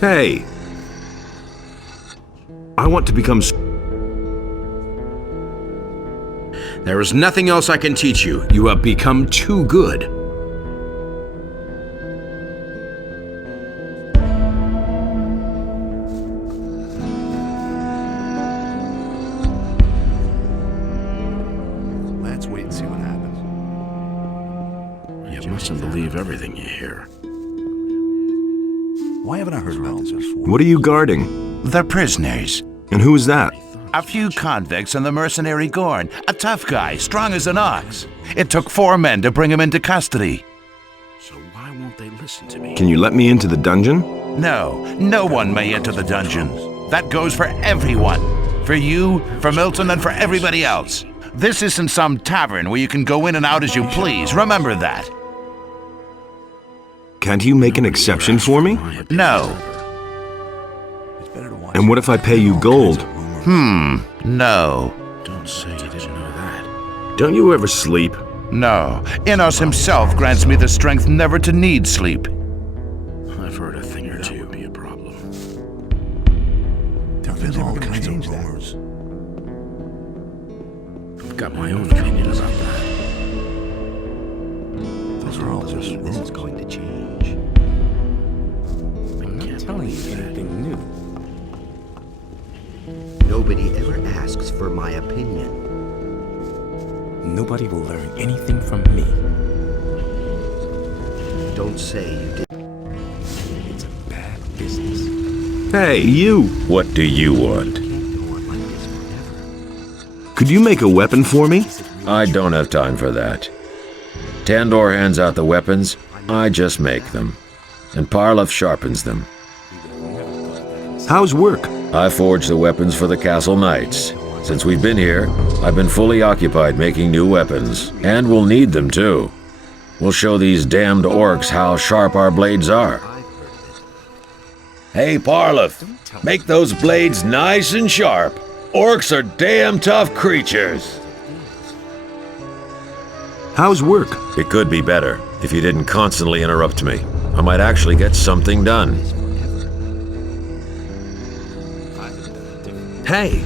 Hey! I want to become... There is nothing else I can teach you. You have become too good. Let's wait and see what happens. You mustn't believe everything you hear. Why haven't I heard about this before? What are you guarding? The prisoners. And who is that? A few convicts and the mercenary Gorn. A tough guy, strong as an ox. It took 4 men to bring him into custody. So why won't they listen to me? Can you let me into the dungeon? No one may enter the dungeon. That goes for everyone. For you, for Milton, and for everybody else. This isn't some tavern where you can go in and out as you please. Remember that. Can't you make an exception for me? No. And what if I pay you gold? No. Don't say you didn't know that. Don't you ever sleep? No. Innos himself grants me the strength never to need sleep. I've heard a thing or two. That would be a problem. There have been all kinds of rumors. I've got my own opinion about that. Those are all just rumors. This is going to change. I'm not telling you anything new. Nobody ever asks for my opinion. Nobody will learn anything from me. Don't say you did. It's a bad business. Hey, you! What do you want? Could you make a weapon for me? I don't have time for that. Tandor hands out the weapons, I just make them. And Parlov sharpens them. How's work? I forge the weapons for the castle knights. Since we've been here, I've been fully occupied making new weapons. And we'll need them too. We'll show these damned orcs how sharp our blades are. Hey, Parlov, make those blades nice and sharp. Orcs are damn tough creatures. How's work? It could be better if you didn't constantly interrupt me. I might actually get something done. Hey!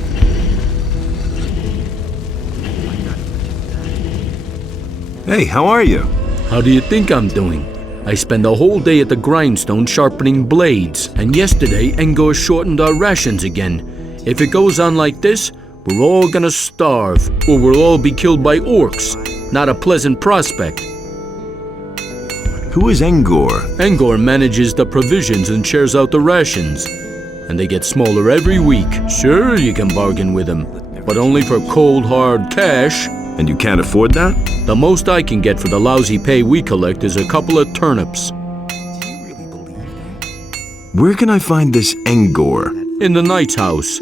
Hey, how are you? How do you think I'm doing? I spend a whole day at the grindstone sharpening blades, and yesterday Engor shortened our rations again. If it goes on like this, we're all gonna starve, or we'll all be killed by orcs. Not a pleasant prospect. Who is Engor? Engor manages the provisions and shares out the rations. And they get smaller every week. Sure, you can bargain with him, but only for cold, hard cash. And you can't afford that? The most I can get for the lousy pay we collect is a couple of turnips. Where can I find this Engor? In the knight's house.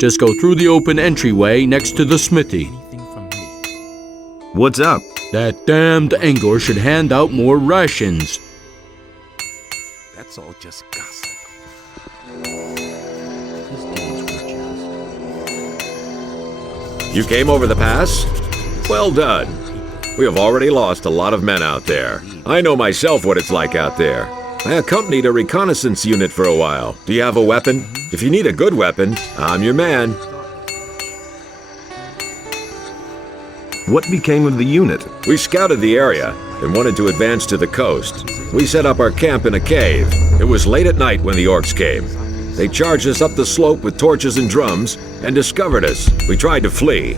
Just go through the open entryway next to the smithy. What's up? That damned Engor should hand out more rations. That's all just gossip. You came over the pass? Well done. We have already lost a lot of men out there. I know myself what it's like out there. I accompanied a reconnaissance unit for a while. Do you have a weapon? If you need a good weapon, I'm your man. What became of the unit? We scouted the area and wanted to advance to the coast. We set up our camp in a cave. It was late at night when the orcs came. They charged us up the slope with torches and drums and discovered us. We tried to flee,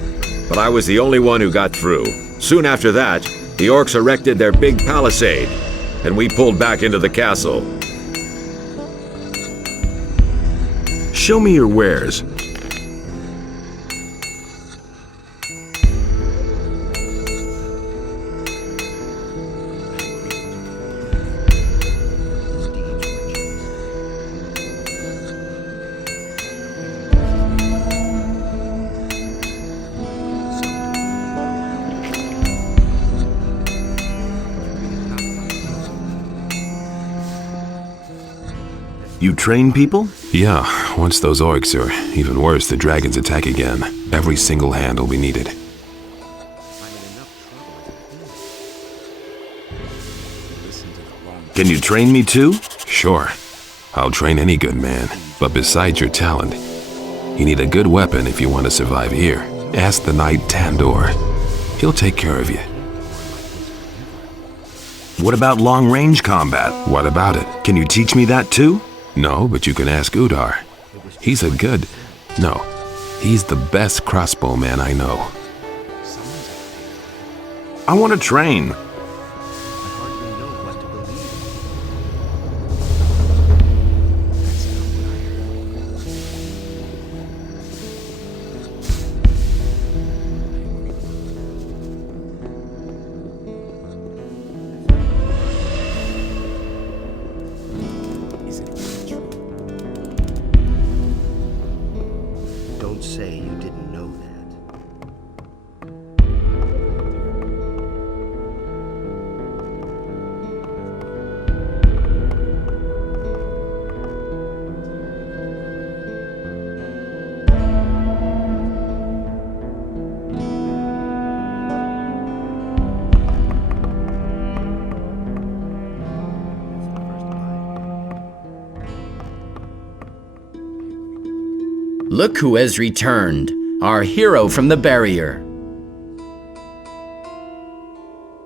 but I was the only one who got through. Soon after that, the orcs erected their big palisade, and we pulled back into the castle. Show me your wares. You train people? Yeah, once those orcs or even worse, the dragons attack again, every single hand will be needed. Can you train me too? Sure. I'll train any good man, but besides your talent, you need a good weapon if you want to survive here. Ask the knight Tandor. He'll take care of you. What about long-range combat? What about it? Can you teach me that too? No, but you can ask Udar. He's the best crossbowman I know. I want to train. Don't say you didn't know that. Look who has returned, our hero from the barrier.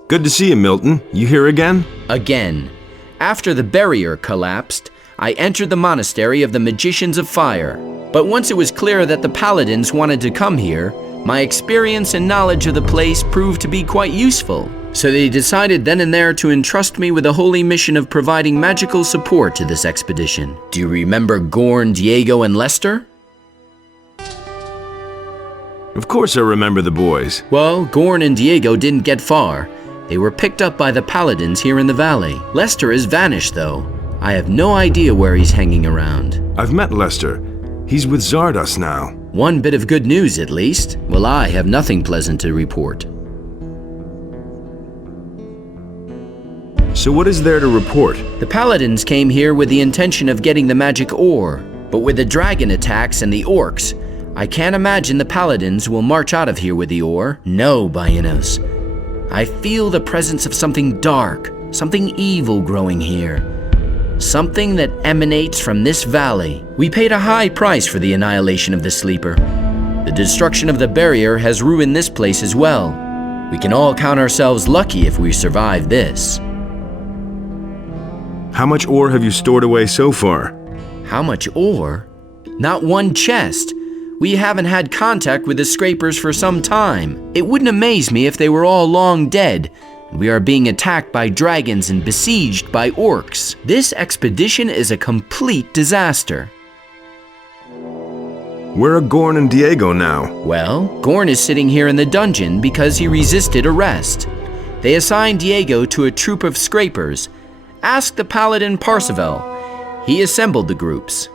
Good to see you, Milton. You here again? Again. After the barrier collapsed, I entered the monastery of the Magicians of Fire. But once it was clear that the paladins wanted to come here, my experience and knowledge of the place proved to be quite useful. So they decided then and there to entrust me with the holy mission of providing magical support to this expedition. Do you remember Gorn, Diego, and Lester? Of course I remember the boys. Well, Gorn and Diego didn't get far. They were picked up by the paladins here in the valley. Lester has vanished, though. I have no idea where he's hanging around. I've met Lester. He's with Zardos now. One bit of good news, at least. Well, I have nothing pleasant to report. So what is there to report? The paladins came here with the intention of getting the magic ore, but with the dragon attacks and the orcs, I can't imagine the paladins will march out of here with the ore. No, Baianos. I feel the presence of something dark, something evil growing here. Something that emanates from this valley. We paid a high price for the annihilation of the Sleeper. The destruction of the barrier has ruined this place as well. We can all count ourselves lucky if we survive this. How much ore have you stored away so far? How much ore? Not one chest. We haven't had contact with the scrapers for some time. It wouldn't amaze me if they were all long dead. We are being attacked by dragons and besieged by orcs. This expedition is a complete disaster. Where are Gorn and Diego now? Well, Gorn is sitting here in the dungeon because he resisted arrest. They assigned Diego to a troop of scrapers. Ask the paladin Parseval. He assembled the groups.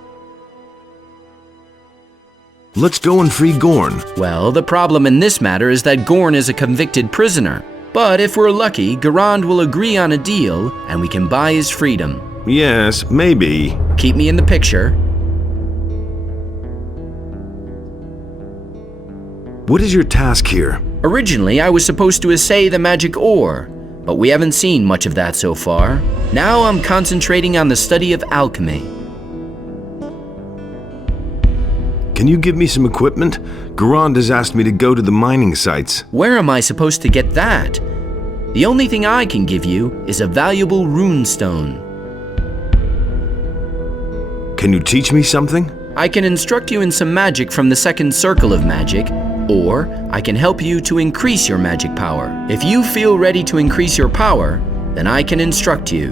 Let's go and free Gorn. Well, the problem in this matter is that Gorn is a convicted prisoner. But if we're lucky, Garand will agree on a deal and we can buy his freedom. Yes, maybe. Keep me in the picture. What is your task here? Originally, I was supposed to assay the magic ore, but we haven't seen much of that so far. Now I'm concentrating on the study of alchemy. Can you give me some equipment? Garand has asked me to go to the mining sites. Where am I supposed to get that? The only thing I can give you is a valuable rune stone. Can you teach me something? I can instruct you in some magic from the second circle of magic, or I can help you to increase your magic power. If you feel ready to increase your power, then I can instruct you.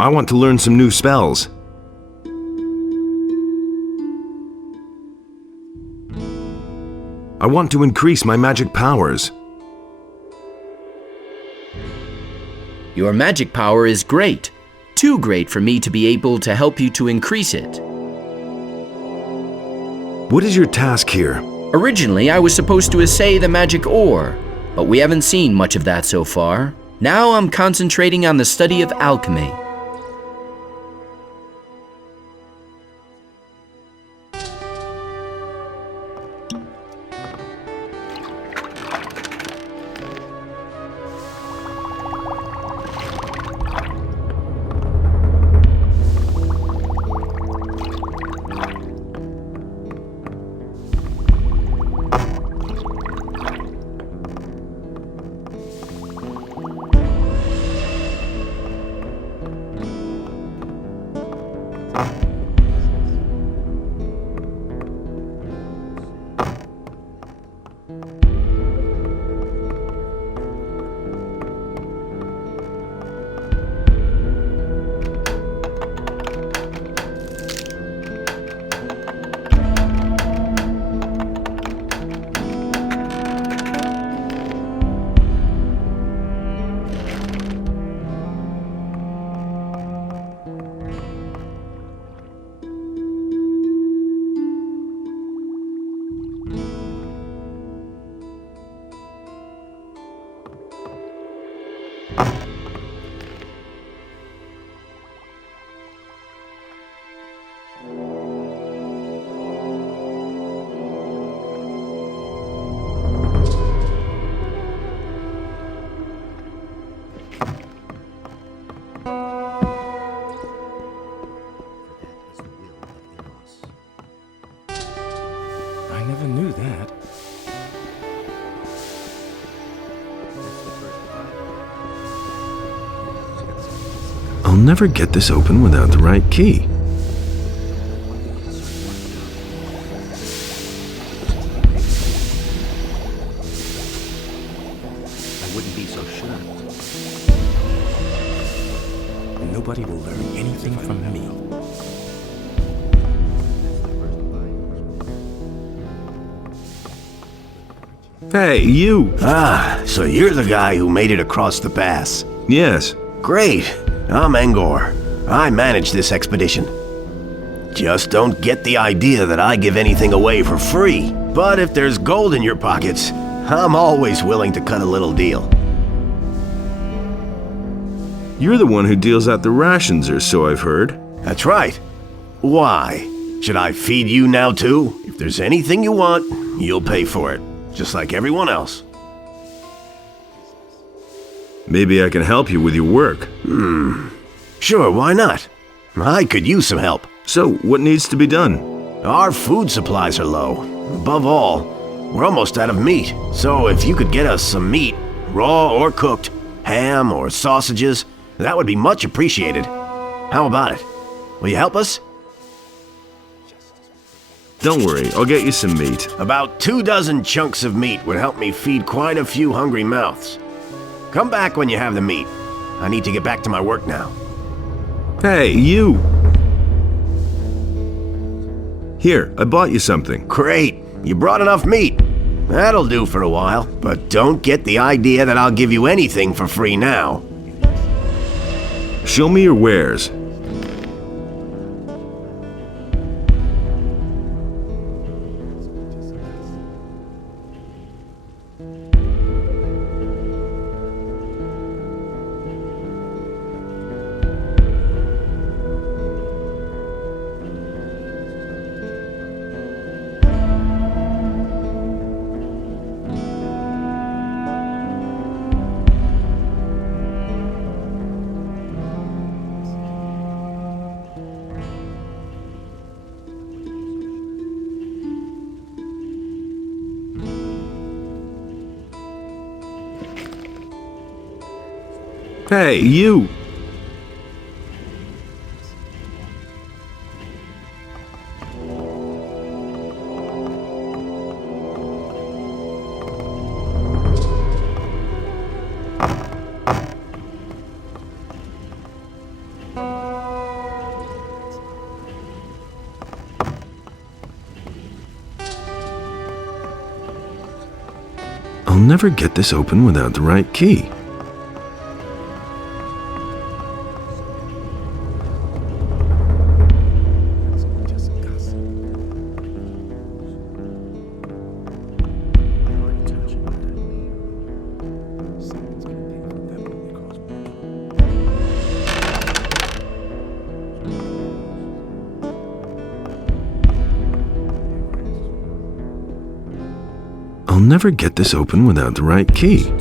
I want to learn some new spells. I want to increase my magic powers. Your magic power is great. Too great for me to be able to help you to increase it. What is your task here? Originally, I was supposed to assay the magic ore, but we haven't seen much of that so far. Now I'm concentrating on the study of alchemy. never get this open without the right key. I wouldn't be so sure. Nobody will learn anything from me. Hey, you! Ah, so you're the guy who made it across the pass. Yes. Great. I'm Engor. I manage this expedition. Just don't get the idea that I give anything away for free. But if there's gold in your pockets, I'm always willing to cut a little deal. You're the one who deals out the rations, or so I've heard. That's right. Why? Should I feed you now too? If there's anything you want, you'll pay for it. Just like everyone else. Maybe I can help you with your work. Sure, why not? I could use some help. So, what needs to be done? Our food supplies are low. Above all, we're almost out of meat. So if you could get us some meat, raw or cooked, ham or sausages, that would be much appreciated. How about it? Will you help us? Don't worry, I'll get you some meat. About 24 chunks of meat would help me feed quite a few hungry mouths. Come back when you have the meat. I need to get back to my work now. Hey, you! Here, I bought you something. Great! You brought enough meat. That'll do for a while, but don't get the idea that I'll give you anything for free now. Show me your wares. Hey, you! I'll never get this open without the right key. I'll never get this open without the right key.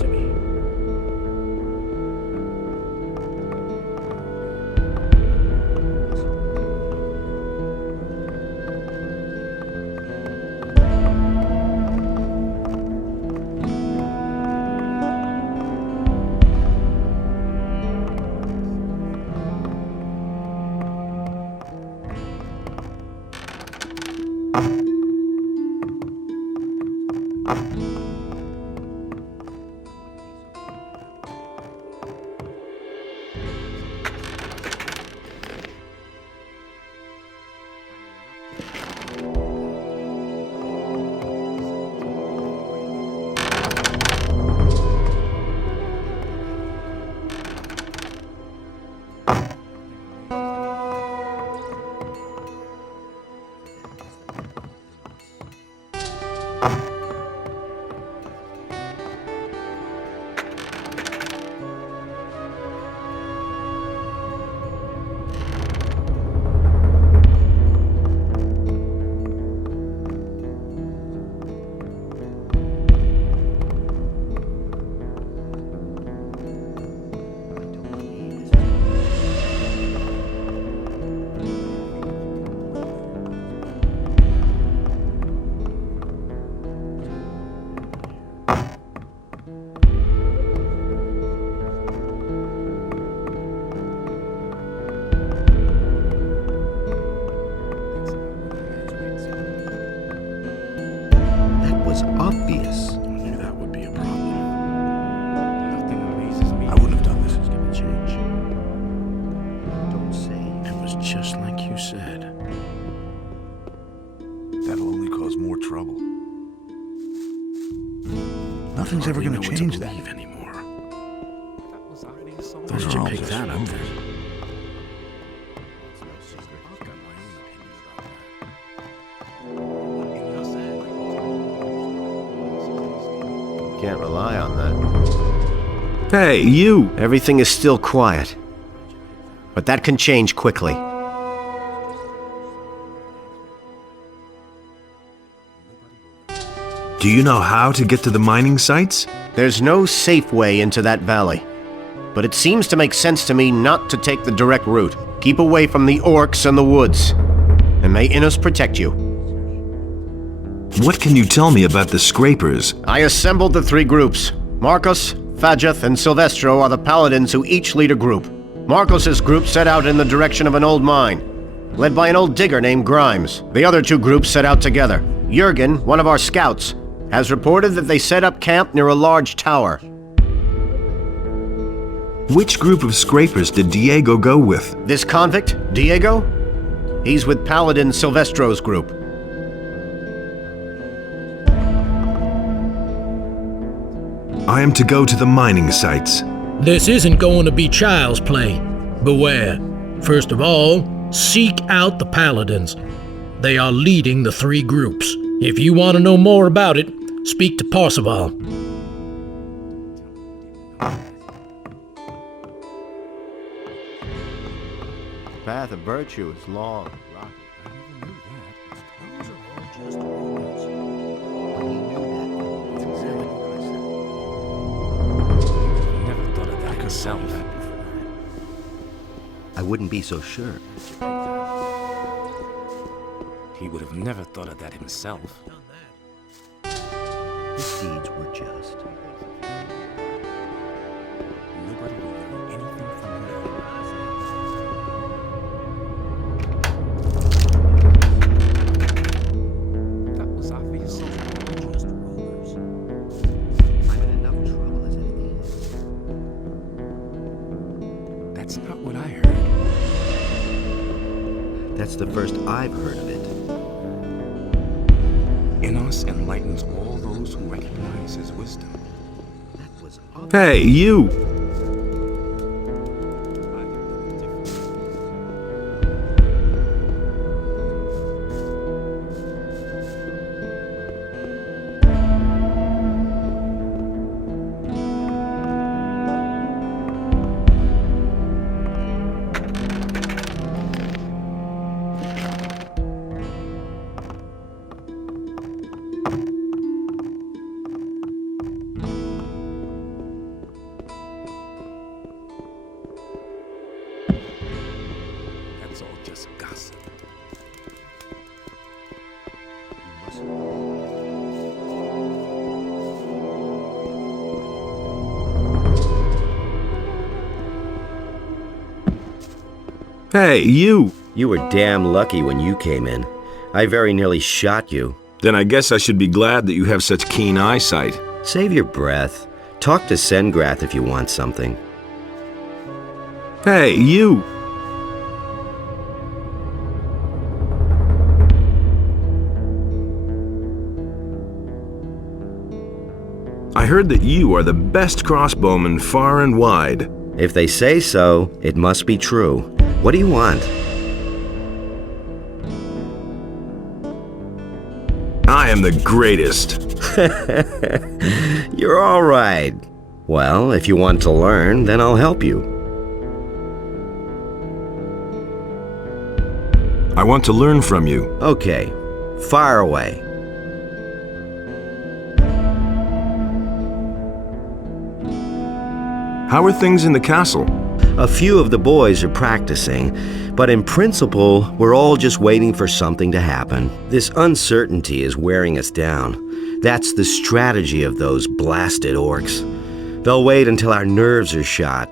bad. That'll only cause more trouble. Nothing's ever going to change that. Anymore. Those Where'd are you all pick just that up? rumors. Can't rely on that. Hey, you! Everything is still quiet. But that can change quickly. Do you know how to get to the mining sites? There's no safe way into that valley. But it seems to make sense to me not to take the direct route. Keep away from the orcs and the woods. And may Innos protect you. What can you tell me about the Scrapers? I assembled the 3 groups. Marcos, Fadjeth, and Silvestro are the paladins who each lead a group. Marcos's group set out in the direction of an old mine, led by an old digger named Grimes. The other 2 groups set out together. Jurgen, one of our scouts, has reported that they set up camp near a large tower. Which group of Scrapers did Diego go with? This convict, Diego? He's with Paladin Silvestro's group. I am to go to the mining sites. This isn't going to be child's play. Beware. First of all, seek out the paladins. They are leading the 3 groups. If you want to know more about it, speak to Parzival. Path of virtue is long. Never thought of that himself. I wouldn't be so sure. He would have never thought of that himself. His deeds were just. Nobody will learn anything from him. That was obvious. Just rumors. I'm in enough trouble as it is. That's not what I heard. That's the first I've heard of it. Innos enlightens all those who recognize his wisdom. Hey, you! That's all just gossip. Hey, you! You were damn lucky when you came in. I very nearly shot you. Then I guess I should be glad that you have such keen eyesight. Save your breath. Talk to Sengrath if you want something. Hey, you! I heard that you are the best crossbowman far and wide. If they say so, it must be true. What do you want? I am the greatest. You're all right. Well, if you want to learn, then I'll help you. I want to learn from you. Okay, fire away. How are things in the castle? A few of the boys are practicing, but in principle, we're all just waiting for something to happen. This uncertainty is wearing us down. That's the strategy of those blasted orcs. They'll wait until our nerves are shot.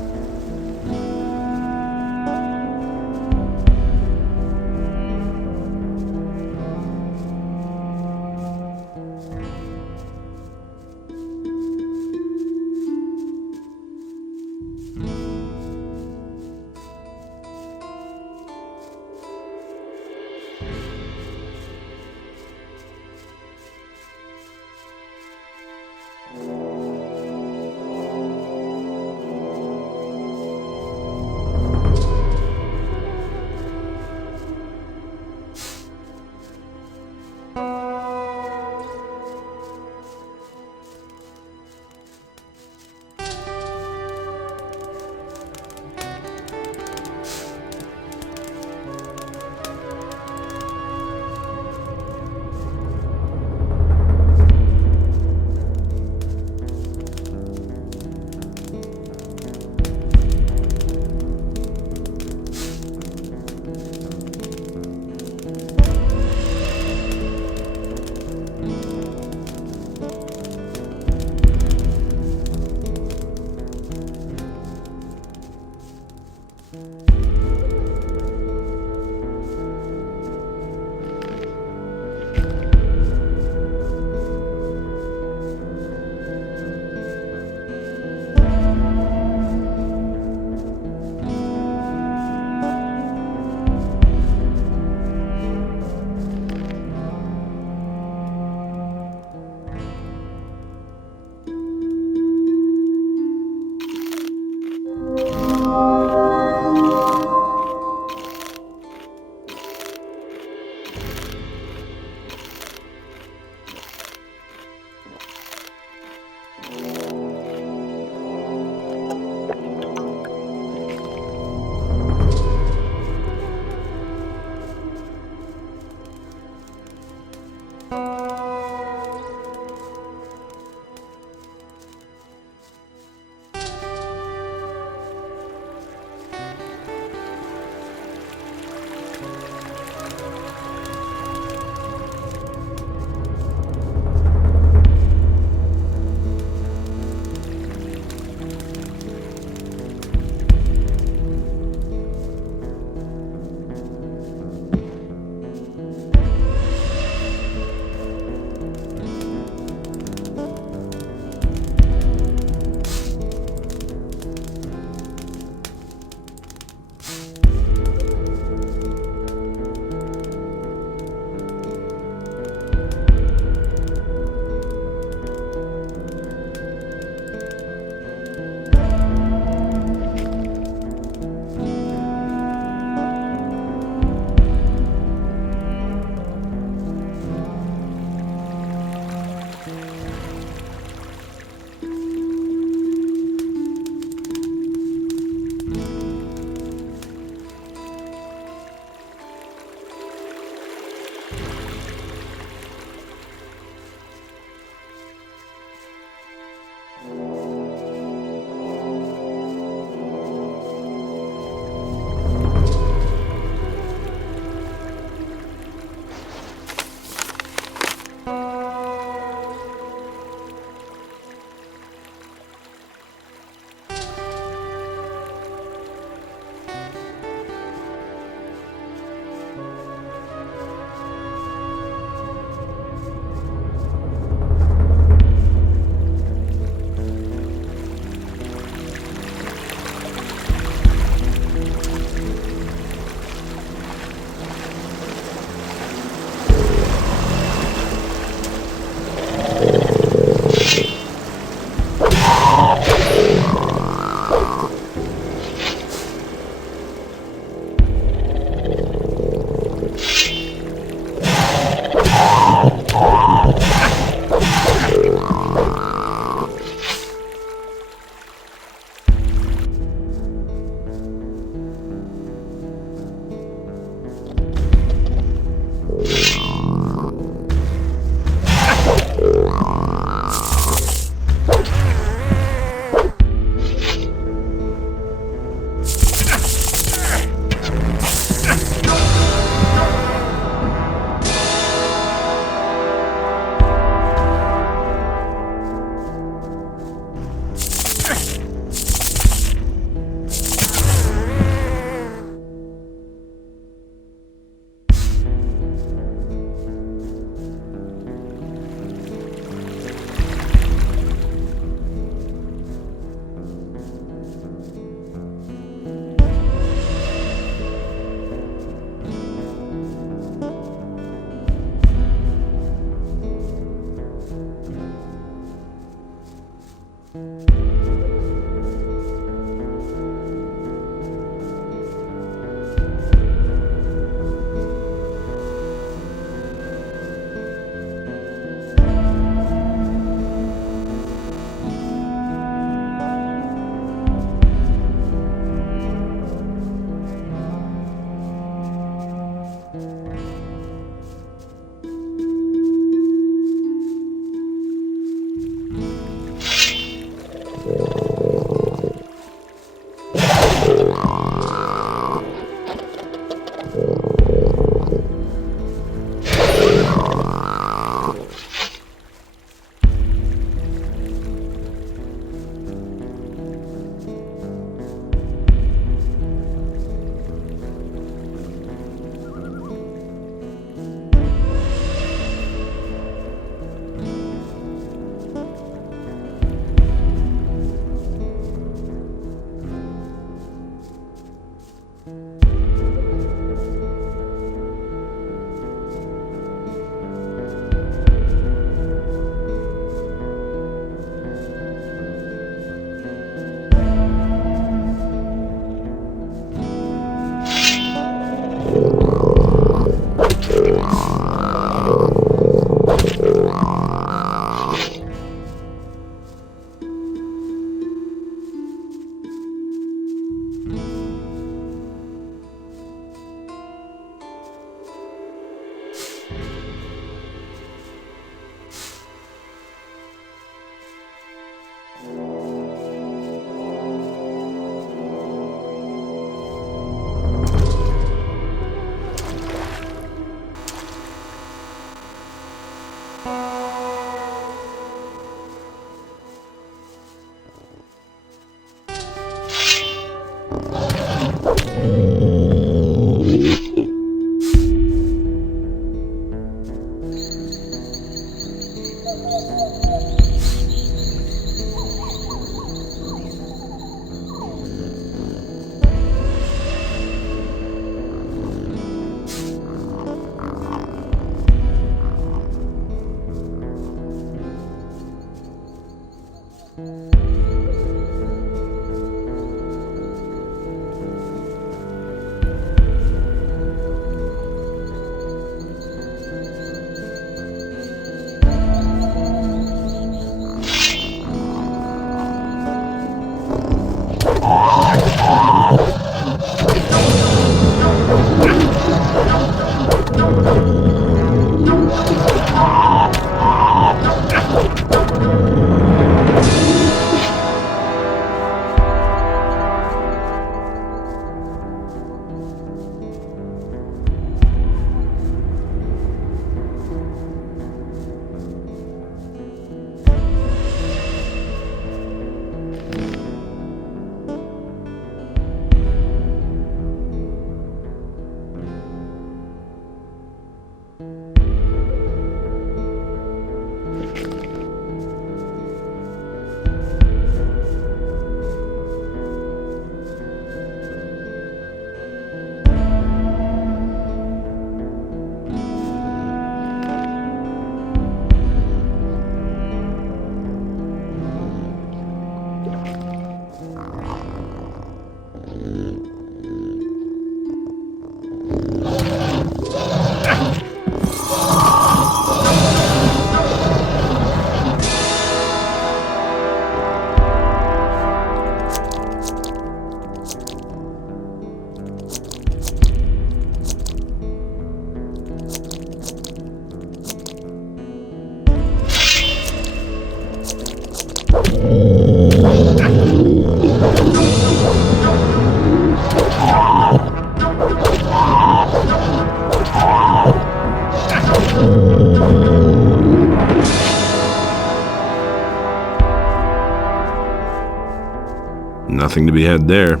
Nothing to be had there.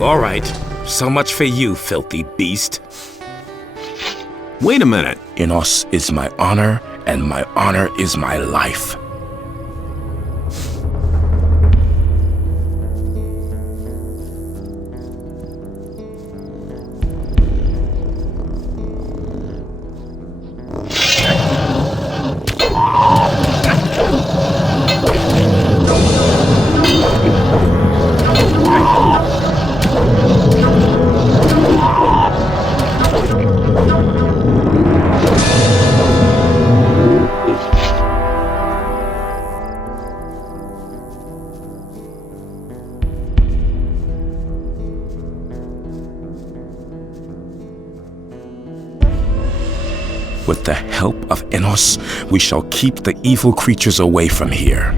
All right, so much for you, filthy beast. Wait a minute. Enos is my honor, and my honor is my life. With the help of Enos, we shall keep the evil creatures away from here.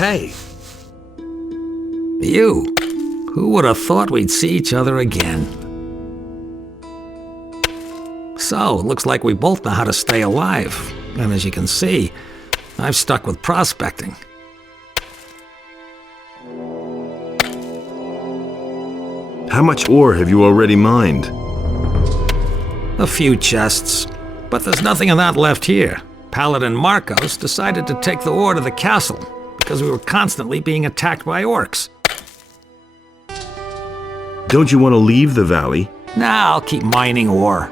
Hey. You. Who would have thought we'd see each other again? So, it looks like we both know how to stay alive. And as you can see, I've stuck with prospecting. How much ore have you already mined? A few chests. But there's nothing of that left here. Paladin Marcos decided to take the ore to the castle because we were constantly being attacked by orcs. Don't you want to leave the valley? Nah, I'll keep mining ore.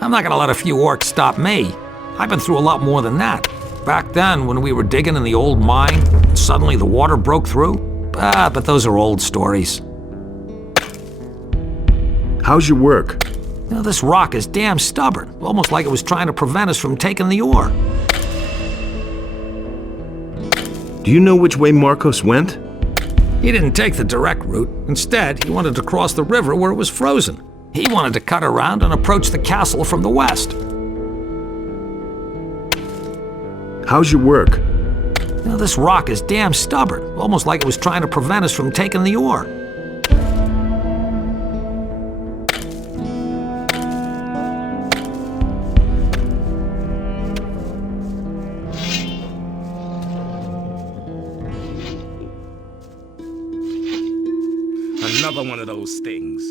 I'm not gonna let a few orcs stop me. I've been through a lot more than that. Back then, when we were digging in the old mine, and suddenly the water broke through. But those are old stories. How's your work? You know, this rock is damn stubborn, almost like it was trying to prevent us from taking the ore. Do you know which way Marcos went? He didn't take the direct route. Instead, he wanted to cross the river where it was frozen. He wanted to cut around and approach the castle from the west. How's your work? You know, this rock is damn stubborn, almost like it was trying to prevent us from taking the ore. Another one of those things.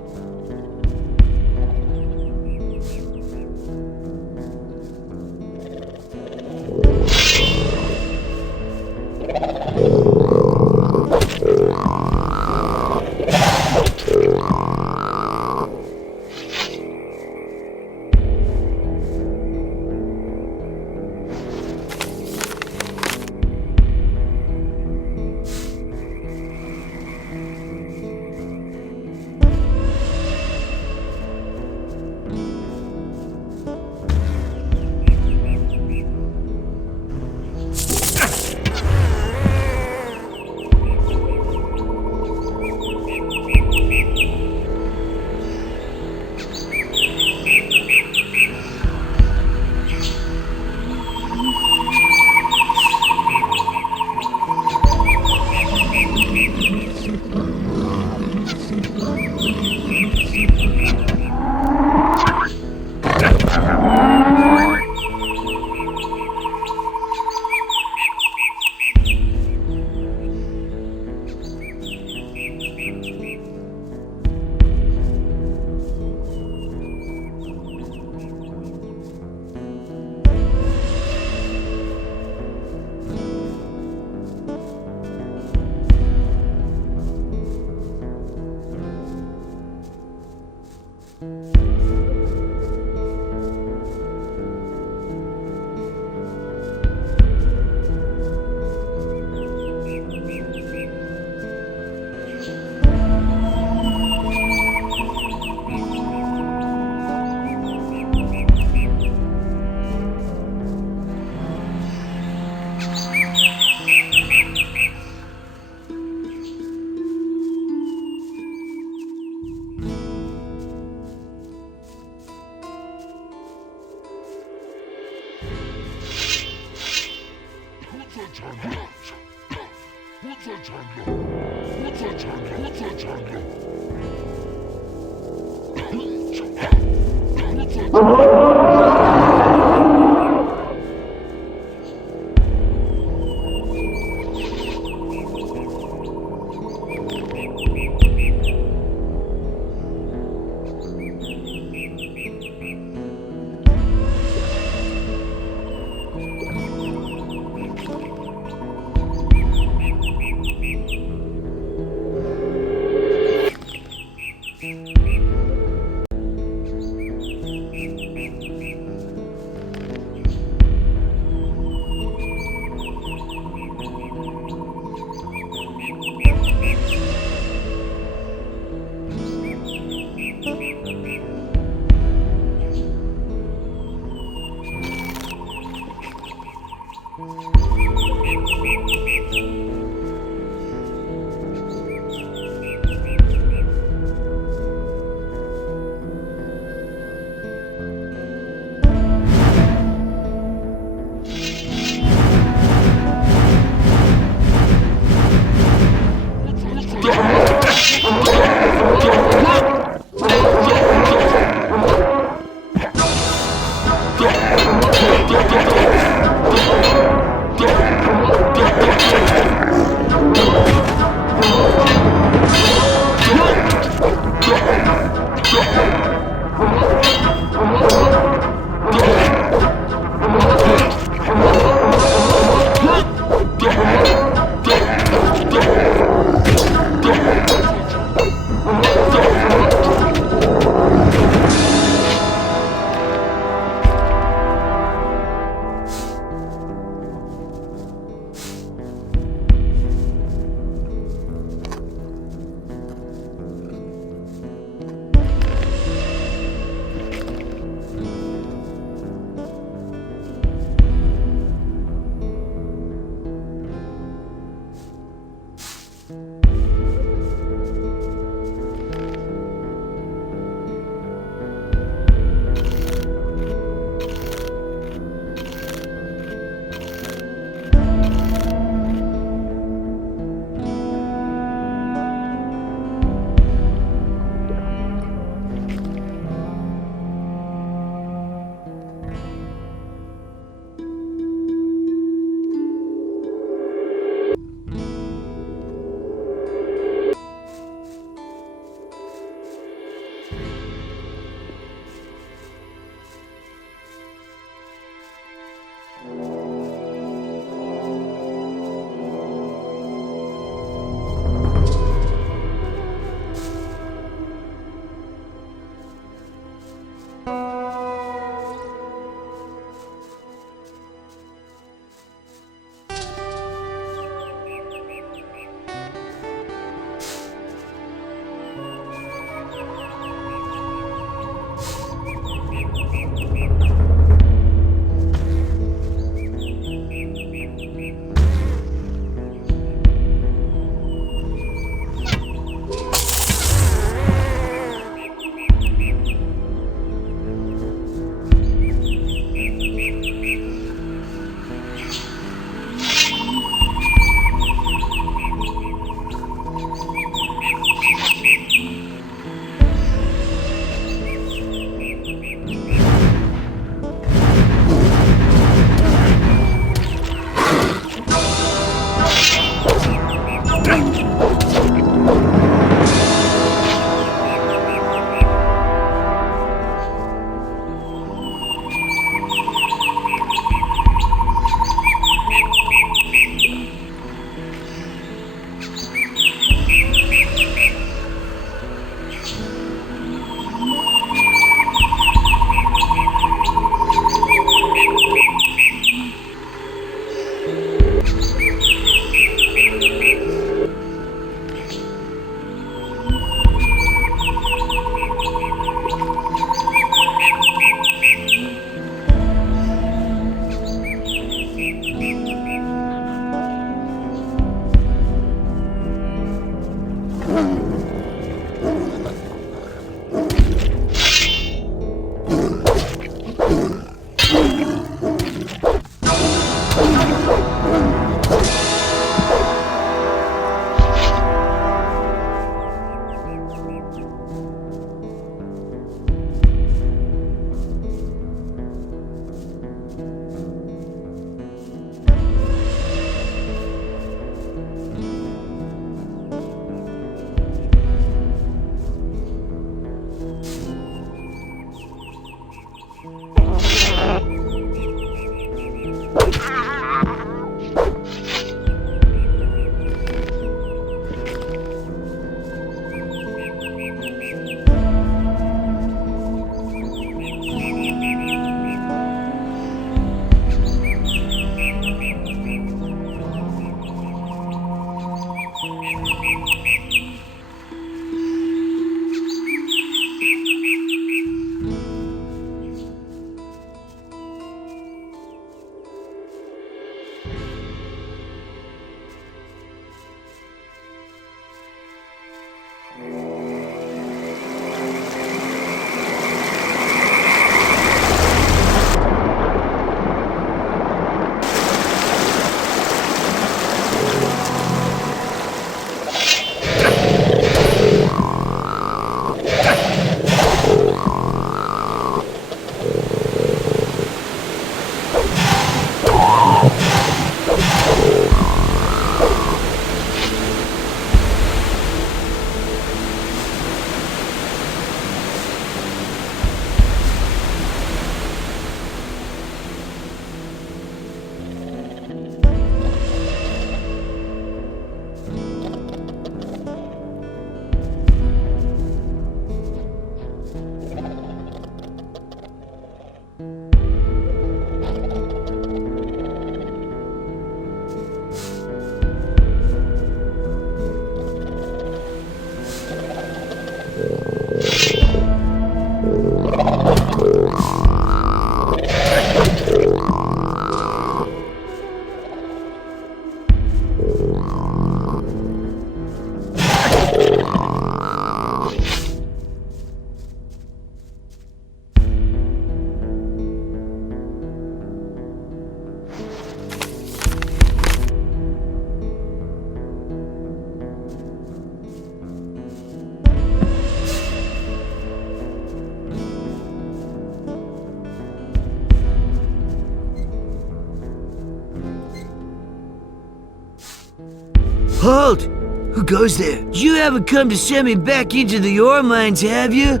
Halt! Who goes there? You haven't come to send me back into the ore mines, have you?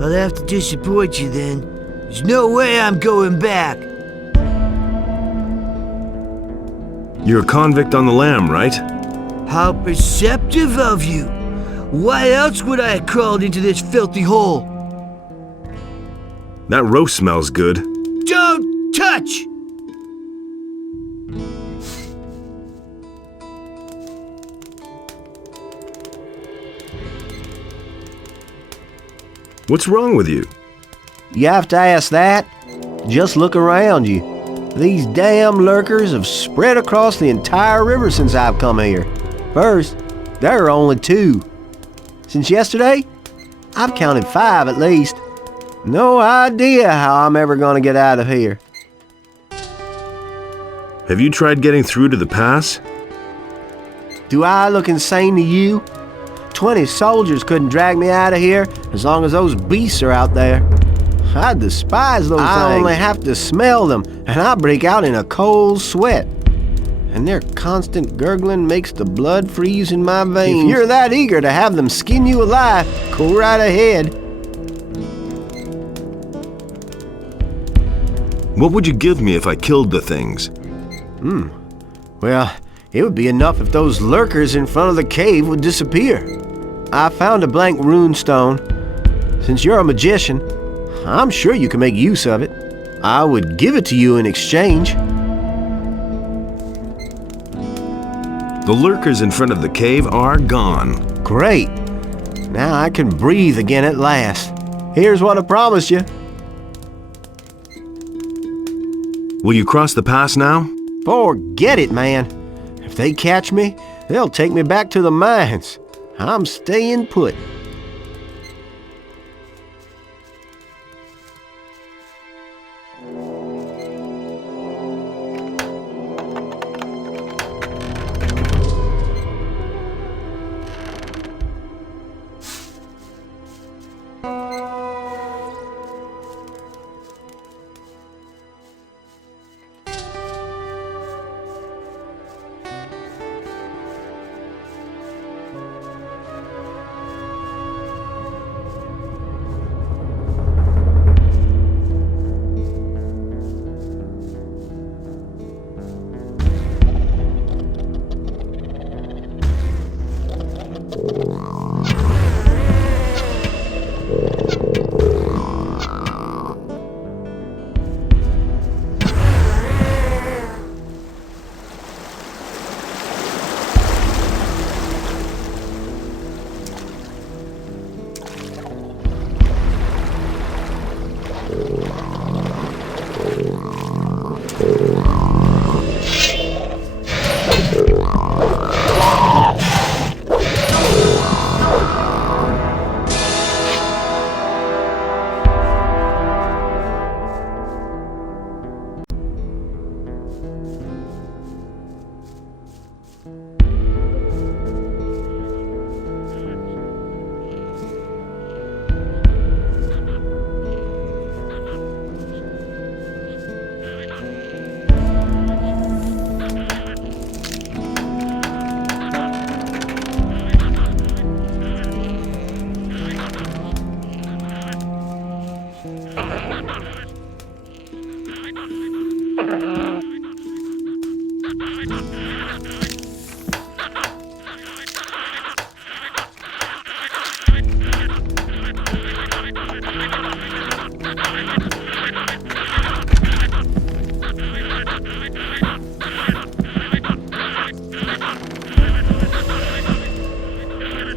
I'll have to disappoint you then. There's no way I'm going back. You're a convict on the lam, right? How perceptive of you! Why else would I have crawled into this filthy hole? That roast smells good. Don't touch! What's wrong with you? You have to ask that? Just look around you. These damn lurkers have spread across the entire river since I've come here. First, there are only 2. Since yesterday, I've counted 5 at least. No idea how I'm ever gonna get out of here. Have you tried getting through to the pass? Do I look insane to you? 20 soldiers couldn't drag me out of here as long as those beasts are out there. I despise those things. I only have to smell them, and I break out in a cold sweat. And their constant gurgling makes the blood freeze in my veins. If you're that eager to have them skin you alive, go right ahead. What would you give me if I killed the things? Well, it would be enough if those lurkers in front of the cave would disappear. I found a blank rune stone. Since you're a magician, I'm sure you can make use of it. I would give it to you in exchange. The lurkers in front of the cave are gone. Great. Now I can breathe again at last. Here's what I promised you. Will you cross the pass now? Forget it, man. If they catch me, they'll take me back to the mines. I'm staying put.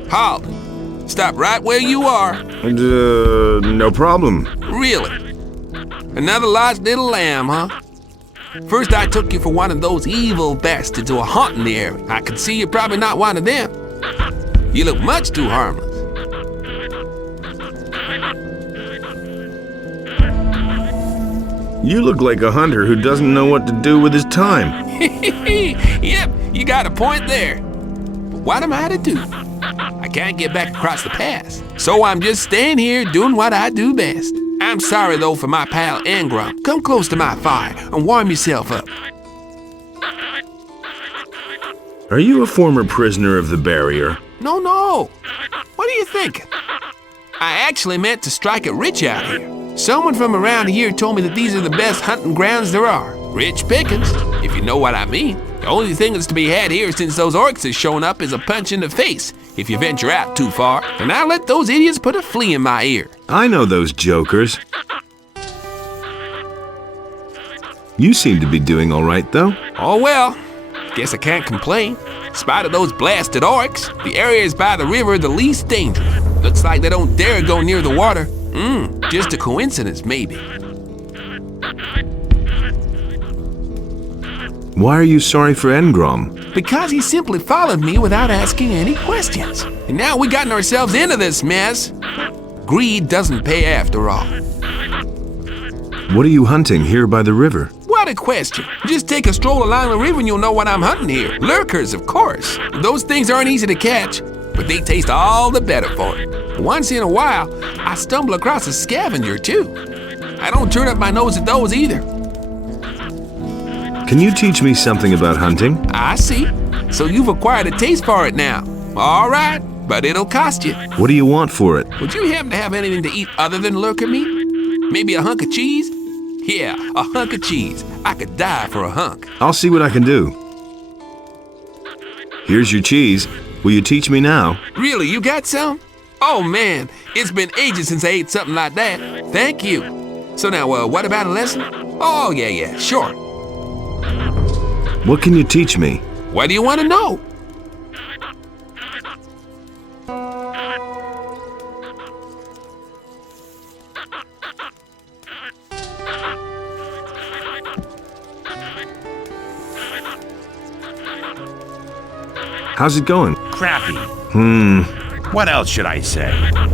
Halt! Stop right where you are. No problem. Really? Another lost little lamb, huh? First I took you for one of those evil bastards who are haunting the area. I can see you're probably not one of them. You look much too harmless. You look like a hunter who doesn't know what to do with his time. Yep, you got a point there. But what am I to do? I can't get back across the pass, so I'm just staying here doing what I do best. I'm sorry, though, for my pal Engrum. Come close to my fire and warm yourself up. Are you a former prisoner of the barrier? No, no. What are you thinking? I actually meant to strike it rich out here. Someone from around here told me that these are the best hunting grounds there are. Rich pickings, if you know what I mean. The only thing that's to be had here since those orcs have shown up is a punch in the face, if you venture out too far. And I let those idiots put a flea in my ear. I know those jokers. You seem to be doing all right, though. Oh well, guess I can't complain. In spite of those blasted orcs, the area is by the river the least dangerous. Looks like they don't dare go near the water. Just a coincidence, maybe. Why are you sorry for Engrom? Because he simply followed me without asking any questions. And now we've gotten ourselves into this mess. Greed doesn't pay after all. What are you hunting here by the river? What a question. Just take a stroll along the river and you'll know what I'm hunting here. Lurkers, of course. Those things aren't easy to catch, but they taste all the better for it. Once in a while, I stumble across a scavenger, too. I don't turn up my nose at those either. Can you teach me something about hunting? I see. So you've acquired a taste for it now. All right, but it'll cost you. What do you want for it? Would you happen to have anything to eat other than lurker meat? Maybe a hunk of cheese? Yeah, a hunk of cheese. I could die for a hunk. I'll see what I can do. Here's your cheese. Will you teach me now? Really, you got some? Oh man, it's been ages since I ate something like that. Thank you. So now, what about a lesson? Oh yeah, sure. What can you teach me? What do you want to know? How's it going? Crappy. What else should I say?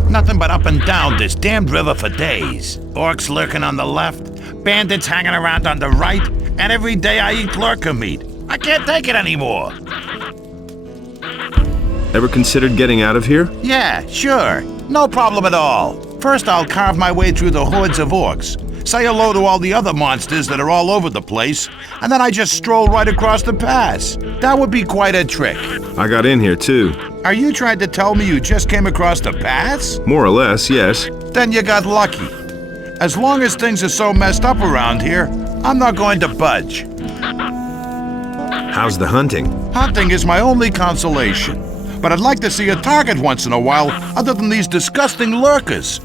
Nothing but up and down this damned river for days. Orcs lurking on the left, bandits hanging around on the right, and every day I eat lurker meat. I can't take it anymore. Ever considered getting out of here? Yeah, sure. No problem at all. First I'll carve my way through the hordes of orcs, say hello to all the other monsters that are all over the place, and then I just stroll right across the pass. That would be quite a trick. I got in here too. Are you trying to tell me you just came across the pass? More or less, yes. Then you got lucky. As long as things are so messed up around here, I'm not going to budge. How's the hunting? Hunting is my only consolation, but I'd like to see a target once in a while other than these disgusting lurkers.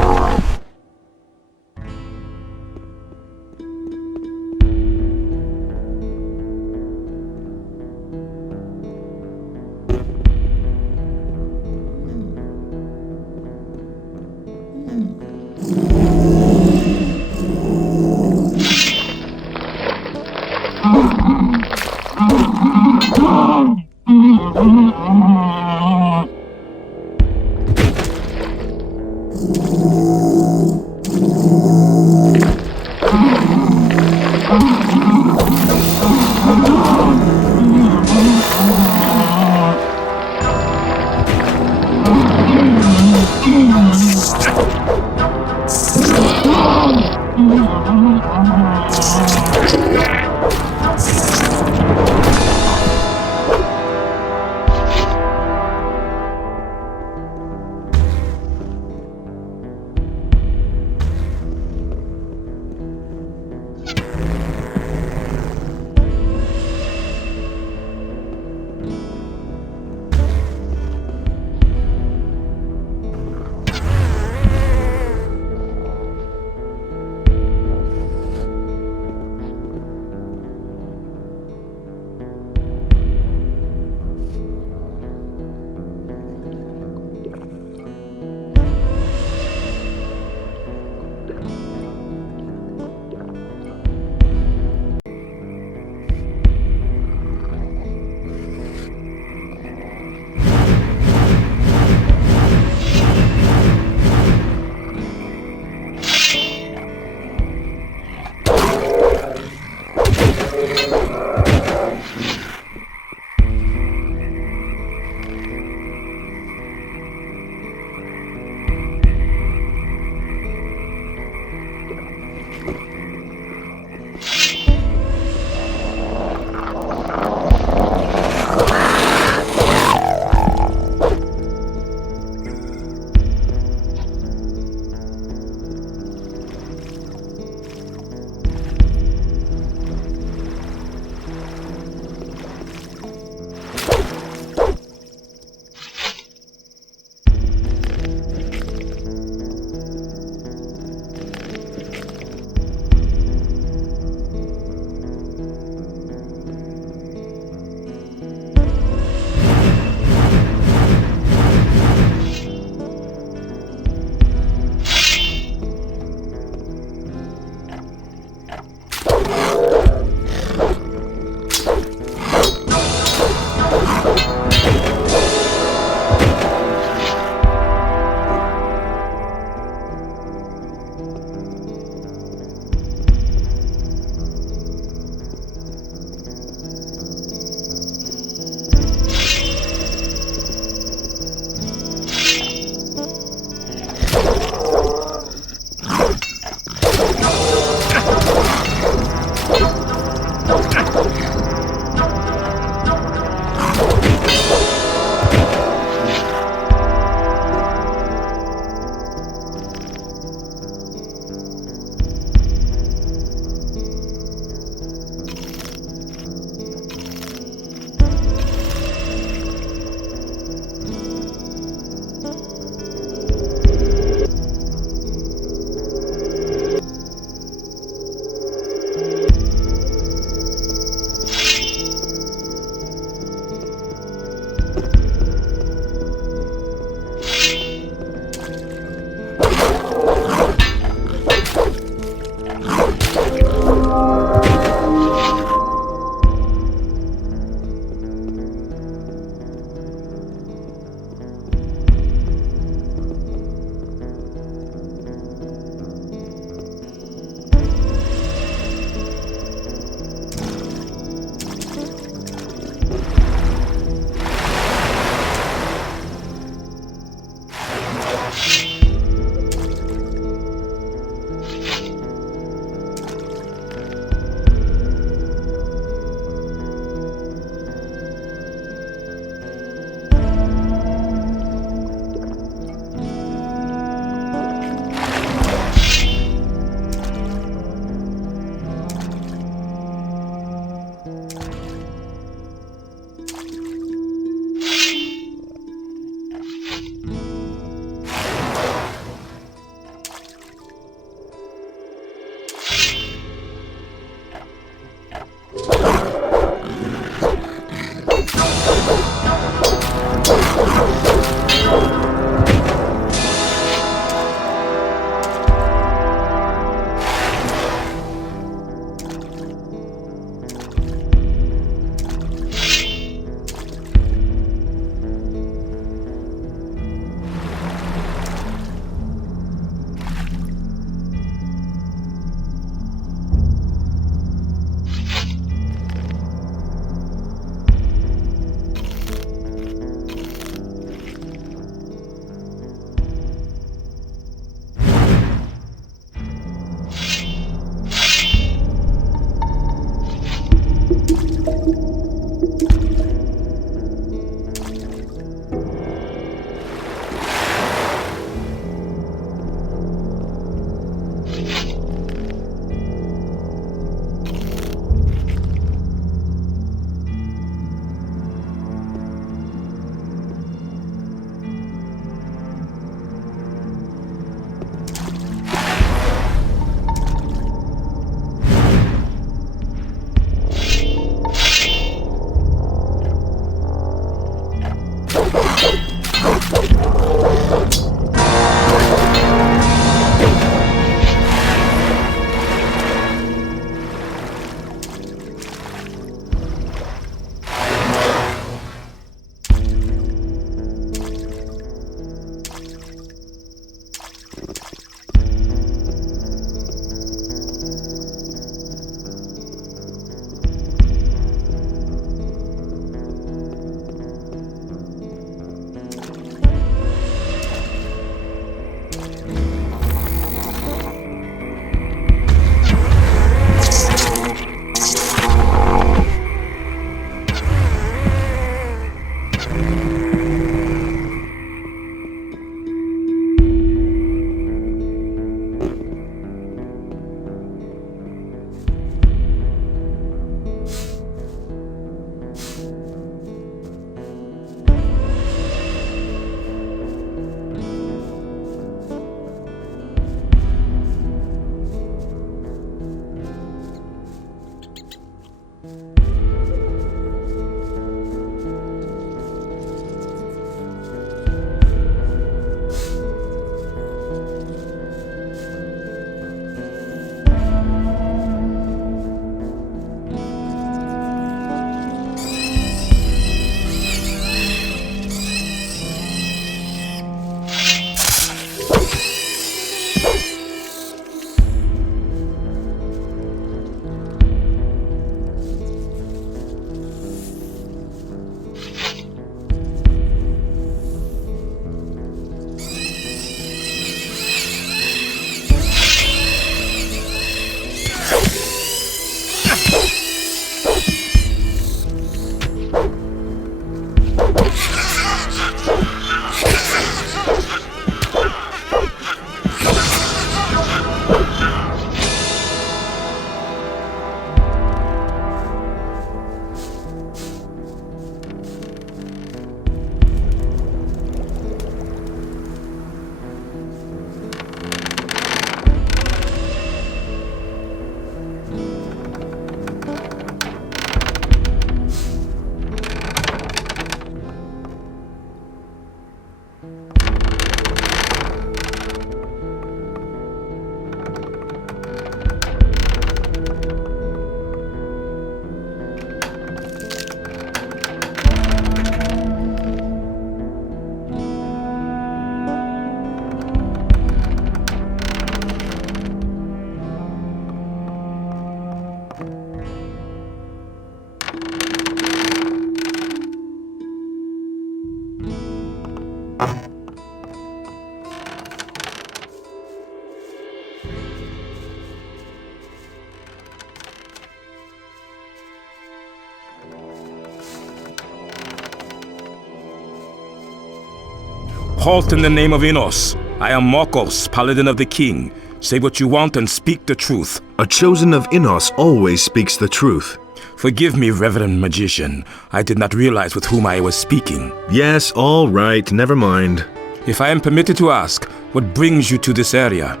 Halt in the name of Enos. I am Marcos, paladin of the king. Say what you want and speak the truth. A chosen of Enos always speaks the truth. Forgive me, reverend magician. I did not realize with whom I was speaking. Yes, all right, never mind. If I am permitted to ask, what brings you to this area?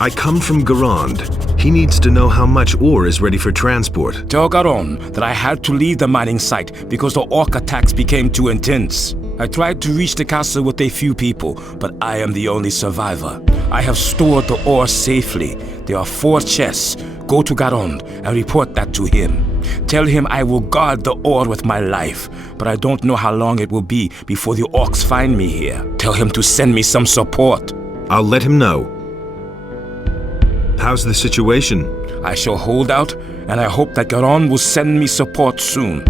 I come from Garand. He needs to know how much ore is ready for transport. Tell Garon that I had to leave the mining site because the orc attacks became too intense. I tried to reach the castle with a few people, but I am the only survivor. I have stored the ore safely. There are 4 chests. Go to Garand and report that to him. Tell him I will guard the ore with my life, but I don't know how long it will be before the orcs find me here. Tell him to send me some support. I'll let him know. How's the situation? I shall hold out, and I hope that Garon will send me support soon.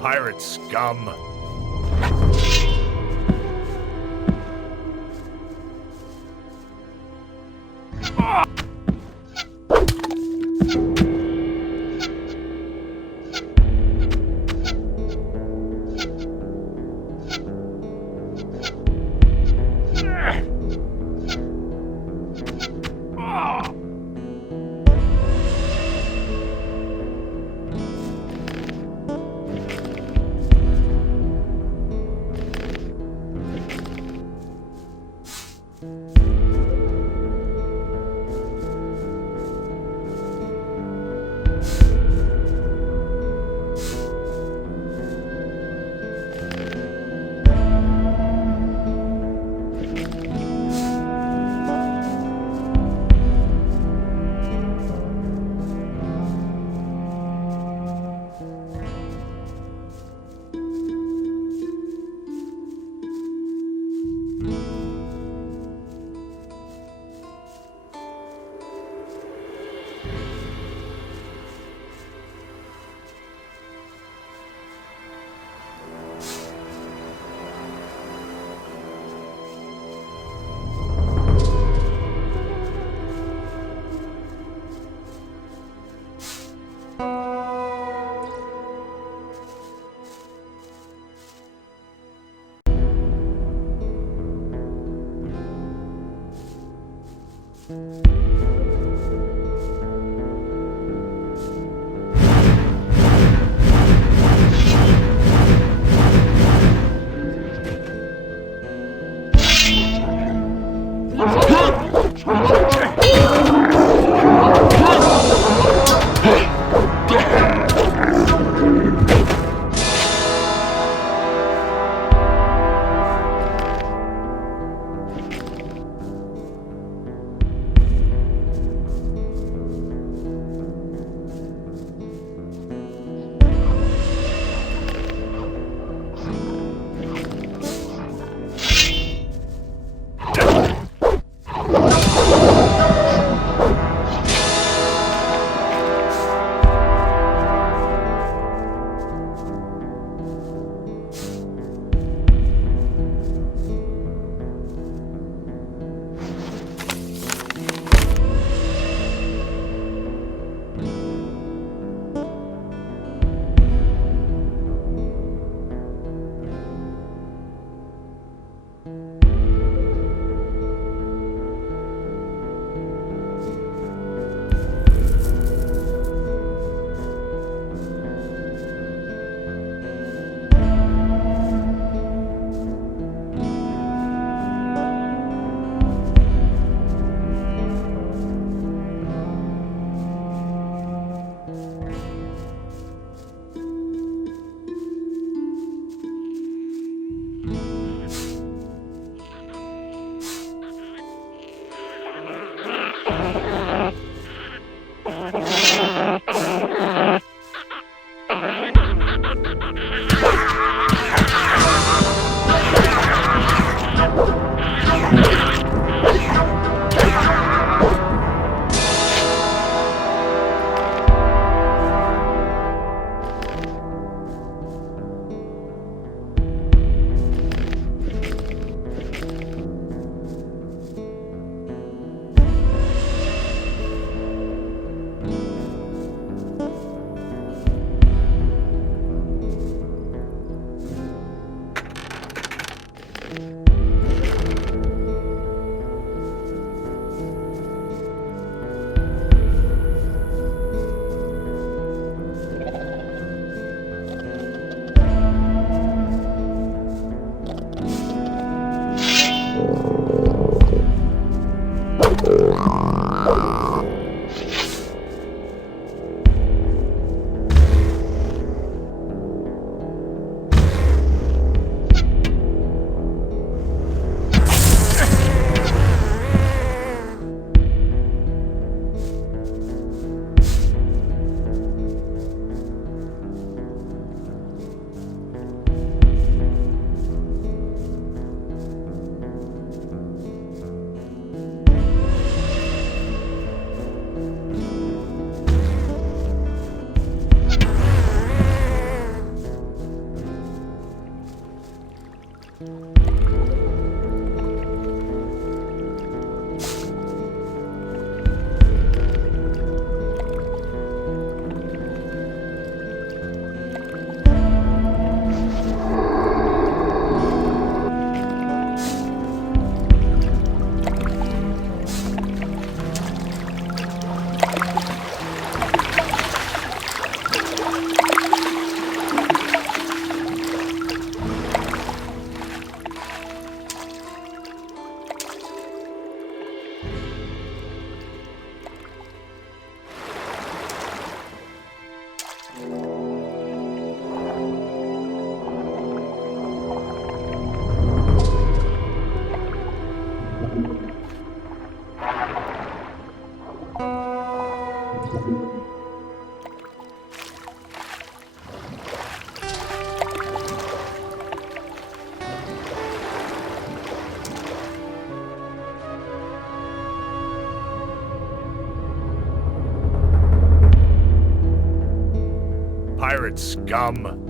Pirate scum. Pirate scum!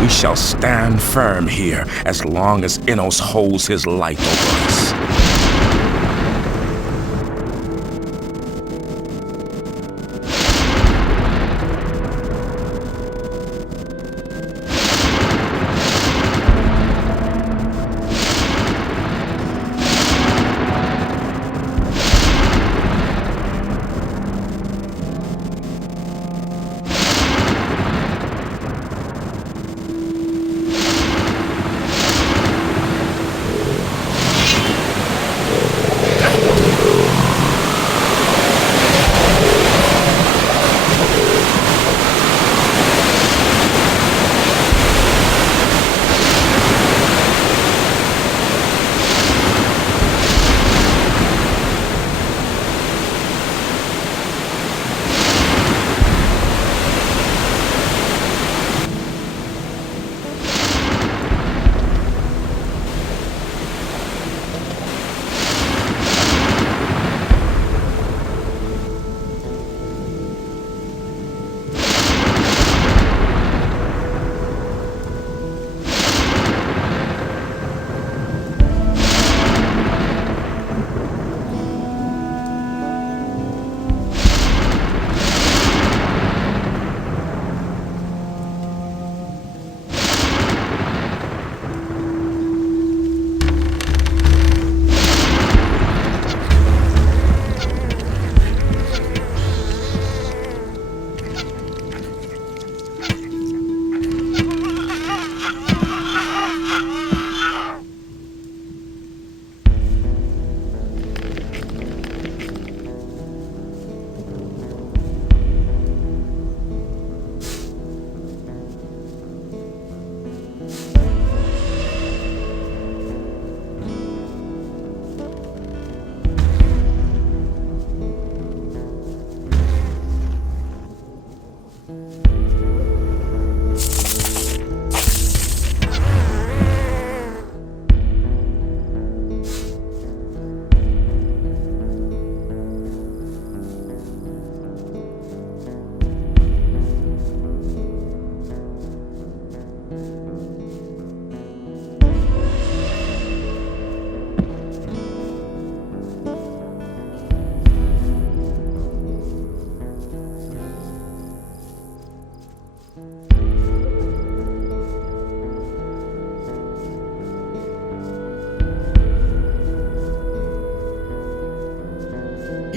We shall stand firm here as long as Innos holds his light over us.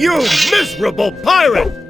You miserable pirate!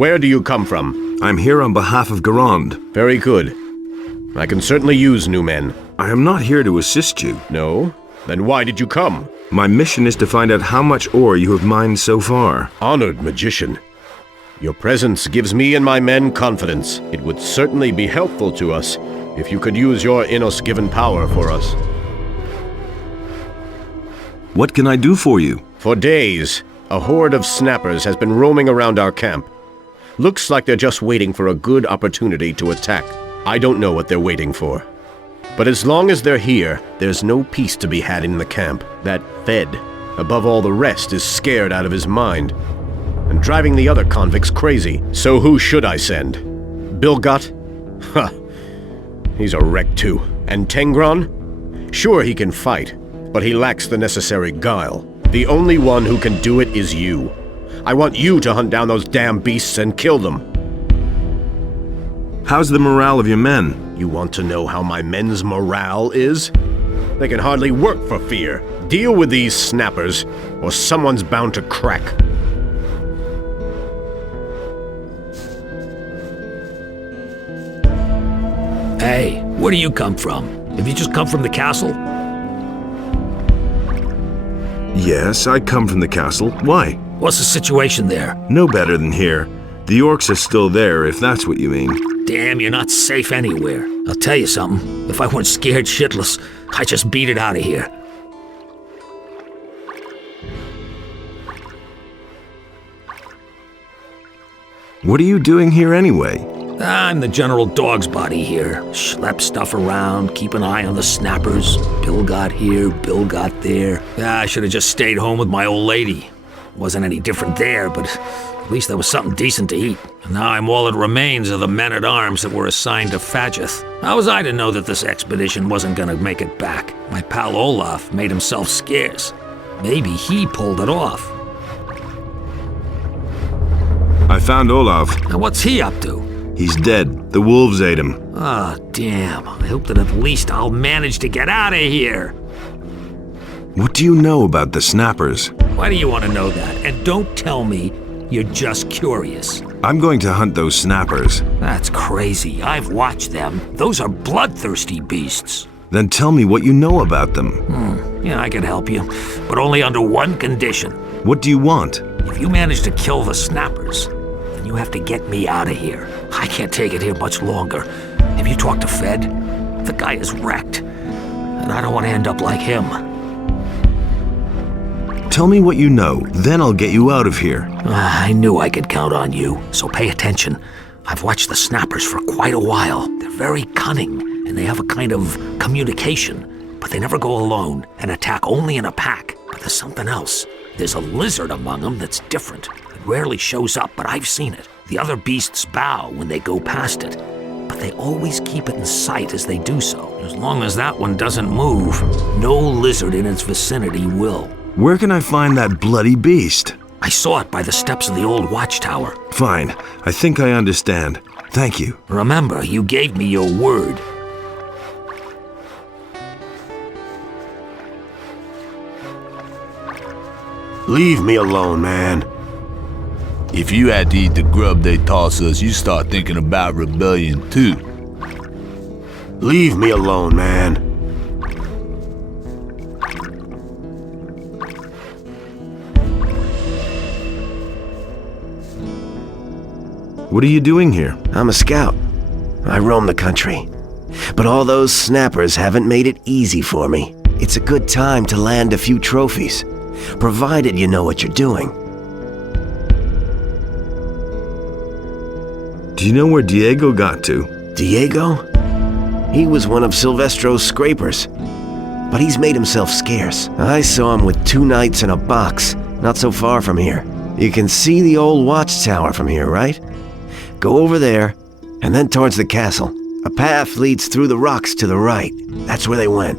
Where do you come from? I'm here on behalf of Garand. Very good. I can certainly use new men. I am not here to assist you. No? Then why did you come? My mission is to find out how much ore you have mined so far. Honored magician. Your presence gives me and my men confidence. It would certainly be helpful to us if you could use your Innos-given power for us. What can I do for you? For days, a horde of snappers has been roaming around our camp. Looks like they're just waiting for a good opportunity to attack. I don't know what they're waiting for. But as long as they're here, there's no peace to be had in the camp. That Fed, above all the rest, is scared out of his mind and driving the other convicts crazy. So who should I send? Bilgot? Huh. He's a wreck too. And Tengron? Sure, he can fight, but he lacks the necessary guile. The only one who can do it is you. I want you to hunt down those damn beasts and kill them. How's the morale of your men? You want to know how my men's morale is? They can hardly work for fear. Deal with these snappers, or someone's bound to crack. Hey, where do you come from? Have you just come from the castle? Yes, I come from the castle. Why? What's the situation there? No better than here. The orcs are still there, if that's what you mean. Damn, you're not safe anywhere. I'll tell you something. If I weren't scared shitless, I'd just beat it out of here. What are you doing here anyway? I'm the general dog's body here. Schlep stuff around, keep an eye on the snappers. Bill got here, Bill got there. I should have just stayed home with my old lady. Wasn't any different there, but at least there was something decent to eat. And now I'm all that remains of the men-at-arms that were assigned to Fadgeth. How was I to know that this expedition wasn't gonna make it back? My pal Olaf made himself scarce. Maybe he pulled it off. I found Olaf. Now what's he up to? He's dead. The wolves ate him. Ah, damn. I hope that at least I'll manage to get out of here. What do you know about the snappers? Why do you want to know that? And don't tell me you're just curious. I'm going to hunt those snappers. That's crazy. I've watched them. Those are bloodthirsty beasts. Then tell me what you know about them. Yeah, I can help you, but only under one condition. What do you want? If you manage to kill the snappers, then you have to get me out of here. I can't take it here much longer. Have you talked to Fed? The guy is wrecked, and I don't want to end up like him. Tell me what you know, then I'll get you out of here. I knew I could count on you, so pay attention. I've watched the snappers for quite a while. They're very cunning, and they have a kind of communication, but they never go alone and attack only in a pack. But there's something else. There's a lizard among them that's different. It rarely shows up, but I've seen it. The other beasts bow when they go past it, but they always keep it in sight as they do so. As long as that one doesn't move, no lizard in its vicinity will. Where can I find that bloody beast? I saw it by the steps of the old watchtower. Fine. I think I understand. Thank you. Remember, you gave me your word. Leave me alone, man. If you had to eat the grub they toss us, you start thinking about rebellion too. Leave me alone, man. What are you doing here? I'm a scout. I roam the country. But all those snappers haven't made it easy for me. It's a good time to land a few trophies, provided you know what you're doing. Do you know where Diego got to? Diego? He was one of Silvestro's scrapers. But he's made himself scarce. I saw him with 2 knights in a box, not so far from here. You can see the old watchtower from here, right? Go over there, and then towards the castle. A path leads through the rocks to the right. That's where they went.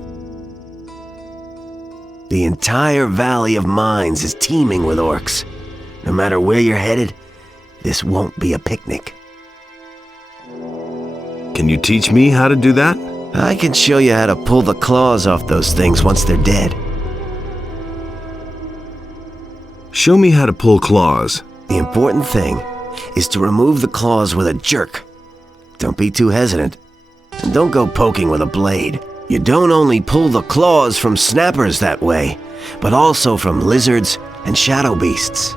The entire Valley of Mines is teeming with orcs. No matter where you're headed, this won't be a picnic. Can you teach me how to do that? I can show you how to pull the claws off those things once they're dead. Show me how to pull claws. The important thing is to remove the claws with a jerk. Don't be too hesitant. And don't go poking with a blade. You don't only pull the claws from snappers that way, but also from lizards and shadow beasts.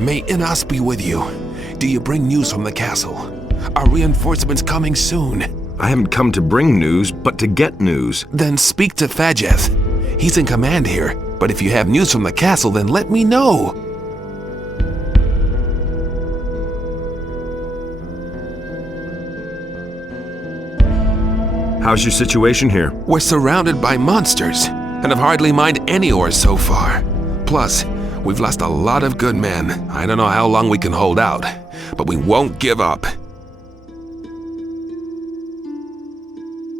May Inas be with you. Do you bring news from the castle? Are reinforcements coming soon? I haven't come to bring news, but to get news. Then speak to Fajeth. He's in command here, but if you have news from the castle, then let me know. How's your situation here? We're surrounded by monsters, and have hardly mined any ore so far. Plus, we've lost a lot of good men. I don't know how long we can hold out, but we won't give up.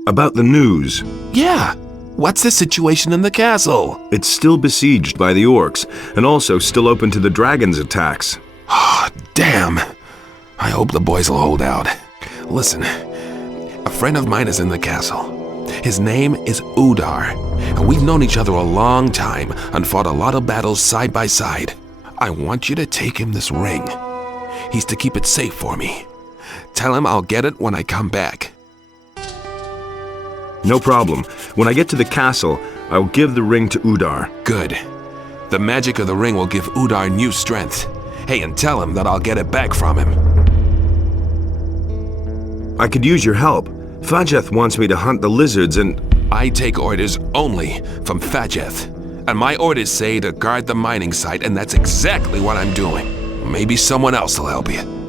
About the news. Yeah. What's the situation in the castle? It's still besieged by the orcs, and also still open to the dragon's attacks. Oh, damn. I hope the boys will hold out. Listen, a friend of mine is in the castle. His name is Udar, and we've known each other a long time and fought a lot of battles side by side. I want you to take him this ring. He's to keep it safe for me. Tell him I'll get it when I come back. No problem. When I get to the castle, I'll give the ring to Udar. Good. The magic of the ring will give Udar new strength. Hey, and tell him that I'll get it back from him. I could use your help. Fajeth wants me to hunt the lizards and... I take orders only from Fajeth. And my orders say to guard the mining site, and that's exactly what I'm doing. Maybe someone else will help you.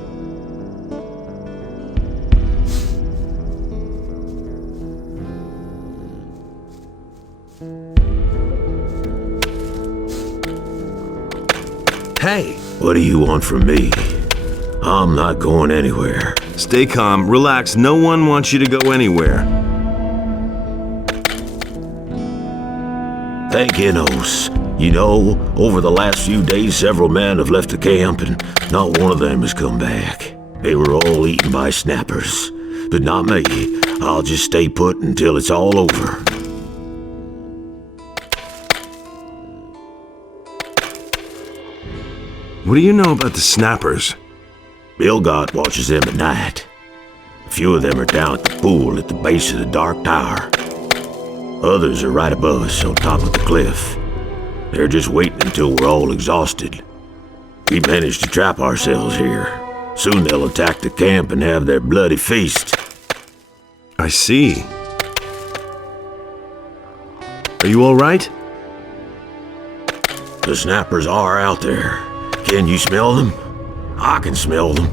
Hey! What do you want from me? I'm not going anywhere. Stay calm, relax, no one wants you to go anywhere. Thank Inos. You know, over the last few days, several men have left the camp, and not one of them has come back. They were all eaten by snappers. But not me. I'll just stay put until it's all over. What do you know about the snappers? Bilgot watches them at night. A few of them are down at the pool at the base of the Dark Tower. Others are right above us on top of the cliff. They're just waiting until we're all exhausted. We managed to trap ourselves here. Soon they'll attack the camp and have their bloody feast. I see. Are you all right? The snappers are out there. Can you smell them? I can smell them.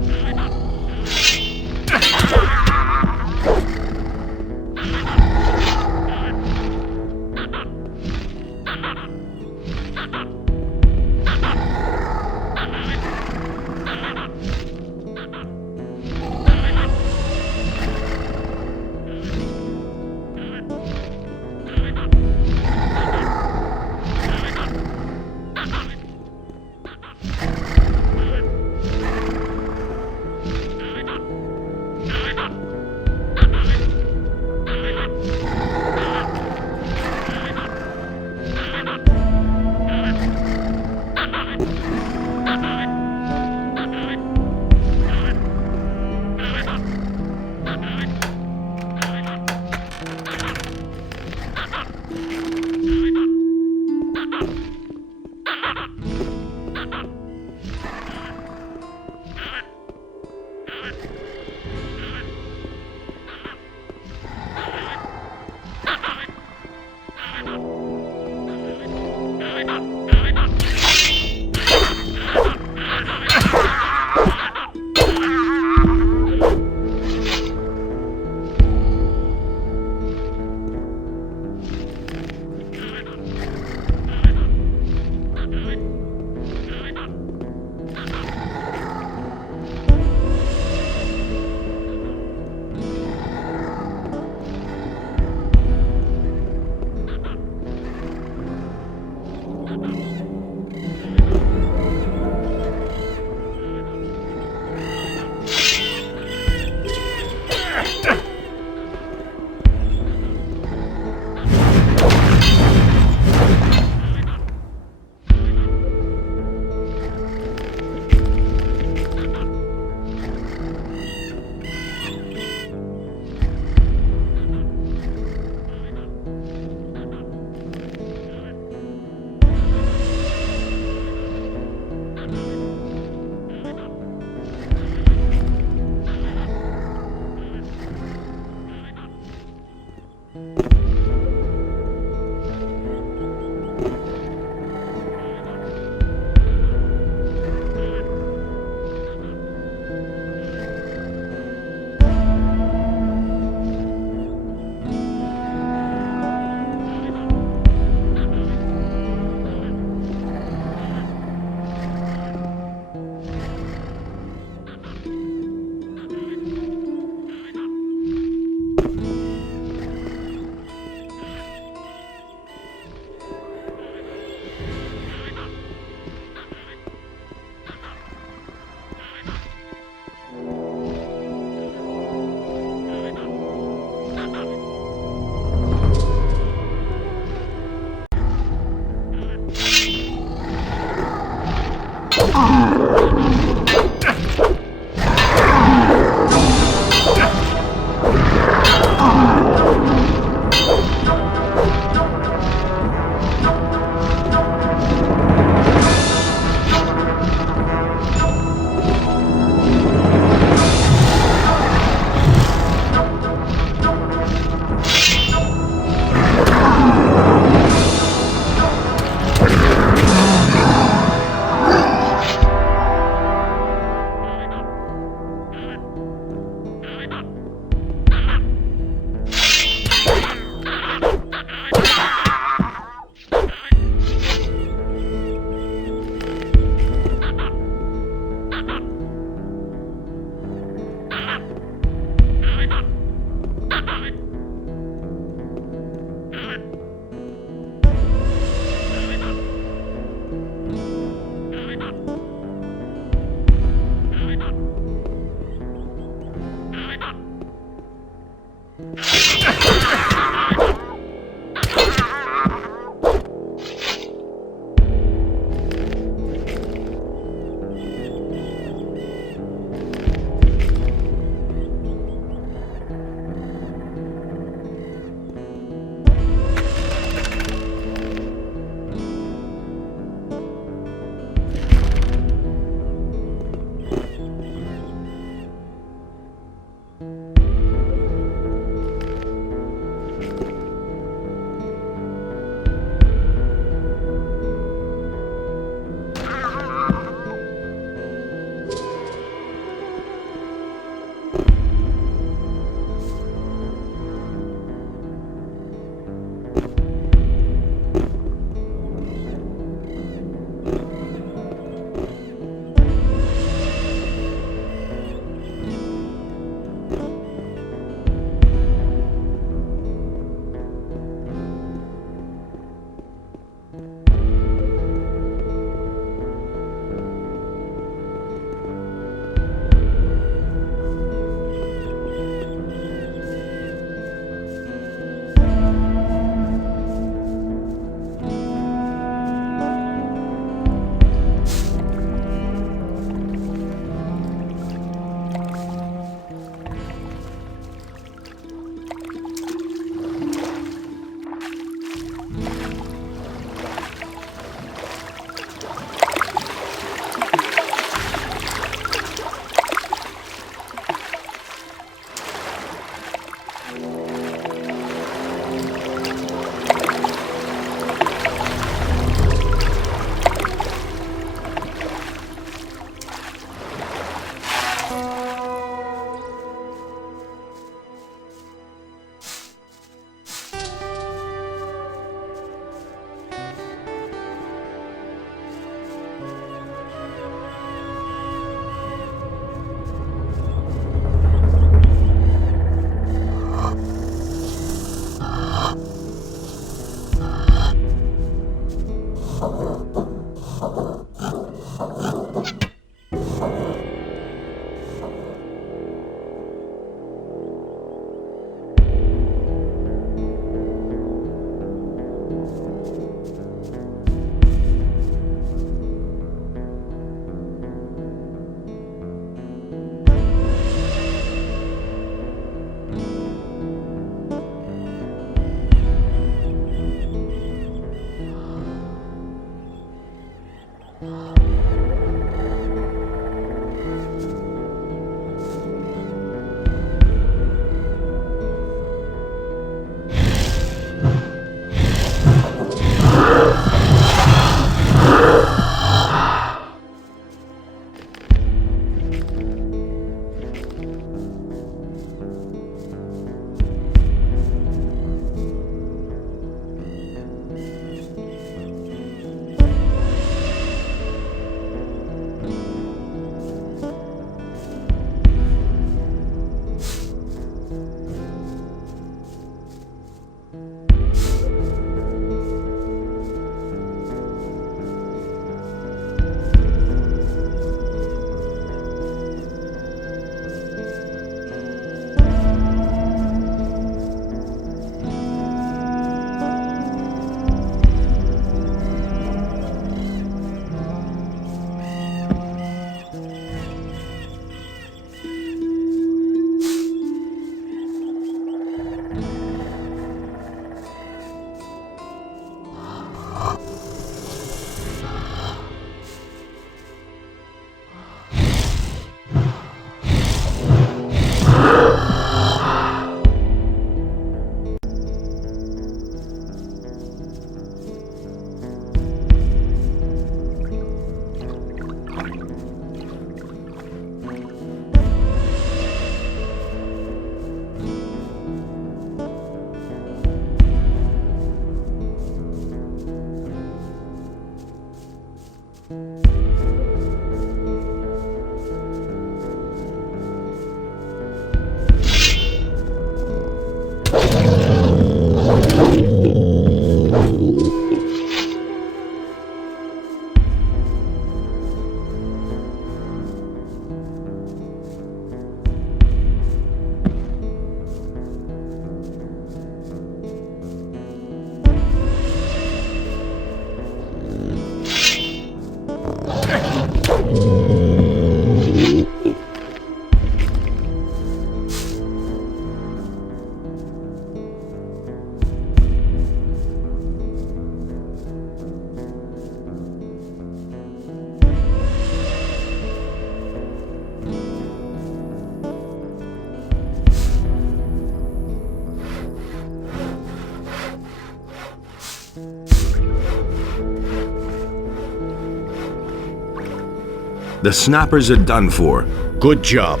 The snappers are done for. Good job.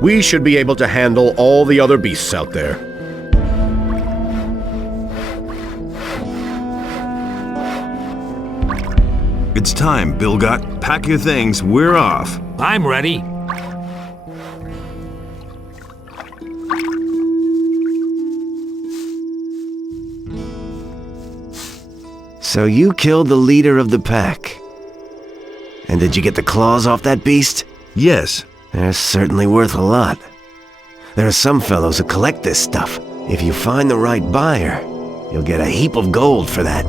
We should be able to handle all the other beasts out there. It's time, Bilgot. Pack your things. We're off. I'm ready. So you killed the leader of the pack. And did you get the claws off that beast? Yes. They're certainly worth a lot. There are some fellows who collect this stuff. If you find the right buyer, you'll get a heap of gold for that.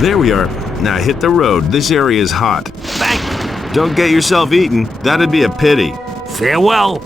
There we are. Now hit the road. This area is hot. Thank you. Don't get yourself eaten. That'd be a pity. Farewell.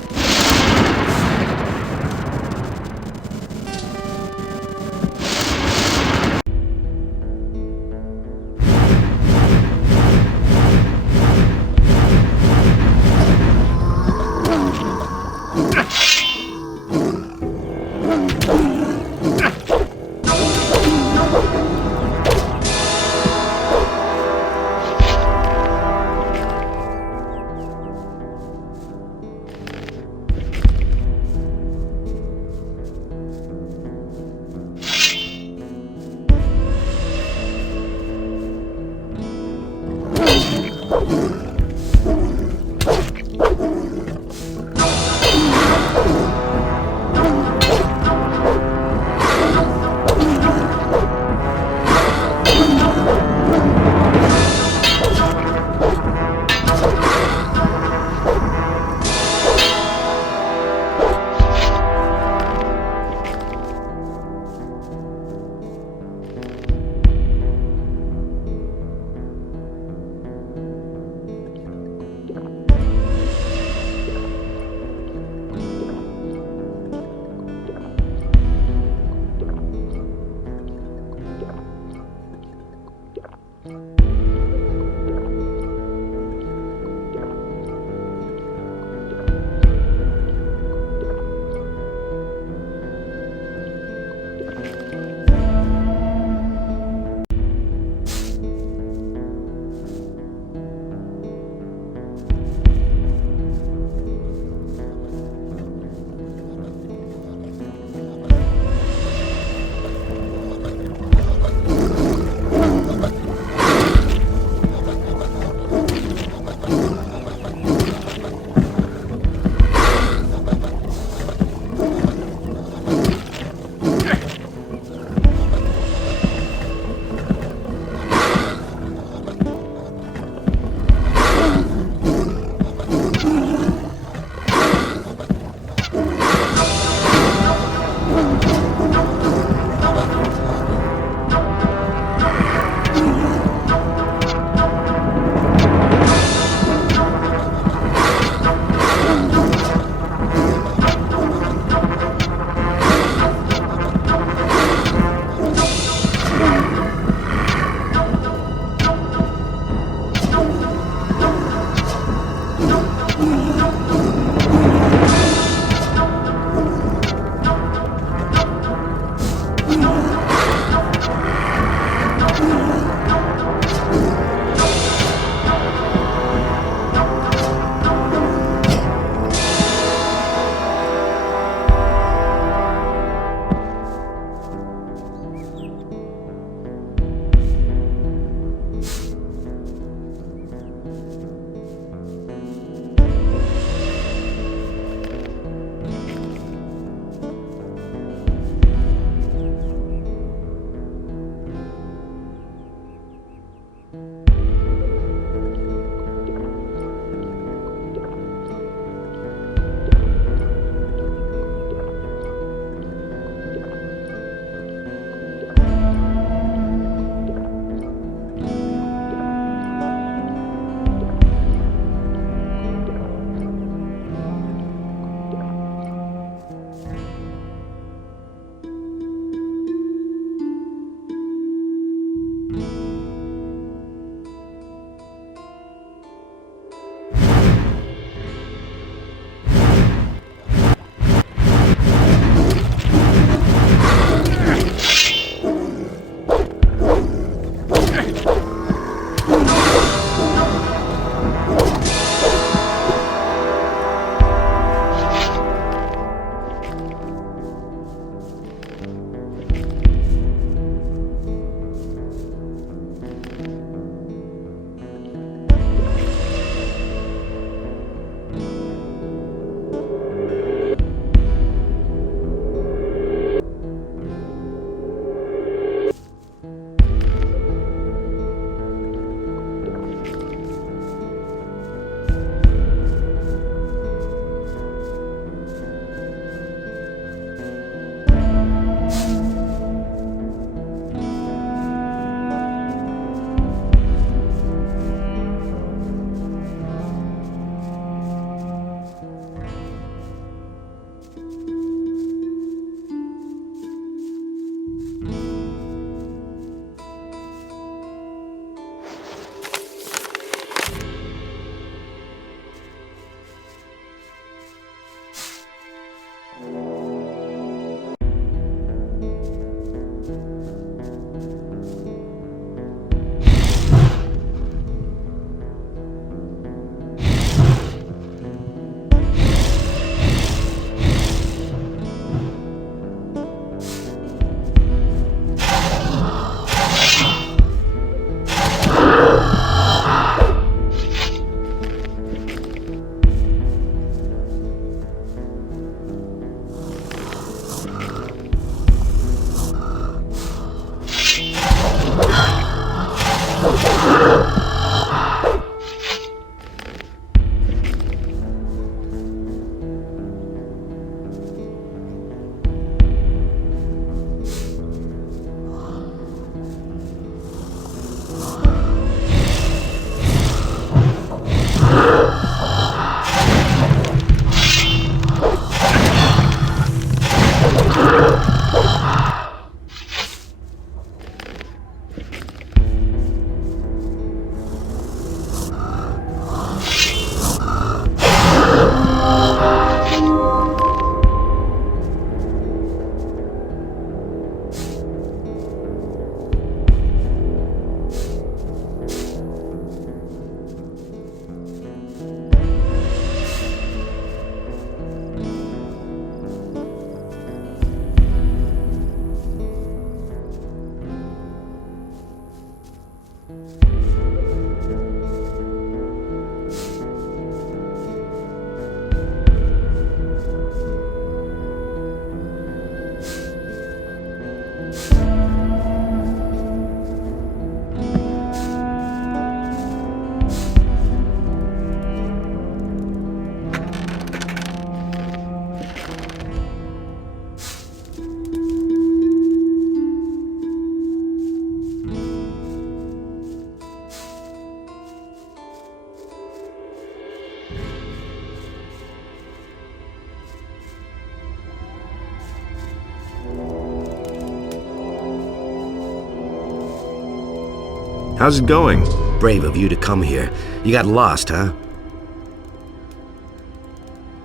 How's it going? Brave of you to come here. You got lost, huh?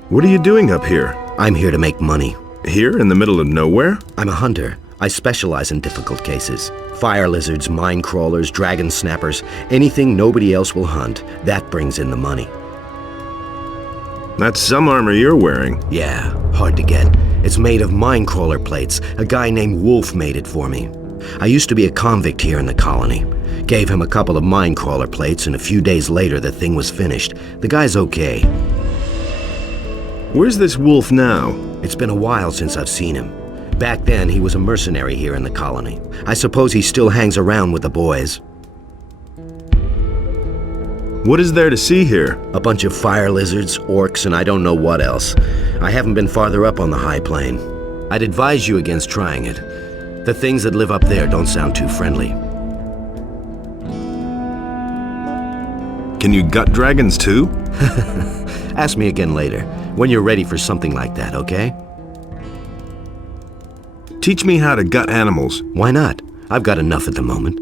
What are you doing up here? I'm here to make money. Here in the middle of nowhere? I'm a hunter. I specialize in difficult cases. Fire lizards, mine crawlers, dragon snappers, anything nobody else will hunt. That brings in the money. That's some armor you're wearing. Yeah, hard to get. It's made of mine crawler plates. A guy named Wolf made it for me. I used to be a convict here in the colony. Gave him a couple of mine crawler plates, and a few days later the thing was finished. The guy's okay. Where's this Wolf now? It's been a while since I've seen him. Back then, he was a mercenary here in the colony. I suppose he still hangs around with the boys. What is there to see here? A bunch of fire lizards, orcs, and I don't know what else. I haven't been farther up on the high plain. I'd advise you against trying it. The things that live up there don't sound too friendly. Can you gut dragons too? Ask me again later, when you're ready for something like that, okay? Teach me how to gut animals. Why not? I've got enough at the moment.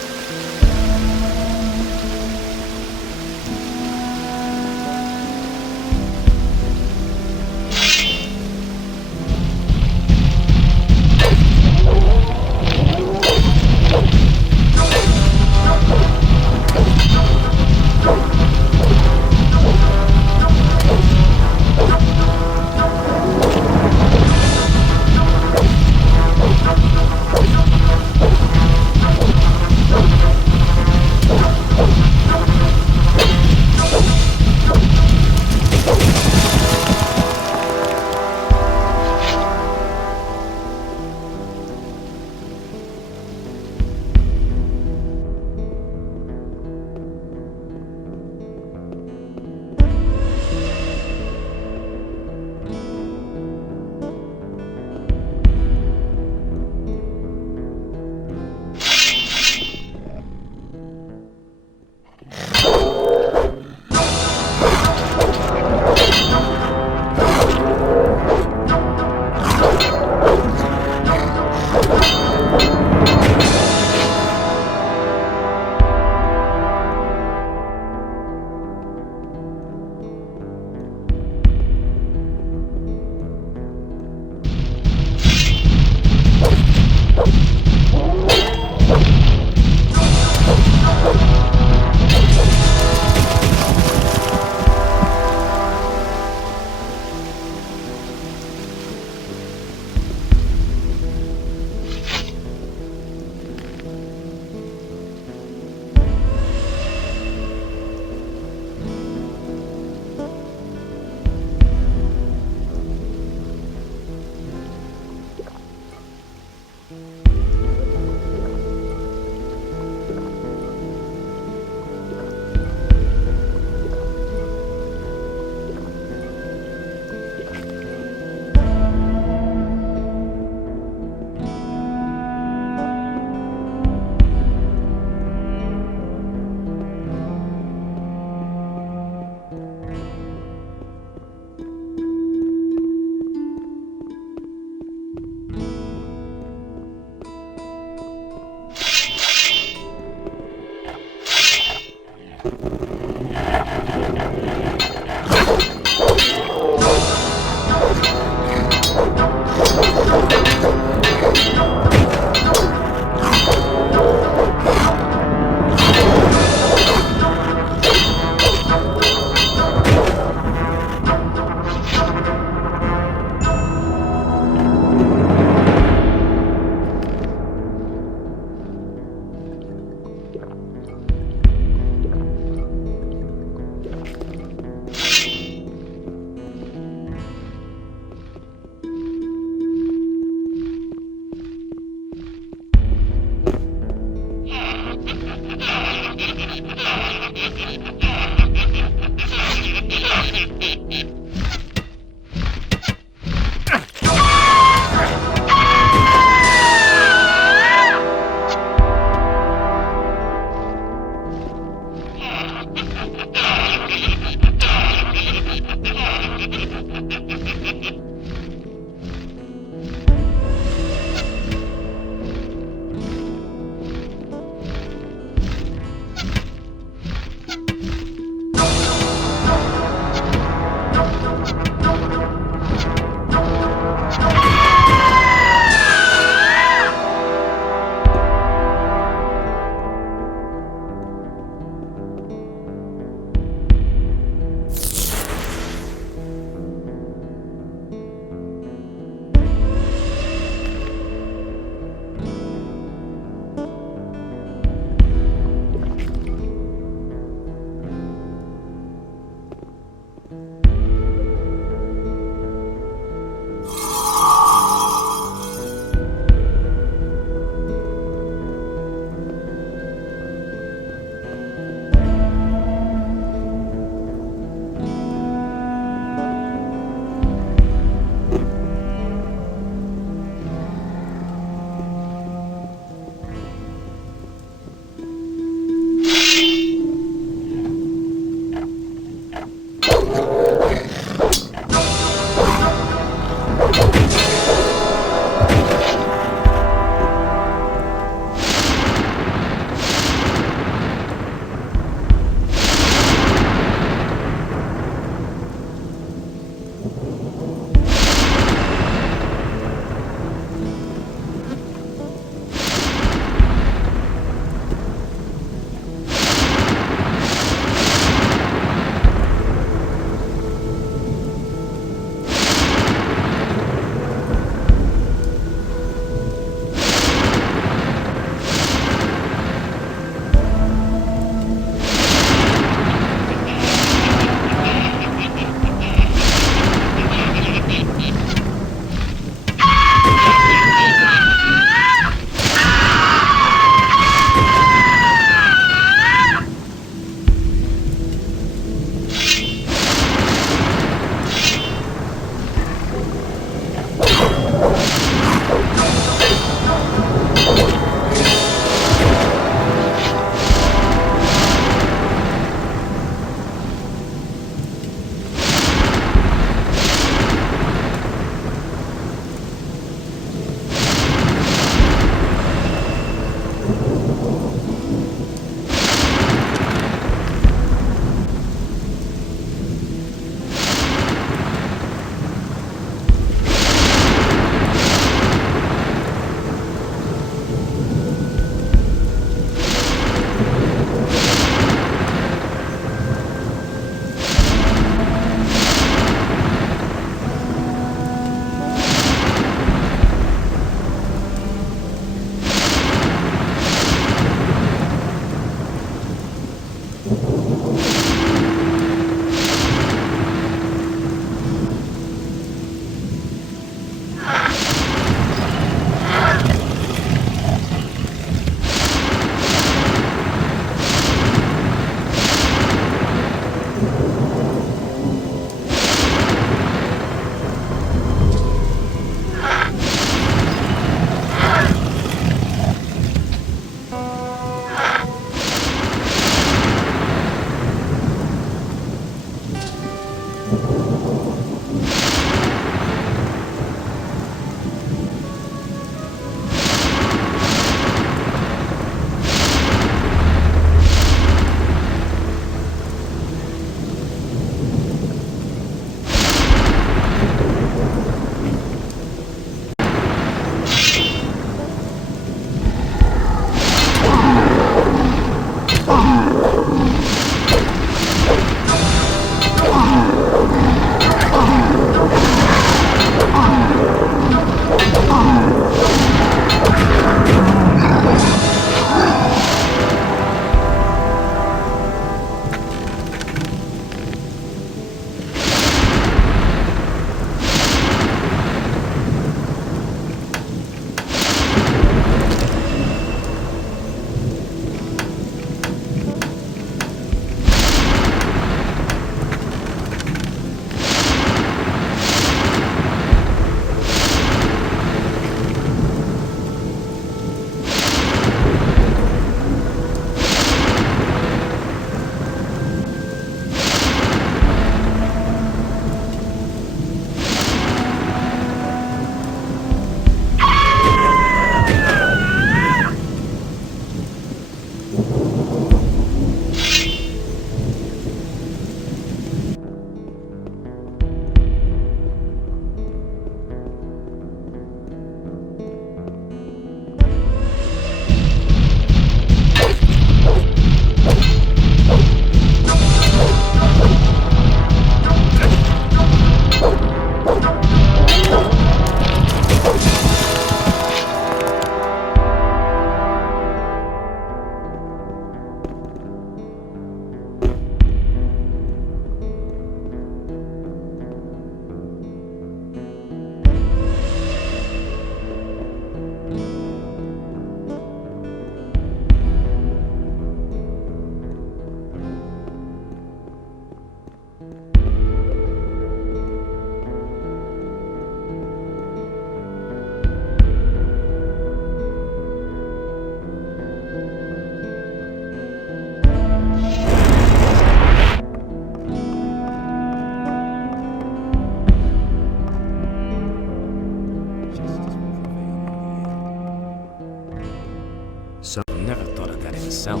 Never thought of that himself.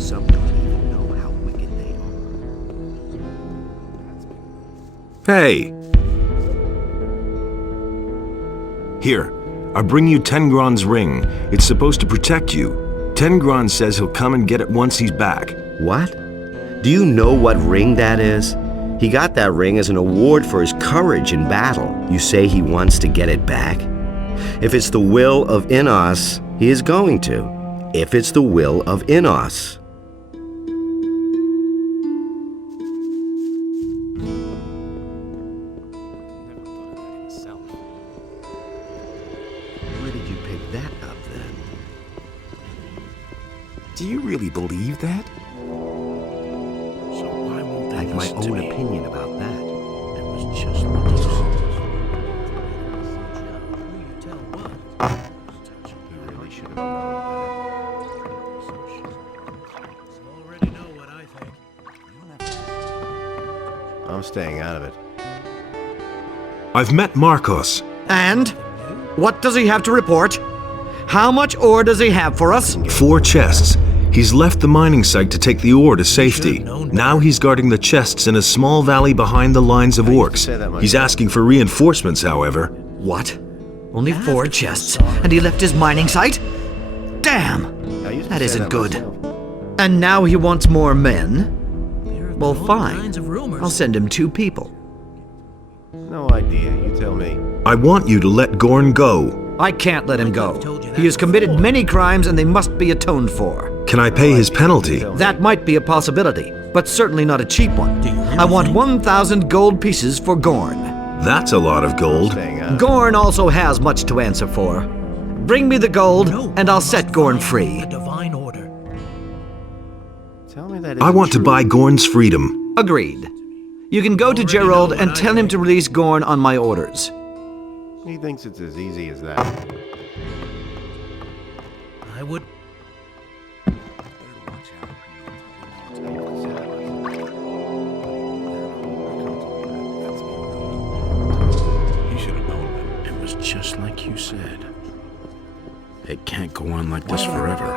Some don't even know how wicked they are. Hey! Here, I bring you Tengron's ring. It's supposed to protect you. Tengron says he'll come and get it once he's back. What? Do you know what ring that is? He got that ring as an award for his courage in battle. You say he wants to get it back? If it's the will of Innos, he is going to. If it's the will of Innos. Where did you pick that up then? Do you really believe that? So why won't they I have my own opinion about that. It was just I'm staying out of it. I've met Marcos. And? What does he have to report? How much ore does he have for us? 4 chests. He's left the mining site to take the ore to safety. Now he's guarding the chests in a small valley behind the lines of orcs. He's asking for reinforcements, however. What? Only 4 chests, and he left his mining site? Damn! That isn't good. And now he wants more men? Well, fine. I'll send him 2 people. No idea, you tell me. I want you to let Gorn go. I can't let him go. He has committed many crimes and they must be atoned for. Can I pay his penalty? That might be a possibility, but certainly not a cheap one. I want 1,000 gold pieces for Gorn. That's a lot of gold. Gorn also has much to answer for. Bring me the gold, and I'll set Gorn free. Divine order. Tell me that I want to buy Gorn's freedom. Agreed. You can go to Gerald and tell him to release Gorn on my orders. He thinks it's as easy as that. I would. You should have known that. It was just like you said. It can't go on like this forever.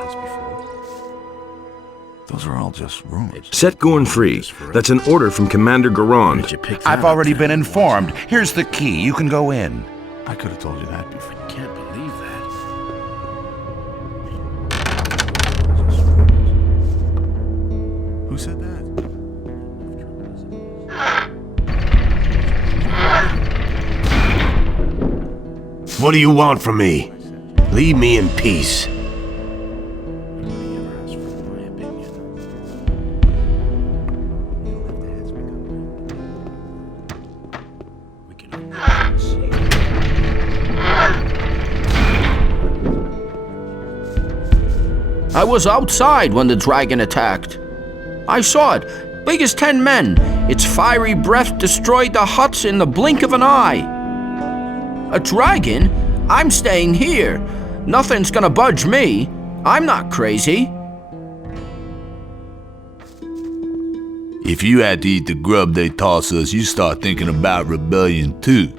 Those are all just rumors. Set Gorn free. That's an order from Commander Garand. I've already been informed. Here's the key. You can go in. I could have told you that before. I can't believe that. Who said that? What do you want from me? Leave me in peace. I was outside when the dragon attacked. I saw it, big as 10 men. Its fiery breath destroyed the huts in the blink of an eye. A dragon? I'm staying here. Nothing's gonna budge me. I'm not crazy. If you had to eat the grub they toss us, you start thinking about rebellion too.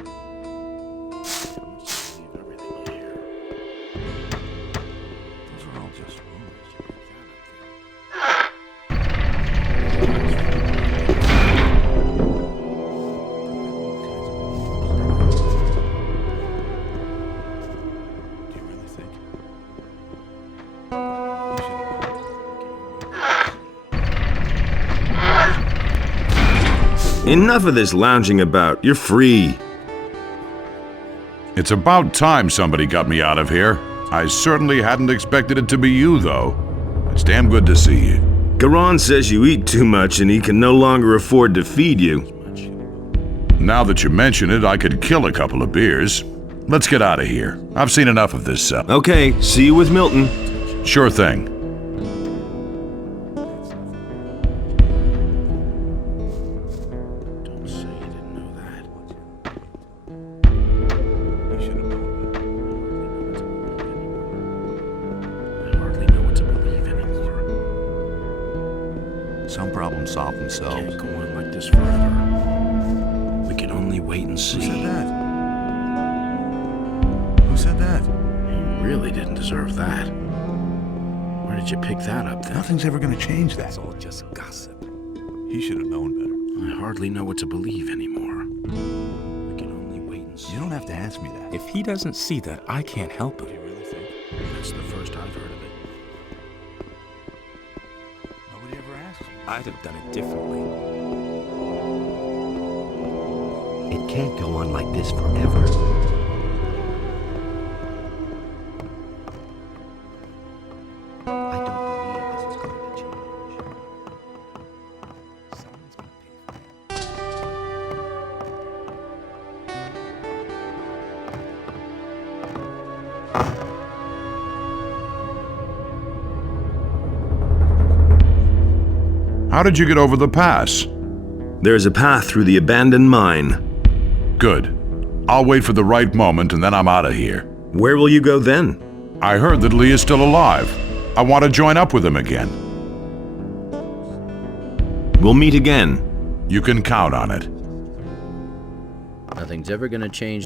Enough of this lounging about. You're free. It's about time somebody got me out of here. I certainly hadn't expected it to be you, though. It's damn good to see you. Garand says you eat too much and he can no longer afford to feed you. Now that you mention it, I could kill a couple of beers. Let's get out of here. I've seen enough of this stuff. Okay, see you with Milton. Sure thing. Some problems solve themselves. Can't go on like this forever. We can only wait and see. Who said that? Who said that? really didn't deserve that. Where did you pick that up then? Nothing's ever gonna change that. It's all just gossip. He should have known better. I hardly know what to believe anymore. We can only wait and see. You don't have to ask me that. If he doesn't see that, I can't help him. That's the first I've heard of it. Nobody ever asks me. I'd have done it differently. It can't go on like this forever. I don't believe this is going to change. Someone's gonna pay for How did you get over the pass? There's a path through the abandoned mine. Good. I'll wait for the right moment and then I'm out of here. Where will you go then? I heard that Lee is still alive. I want to join up with him again. We'll meet again. You can count on it. Nothing's ever gonna change.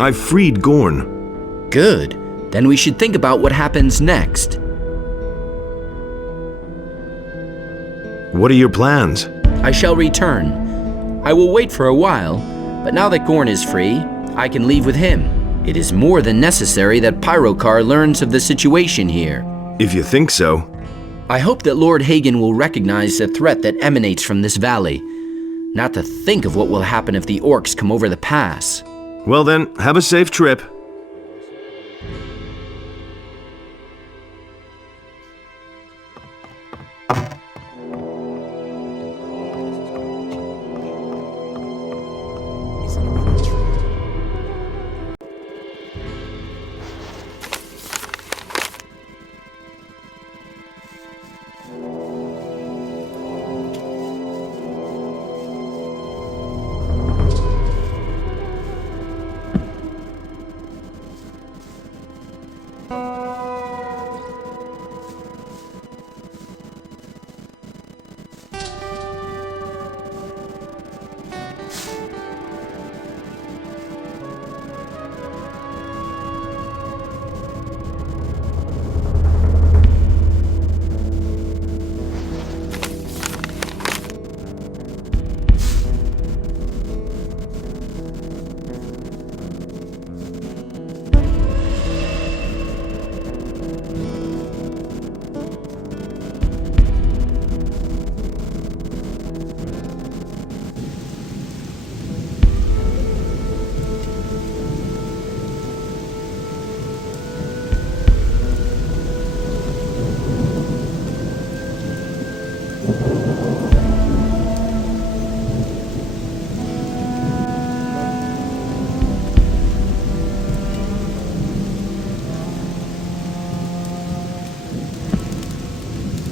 I've freed Gorn. Good. Then we should think about what happens next. What are your plans? I shall return. I will wait for a while, but now that Gorn is free, I can leave with him. It is more than necessary that Pyrocar learns of the situation here. If you think so. I hope that Lord Hagen will recognize the threat that emanates from this valley. Not to think of what will happen if the orcs come over the pass. Well then, have a safe trip.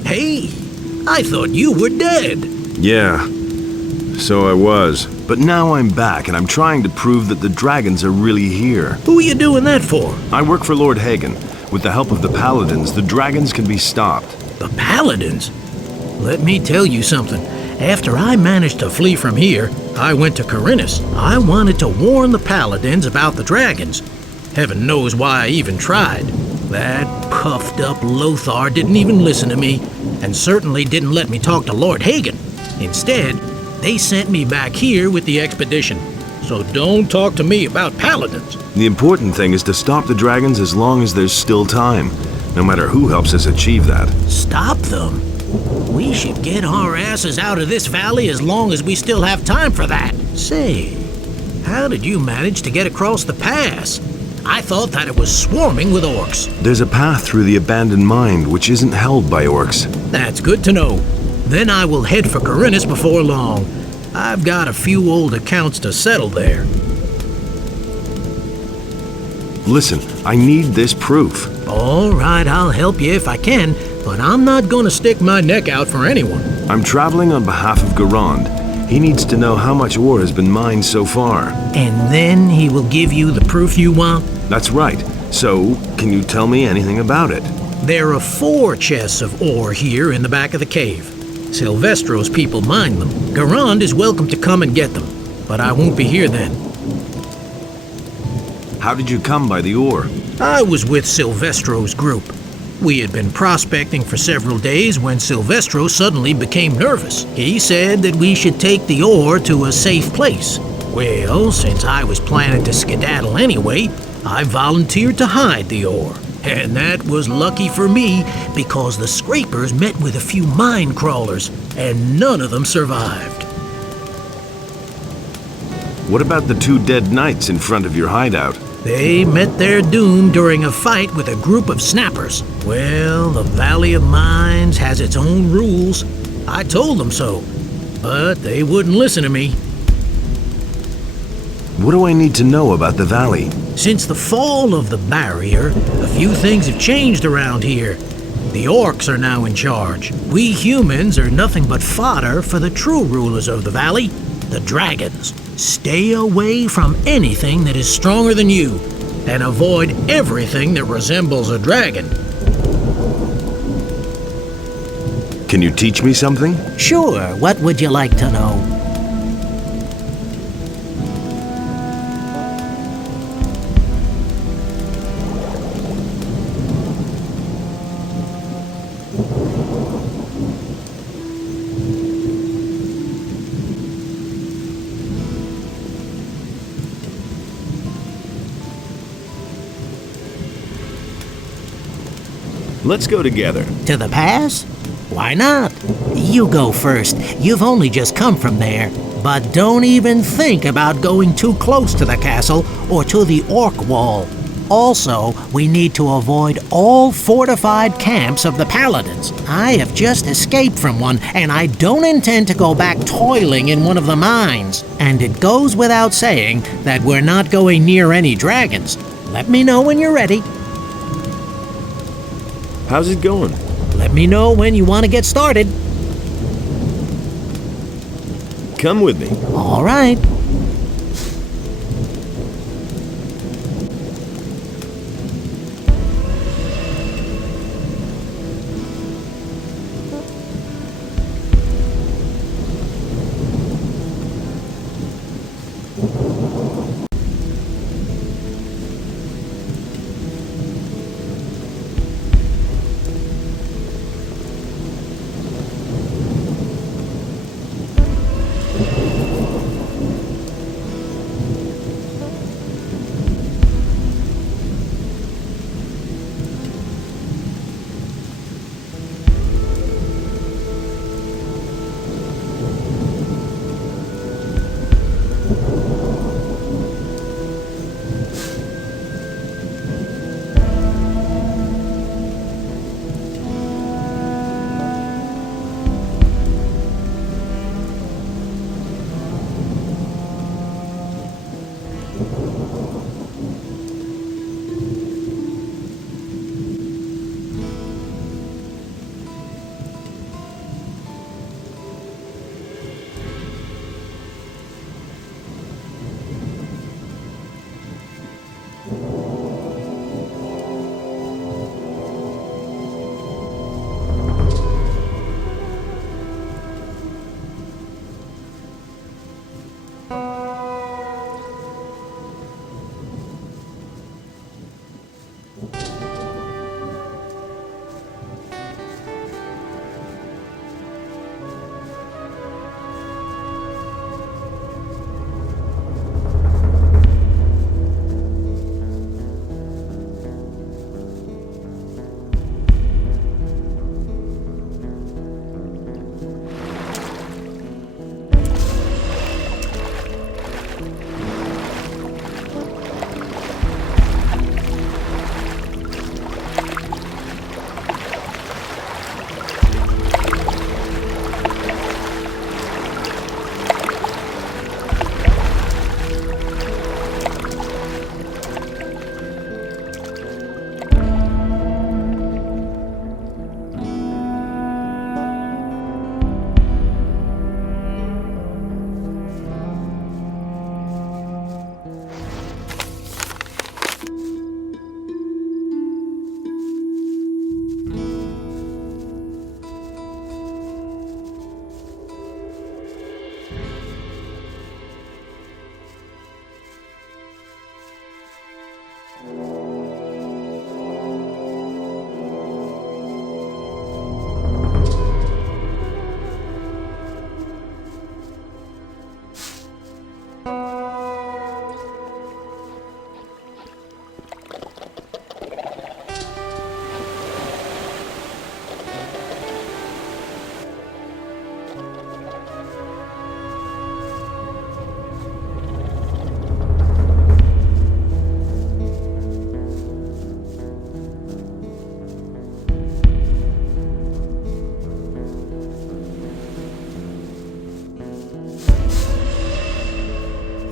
Hey, I thought you were dead. Yeah, so I was. But now I'm back and I'm trying to prove that the dragons are really here. Who are you doing that for? I work for Lord Hagen. With the help of the paladins, the dragons can be stopped. The paladins? Let me tell you something. After I managed to flee from here, I went to Corinus. I wanted to warn the paladins about the dragons. Heaven knows why I even tried. That puffed up Lothar didn't even listen to me, and certainly didn't let me talk to Lord Hagen. Instead, they sent me back here with the expedition. So don't talk to me about paladins. The important thing is to stop the dragons as long as there's still time, no matter who helps us achieve that. Stop them? We should get our asses out of this valley as long as we still have time for that. Say, how did you manage to get across the pass? I thought that it was swarming with orcs. There's a path through the abandoned mine which isn't held by orcs. That's good to know. Then I will head for Corinus before long. I've got a few old accounts to settle there. Listen, I need this proof. All right, I'll help you if I can, but I'm not going to stick my neck out for anyone. I'm traveling on behalf of Garand. He needs to know how much ore has been mined so far. And then he will give you the proof you want? That's right. So, can you tell me anything about it? There are 4 chests of ore here in the back of the cave. Silvestro's people mine them. Garand is welcome to come and get them, but I won't be here then. How did you come by the ore? I was with Silvestro's group. We had been prospecting for several days when Silvestro suddenly became nervous. He said that we should take the ore to a safe place. Well, since I was planning to skedaddle anyway, I volunteered to hide the ore. And that was lucky for me because the scrapers met with a few mine crawlers, and none of them survived. What about the 2 dead knights in front of your hideout? They met their doom during a fight with a group of snappers. Well, the Valley of Mines has its own rules. I told them so, but they wouldn't listen to me. What do I need to know about the valley? Since the fall of the barrier, a few things have changed around here. The orcs are now in charge. We humans are nothing but fodder for the true rulers of the valley, the dragons. Stay away from anything that is stronger than you, and avoid everything that resembles a dragon. Can you teach me something? Sure, what would you like to know? Let's go together. To the pass? Why not? You go first. You've only just come from there. But don't even think about going too close to the castle or to the orc wall. Also, we need to avoid all fortified camps of the paladins. I have just escaped from one, and I don't intend to go back toiling in one of the mines. And it goes without saying that we're not going near any dragons. Let me know when you're ready. How's it going? Let me know when you want to get started. Come with me. All right.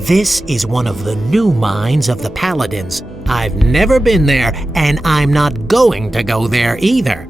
This is one of the new mines of the Paladins. I've never been there, and I'm not going to go there either.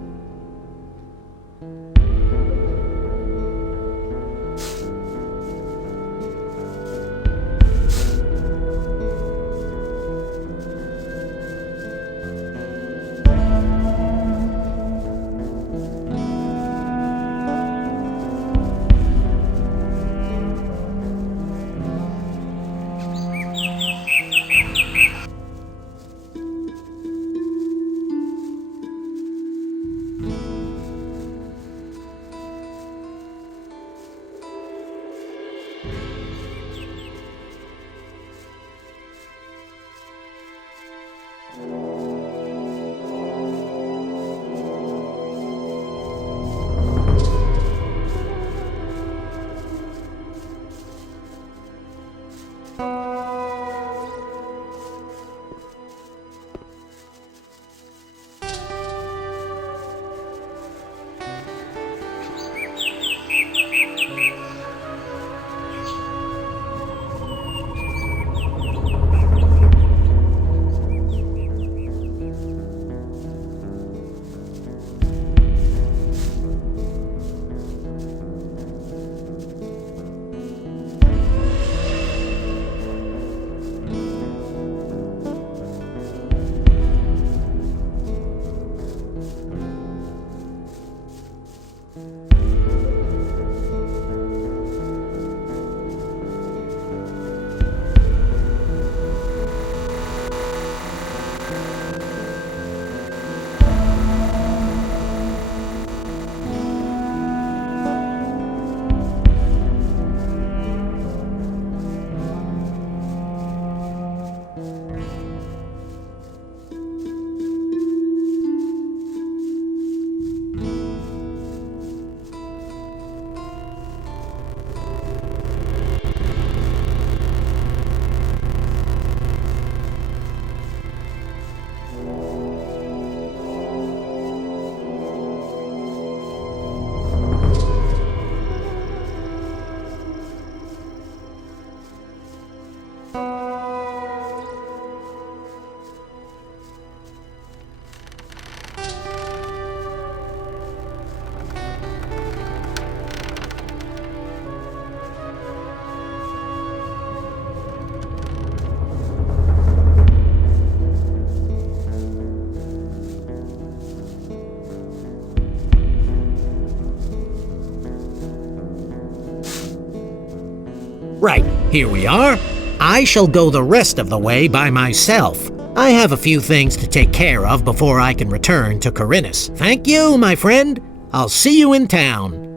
Right, here we are. I shall go the rest of the way by myself. I have a few things to take care of before I can return to Corinus. Thank you, my friend. I'll see you in town.